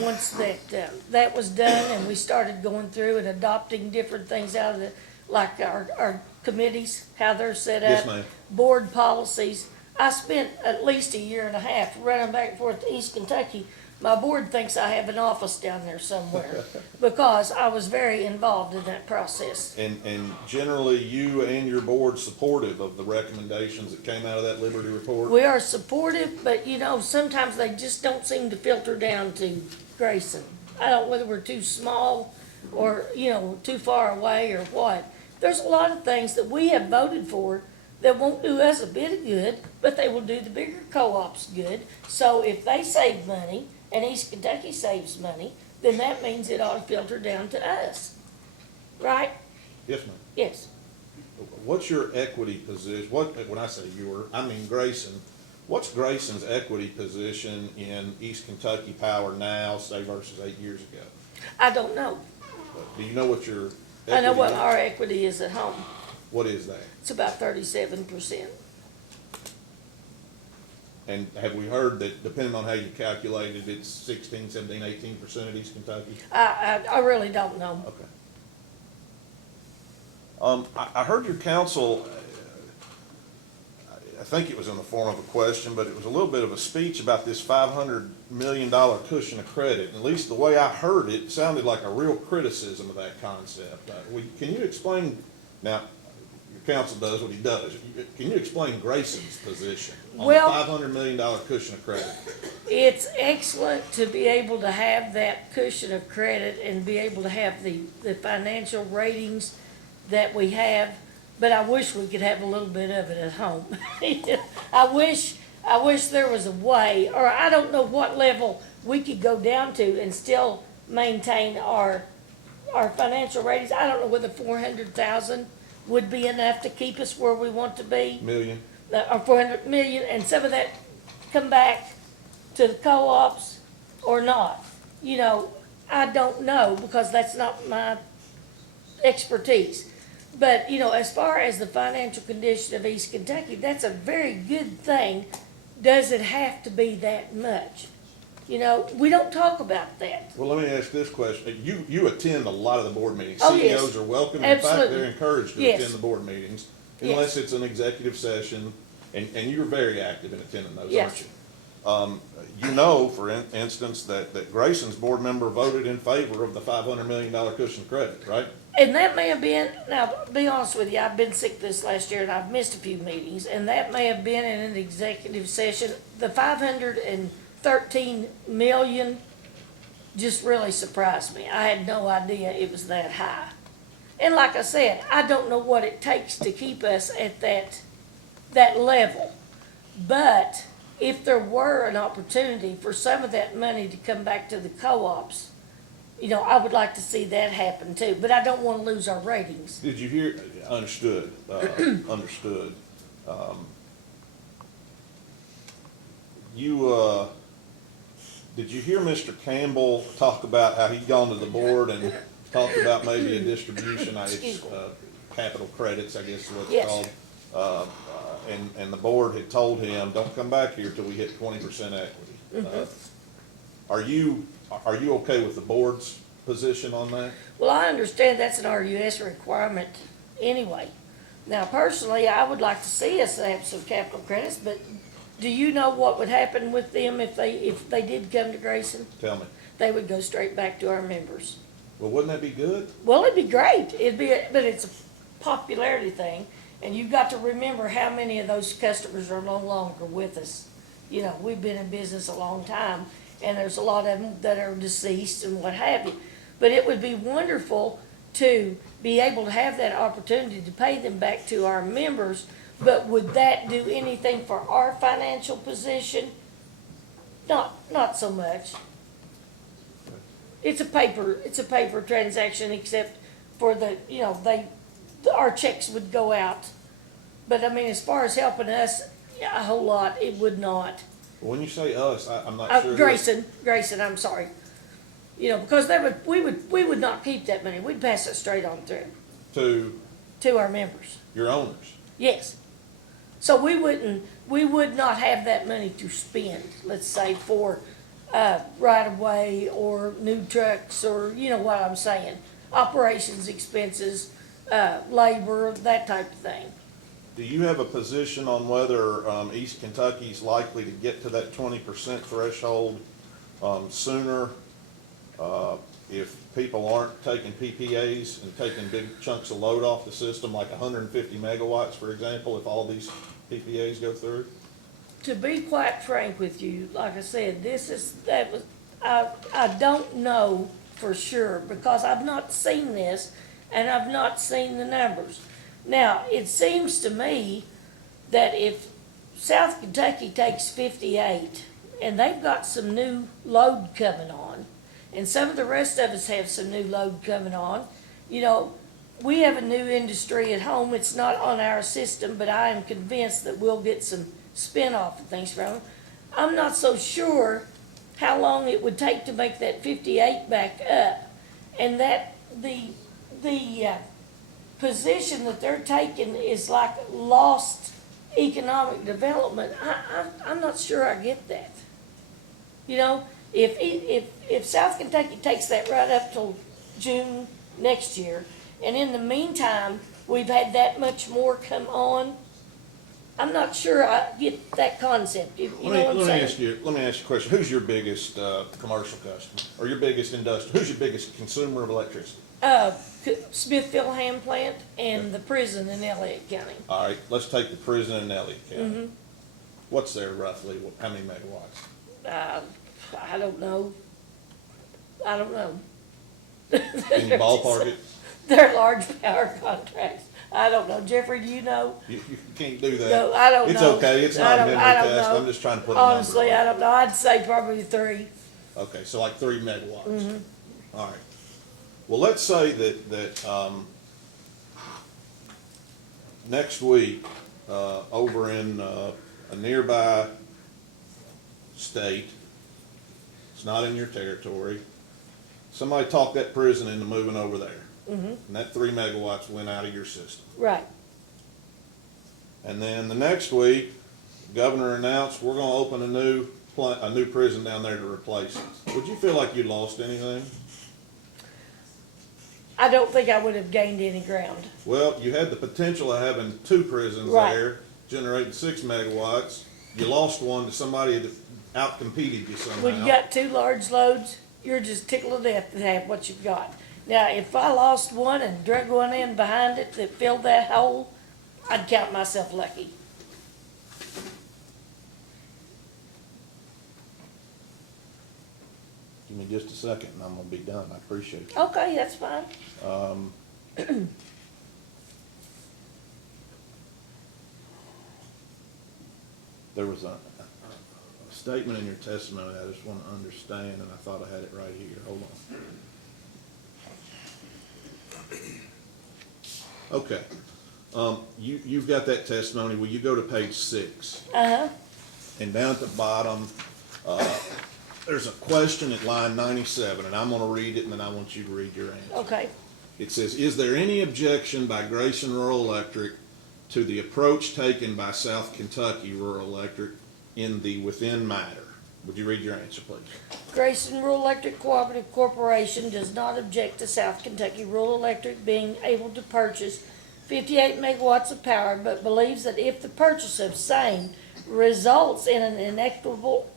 once that was done and we started going through and adopting different things out of like our committees, how they're set up. Yes, ma'am. Board policies. I spent at least a year and a half running back and forth to East Kentucky. My board thinks I have an office down there somewhere because I was very involved in that process. And generally, you and your board supportive of the recommendations that came out of that Liberty Report? We are supportive, but sometimes they just don't seem to filter down to Grayson. I don't know whether we're too small or, too far away or what. There's a lot of things that we have voted for that won't do us a bit of good, but they will do the bigger co-ops good. So if they save money and East Kentucky saves money, then that means it ought to filter down to us. Right? Yes, ma'am. Yes. What's your equity position? When I say I mean Grayson. What's Grayson's equity position in East Kentucky Power now, say versus 8 years ago? I don't know. Do you know what your I know equity what is? our equity is at home. What is that? It's about 37%. And have we heard that depending on how you calculate it, it's 16, 17, 18% at East Kentucky? I really don't know. Okay. I heard your counsel, I think it was in the form of a question, but it was a little bit of a speech about this $500 million cushion of credit. And at least the way I heard it, it sounded like a real criticism of that concept. Can you explain, now, your counsel does what he does. Can you explain Grayson's position on the $500 million cushion of credit? It's excellent to be able to have that cushion of credit and be able to have the financial ratings that we have, but I wish we could have a little bit of it at home. I wish there was a way, or I don't know what level we could go down to and still maintain our financial ratings. I don't know whether 400,000 would be enough to keep us where we want to be. Million? Or 400 million, and some of that come back to the co-ops or not. You know, I don't know, because that's not my expertise. But, you know, as far as the financial condition of East Kentucky, that's a very good thing. Does it have to be that much? You know, we don't talk about that. Well, let me ask this question. You attend a lot of the board meetings. Oh, yes. CEOs are welcome. In fact, Absolutely. they're encouraged to Yes. attend the board meetings, Yes. unless it's an executive session, and you're very active in attending those, Yes. aren't you? You know, for instance, that Grayson's board member voted in favor of the $500 million cushion credit, right? And that may have been, now, to be honest with you, I've been sick this last year and I've missed a few meetings, and that may have been in an executive session. The 513 million just really surprised me. I had no idea it was that high. And like I said, I don't know what it takes to keep us at that level. But if there were an opportunity for some of that money to come back to the co-ops, you know, I would like to see that happen too, but I don't want to lose our ratings. Did you hear, understood, understood. Did you hear Mr. Campbell talk about how he'd gone to the board and talked about maybe a distribution, it's, capital credits, I guess is what it's Yes. called? And the board had told him, don't come back here till we hit 20% equity. Are you okay with the board's position on that? Well, I understand that's an RUS requirement anyway. Now, personally, I would like to see us have some capital credits, but do you know what would happen with them if they did come to Grayson? Tell me. They would go straight back to our members. Well, wouldn't that be good? Well, it'd be great. But it's a popularity thing, and you've got to remember how many of those customers are no longer with us. You know, we've been in business a long time, and there's a lot of them that are deceased and what have you. But it would be wonderful to be able to have that opportunity to pay them back to our members, but would that do anything for our financial position? Not so much. It's a paper transaction, except for our checks would go out. But I mean, as far as helping us, a whole lot, it would not. When you say us, I'm not sure. Grayson, I'm sorry. You know, because we would not keep that money. We'd pass it straight on through. To our members. Your owners. Yes. So we would not have that money to spend, let's say, for right-of-way or new trucks, or, you know what I'm saying, operations expenses, labor, that type of thing. Do you have a position on whether East Kentucky's likely to get to that 20% threshold sooner if people aren't taking PPAs and taking big chunks of load off the system, like 150 megawatts, for example, if all these PPAs go through? To be quite frank with you, like I said, I don't know for sure, because I've not seen this and I've not seen the numbers. Now, it seems to me that if South Kentucky takes 58 and they've got some new load coming on, and some of the rest of us have some new load coming on, you know, we have a new industry at home. It's not on our system, but I am convinced that we'll get some spin-off and things from it. I'm not so sure how long it would take to make that 58 back up. And that the position that they're taking is like lost economic development. I'm not sure I get that. You know, if South Kentucky takes that right up till June next year, and in the meantime, we've had that much more come on, I'm not sure I get that concept. You know what I'm Let saying? me ask you a question. Who's your biggest, commercial customer, or your biggest industrial, who's your biggest consumer of electricity? Smithfield Ham Plant and the prison in Elliott County. All right, let's take the prison in Elliott County. What's there roughly, how many megawatts? I don't know. I don't know. Can you ballpark it? They're large power contracts. I don't know. Jeffrey, do you know? You can't do that. No, I don't know. It's okay, it's not a memory I don't test, know. I'm just trying to put a number on it. Honestly, I don't know. I'd say probably 3. Okay, so like 3 megawatts. All right. Well, let's say that, next week, over in, a nearby state, it's not in your territory, somebody talked that prison into moving over there. And that 3 megawatts went out of your system. Right. And then the next week, the governor announced, we're gonna open a new prison down there to replace it. Would you feel like you lost anything? I don't think I would have gained any ground. Well, you had the potential of having 2 prisons Right. there, generating 6 megawatts. You lost one to somebody that outcompeted you somehow. When you got 2 large loads, you're just tickled to death to have what you've got. Now, if I lost one and drug one in behind it that filled that hole, I'd count myself lucky. Give me just a second and I'm gonna be done. I appreciate you. Okay, that's fine. There was a statement in your testimony I just want to understand, and I thought I had it right here. Hold on. Okay. You've got that testimony. Will you go to page 6? And down at the bottom, there's a question at line 97, and I'm going to read it, and then I want you to read your answer. Okay. It says, is there any objection by Grayson Rural Electric to the approach taken by South Kentucky Rural Electric in the within matter? Would you read your answer, please? Grayson Rural Electric Cooperative Corporation does not object to South Kentucky Rural Electric being able to purchase 58 megawatts of power, but believes that if the purchase of same results in an inequitable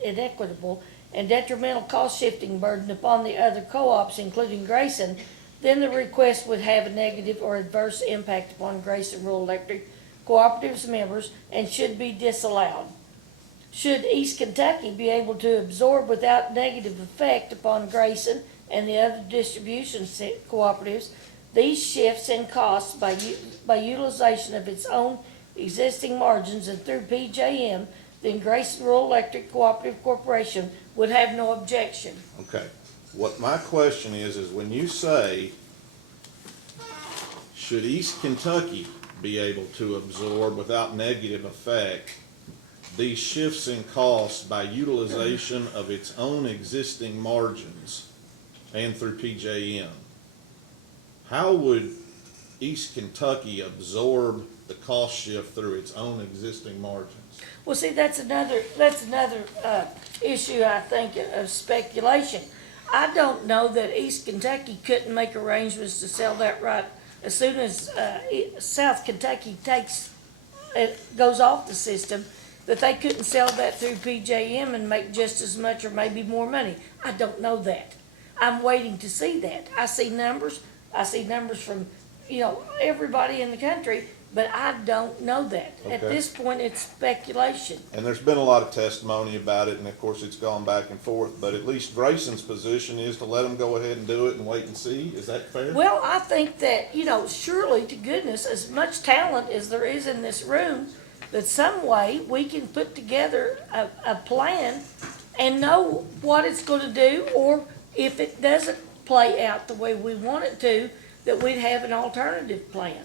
and detrimental cost shifting burden upon the other co-ops, including Grayson, then the request would have a negative or adverse impact upon Grayson Rural Electric Cooperative's members and should be disallowed. Should East Kentucky be able to absorb without negative effect upon Grayson and the other distribution cooperatives these shifts in costs by utilization of its own existing margins and through PJM, then Grayson Rural Electric Cooperative Corporation would have no objection. Okay. What my question is when you say, should East Kentucky be able to absorb without negative effect these shifts in costs by utilization of its own existing margins and through PJM, how would East Kentucky absorb the cost shift through its own existing margins? Well, see, that's another issue, I think, of speculation. I don't know that East Kentucky couldn't make arrangements to sell that right as soon as South Kentucky goes off the system, that they couldn't sell that through PJM and make just as much or maybe more money. I don't know that. I'm waiting to see that. I see numbers from, everybody in the country, but I don't know that. At Okay. this point, it's speculation. And there's been a lot of testimony about it, and of course, it's gone back and forth, but at least Grayson's position is to let them go ahead and do it and wait and see. Is that fair? Well, I think that, surely to goodness, as much talent as there is in this room, that some way we can put together a plan and know what it's going to do, or if it doesn't play out the way we want it to, that we'd have an alternative plan.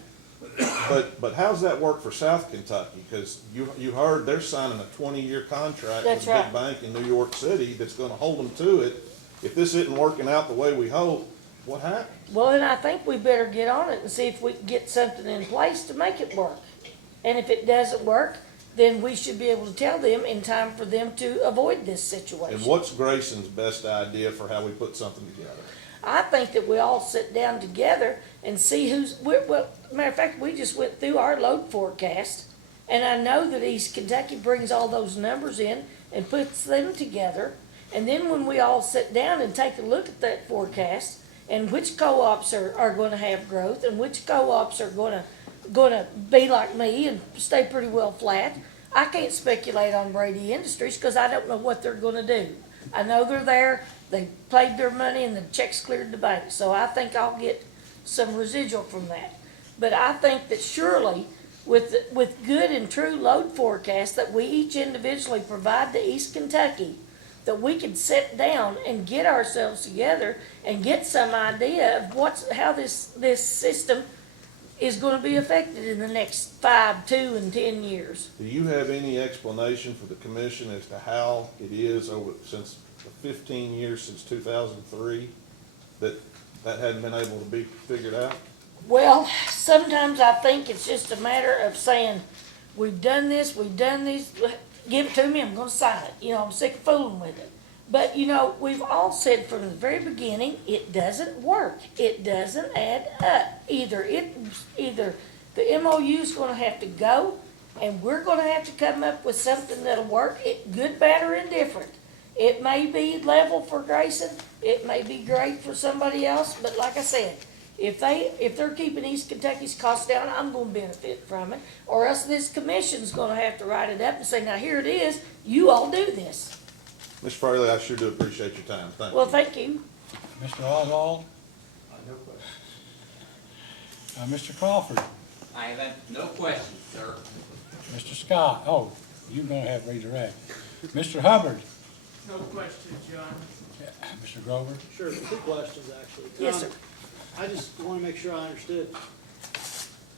But how's that work for South Kentucky? Because you heard they're signing a 20-year contract That's with a right. big bank in New York City that's gonna hold them to it. If this isn't working out the way we hope, what happens? Well, then I think we better get on it and see if we can get something in place to make it work. And if it doesn't work, then we should be able to tell them in time for them to avoid this situation. And what's Grayson's best idea for how we put something together? I think that we all sit down together and see well, matter of fact, we just went through our load forecast, and I know that East Kentucky brings all those numbers in and puts them together. And then when we all sit down and take a look at that forecast, and which co-ops are gonna have growth, and which co-ops are gonna be like me and stay pretty well flat. I can't speculate on Brady Industries, cause I don't know what they're gonna do. I know they're there, they paid their money and the checks cleared the bank, so I think I'll get some residual from that. But I think that surely, with good and true load forecasts that we each individually provide to East Kentucky, that we could sit down and get ourselves together and get some idea of how this system is gonna be affected in the next 5, 2, and 10 years. Do you have any explanation for the commission as to how it is since the 15 years since 2003 that hadn't been able to be figured out? Well, sometimes I think it's just a matter of saying, we've done this, give it to me, I'm gonna sign it. You know, I'm sick of fooling with it. But, you know, we've all said from the very beginning, it doesn't work. It doesn't add up. Either the MOU's gonna have to go, and we're gonna have to come up with something that'll work, good, bad, or indifferent. It may be level for Grayson, it may be great for somebody else, but like I said, if they're keeping East Kentucky's costs down, I'm gonna benefit from it, or else this commission's gonna have to write it up and say, now here it is, you all do this. Ms. Fraley, I sure do appreciate your time. Thank you. Well, thank you. Mr. Oswald? No question. Mr. Crawford? I have no questions, sir. Mr. Scott? Oh, you're gonna have redirect. Mr. Hubbard? No question, John. Mr. Grover? Sure, 2 questions, actually. Yes, sir. I just want to make sure I understood.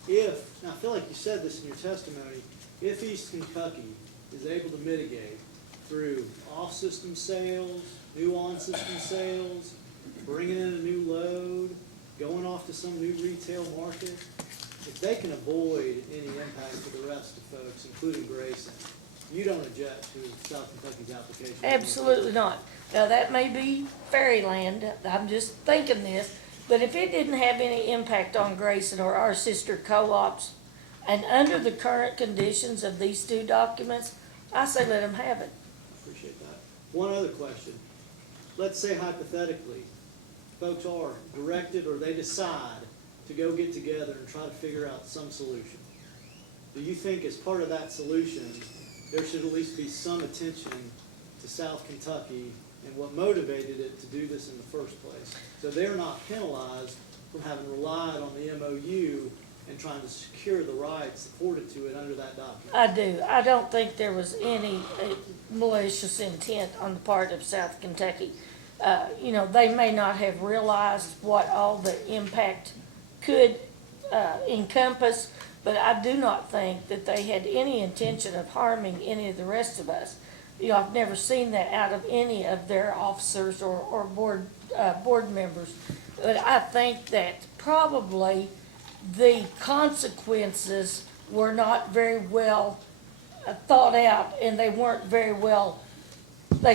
Now I feel like you said this in your testimony, if East Kentucky is able to mitigate through off-system sales, new on-system sales, bringing in a new load, going off to some new retail market, if they can avoid any impact to the rest of folks, including Grayson, you don't object to South Kentucky's application? Absolutely not. Now, that may be fairyland, I'm just thinking this, but if it didn't have any impact on Grayson or our sister co-ops, and under the current conditions of these 2 documents, I say let them have it. Appreciate that. One other question. Let's say hypothetically, folks are directed or they decide to go get together and try to figure out some solution. Do you think as part of that solution, there should at least be some attention to South Kentucky and what motivated it to do this in the first place? So they're not penalized from having relied on the MOU and trying to secure the rights afforded to it under that document. I do. I don't think there was any malicious intent on the part of South Kentucky. You know, they may not have realized what all the impact could encompass, but I do not think that they had any intention of harming any of the rest of us. You know, I've never seen that out of any of their officers or board members. But I think that probably the consequences were not very well thought out, and they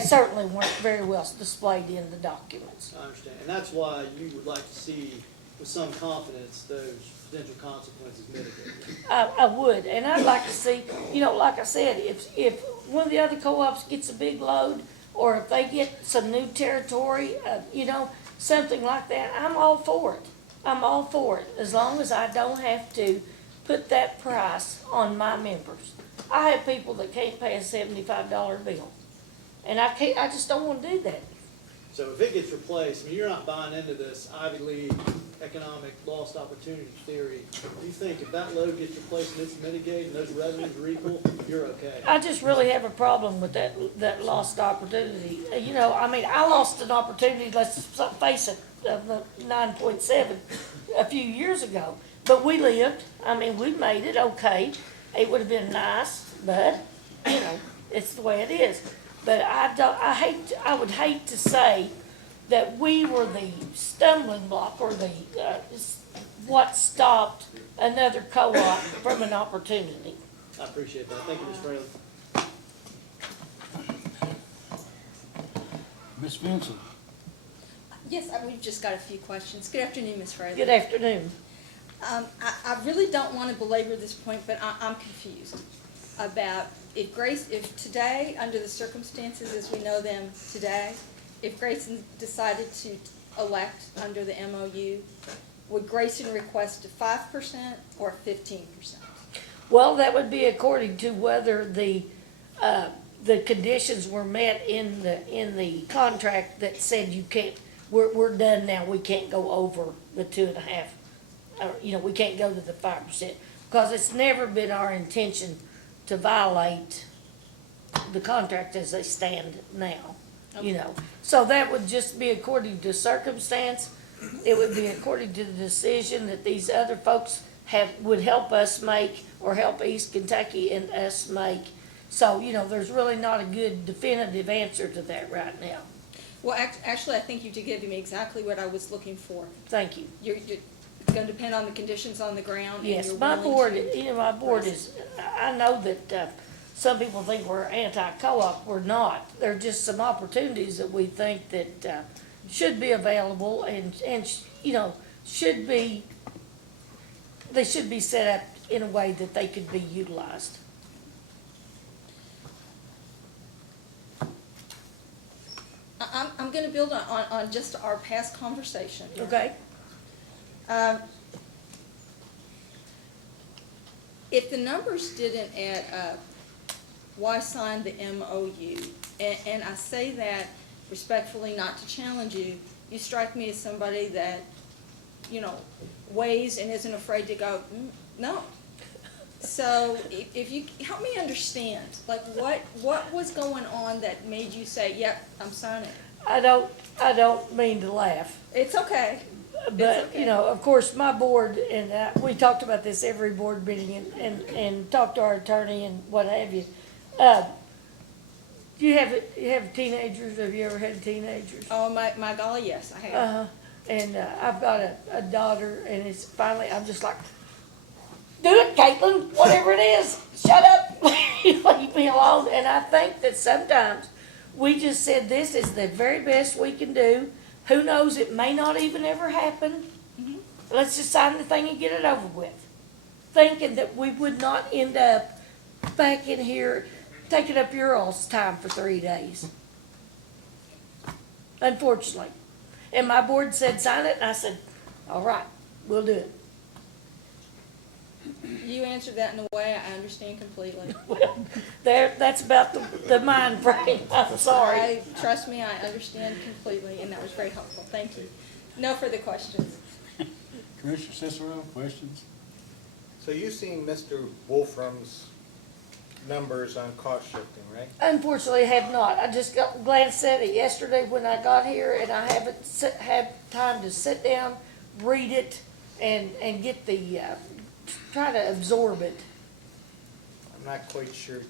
certainly weren't very well displayed in the documents. I understand. And that's why you would like to see, with some confidence, those potential consequences mitigated. I would, and I'd like to see, you know, like I said, if one of the other co-ops gets a big load, or if they get some new territory, you know, something like that, I'm all for it. I'm all for it, as long as I don't have to put that price on my members. I have people that can't pay a $75 bill, and I just don't want to do that. So if it gets replaced, I mean, you're not buying into this Ivy League economic lost opportunity theory. You think if that load gets replaced and it's mitigated and those revenues are equal, you're okay? I just really have a problem with that lost opportunity. You know, I mean, I lost an opportunity, let's face it, of the 9.7 a few years ago. But we lived, I mean, we made it okay. It would have been nice, but, you know, it's the way it is. But I would hate to say that we were the stumbling block or the, what stopped another co-op from an opportunity. I appreciate that. Thank you, Ms. Fraley. Ms. Vincent? Yes, we've just got a few questions. Good afternoon, Ms. Fraley. Good afternoon. I really don't want to belabor this point, but I'm confused about if today, under the circumstances as we know them today, if Grayson decided to elect under the MOU, would Grayson request a 5% or 15%? Well, that would be according to whether the conditions were met in the contract that said you can't, we're done now, we can't go over the 2.5, we can't go to the 5%. Because it's never been our intention to violate the contract as they stand now, So that would just be according to circumstance. It would be according to the decision that these other folks would help us make, or help East Kentucky and us make. So, there's really not a good definitive answer to that right now. Well, actually, I think you did give me exactly what I was looking for. Thank you. You're going to depend on the conditions on the ground. And Yes, you're my willing board, to- my board is, I know that some people think we're anti-co-op. We're not. There are just some opportunities that we think that should be available and should be, they should be set up in a way that they could be utilized. I'm going to build on just our past conversation. Okay? If the numbers didn't add up, why sign the MOU? And I say that respectfully, not to challenge you. You strike me as somebody that, weighs and isn't afraid to go, no. So if you help me understand, like what was going on that made you say, yep, I'm signing? I don't mean to laugh. It's okay. But, okay. Of course, my board, and we talked about this every board meeting and talked to our attorney and what have you. You have teenagers? Have you ever had teenagers? Oh, my golly, yes, I have. And I've got a daughter, and it's finally, I'm just like, do it, Caitlin, whatever it is, shut up, leave me alone. And I think that sometimes we just said this is the very best we can do. Who knows, it may not even ever happen. Mm-hmm. Let's just sign the thing and get it over with. Thinking that we would not end up back in here taking up your all's time for 3 days. Unfortunately. And my board said sign it, and I said, all right, we'll do it. You answered that in a way I understand completely. Well, that's about the mind frame. I'm sorry. Trust me, I understand completely, and that was very helpful. Thank you. No further questions. Commissioner Cicero, questions? So you've seen Mr. Wolfram's numbers on cost shifting, right? Unfortunately, I have not. I just glanced at it yesterday when I got here, and I haven't had time to sit down, read it, and get the, try to absorb it. I'm not quite sure.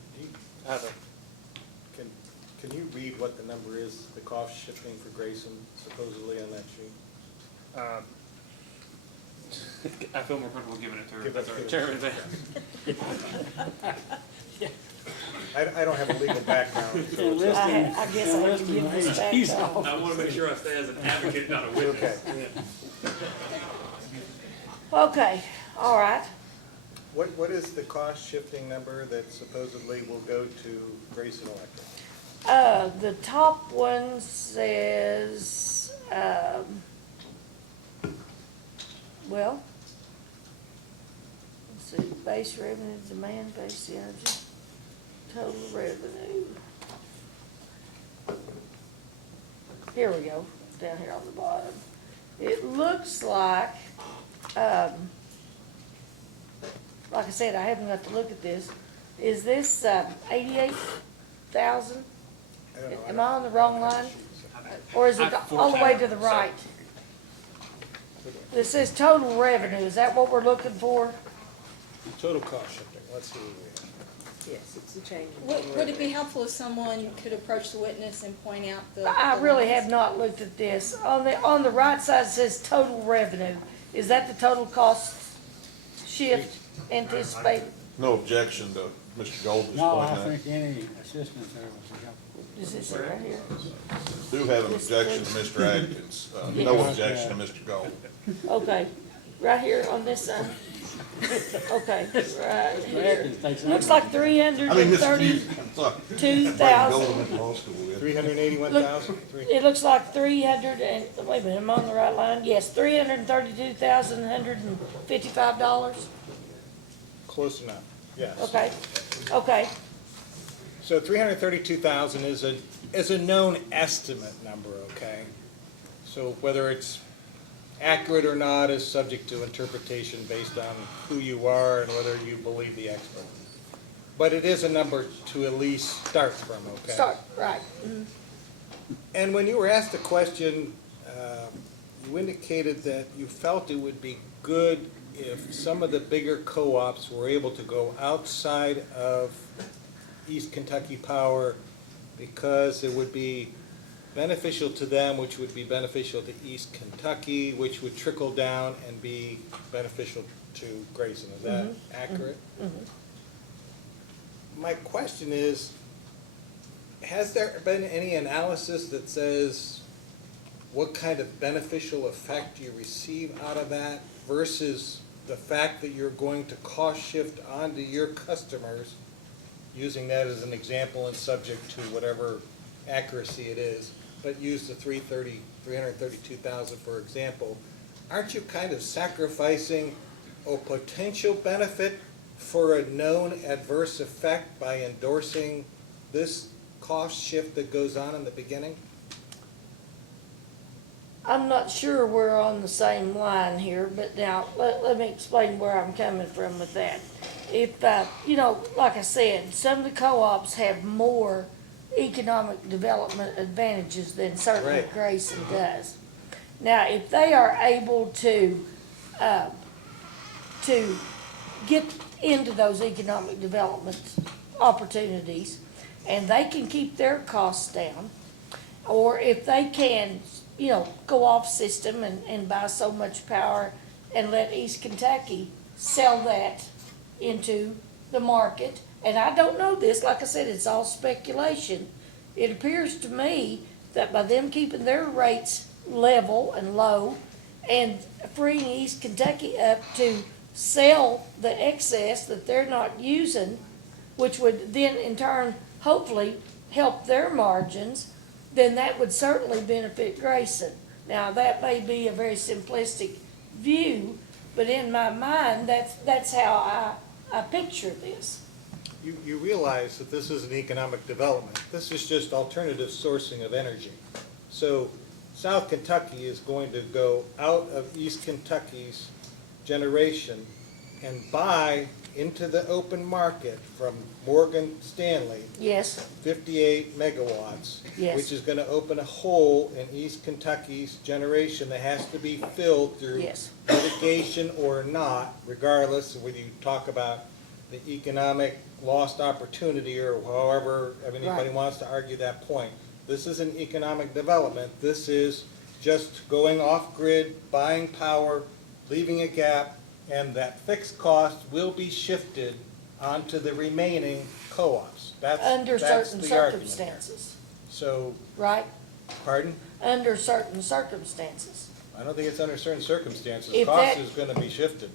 Can you read what the number is, the cost shifting for Grayson supposedly on that sheet? I feel more comfortable giving it to her. Give That's it all right, to Chairman. I don't have a legal background, so it's I guess I have to give this back to all. I want to make sure I stay as an advocate, not a witness. okay. Okay, all right. What is the cost shifting number that supposedly will go to Grayson Electric? The top one says, well, let's see, base revenue, demand-based energy, total revenue. Here we go, down here on the bottom. It looks like I said, I haven't got to look at this. Is this 88,000? I don't know. Am I on the wrong line? Or is it all the way to the right? It says total revenue. Is that what we're looking for? Total cost shifting, let's see what we have. Yes, it's a change in. Would it be helpful if someone could approach the witness and point out the? I the really lines? have not looked at this. On the right side it says total revenue. Is that the total cost shift anticipated? No objection to Mr. Gold just No, I pointing that. think any assistance there would be helpful. Is this it right here? Do have an objection to Mr. Atkins, no objection to Mr. Gold. Okay, right here on this side. Okay, right here. Thanks. Looks like 332,000. 381,000? It looks like 300 and, wait a minute, I'm on the right line? Yes, $332,155. Close enough, yes. Okay, okay, So 332,000 is a known estimate number, okay? So whether it's accurate or not is subject to interpretation based on who you are and whether you believe the expert. But it is a number to at least start from, okay? start, right. And when you were asked the question, you indicated that you felt it would be good if some of the bigger co-ops were able to go outside of East Kentucky Power because it would be beneficial to them, which would be beneficial to East Kentucky, which would trickle down and be beneficial to Grayson. Is that accurate? My question is, has there been any analysis that says what kind of beneficial effect you receive out of that versus the fact that you're going to cost shift onto your customers, using that as an example and subject to whatever accuracy it is, but use the 332,000 for example, aren't you kind of sacrificing a potential benefit for a known adverse effect by endorsing this cost shift that goes on in the beginning? I'm not sure we're on the same line here, but now, let me explain where I'm coming from with that. If, like I said, some of the co-ops have more economic development advantages than certainly Right. Grayson does. Now, if they are able to get into those economic development opportunities, and they can keep their costs down, or if they can, go off system and buy so much power and let East Kentucky sell that into the market. And I don't know this, like I said, it's all speculation. It appears to me that by them keeping their rates level and low and freeing East Kentucky up to sell the excess that they're not using, which would then in turn hopefully help their margins, then that would certainly benefit Grayson. Now, that may be a very simplistic view, but in my mind, that's how I picture this. You realize that this isn't economic development. This is just alternative sourcing of energy. So South Kentucky is going to go out of East Kentucky's generation and buy into the open market from Morgan Stanley Yes, 58 megawatts, Yes. which is going to open a hole in East Kentucky's generation that has to be filled through Yes. litigation or not, regardless of whether you talk about the economic lost opportunity or however anybody Right. wants to argue that point. This isn't economic development. This is just going off-grid, buying power, leaving a gap, and that fixed cost will be shifted onto the remaining co-ops. under That's certain the argument there. circumstances, So, right? pardon? Under certain circumstances. I don't think it's under certain circumstances. If Cost that- is gonna be shifted.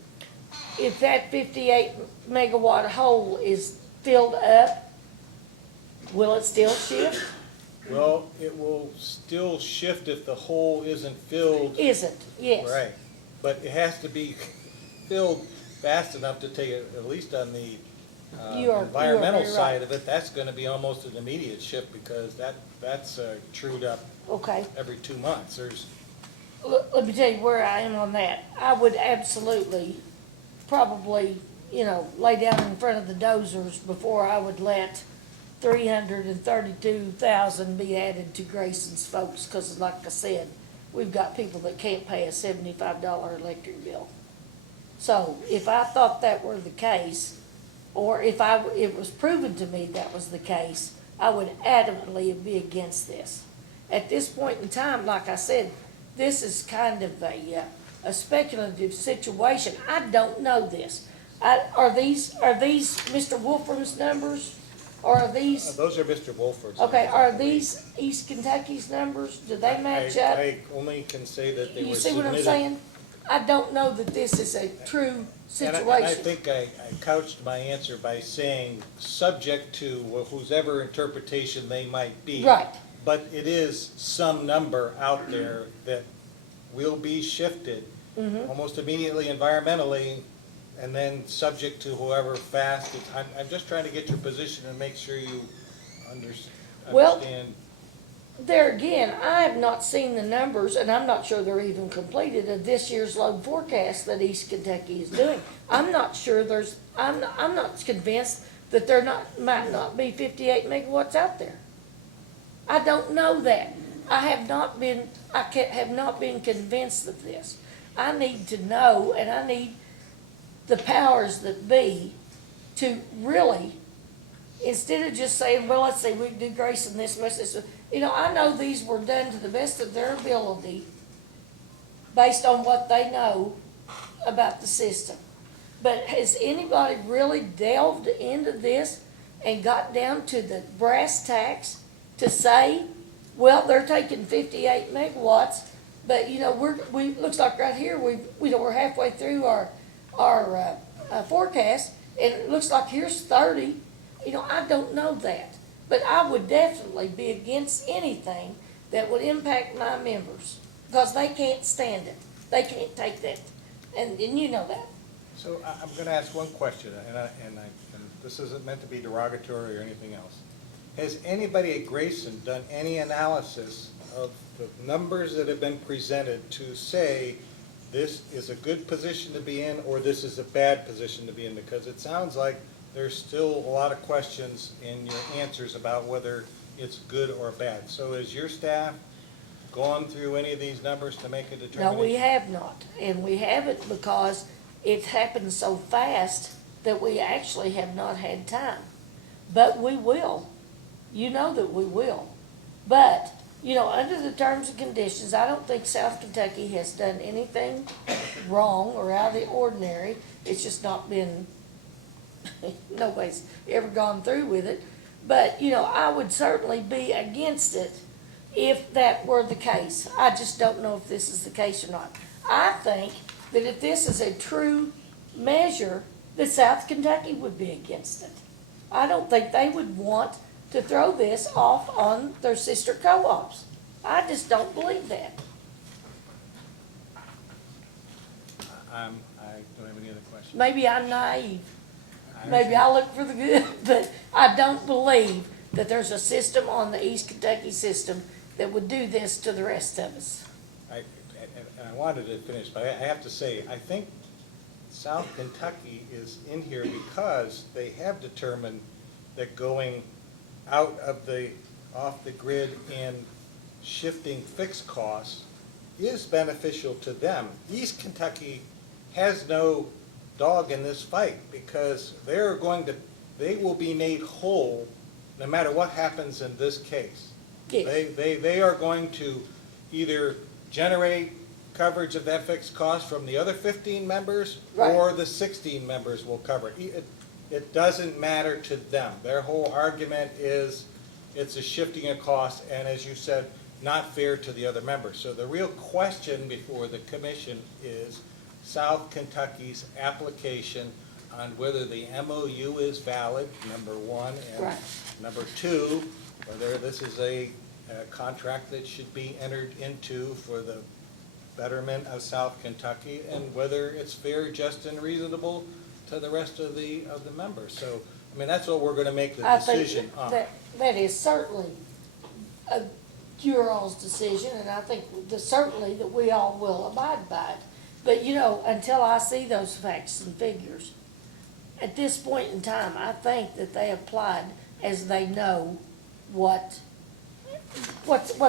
If that 58 megawatt hole is filled up, will it still shift? Well, it will still shift if the hole isn't filled. Isn't, yes. Right, but it has to be filled fast enough to take it, at least on the You are environmental very right. side of it, that's gonna be almost an immediate shift because that's trued up Okay. every 2 months. There's, Let me tell you where I am on that. I would absolutely, probably, lay down in front of the dozers before I would let 332,000 be added to Grayson's folks, because like I said, we've got people that can't pay a $75 electric bill. So if I thought that were the case, or if it was proven to me that was the case, I would adamantly be against this. At this point in time, like I said, this is kind of a speculative situation. I don't know this. Are these Mr. Wolfram's numbers, or are these, Those are Mr. Wolford's. okay, numbers, I are believe. these East Kentucky's numbers? Do they match up? I only can say that they were You submitted. see what I'm saying? I don't know that this is a true And I situation. think I couched my answer by saying, subject to whosever interpretation they might be. Right. But it is some number out there that will be shifted Mhm. almost immediately environmentally, and then subject to whoever fast. I'm just trying to get your position and make sure you Well, understand. There again, I have not seen the numbers, and I'm not sure they're even completed, of this year's load forecast that East Kentucky is doing. I'm not sure I'm not convinced that might not be 58 megawatts out there. I don't know that. I have not been convinced of this. I need to know, and I need the powers that be to really, instead of just saying, well, let's see, we can do Grayson this much, this, I know these were done to the best of their ability based on what they know about the system. But has anybody really delved into this and got down to the brass tacks to say, well, they're taking 58 megawatts, but looks like right here, we're halfway through our forecast, and it looks like here's 30. I don't know that. But I would definitely be against anything that would impact my members, because they can't stand it. They can't take that, and you know that. So I'm going to ask one question, and this isn't meant to be derogatory or anything else. Has anybody at Grayson done any analysis of the numbers that have been presented to say this is a good position to be in or this is a bad position to be in? Because it sounds like there's still a lot of questions in your answers about whether it's good or bad. So has your staff gone through any of these numbers to make a determination? No, we have not, and we haven't because it happened so fast that we actually have not had time. But we will. You know that we will. But, under the terms and conditions, I don't think South Kentucky has done anything wrong or out of the ordinary. It's just not been, nobody's ever gone through with it. But, I would certainly be against it if that were the case. I just don't know if this is the case or not. I think that if this is a true measure, that South Kentucky would be against it. I don't think they would want to throw this off on their sister co-ops. I just don't believe that. I don't have any other questions. Maybe I'm naive. Maybe I look for the good, but I don't believe that there's a system on the East Kentucky system that would do this to the rest of us. And I wanted to finish, but I have to say, I think South Kentucky is in here because they have determined that going out of off the grid and shifting fixed costs is beneficial to them. East Kentucky has no dog in this fight because they will be made whole no matter what happens in this case. Yes. They are going to either generate coverage of that fixed cost from the other 15 members, Right. or the 16 members will cover it. It doesn't matter to them. Their whole argument is it's a shifting of cost, and as you said, not fair to the other members. So the real question before the commission is South Kentucky's application on whether the MOU is valid, number one, and Right. number two, whether this is a contract that should be entered into for the betterment of South Kentucky, and whether it's fair, just, and reasonable to the rest of the members. So, I mean, that's what we're going to make the I think decision on. that is certainly your all's decision, and I think certainly that we all will abide by it. But, until I see those facts and figures, at this point in time, I think that they applied as they know what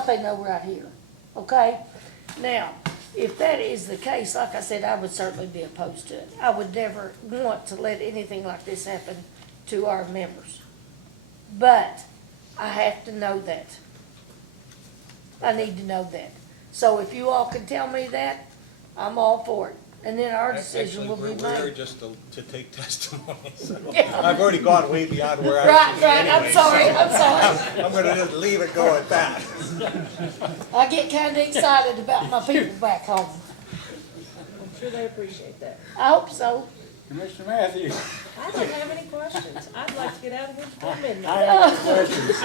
they know right here, okay? Now, if that is the case, like I said, I would certainly be opposed to it. I would never want to let anything like this happen to our members. But I have to know that. I need to know that. So if you all can tell me that, I'm all for it. And then our decision will be Actually, we're here made. just to take testimony, so. Yeah. I've already gone way beyond where I Right, should be right, I'm anyway, sorry, so I'm sorry. I'm gonna just leave it go at that. I get kinda excited about my people back home. I'm sure they appreciate that. I hope so. Commissioner Matthews? I don't have any questions. I'd like to get out of here before I midnight. have questions.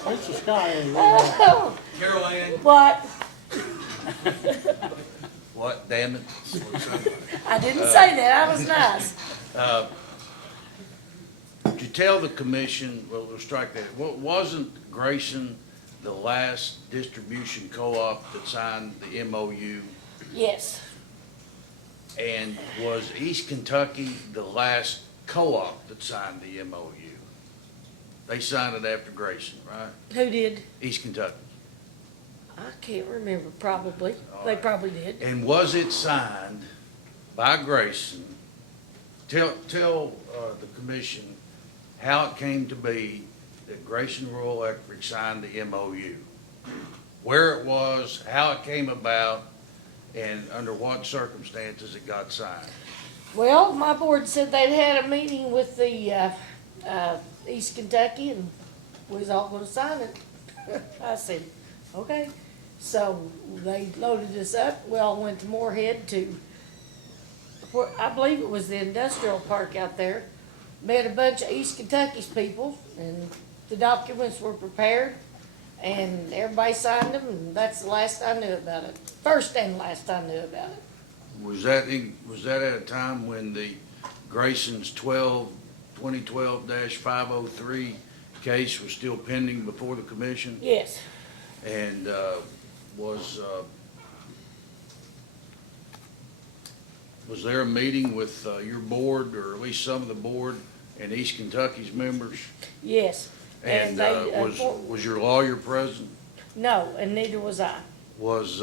Mr. Scott, Carol Ann? What? What, damn it? I didn't say that, I was nice. Would you tell the commission, well, we'll strike that, wasn't Grayson the last distribution co-op that signed the MOU? Yes, And was East Kentucky the last co-op that signed the MOU? They signed it after Grayson, right? who did? East Kentucky. I can't remember, probably. They probably did. And was it signed by Grayson? Tell the commission how it came to be that Grayson Rural Electric signed the MOU. Where it was, how it came about, and under what circumstances it got signed. Well, my board said they'd had a meeting with the, East Kentucky and we was all gonna sign it. I said, okay. So they loaded us up. We all went to Moorhead to, where, I believe it was the industrial park out there. Met a bunch of East Kentucky's people and the documents were prepared and everybody signed them and that's the last I knew about it. First and last I knew about it. Was that at a time when the Grayson's 2012-503 case was still pending before the commission? Yes, And was there a meeting with your board, or at least some of the board, and East Kentucky's members? yes. And they, was your lawyer present? no, and neither was I. Was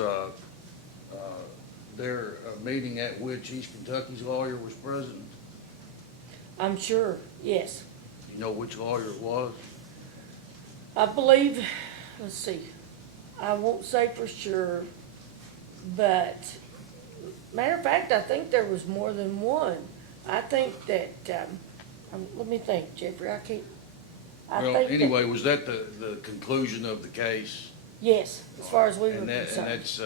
there a meeting at which East Kentucky's lawyer was present? I'm sure, yes. You know which lawyer it was? I believe, let's see, I won't say for sure, but matter of fact, I think there was more than one. I think that, let me think, Jeffrey, I can't, I Well, think that, anyway, was that the conclusion of the case? yes, as far as we were And concerned. that's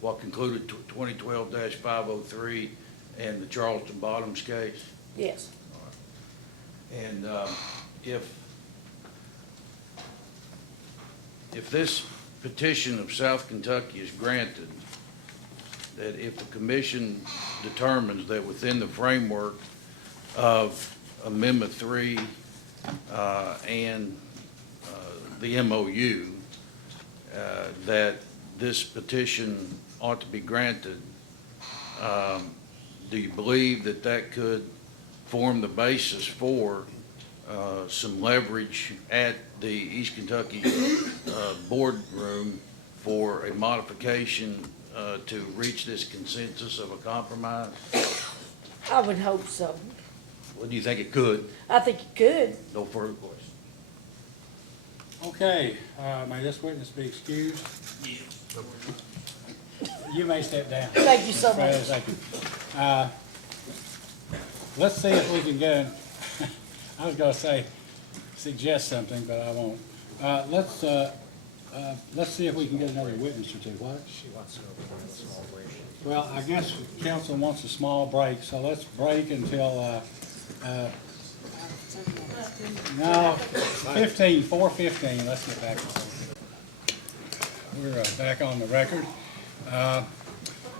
what concluded 2012-503 and the Charleston Bottoms case? Yes, And if this petition of South Kentucky is granted, that if the commission determines that within the framework of Amendment 3 and the MOU, that this petition ought to be granted, do you believe that that could form the basis for some leverage at the East Kentucky boardroom for a modification to reach this consensus of a compromise? I would hope so. Well, do you think it could? I think it could. No further questions. Okay, may this witness be excused? You may step down. Thank you so much. Thank you. Let's see if we can get, I was gonna say, suggest something, but I won't. Let's see if we can get another witness or two. What? She wants to go for a small break. Well, I guess council wants a small break, so let's break until, no, 4:15, let's get back. We're back on the record.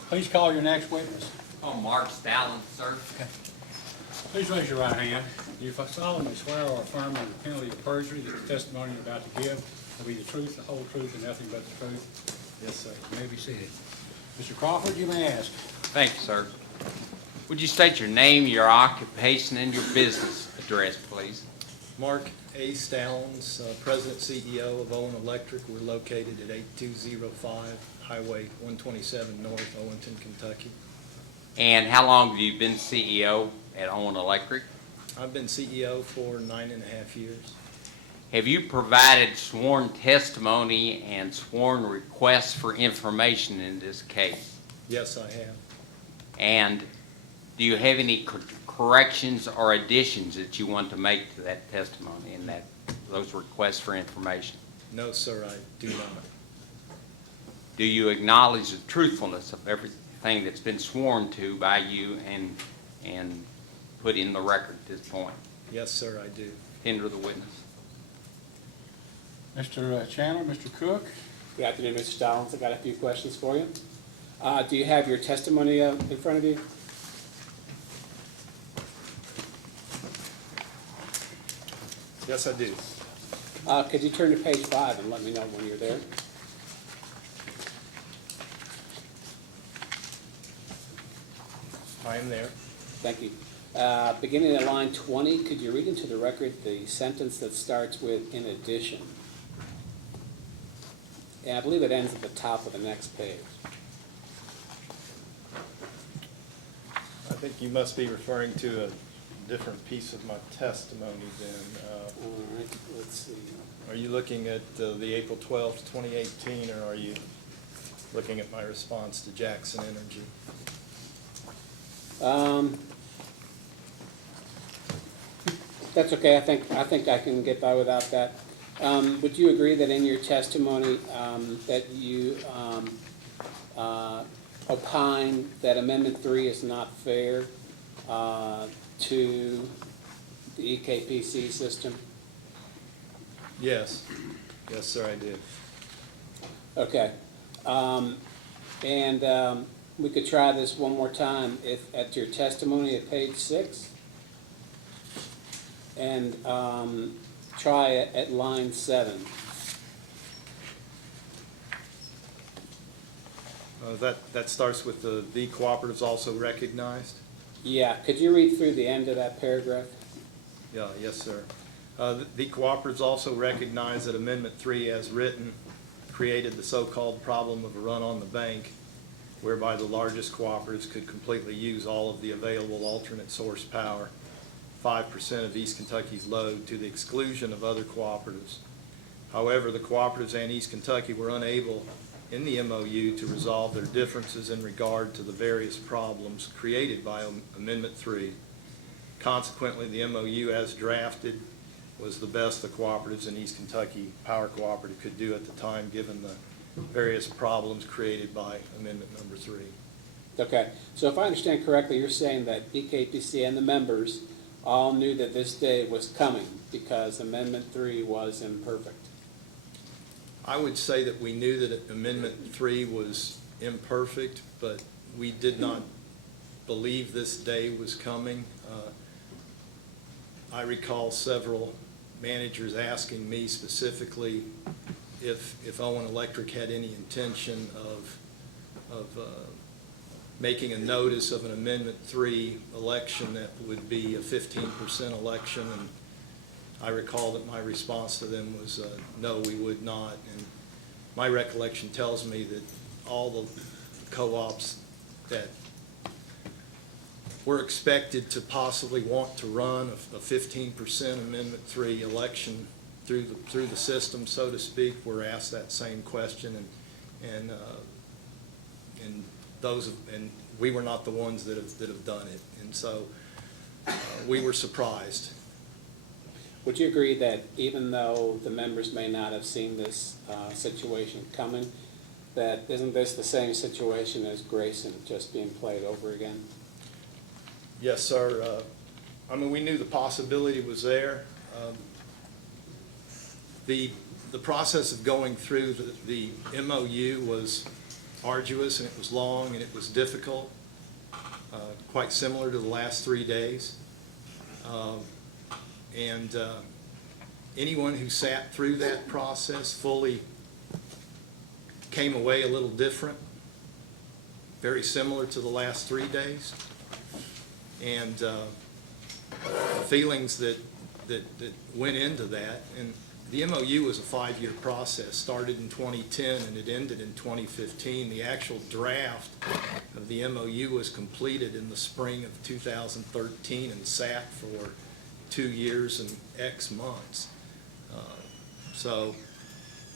Please call your next witness. Oh, Mark Stalin, sir. Please raise your right hand. Do you solemnly swear or affirm under penalty of perjury that the testimony you're about to give will be the truth, the whole truth, and nothing but the truth? Yes, sir. You may be seated. Mr. Crawford, you may ask. Thank you, sir. Would you state your name, your occupation, and your business address, please? Mark A. Stallings, President, CEO of Owen Electric. We're located at 8205 Highway 127 North, Owenston, Kentucky. And how long have you been CEO at Owen Electric? I've been CEO for 9.5 years. Have you provided sworn testimony and sworn requests for information in this case? Yes, I have. And do you have any corrections or additions that you want to make to that testimony and those requests for information? No, sir, I do not. Do you acknowledge the truthfulness of everything that's been sworn to by you and put in the record at this point? Yes, sir, I do. Tender the witness. Mr. Chandler, Mr. Cook? Good afternoon, Mr. Stallings. I've got a few questions for you. Do you have your testimony in front of you? Yes, I do. Could you turn to page 5 and let me know when you're there? I am there. Thank you. Beginning at line 20, could you read into the record the sentence that starts with "in addition"? And I believe it ends at the top of the next page. I think you must be referring to a different piece of my testimony then. All right, let's see. Are you looking at the April 12th, 2018, or are you looking at my response to Jackson Energy? That's okay. I think I can get by without that. Would you agree that in your testimony that you opine that Amendment 3 is not fair to the EKPC system? Yes. Yes, sir, I did. Okay. And we could try this one more time at your testimony at page 6. And try it at line 7. That starts with the cooperatives also recognized? Yeah, could you read through the end of that paragraph? Yeah, yes, sir. The cooperatives also recognize that Amendment 3 as written created the so-called problem of a run on the bank, whereby the largest cooperatives could completely use all of the available alternate source power, 5% of East Kentucky's load, to the exclusion of other cooperatives. However, the cooperatives and East Kentucky were unable in the MOU to resolve their differences in regard to the various problems created by Amendment 3. Consequently, the MOU as drafted was the best the cooperatives in East Kentucky Power Cooperative could do at the time, given the various problems created by Amendment number 3. Okay, so if I understand correctly, you're saying that EKPC and the members all knew that this day was coming because Amendment 3 was imperfect. I would say that we knew that Amendment 3 was imperfect, but we did not believe this day was coming. I recall several managers asking me specifically if Owen Electric had any intention of making a notice of an Amendment 3 election that would be a 15% election, and I recall that my response to them was no, we would not. And my recollection tells me that all the co-ops that were expected to possibly want to run a 15% Amendment 3 election through the system, so to speak, were asked that same question, and we were not the ones that have done it, and so we were surprised. Would you agree that even though the members may not have seen this situation coming, that isn't this the same situation as Grayson just being played over again? Yes, sir. I mean, we knew the possibility was there. The process of going through the MOU was arduous, and it was long, and it was difficult, quite similar to the last 3 days. And anyone who sat through that process fully came away a little different, very similar to the last 3 days. And the feelings that went into that, and the MOU was a 5-year process, started in 2010 and it ended in 2015. The actual draft of the MOU was completed in the spring of 2013 and sat for 2 years and X months. So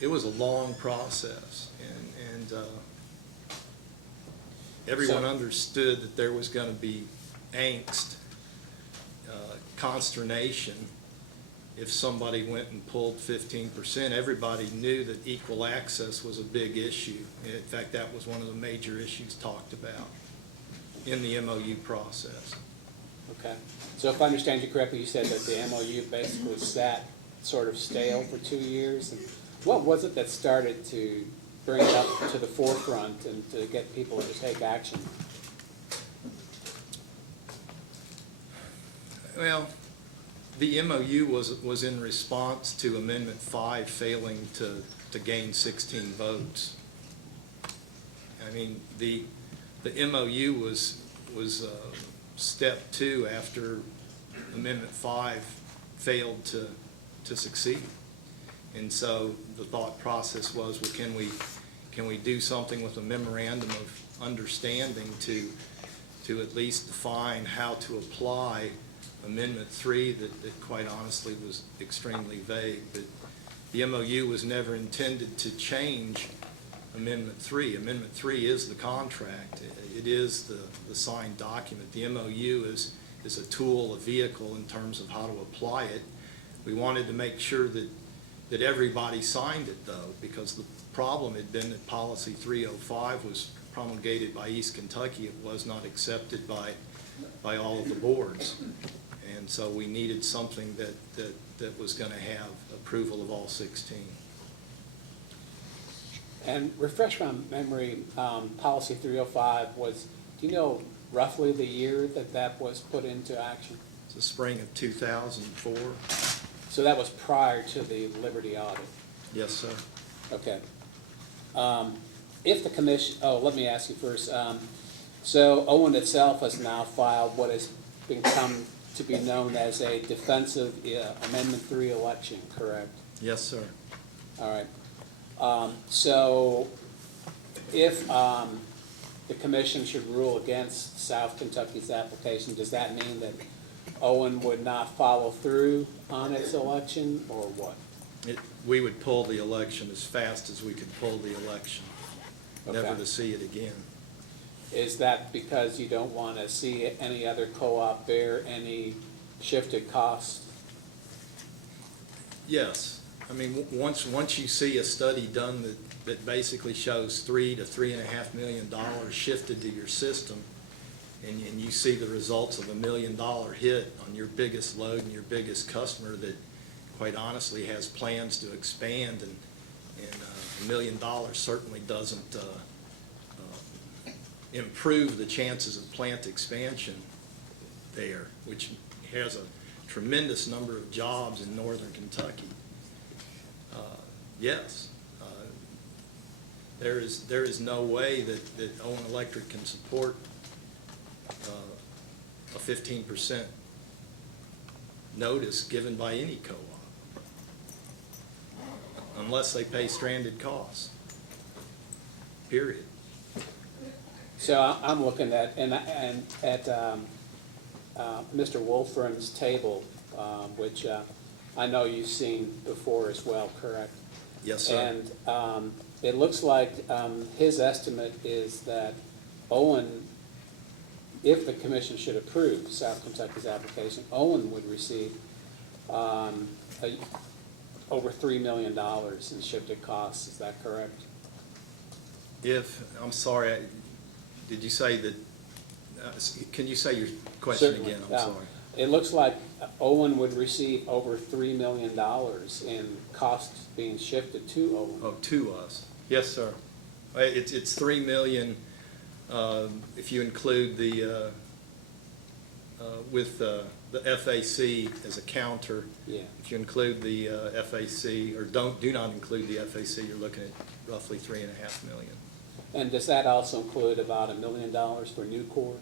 it was a long process, and everyone So- understood that there was going to be angst, consternation if somebody went and pulled 15%. Everybody knew that equal access was a big issue. In fact, that was one of the major issues talked about in the MOU process. Okay. So if I understand you correctly, you said that the MOU basically sat sort of stale for 2 years. And what was it that started to bring it up to the forefront and to get people to take action? Well, the MOU was in response to Amendment 5 failing to gain 16 votes. I mean, the MOU was step 2 after Amendment 5 failed to succeed. And so the thought process was, well, can we do something with a memorandum of understanding to at least define how to apply Amendment 3 that quite honestly was extremely vague. But the MOU was never intended to change Amendment 3. Amendment 3 is the contract. It is the signed document. The MOU is a tool, a vehicle in terms of how to apply it. We wanted to make sure that everybody signed it, though, because the problem had been that Policy 305 was promulgated by East Kentucky. It was not accepted by all of the boards. And so we needed something that was going to have approval of all 16. And refresh my memory, Policy 305 was, do you know roughly the year that was put into action? It's the spring of 2004. So that was prior to the Liberty audit? Yes, sir. Okay. If the commission, let me ask you first. So Owen itself has now filed what has become to be known as a defensive Amendment 3 election, correct? Yes, sir. All right. So if the commission should rule against South Kentucky's application, does that mean that Owen would not follow through on its election, or what? We would pull the election as fast as we could pull the election, never Okay. to see it again. Is that because you don't want to see any other co-op bear any shifted costs? Yes. I mean, once you see a study done that basically shows $3 to $3.5 million shifted to your system, and you see the results of $1 million hit on your biggest load and your biggest customer that quite honestly has plans to expand, and $1 million certainly doesn't improve the chances of plant expansion there, which has a tremendous number of jobs in northern Kentucky. Yes, there is no way that Owen Electric can support a 15% notice given by any co-op unless they pay stranded costs, period. So I'm looking at, Mr. Wolfram's table, which I know you've seen before as well, correct? Yes, sir. And it looks like his estimate is that Owen, if the commission should approve South Kentucky's application, Owen would receive over $3 million in shifted costs. Is that correct? I'm sorry, did you say that, can you say your question Certainly. again? I'm sorry. It looks like Owen would receive over $3 million in costs being shifted to Owen. Oh, to us. Yes, sir. It's 3 million, if you include the, with the FAC as a counter. Yeah. If you include the FAC, or do not include the FAC, you're looking at roughly 3.5 million. And does that also include about $1 million for Nucor?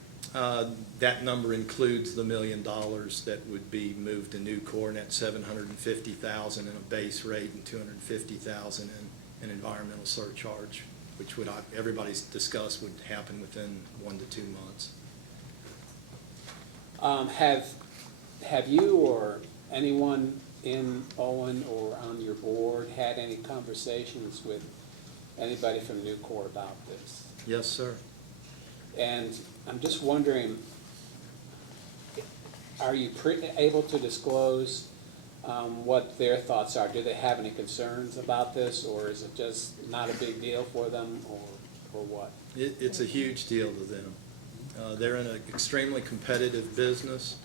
That number includes the $1 million that would be moved to Nucor, and that's $750,000 in a base rate and $250,000 in an environmental surcharge, which would, everybody's discussed, would happen within 1 to 2 months. have you or anyone in Owen or on your board had any conversations with anybody from Nucor about this? Yes, sir. And I'm just wondering, are you able to disclose what their thoughts are? Do they have any concerns about this, or is it just not a big deal for them, or what? It's a huge deal to them. They're in an extremely competitive business.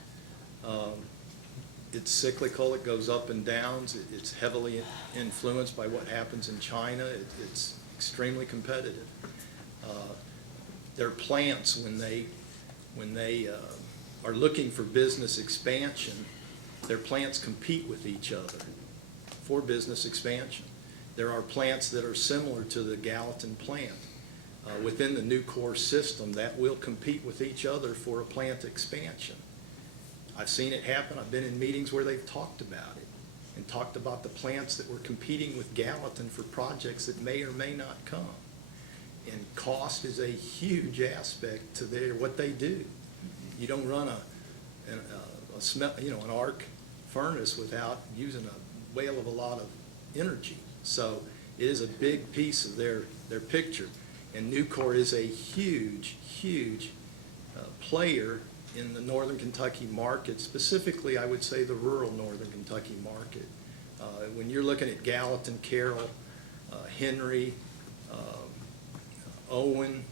It's cyclical, it goes up and downs, it's heavily influenced by what happens in China. It's extremely competitive. Their plants, when they are looking for business expansion, their plants compete with each other for business expansion. There are plants that are similar to the Gallatin plant within the Nucor system that will compete with each other for a plant expansion. I've seen it happen. I've been in meetings where they've talked about it and talked about the plants that were competing with Gallatin for projects that may or may not come. And cost is a huge aspect to what they do. You don't run an arc furnace without using a whale of a lot of energy. So it is a big piece of their picture. And Nucor is a huge, huge player in the northern Kentucky market, specifically I would say the rural northern Kentucky market. When you're looking at Gallatin, Carroll, Henry, Owen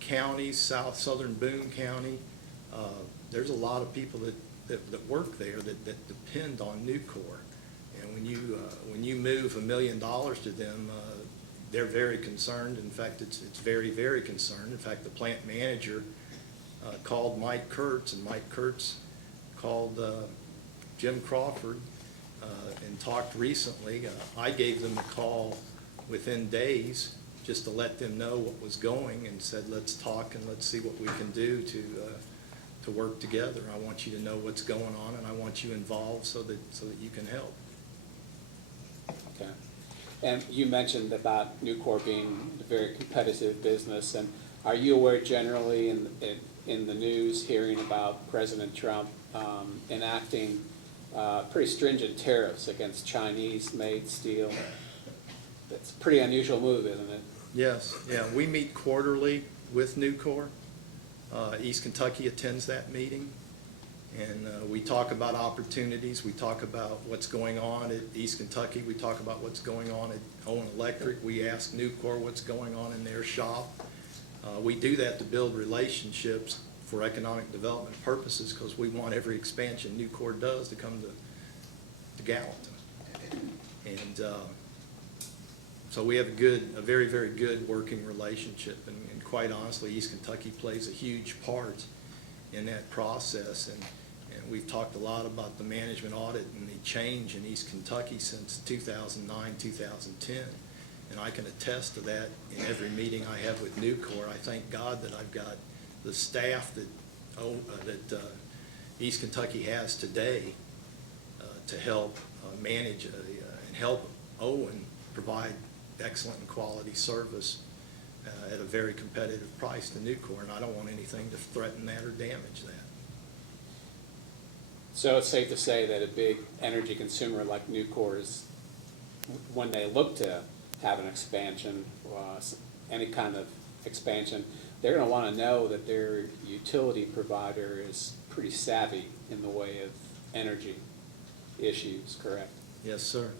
counties, southern Boone County, there's a lot of people that work there that depend on Nucor. And when you move $1 million to them, they're very concerned. In fact, it's very, very concerned. In fact, the plant manager called Mike Kurtz, and Mike Kurtz called Jim Crawford and talked recently. I gave them a call within days just to let them know what was going, and said, let's talk and let's see what we can do to work together. I want you to know what's going on, and I want you involved so that you can help. Okay. And you mentioned about Nucor being a very competitive business, and are you aware generally in the news hearing about President Trump enacting pretty stringent tariffs against Chinese-made steel? That's a pretty unusual move, isn't it? Yes, yeah, we meet quarterly with Nucor. East Kentucky attends that meeting, and we talk about opportunities. We talk about what's going on at East Kentucky. We talk about what's going on at Owen Electric. We ask Nucor what's going on in their shop. We do that to build relationships for economic development purposes, because we want every expansion Nucor does to come to Gallatin. And so we have a very, very good working relationship, and quite honestly, East Kentucky plays a huge part in that process. And we've talked a lot about the management audit and the change in East Kentucky since 2009, 2010. And I can attest to that in every meeting I have with Nucor. I thank God that I've got the staff that East Kentucky has today to help manage and help Owen provide excellent and quality service at a very competitive price to Nucor, and I don't want anything to threaten that or damage that. So it's safe to say that a big energy consumer like Nucor is, when they look to have an expansion, any kind of expansion, they're going to want to know that their utility provider is pretty savvy in the way of energy issues, correct? Yes, sir.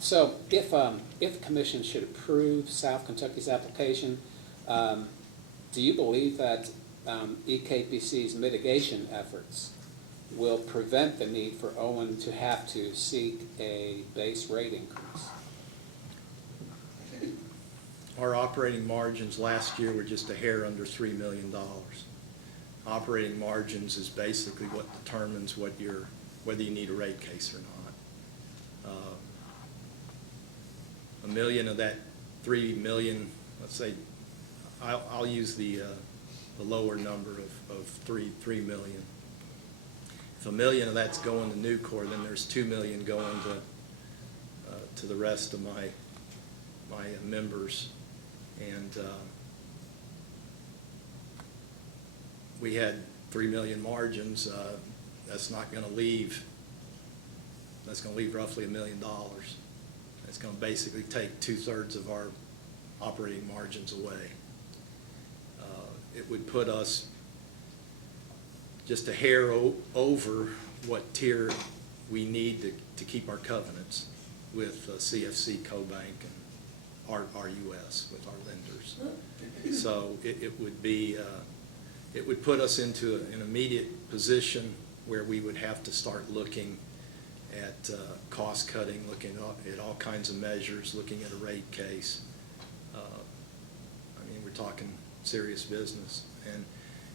So if the commission should approve South Kentucky's application, do you believe that EKPC's mitigation efforts will prevent the need for Owen to have to seek a base rate increase? Our operating margins last year were just a hair under $3 million. Operating margins is basically what determines whether you need a rate case or not. $1 million of that $3 million, let's say, I'll use the lower number of $3 million. If $1 million of that's going to Nucor, then there's $2 million going to the rest of my members. And we had $3 million margins, that's gonna leave roughly $1 million. It's gonna basically take 2/3 of our operating margins away. It would put us just a hair over what tier we need to keep our covenants with CFC, CoBank, and RUS with our lenders. So it would be, it would put us into an immediate position where we would have to start looking at cost cutting, looking at all kinds of measures, looking at a rate case. I mean, we're talking serious business. And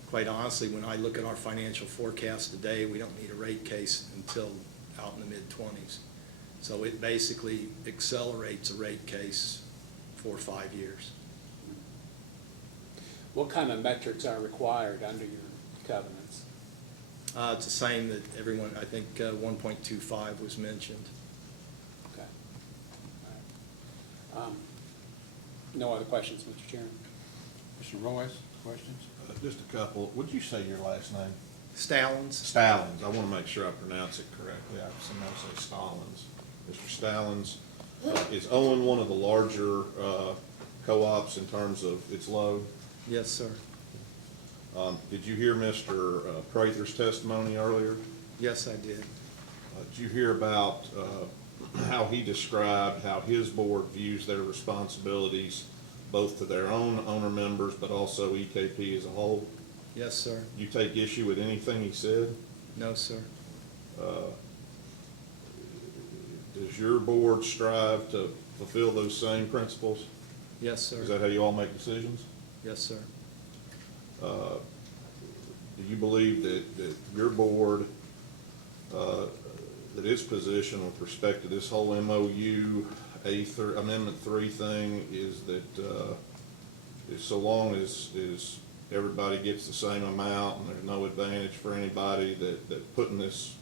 quite honestly, when I look at our financial forecast today, we don't need a rate case until out in the mid-20s. So it basically accelerates a rate case 4 or 5 years. What kind of metrics are required under your covenants? It's the same that everyone, I think 1.25 was mentioned. Okay. All right. No other questions, Mr. Chairman? Mr. Royce, questions? Just a couple. Would you say your last name? Stallings. Stallings. I want to make sure I pronounce it correctly. I've sometimes say Stallings. Mr. Stallings, is Owen one of the larger co-ops in terms of its load? Yes, sir. Did you hear Mr. Prather's testimony earlier? Yes, I did. Did you hear about how he described how his board views their responsibilities both to their own owner members but also EKP as a whole? Yes, sir. You take issue with anything he said? No, sir. Does your board strive to fulfill those same principles? Yes, sir. Is that how you all make decisions? Yes, sir. Do you believe that your board, that its position with respect to this whole MOU, Amendment 3 thing is that is so long as everybody gets the same amount and there's no advantage for anybody, that putting this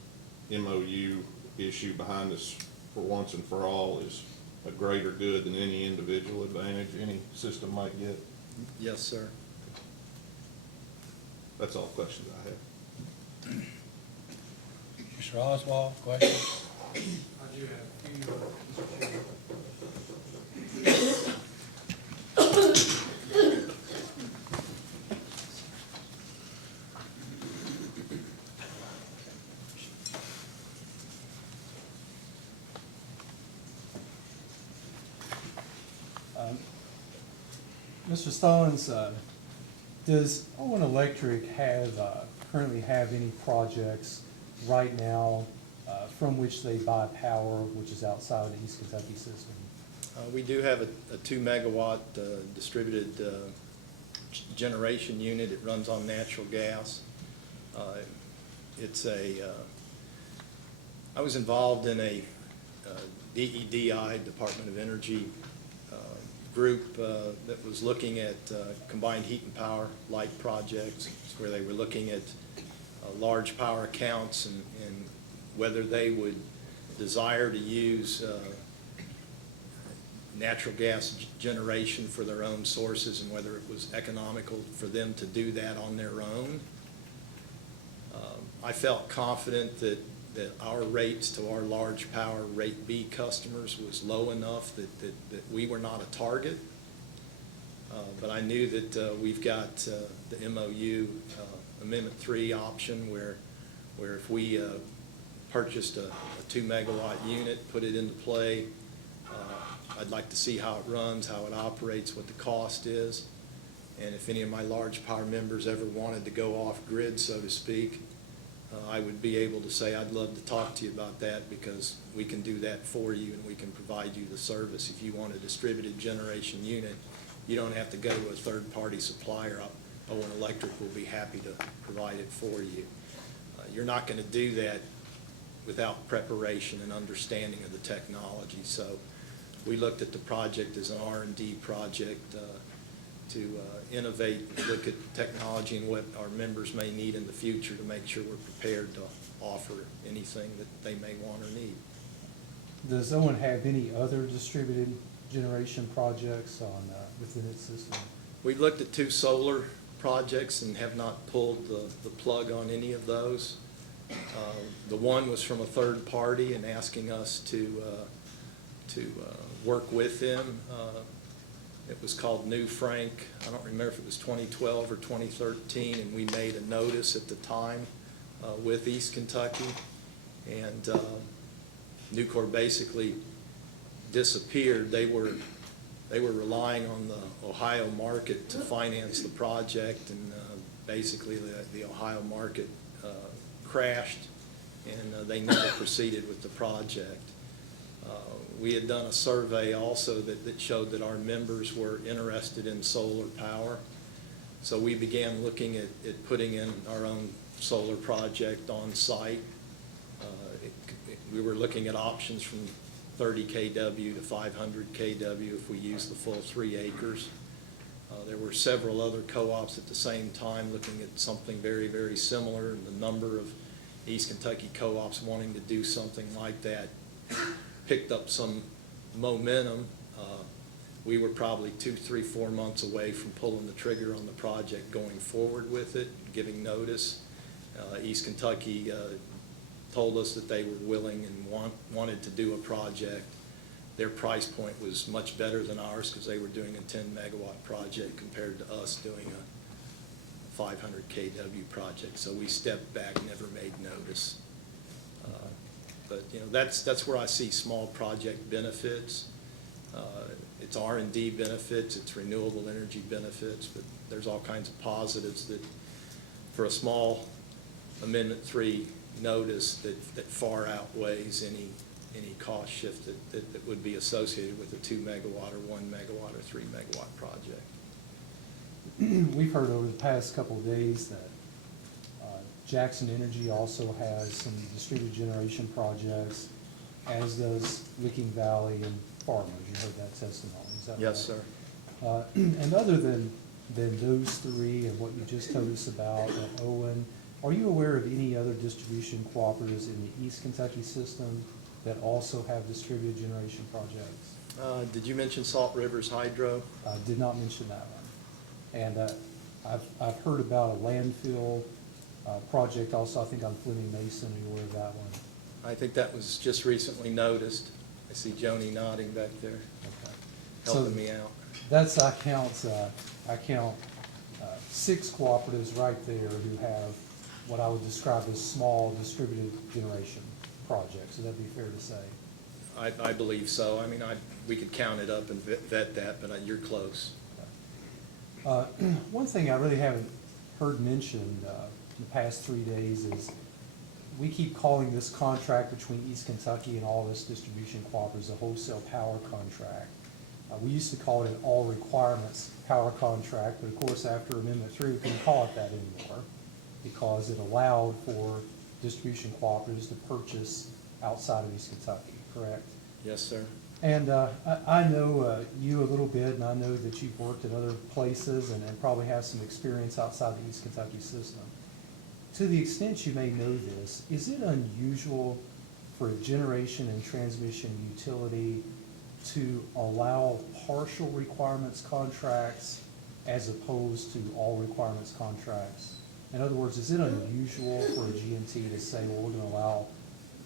MOU issue behind us for once and for all is a greater good than any individual advantage any system might get? Yes, sir. That's all the questions I have. Mr. Oswald, questions? I do have a few, Mr. Chairman. Mr. Stallings, does Owen Electric currently have any projects right now from which they buy power, which is outside of the East Kentucky system? We do have a 2 megawatt distributed generation unit. It runs on natural gas. I was involved in a DEDI, Department of Energy, group that was looking at combined heat and power light projects, where they were looking at large power accounts and whether they would desire to use natural gas generation for their own sources and whether it was economical for them to do that on their own. I felt confident that our rates to our large power rate B customers was low enough that we were not a target. But I knew that we've got the MOU Amendment 3 option where if we purchased a 2 megawatt unit, put it into play, I'd like to see how it runs, how it operates, what the cost is. And if any of my large power members ever wanted to go off grid, so to speak, I would be able to say, I'd love to talk to you about that because we can do that for you and we can provide you the service. If you want a distributed generation unit, you don't have to go to a third-party supplier. Owen Electric will be happy to provide it for you. You're not going to do that without preparation and understanding of the technology. So we looked at the project as an R&D project to innovate, look at technology and what our members may need in the future to make sure we're prepared to offer anything that they may want or need. Does Owen have any other distributed generation projects on within its system? We looked at 2 solar projects and have not pulled the plug on any of those. The one was from a third party and asking us to work with them. It was called New Frank. I don't remember if it was 2012 or 2013, and we made a notice at the time with East Kentucky. And Nucor basically disappeared. They were relying on the Ohio market to finance the project, and basically the Ohio market crashed, and they never proceeded with the project. We had done a survey also that showed that our members were interested in solar power. So we began looking at putting in our own solar project on site. We were looking at options from 30 kW to 500 kW if we used the full 3 acres. There were several other co-ops at the same time looking at something very, very similar. The number of East Kentucky co-ops wanting to do something like that picked up some momentum. We were probably 2, 3, 4 months away from pulling the trigger on the project, going forward with it, giving notice. East Kentucky told us that they were willing and wanted to do a project. Their price point was much better than ours because they were doing a 10 megawatt project compared to us doing a 500 kW project. So we stepped back, never made notice. But you know, that's where I see small project benefits. It's R&D benefits, it's renewable energy benefits, but there's all kinds of positives that for a small Amendment 3 notice that far outweighs any cost shift that would be associated with a 2 megawatt or 1 megawatt or 3 megawatt project. We've heard over the past couple of days that Jackson Energy also has some distributed generation projects, as does Licking Valley and Farmers. You heard that testimony, is that right? Yes, sir. And other than those three and what you just told us about at Owen, are you aware of any other distribution cooperatives in the East Kentucky system that also have distributed generation projects? Did you mention Salt Rivers Hydro? I did not mention that one. And I've heard about a landfill project also, I think on Fleming Mason. Are you aware of that one? I think that was just recently noticed. I see Joni nodding back there, Okay. helping me out. That's, I count 6 cooperatives right there who have what I would describe as small distributed generation projects. Would that be fair to say? I believe so. I mean, we could count it up and vet that, but you're close. One thing I really haven't heard mentioned in the past 3 days is we keep calling this contract between East Kentucky and all this distribution cooperatives a wholesale power contract. We used to call it an all requirements power contract, but of course after Amendment 3 we couldn't call it that anymore because it allowed for distribution cooperatives to purchase outside of East Kentucky, correct? Yes, sir. And I know you a little bit, and I know that you've worked at other places and probably have some experience outside the East Kentucky system. To the extent you may know this, is it unusual for a generation and transmission utility to allow partial requirements contracts as opposed to all requirements contracts? In other words, is it unusual for a GNT to say, well, we're going to allow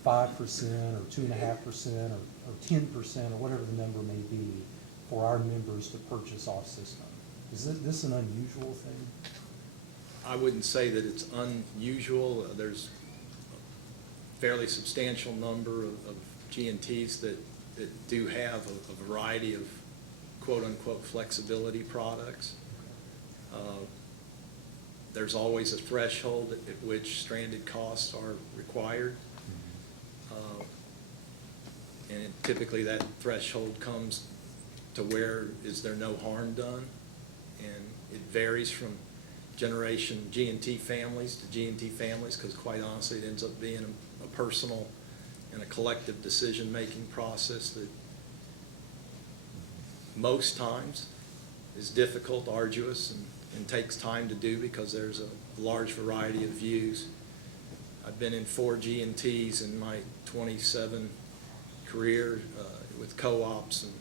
5% or 2.5% or 10% or whatever the number may be for our members to purchase off system? Is this an unusual thing? I wouldn't say that it's unusual. There's a fairly substantial number of GNTs that do have a variety of quote-unquote flexibility products. There's always a threshold at which stranded costs are required. And typically that threshold comes to where is there no harm done. And it varies from generation GNT families to GNT families, because quite honestly it ends up being a personal and a collective decision-making process that most times is difficult, arduous, and takes time to do because there's a large variety of views. I've been in 4 GNTs in my 27 career with co-ops and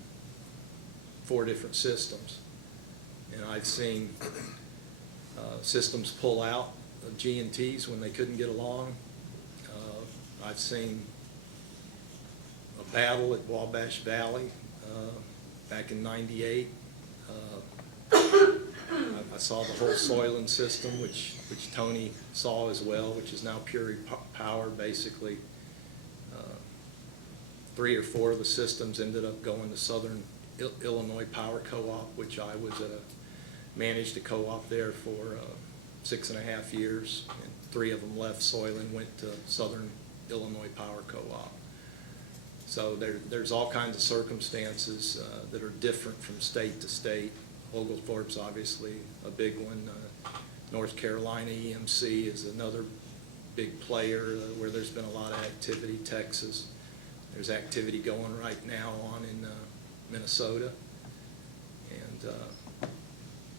4 different systems. And I've seen systems pull out of G&Ts when they couldn't get along. I've seen a battle at Wabash Valley back in '98. I saw the whole soiling system, which Tony saw as well, which is now Pure Power. Basically, 3 or 4 of the systems ended up going to Southern Illinois Power Co-op, which I was managed a co-op there for 6.5 years, and 3 of them left soiling, went to Southern Illinois Power Co-op. So there's all kinds of circumstances that are different from state to state. Oglethorpe's obviously a big one. North Carolina EMC is another big player where there's been a lot of activity. Texas, there's activity going right now on in Minnesota. And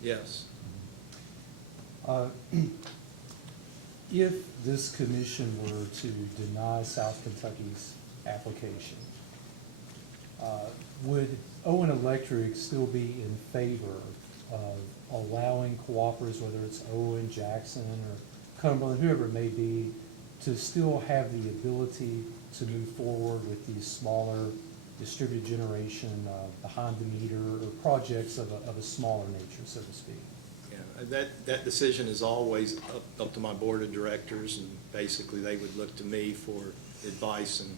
yes. If this commission were to deny South Kentucky's application, would Owen Electric still be in favor of allowing cooperatives, whether it's Owen, Jackson, or Cumberland, whoever it may be, to still have the ability to move forward with these smaller distributed generation, behind-the-meter, or projects of a smaller nature, so to speak? Yeah, that decision is always up to my board of directors, and basically they would look to me for advice, and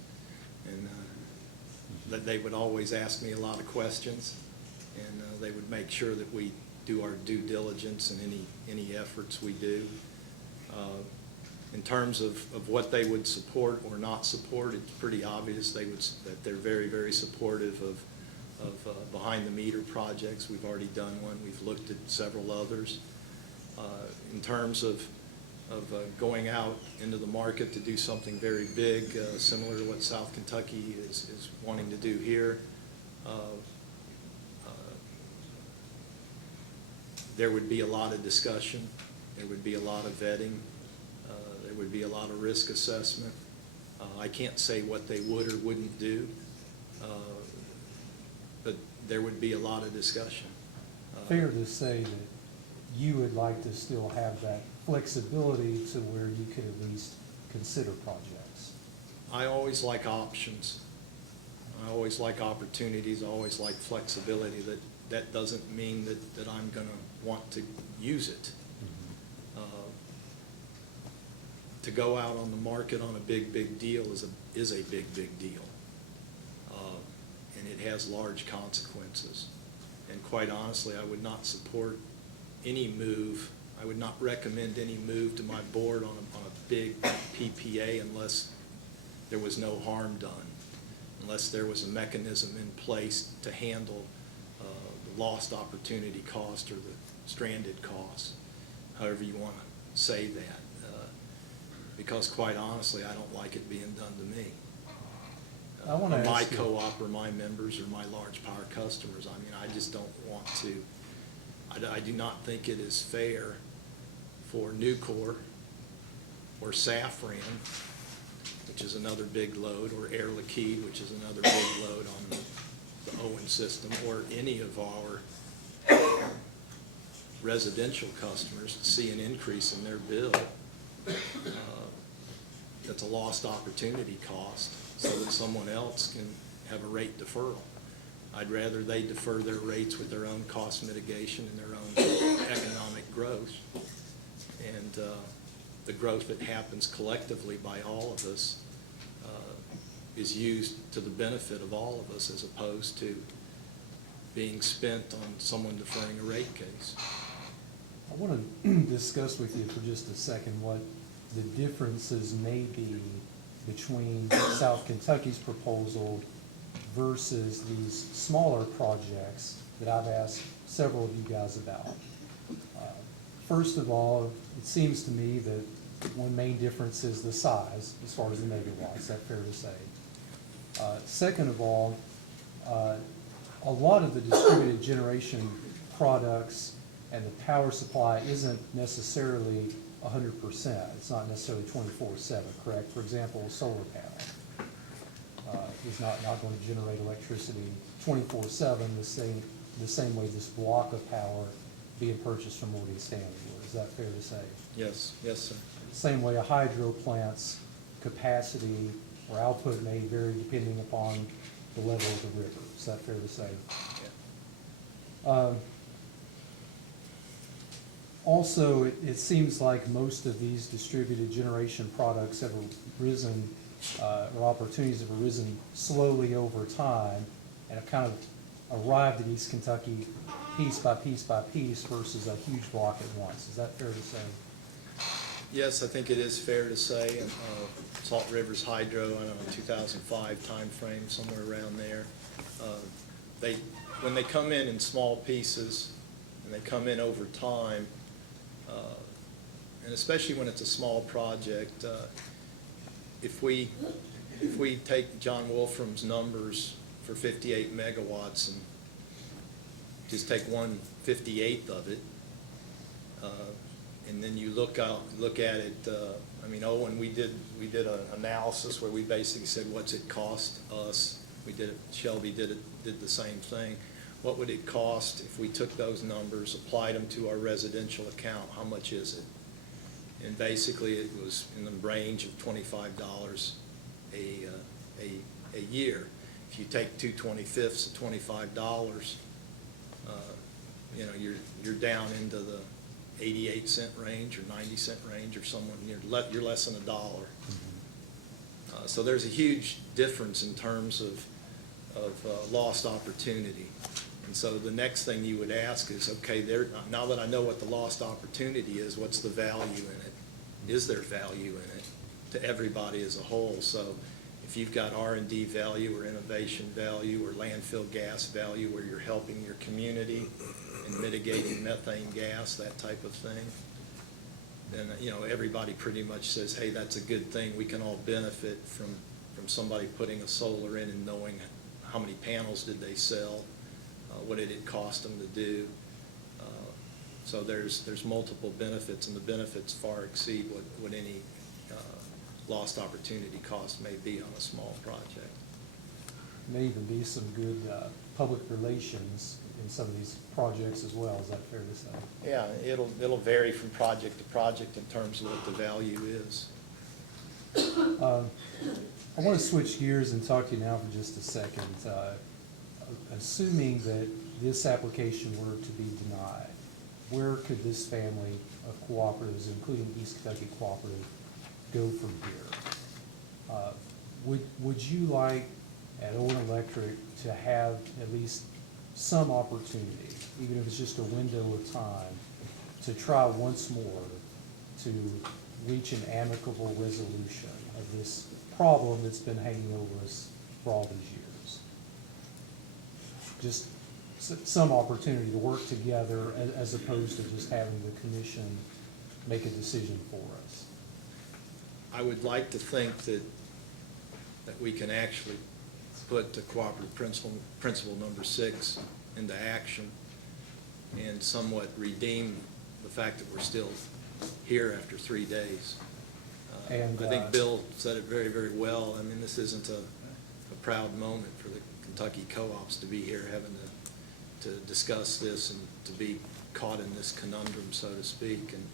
that they would always ask me a lot of questions, and they would make sure that we do our due diligence in any efforts we do. In terms of what they would support or not support, it's pretty obvious that they're very, very supportive of behind-the-meter projects. We've already done one. We've looked at several others. In terms of going out into the market to do something very big, similar to what South Kentucky is wanting to do here, there would be a lot of discussion. There would be a lot of vetting. There would be a lot of risk assessment. I can't say what they would or wouldn't do, but there would be a lot of discussion. Fair to say that you would like to still have that flexibility to where you could at least consider projects? I always like options. I always like opportunities. I always like flexibility. That doesn't mean that I'm going to want to use it. To go out on the market on a big deal is a big deal, and it has large consequences. And quite honestly, I would not support any move. I would not recommend any move to my board on a big PPA unless there was no harm done, unless there was a mechanism in place to handle the lost opportunity cost or the stranded costs, however you want to say that. Because quite honestly, I don't like it being done to me. Or my co-op or my members or my large power customers. I mean, I just don't want to. I do not think it is fair for Nucor or Safran, which is another big load, or R.E.C.C, which is another big load on the Owen system, or any of our residential customers to see an increase in their bill. That's a lost opportunity cost, so that someone else can have a rate deferral. I'd rather they defer their rates with their own cost mitigation and their own economic growth. And the growth that happens collectively by all of us is used to the benefit of all of us, as opposed to being spent on someone deferring a rate case. I want to discuss with you for just a second what the differences may be between South Kentucky's proposal versus these smaller projects that I've asked several of you guys about. First of all, it seems to me that one main difference is the size as far as the megawatts. Is that fair to say? Second of all, a lot of the distributed generation products and the power supply isn't necessarily 100%. It's not necessarily 24/7, correct? For example, a solar panel is not going to generate electricity 24/7 the same way this block of power being purchased from Morgan Stanley would. Is that fair to say? Yes, yes, sir. Same way a hydro plant's capacity or output may vary depending upon the level of the river. Is that fair to say? Also, it seems like most of these distributed generation products have arisen, or opportunities have arisen slowly over time and have kind of arrived at East Kentucky piece by piece by piece versus a huge block at once. Is that fair to say? Yes, I think it is fair to say. Salt River's hydro, I don't know, 2005 timeframe, somewhere around there. When they come in small pieces and they come in over time, and especially when it's a small project, if we take John Wolfram's numbers for 58 megawatts and just take 1/58th of it, and then you look at it, I mean, Owen, we did an analysis where we basically said, what's it cost us? We did it, Shelby did the same thing. What would it cost if we took those numbers, applied them to our residential account? How much is it? And basically, it was in the range of $25 a year. If you take 2/25ths of $25, you know, you're down into the 88-cent range or 90-cent range or somewhere you're less than $1. So there's a huge difference in terms of lost opportunity. And so the next thing you would ask is, okay, now that I know what the lost opportunity is, what's the value in it? Is there value in it to everybody as a whole? So if you've got R&D value or innovation value or landfill gas value where you're helping your community and mitigating methane gas, that type of thing, then, you know, everybody pretty much says, hey, that's a good thing. We can all benefit from somebody putting a solar in and knowing how many panels did they sell, what did it cost them to do. So there's multiple benefits, and the benefits far exceed what any lost opportunity cost may be on a small project. May even be some good public relations in some of these projects as well. Is that fair to say? Yeah, it'll vary from project to project in terms of what the value is. I want to switch gears and talk to you now for just a second. Assuming that this application were to be denied, where could this family of cooperatives, including East Kentucky Cooperative, go from here? Would you like at Owen Electric to have at least some opportunity, even if it's just a window of time, to try once more to reach an amicable resolution of this problem that's been hanging over us for all these years? Just some opportunity to work together as opposed to just having the commission make a decision for us. I would like to think that we can actually put the cooperative principle number 6 into action and somewhat redeem the fact that we're still here after 3 days. I think Bill said it very, very well. I mean, this isn't a proud moment for the Kentucky co-ops to be here having to discuss this and to be caught in this conundrum, so to speak. And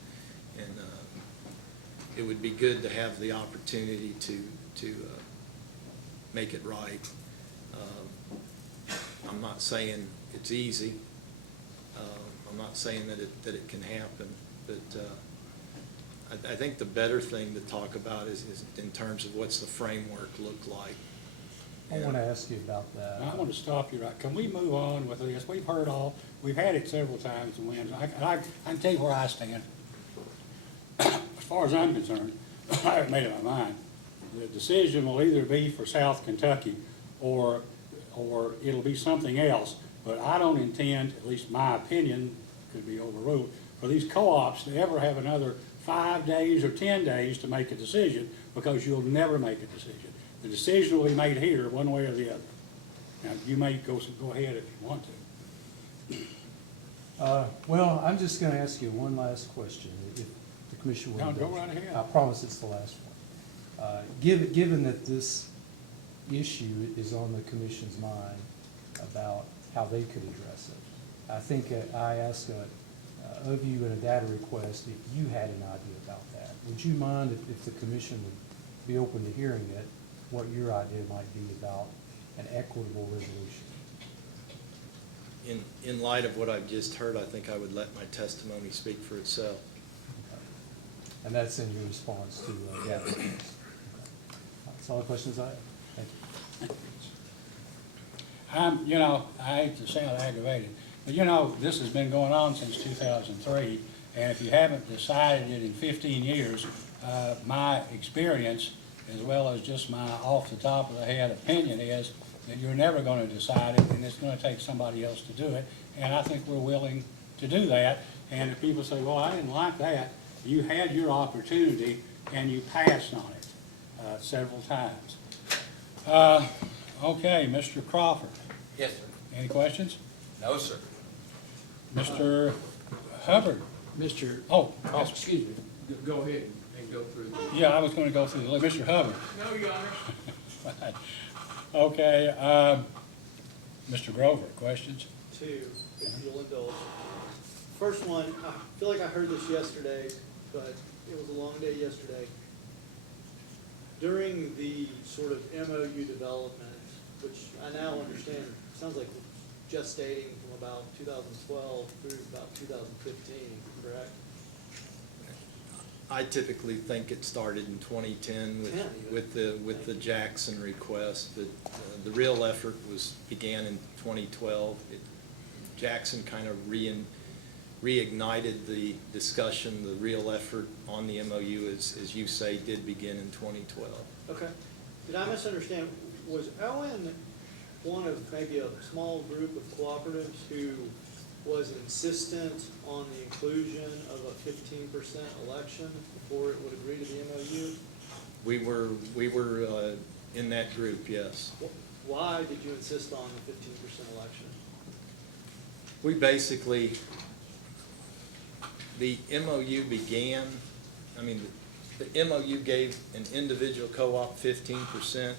it would be good to have the opportunity to make it right. I'm not saying it's easy. I'm not saying that it can happen, but I think the better thing to talk about is in terms of what's the framework look like. I want to ask you about that. I want to stop you right. Can we move on with this? We've had it several times and wins. I can tell you where I stand. As far as I'm concerned, I haven't made up my mind. The decision will either be for South Kentucky or it'll be something else. But I don't intend, at least my opinion could be overruled, for these co-ops to ever have another 5 days or 10 days to make a decision, because you'll never make a decision. The decision will be made here one way or the other. Now, you may go ahead if you want to. Well, I'm just going to ask you one last question, if the commission will. No, go right ahead. I promise it's the last one. Given that this issue is on the commission's mind about how they could address it, I think I asked of you in a data request if you had an idea about that. Would you mind if the commission would be open to hearing it, what your idea might be about an equitable resolution? In light of what I've just heard, I think I would let my testimony speak for itself. And that's in your response to data requests. Okay. That's all the questions I have. Thank you. You know, I hate to sound aggravated, but you know, this has been going on since 2003, and if you haven't decided it in 15 years, my experience, as well as just my off-the-top-of-the-head opinion, is that you're never going to decide it, and it's going to take somebody else to do it, and I think we're willing to do that. And if people say, well, I didn't like that, you had your opportunity, and you passed on it several times. Okay, Mr. Crawford. Yes, sir. Any questions? No, sir. Mr. Hubbard? Mr. Oh, Oh, yes. excuse me. Go ahead and go through. Yeah, I was going to go through the list. Mr. Hubbard? No, Your Honor. Right. Okay, Mr. Grover, questions? Two, if you'll indulge. First one, I feel like I heard this yesterday, but it was a long day yesterday. During the sort of MOU development, which I now understand, sounds like gestating from about 2012 through about 2015, correct? I typically think it started in 2010 with the Jackson request, but the real effort began in 2012. Jackson kind of reignited the discussion. The real effort on the MOU, as you say, did begin in 2012. Okay. Did I misunderstand? Was Owen one of maybe a small group of cooperatives who was insistent on the inclusion of a 15% election before it would agree to the MOU? We were in that group, yes. Why did you insist on the 15% election? We basically, the MOU began, I mean, the MOU gave an individual co-op 15%,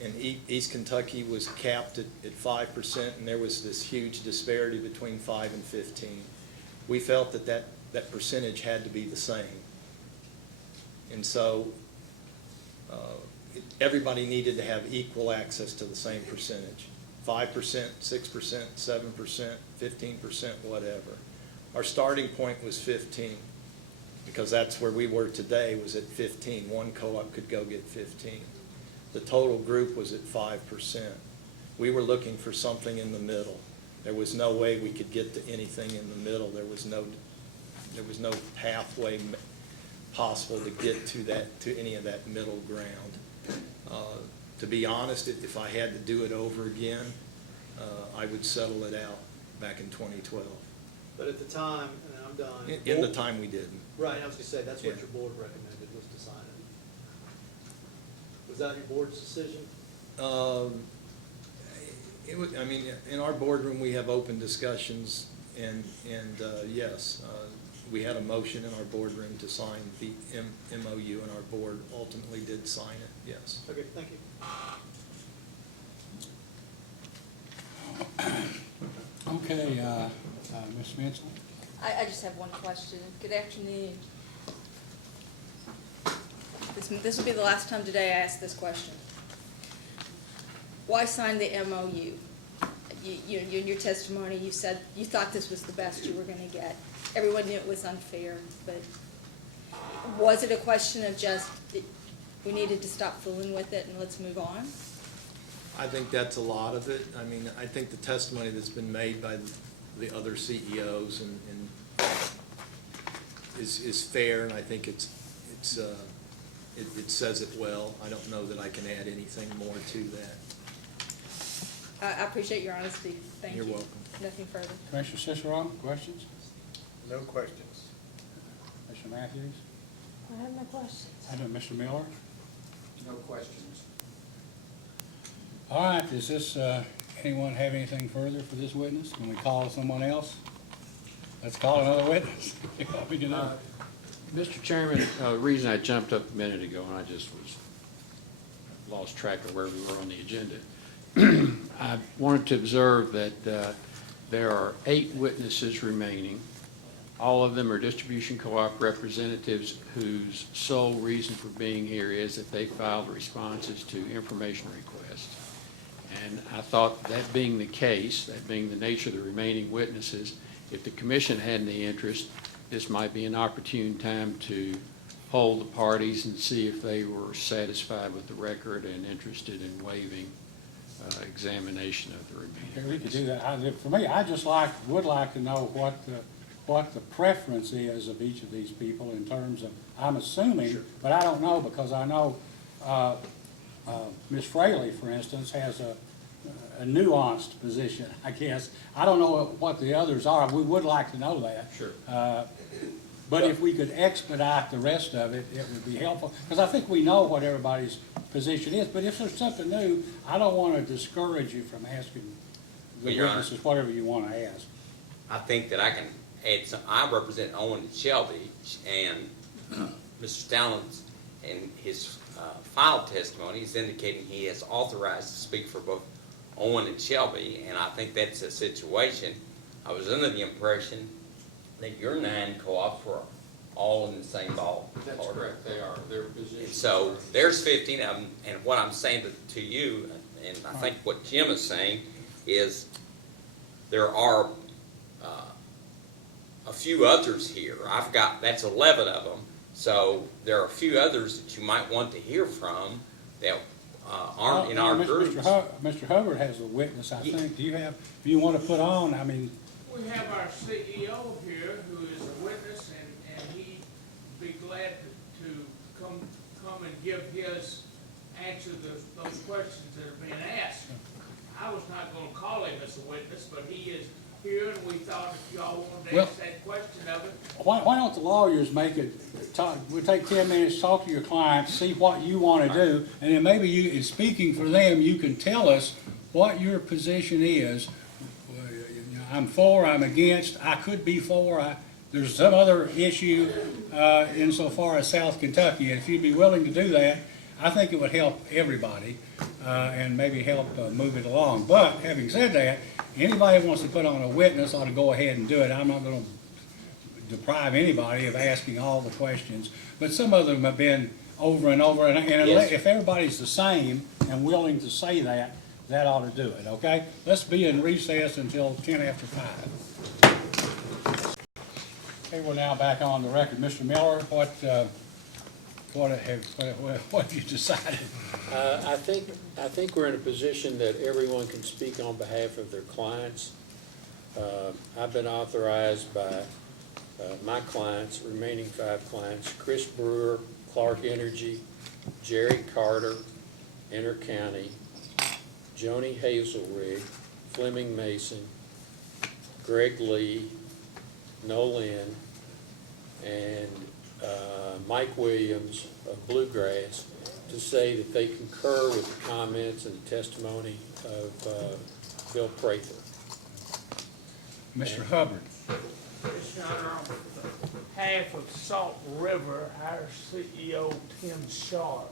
and East Kentucky was capped at 5%, and there was this huge disparity between 5 and 15. We felt that percentage had to be the same. And so everybody needed to have equal access to the same percentage. 5%, 6%, 7%, 15%, whatever. Our starting point was 15, because that's where we were today, was at 15. One co-op could go get 15. The total group was at 5%. We were looking for something in the middle. There was no way we could get to anything in the middle. There was no pathway possible to get to any of that middle ground. To be honest, if I had to do it over again, I would settle it out back in 2012. But at the time, and I'm done. In the time we didn't. Right, I was going to say, that's what Yeah. your board recommended, was to sign it. Was that your board's decision? I mean, in our boardroom, we have open discussions, and yes, we had a motion in our boardroom to sign the MOU, and our board ultimately did sign it, yes. Okay, thank you. Okay, Ms. Mansell? I just have one question. Good afternoon. This will be the last time today I ask this question. Why sign the MOU? In your testimony, you said you thought this was the best you were going to get. Everyone knew it was unfair, but was it a question of just we needed to stop fooling with it and let's move on? I think that's a lot of it. I mean, I think the testimony that's been made by the other CEOs and is fair, and I think it says it well. I don't know that I can add anything more to that. I appreciate your honesty. Thank you. You're welcome. Nothing further. Commissioner Cicero, questions? No questions. Mr. Matthews? I have no questions. I know, Mr. Miller? No questions. All right, does this, anyone have anything further for this witness? Can we call someone else? Let's call another witness. We can, Mr. Chairman, the reason I jumped up a minute ago and I just lost track of where we were on the agenda. I wanted to observe that there are 8 witnesses remaining. All of them are distribution co-op representatives whose sole reason for being here is that they filed responses to information requests. And I thought that being the case, that being the nature of the remaining witnesses, if the commission had any interest, this might be an opportune time to poll the parties and see if they were satisfied with the record and interested in waiving examination of the remaining. Okay, we could do that. For me, I just would like to know what the preference is of each of these people in terms of, I'm assuming, but I don't know, because I know Ms. Fraley, for instance, has a nuanced position, I guess. I don't know what the others are. We would like to know that. Sure. But if we could expedite the rest of it, it would be helpful, because I think we know what everybody's position is. But if there's something new, I don't want to discourage you from asking the Your Honor, witnesses whatever you want to ask. I think that I can add some. I represent Owen and Shelby, and Mr. Stallings in his filed testimony is indicating he has authorized to speak for both Owen and Shelby, and I think that's a situation. I was under the impression that your 9 co-ops were all in the same ball. That's correct, they are. Their positions. So there's 15 of them, and what I'm saying to you, and I think what Jim is saying, is there are a few others here. That's 11 of them. So there are a few others that you might want to hear from that aren't in our groups. Mr. Hubbard has a witness, I think. Do you want to put on, I mean? We have our CEO here who is a witness, and he'd be glad to come and give his answer to those questions that are being asked. I was not going to call him as a witness, but he is here, and we thought if y'all wanted to ask that question of it. Why don't the lawyers make it, we'll take 10 minutes, talk to your clients, see what you want to do, and then maybe you, in speaking for them, you can tell us what your position is. I'm for, I'm against, I could be for, there's some other issue insofar as South Kentucky, and if you'd be willing to do that, I think it would help everybody and maybe help move it along. But having said that, anybody who wants to put on a witness ought to go ahead and do it. I'm not going to deprive anybody of asking all the questions, but some of them have been over and over, and Yes. if everybody's the same and willing to say that, that ought to do it, okay? Let's be in recess until 10 after 5. Okay, we're now back on the record. Mr. Miller, what have you decided? I think we're in a position that everyone can speak on behalf of their clients. I've been authorized by my clients, remaining 5 clients, Chris Brewer, Clark Energy, Jerry Carter, Enter County, Joni Hazelrig, Fleming Mason, Greg Lee, Nolan, and Mike Williams of Bluegrass to say that they concur with the comments and testimony of Bill Prather. Mr. Hubbard. Mr. Honor, on behalf of Salt River, our CEO, Tim Sharp,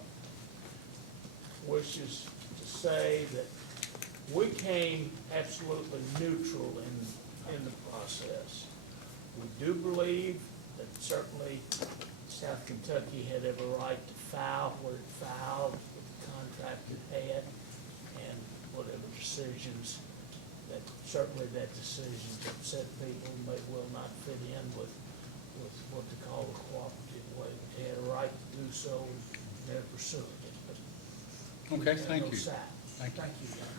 wishes to say that we came absolutely neutral in the process. We do believe that certainly South Kentucky had every right to file what it filed, what the contract it had, and whatever decisions that certainly that decision to upset people may well not fit in with what they call a cooperative way. But they had a right to do so, and they're pursuing it. But Okay, thank you. Thank you.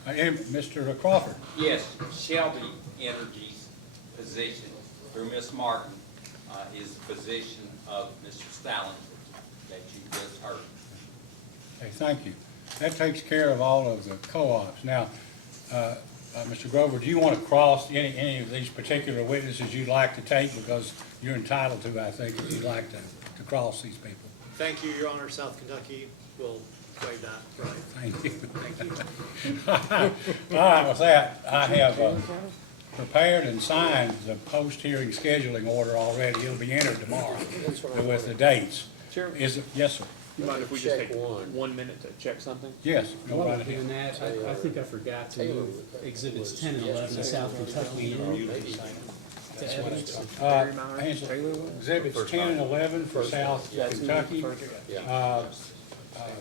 And Mr. Crawford. Yes, Shelby Energy's position through Ms. Martin is the position of Mr. Stallings that you just heard. Okay, thank you. That takes care of all of the co-ops. Now, Mr. Grover, do you want to cross any of these particular witnesses you'd like to take? Because you're entitled to, I think, if you'd like to cross these people. Thank you, Your Honor. South Kentucky will waive that right. Thank you. All right, with that, I have prepared and signed the post-hearing scheduling order already. It'll be entered tomorrow with the dates. Chairman? Is it, yes, sir. You mind if we just Check take one. 1 minute to check something? Yes, go While right we're doing ahead. that, I think I forgot to move exhibits 10 and 11, South Kentucky. Angela, exhibits 10 and 11 for South Kentucky.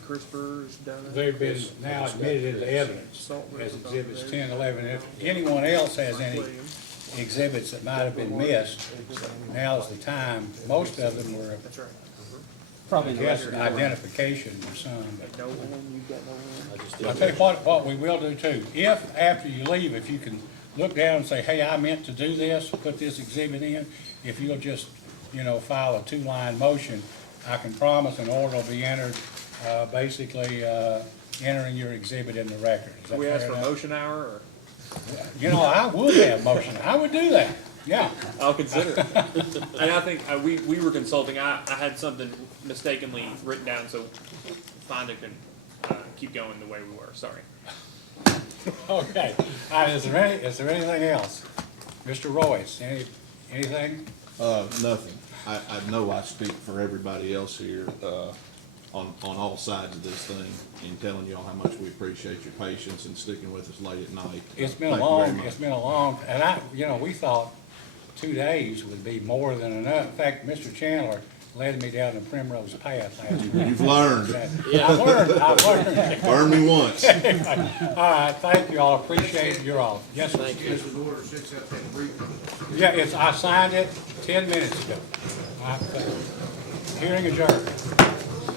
CRISPR's done it. They've been now admitted into evidence as exhibits 10 and 11. If anyone else has any exhibits that might have been missed, now's the time. Most of them were, I guess, identification of some. but- I'll tell you what we will do too. If, after you leave, if you can look down and say, hey, I meant to do this, put this exhibit in, if you'll just, file a 2-line motion, I can promise an order will be entered, basically, entering your exhibit in the record. Is that We ask fair for a enough? motion hour, or? I would have motion. I would do that. Yeah. I'll consider it. And I think, we were consulting, I had something mistakenly written down, so Fonda can, keep going the way we were, sorry. Okay. All right, is there anything else? Mr. Royce, anything? Nothing. I know I speak for everybody else here, on all sides of this thing, and telling y'all how much we appreciate your patience and sticking with us late at night. It's been Thank you very much. it's been a long, and we thought 2 days would be more than enough. In fact, Mr. Chandler led me down the primrose path last week. You've learned. I've learned. Learn me once. All right, thank you all, appreciate your all. Yes, sir. This was order 673. Yeah, I signed it 10 minutes ago. All right, thank you. Hearing adjourned.